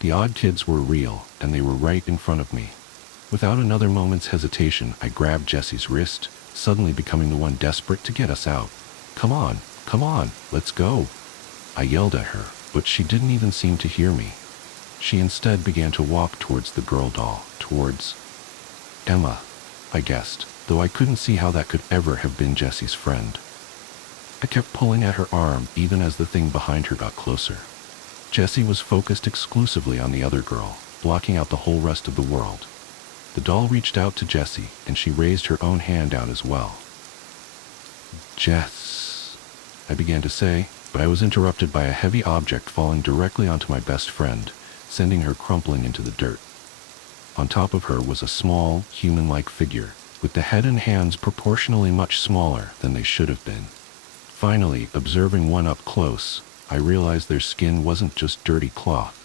The odd kids were real, and they were right in front of me. Without another moment's hesitation, I grabbed Jessie's wrist, suddenly becoming the one desperate to get us out. Come on, let's go. I yelled at her, but she didn't even seem to hear me. She instead began to walk towards the girl doll, towards Emma, I guessed, though I couldn't see how that could ever have been Jessie's friend. I kept pulling at her arm even as the thing behind her got closer. Jessie was focused exclusively on the other girl, blocking out the whole rest of the world. The doll reached out to Jessie, and she raised her own hand out as well. Jess, I began to say, but I was interrupted by a heavy object falling directly onto my best friend, sending her crumpling into the dirt. On top of her was a small, human-like figure, with the head and hands proportionally much smaller than they should have been. Finally, observing one up close, I realized their skin wasn't just dirty cloth.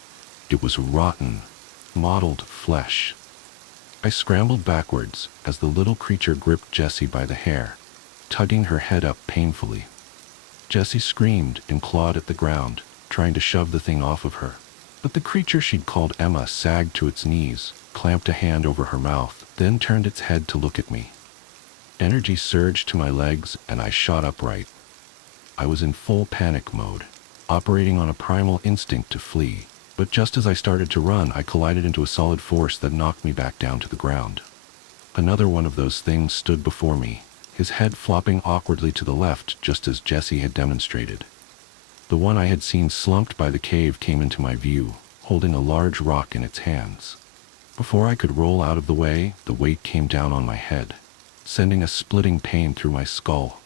It was rotten, mottled flesh. I scrambled backwards as the little creature gripped Jessie by the hair, tugging her head up painfully. Jessie screamed and clawed at the ground, trying to shove the thing off of her. But the creature she'd called Emma sagged to its knees, clamped a hand over her mouth, then turned its head to look at me. Energy surged to my legs, and I shot upright. I was in full panic mode, operating on a primal instinct to flee, but just as I started to run, I collided into a solid force that knocked me back down to the ground. Another one of those things stood before me, his head flopping awkwardly to the left just as Jessie had demonstrated. The one I had seen slumped by the cave came into my view, holding a large rock in its hands. Before I could roll out of the way, the weight came down on my head, sending a splitting pain through my skull.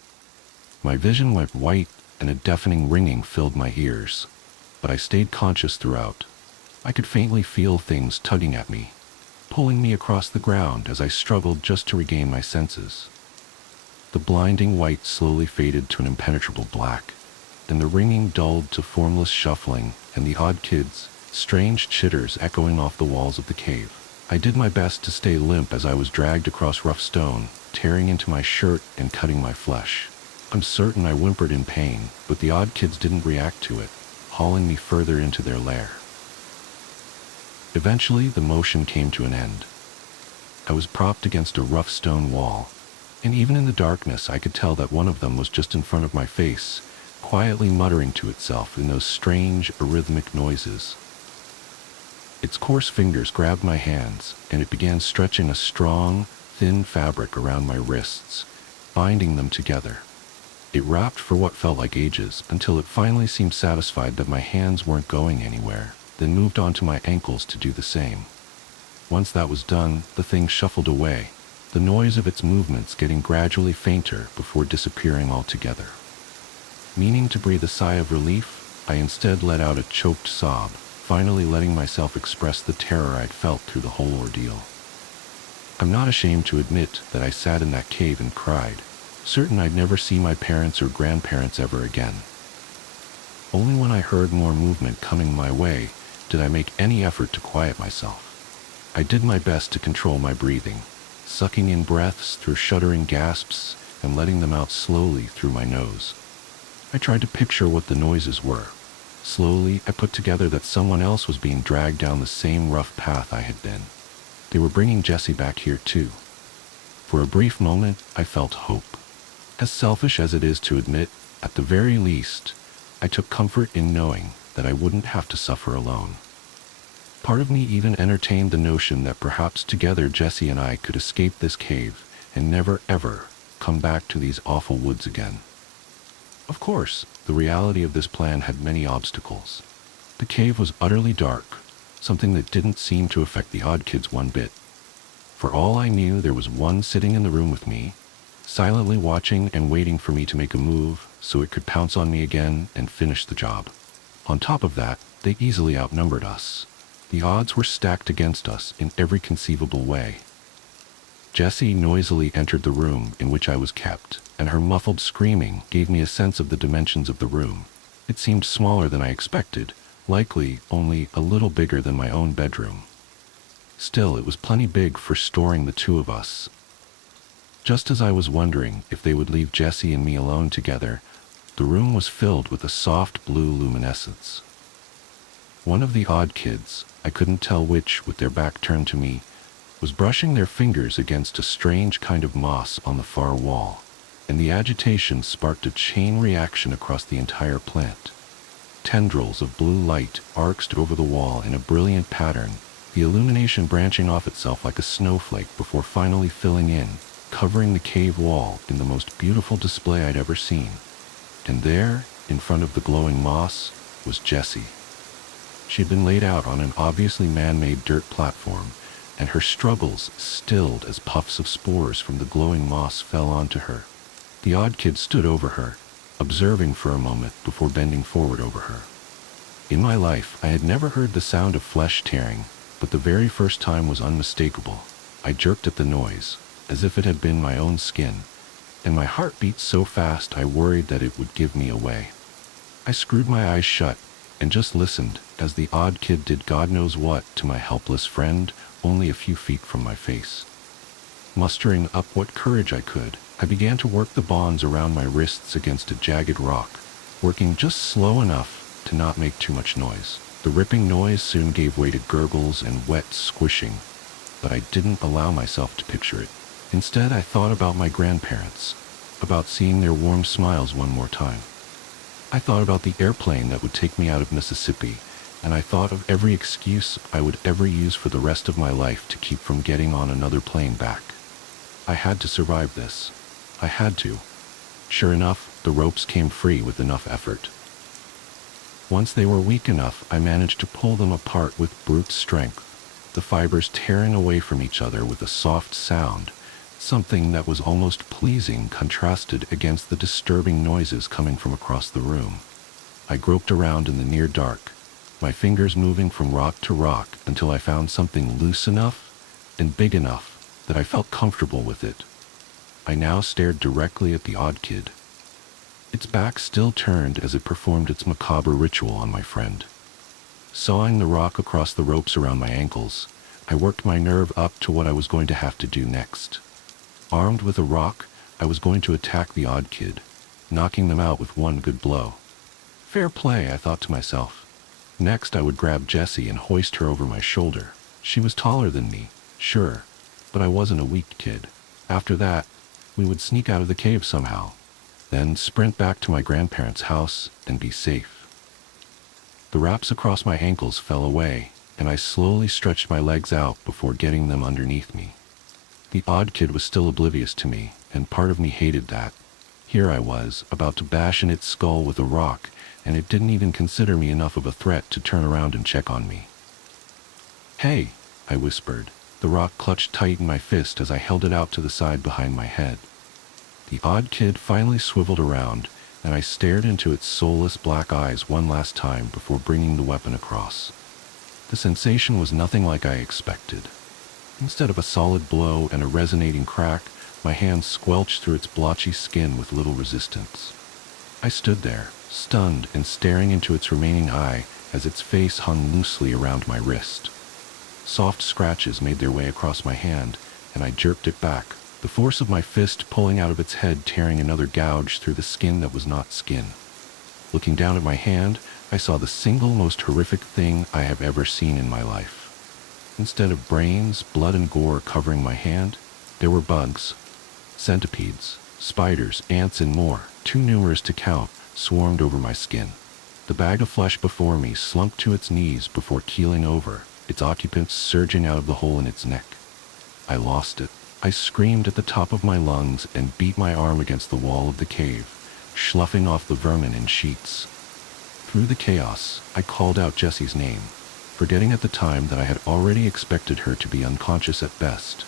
My vision went white, and a deafening ringing filled my ears, but I stayed conscious throughout. I could faintly feel things tugging at me, pulling me across the ground as I struggled just to regain my senses. The blinding white slowly faded to an impenetrable black, then the ringing dulled to formless shuffling, and the odd kids' strange chitters echoing off the walls of the cave. I did my best to stay limp as I was dragged across rough stone, tearing into my shirt and cutting my flesh. I'm certain I whimpered in pain, but the odd kids didn't react to it, hauling me further into their lair. Eventually, the motion came to an end. I was propped against a rough stone wall, and even in the darkness I could tell that one of them was just in front of my face, quietly muttering to itself in those strange, rhythmic noises. Its coarse fingers grabbed my hands, and it began stretching a strong, thin fabric around my wrists, binding them together. It wrapped for what felt like ages, until it finally seemed satisfied that my hands weren't going anywhere, then moved on to my ankles to do the same. Once that was done, the thing shuffled away, the noise of its movements getting gradually fainter before disappearing altogether. Meaning to breathe a sigh of relief, I instead let out a choked sob, finally letting myself express the terror I'd felt through the whole ordeal. I'm not ashamed to admit that I sat in that cave and cried, certain I'd never see my parents or grandparents ever again. Only when I heard more movement coming my way did I make any effort to quiet myself. I did my best to control my breathing, sucking in breaths through shuddering gasps and letting them out slowly through my nose. I tried to picture what the noises were. Slowly, I put together that someone else was being dragged down the same rough path I had been. They were bringing Jessie back here too. For a brief moment, I felt hope. As selfish as it is to admit, at the very least, I took comfort in knowing that I wouldn't have to suffer alone. Part of me even entertained the notion that perhaps together Jessie and I could escape this cave and never ever come back to these awful woods again. Of course, the reality of this plan had many obstacles. The cave was utterly dark, something that didn't seem to affect the odd kids one bit. For all I knew, there was one sitting in the room with me, silently watching and waiting for me to make a move so it could pounce on me again and finish the job. On top of that, they easily outnumbered us. The odds were stacked against us in every conceivable way. Jessie noisily entered the room in which I was kept, and her muffled screaming gave me a sense of the dimensions of the room. It seemed smaller than I expected, likely only a little bigger than my own bedroom. Still, it was plenty big for storing the two of us. Just as I was wondering if they would leave Jessie and me alone together, the room was filled with a soft blue luminescence. One of the odd kids, I couldn't tell which with their back turned to me, was brushing their fingers against a strange kind of moss on the far wall, and the agitation sparked a chain reaction across the entire plant. Tendrils of blue light arced over the wall in a brilliant pattern, the illumination branching off itself like a snowflake before finally filling in, covering the cave wall in the most beautiful display I'd ever seen. And there, in front of the glowing moss, was Jessie. She had been laid out on an obviously man-made dirt platform, and her struggles stilled as puffs of spores from the glowing moss fell onto her. The odd kid stood over her, observing for a moment before bending forward over her. In my life, I had never heard the sound of flesh tearing, but the very first time was unmistakable. I jerked at the noise, as if it had been my own skin, and my heart beat so fast I worried that it would give me away. I screwed my eyes shut and just listened as the odd kid did God knows what to my helpless friend only a few feet from my face. Mustering up what courage I could, I began to work the bonds around my wrists against a jagged rock, working just slow enough to not make too much noise. The ripping noise soon gave way to gurgles and wet squishing, but I didn't allow myself to picture it. Instead, I thought about my grandparents, about seeing their warm smiles one more time. I thought about the airplane that would take me out of Mississippi, and I thought of every excuse I would ever use for the rest of my life to keep from getting on another plane back. I had to survive this. I had to. Sure enough, the ropes came free with enough effort. Once they were weak enough, I managed to pull them apart with brute strength, the fibers tearing away from each other with a soft sound, something that was almost pleasing contrasted against the disturbing noises coming from across the room. I groped around in the near dark, my fingers moving from rock to rock until I found something loose enough and big enough that I felt comfortable with it. I now stared directly at the odd kid. Its back still turned as it performed its macabre ritual on my friend. Sawing the rock across the ropes around my ankles, I worked my nerve up to what I was going to have to do next. Armed with a rock, I was going to attack the odd kid, knocking them out with one good blow. Fair play, I thought to myself. Next, I would grab Jessie and hoist her over my shoulder. She was taller than me, sure, but I wasn't a weak kid. After that, we would sneak out of the cave somehow, then sprint back to my grandparents' house and be safe. The wraps across my ankles fell away, and I slowly stretched my legs out before getting them underneath me. The odd kid was still oblivious to me, and part of me hated that. Here I was, about to bash in its skull with a rock, and it didn't even consider me enough of a threat to turn around and check on me. "Hey," I whispered. The rock clutched tight in my fist as I held it out to the side behind my head. The odd kid finally swiveled around, and I stared into its soulless black eyes one last time before bringing the weapon across. The sensation was nothing like I expected. Instead of a solid blow and a resonating crack, my hand squelched through its blotchy skin with little resistance. I stood there, stunned and staring into its remaining eye as its face hung loosely around my wrist. Soft scratches made their way across my hand, and I jerked it back, the force of my fist pulling out of its head, tearing another gouge through the skin that was not skin. Looking down at my hand, I saw the single most horrific thing I have ever seen in my life. Instead of brains, blood, and gore covering my hand, there were bugs. Centipedes, spiders, ants, and more, too numerous to count, swarmed over my skin. The bag of flesh before me slunk to its knees before keeling over, its occupants surging out of the hole in its neck. I lost it. I screamed at the top of my lungs and beat my arm against the wall of the cave, sloughing off the vermin in sheets. Through the chaos, I called out Jessie's name, forgetting at the time that I had already expected her to be unconscious at best.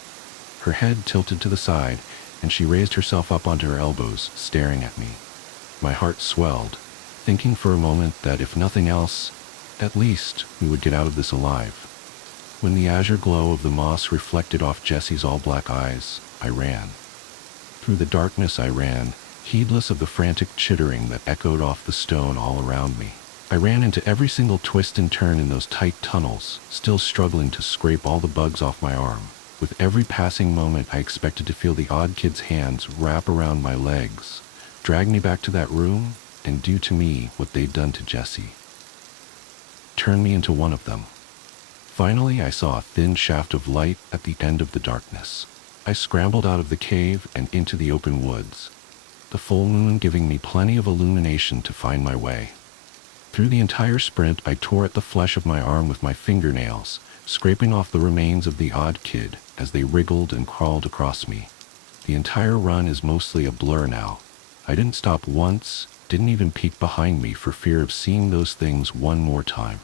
Her head tilted to the side, and she raised herself up onto her elbows, staring at me. My heart swelled, thinking for a moment that if nothing else, at least we would get out of this alive. When the azure glow of the moss reflected off Jessie's all-black eyes, I ran. Through the darkness I ran, heedless of the frantic chittering that echoed off the stone all around me. I ran into every single twist and turn in those tight tunnels, still struggling to scrape all the bugs off my arm. With every passing moment, I expected to feel the odd kid's hands wrap around my legs, drag me back to that room, and do to me what they'd done to Jessie. Turn me into one of them. Finally, I saw a thin shaft of light at the end of the darkness. I scrambled out of the cave and into the open woods, the full moon giving me plenty of illumination to find my way. Through the entire sprint, I tore at the flesh of my arm with my fingernails, scraping off the remains of the odd kid as they wriggled and crawled across me. The entire run is mostly a blur now. I didn't stop once, didn't even peek behind me for fear of seeing those things one more time.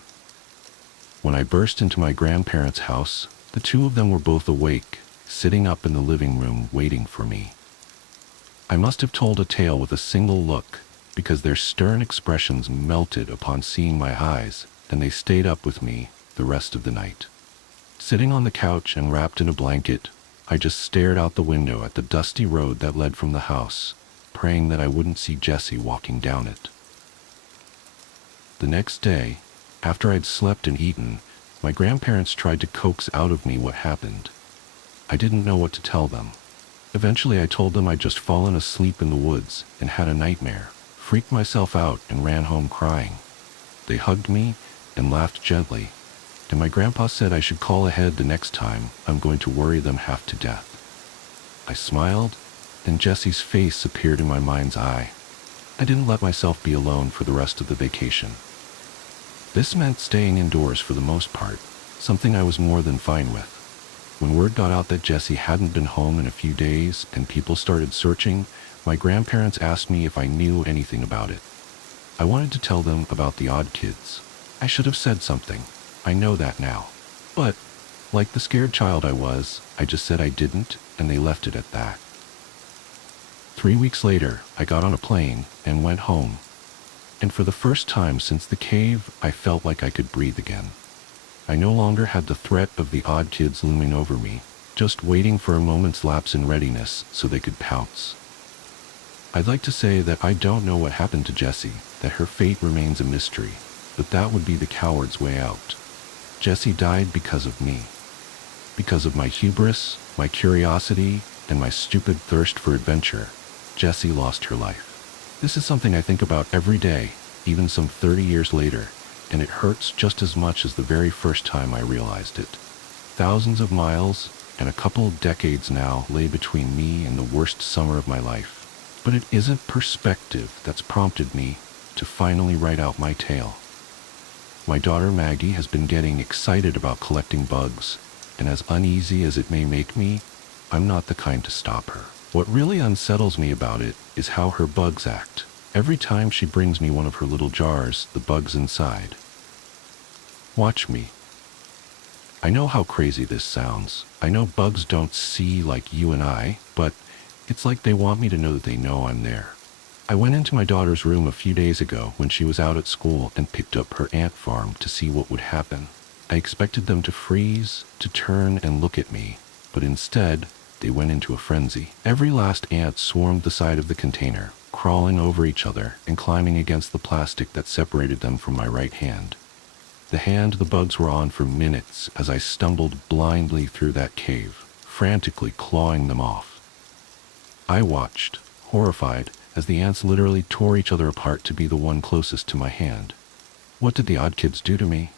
When I burst into my grandparents' house, the two of them were both awake, sitting up in the living room waiting for me. I must have told a tale with a single look, because their stern expressions melted upon seeing my eyes, and they stayed up with me the rest of the night. Sitting on the couch and wrapped in a blanket, I just stared out the window at the dusty road that led from the house, praying that I wouldn't see Jessie walking down it. The next day, after I'd slept and eaten, my grandparents tried to coax out of me what happened. I didn't know what to tell them. Eventually I told them I'd just fallen asleep in the woods and had a nightmare, freaked myself out and ran home crying. They hugged me and laughed gently, and my grandpa said I should call ahead the next time I'm going to worry them half to death. I smiled, and Jessie's face appeared in my mind's eye. I didn't let myself be alone for the rest of the vacation. This meant staying indoors for the most part, something I was more than fine with. When word got out that Jessie hadn't been home in a few days and people started searching, my grandparents asked me if I knew anything about it. I wanted to tell them about the odd kids. I should have said something. I know that now. But, like the scared child I was, I just said I didn't, and they left it at that. 3 weeks later, I got on a plane and went home. And for the first time since the cave, I felt like I could breathe again. I no longer had the threat of the odd kids looming over me, just waiting for a moment's lapse in readiness so they could pounce. I'd like to say that I don't know what happened to Jessie, that her fate remains a mystery, but that would be the coward's way out. Jessie died because of me. Because of my hubris, my curiosity, and my stupid thirst for adventure, Jessie lost her life. This is something I think about every day, even some 30 years later, and it hurts just as much as the very first time I realized it. Thousands of miles and a couple of decades now lay between me and the worst summer of my life. But it isn't perspective that's prompted me to finally write out my tale. My daughter Maggie has been getting excited about collecting bugs, and as uneasy as it may make me, I'm not the kind to stop her. What really unsettles me about it is how her bugs act. Every time she brings me one of her little jars, the bugs inside. Watch me. I know how crazy this sounds. I know bugs don't see like you and I, but it's like they want me to know that they know I'm there. I went into my daughter's room a few days ago when she was out at school and picked up her ant farm to see what would happen. I expected them to freeze, to turn and look at me, but instead, they went into a frenzy. Every last ant swarmed the side of the container, crawling over each other and climbing against the plastic that separated them from my right hand. The hand the bugs were on for minutes as I stumbled blindly through that cave, frantically clawing them off. I watched, horrified, as the ants literally tore each other apart to be the one closest to my hand. What did the odd kids do to me?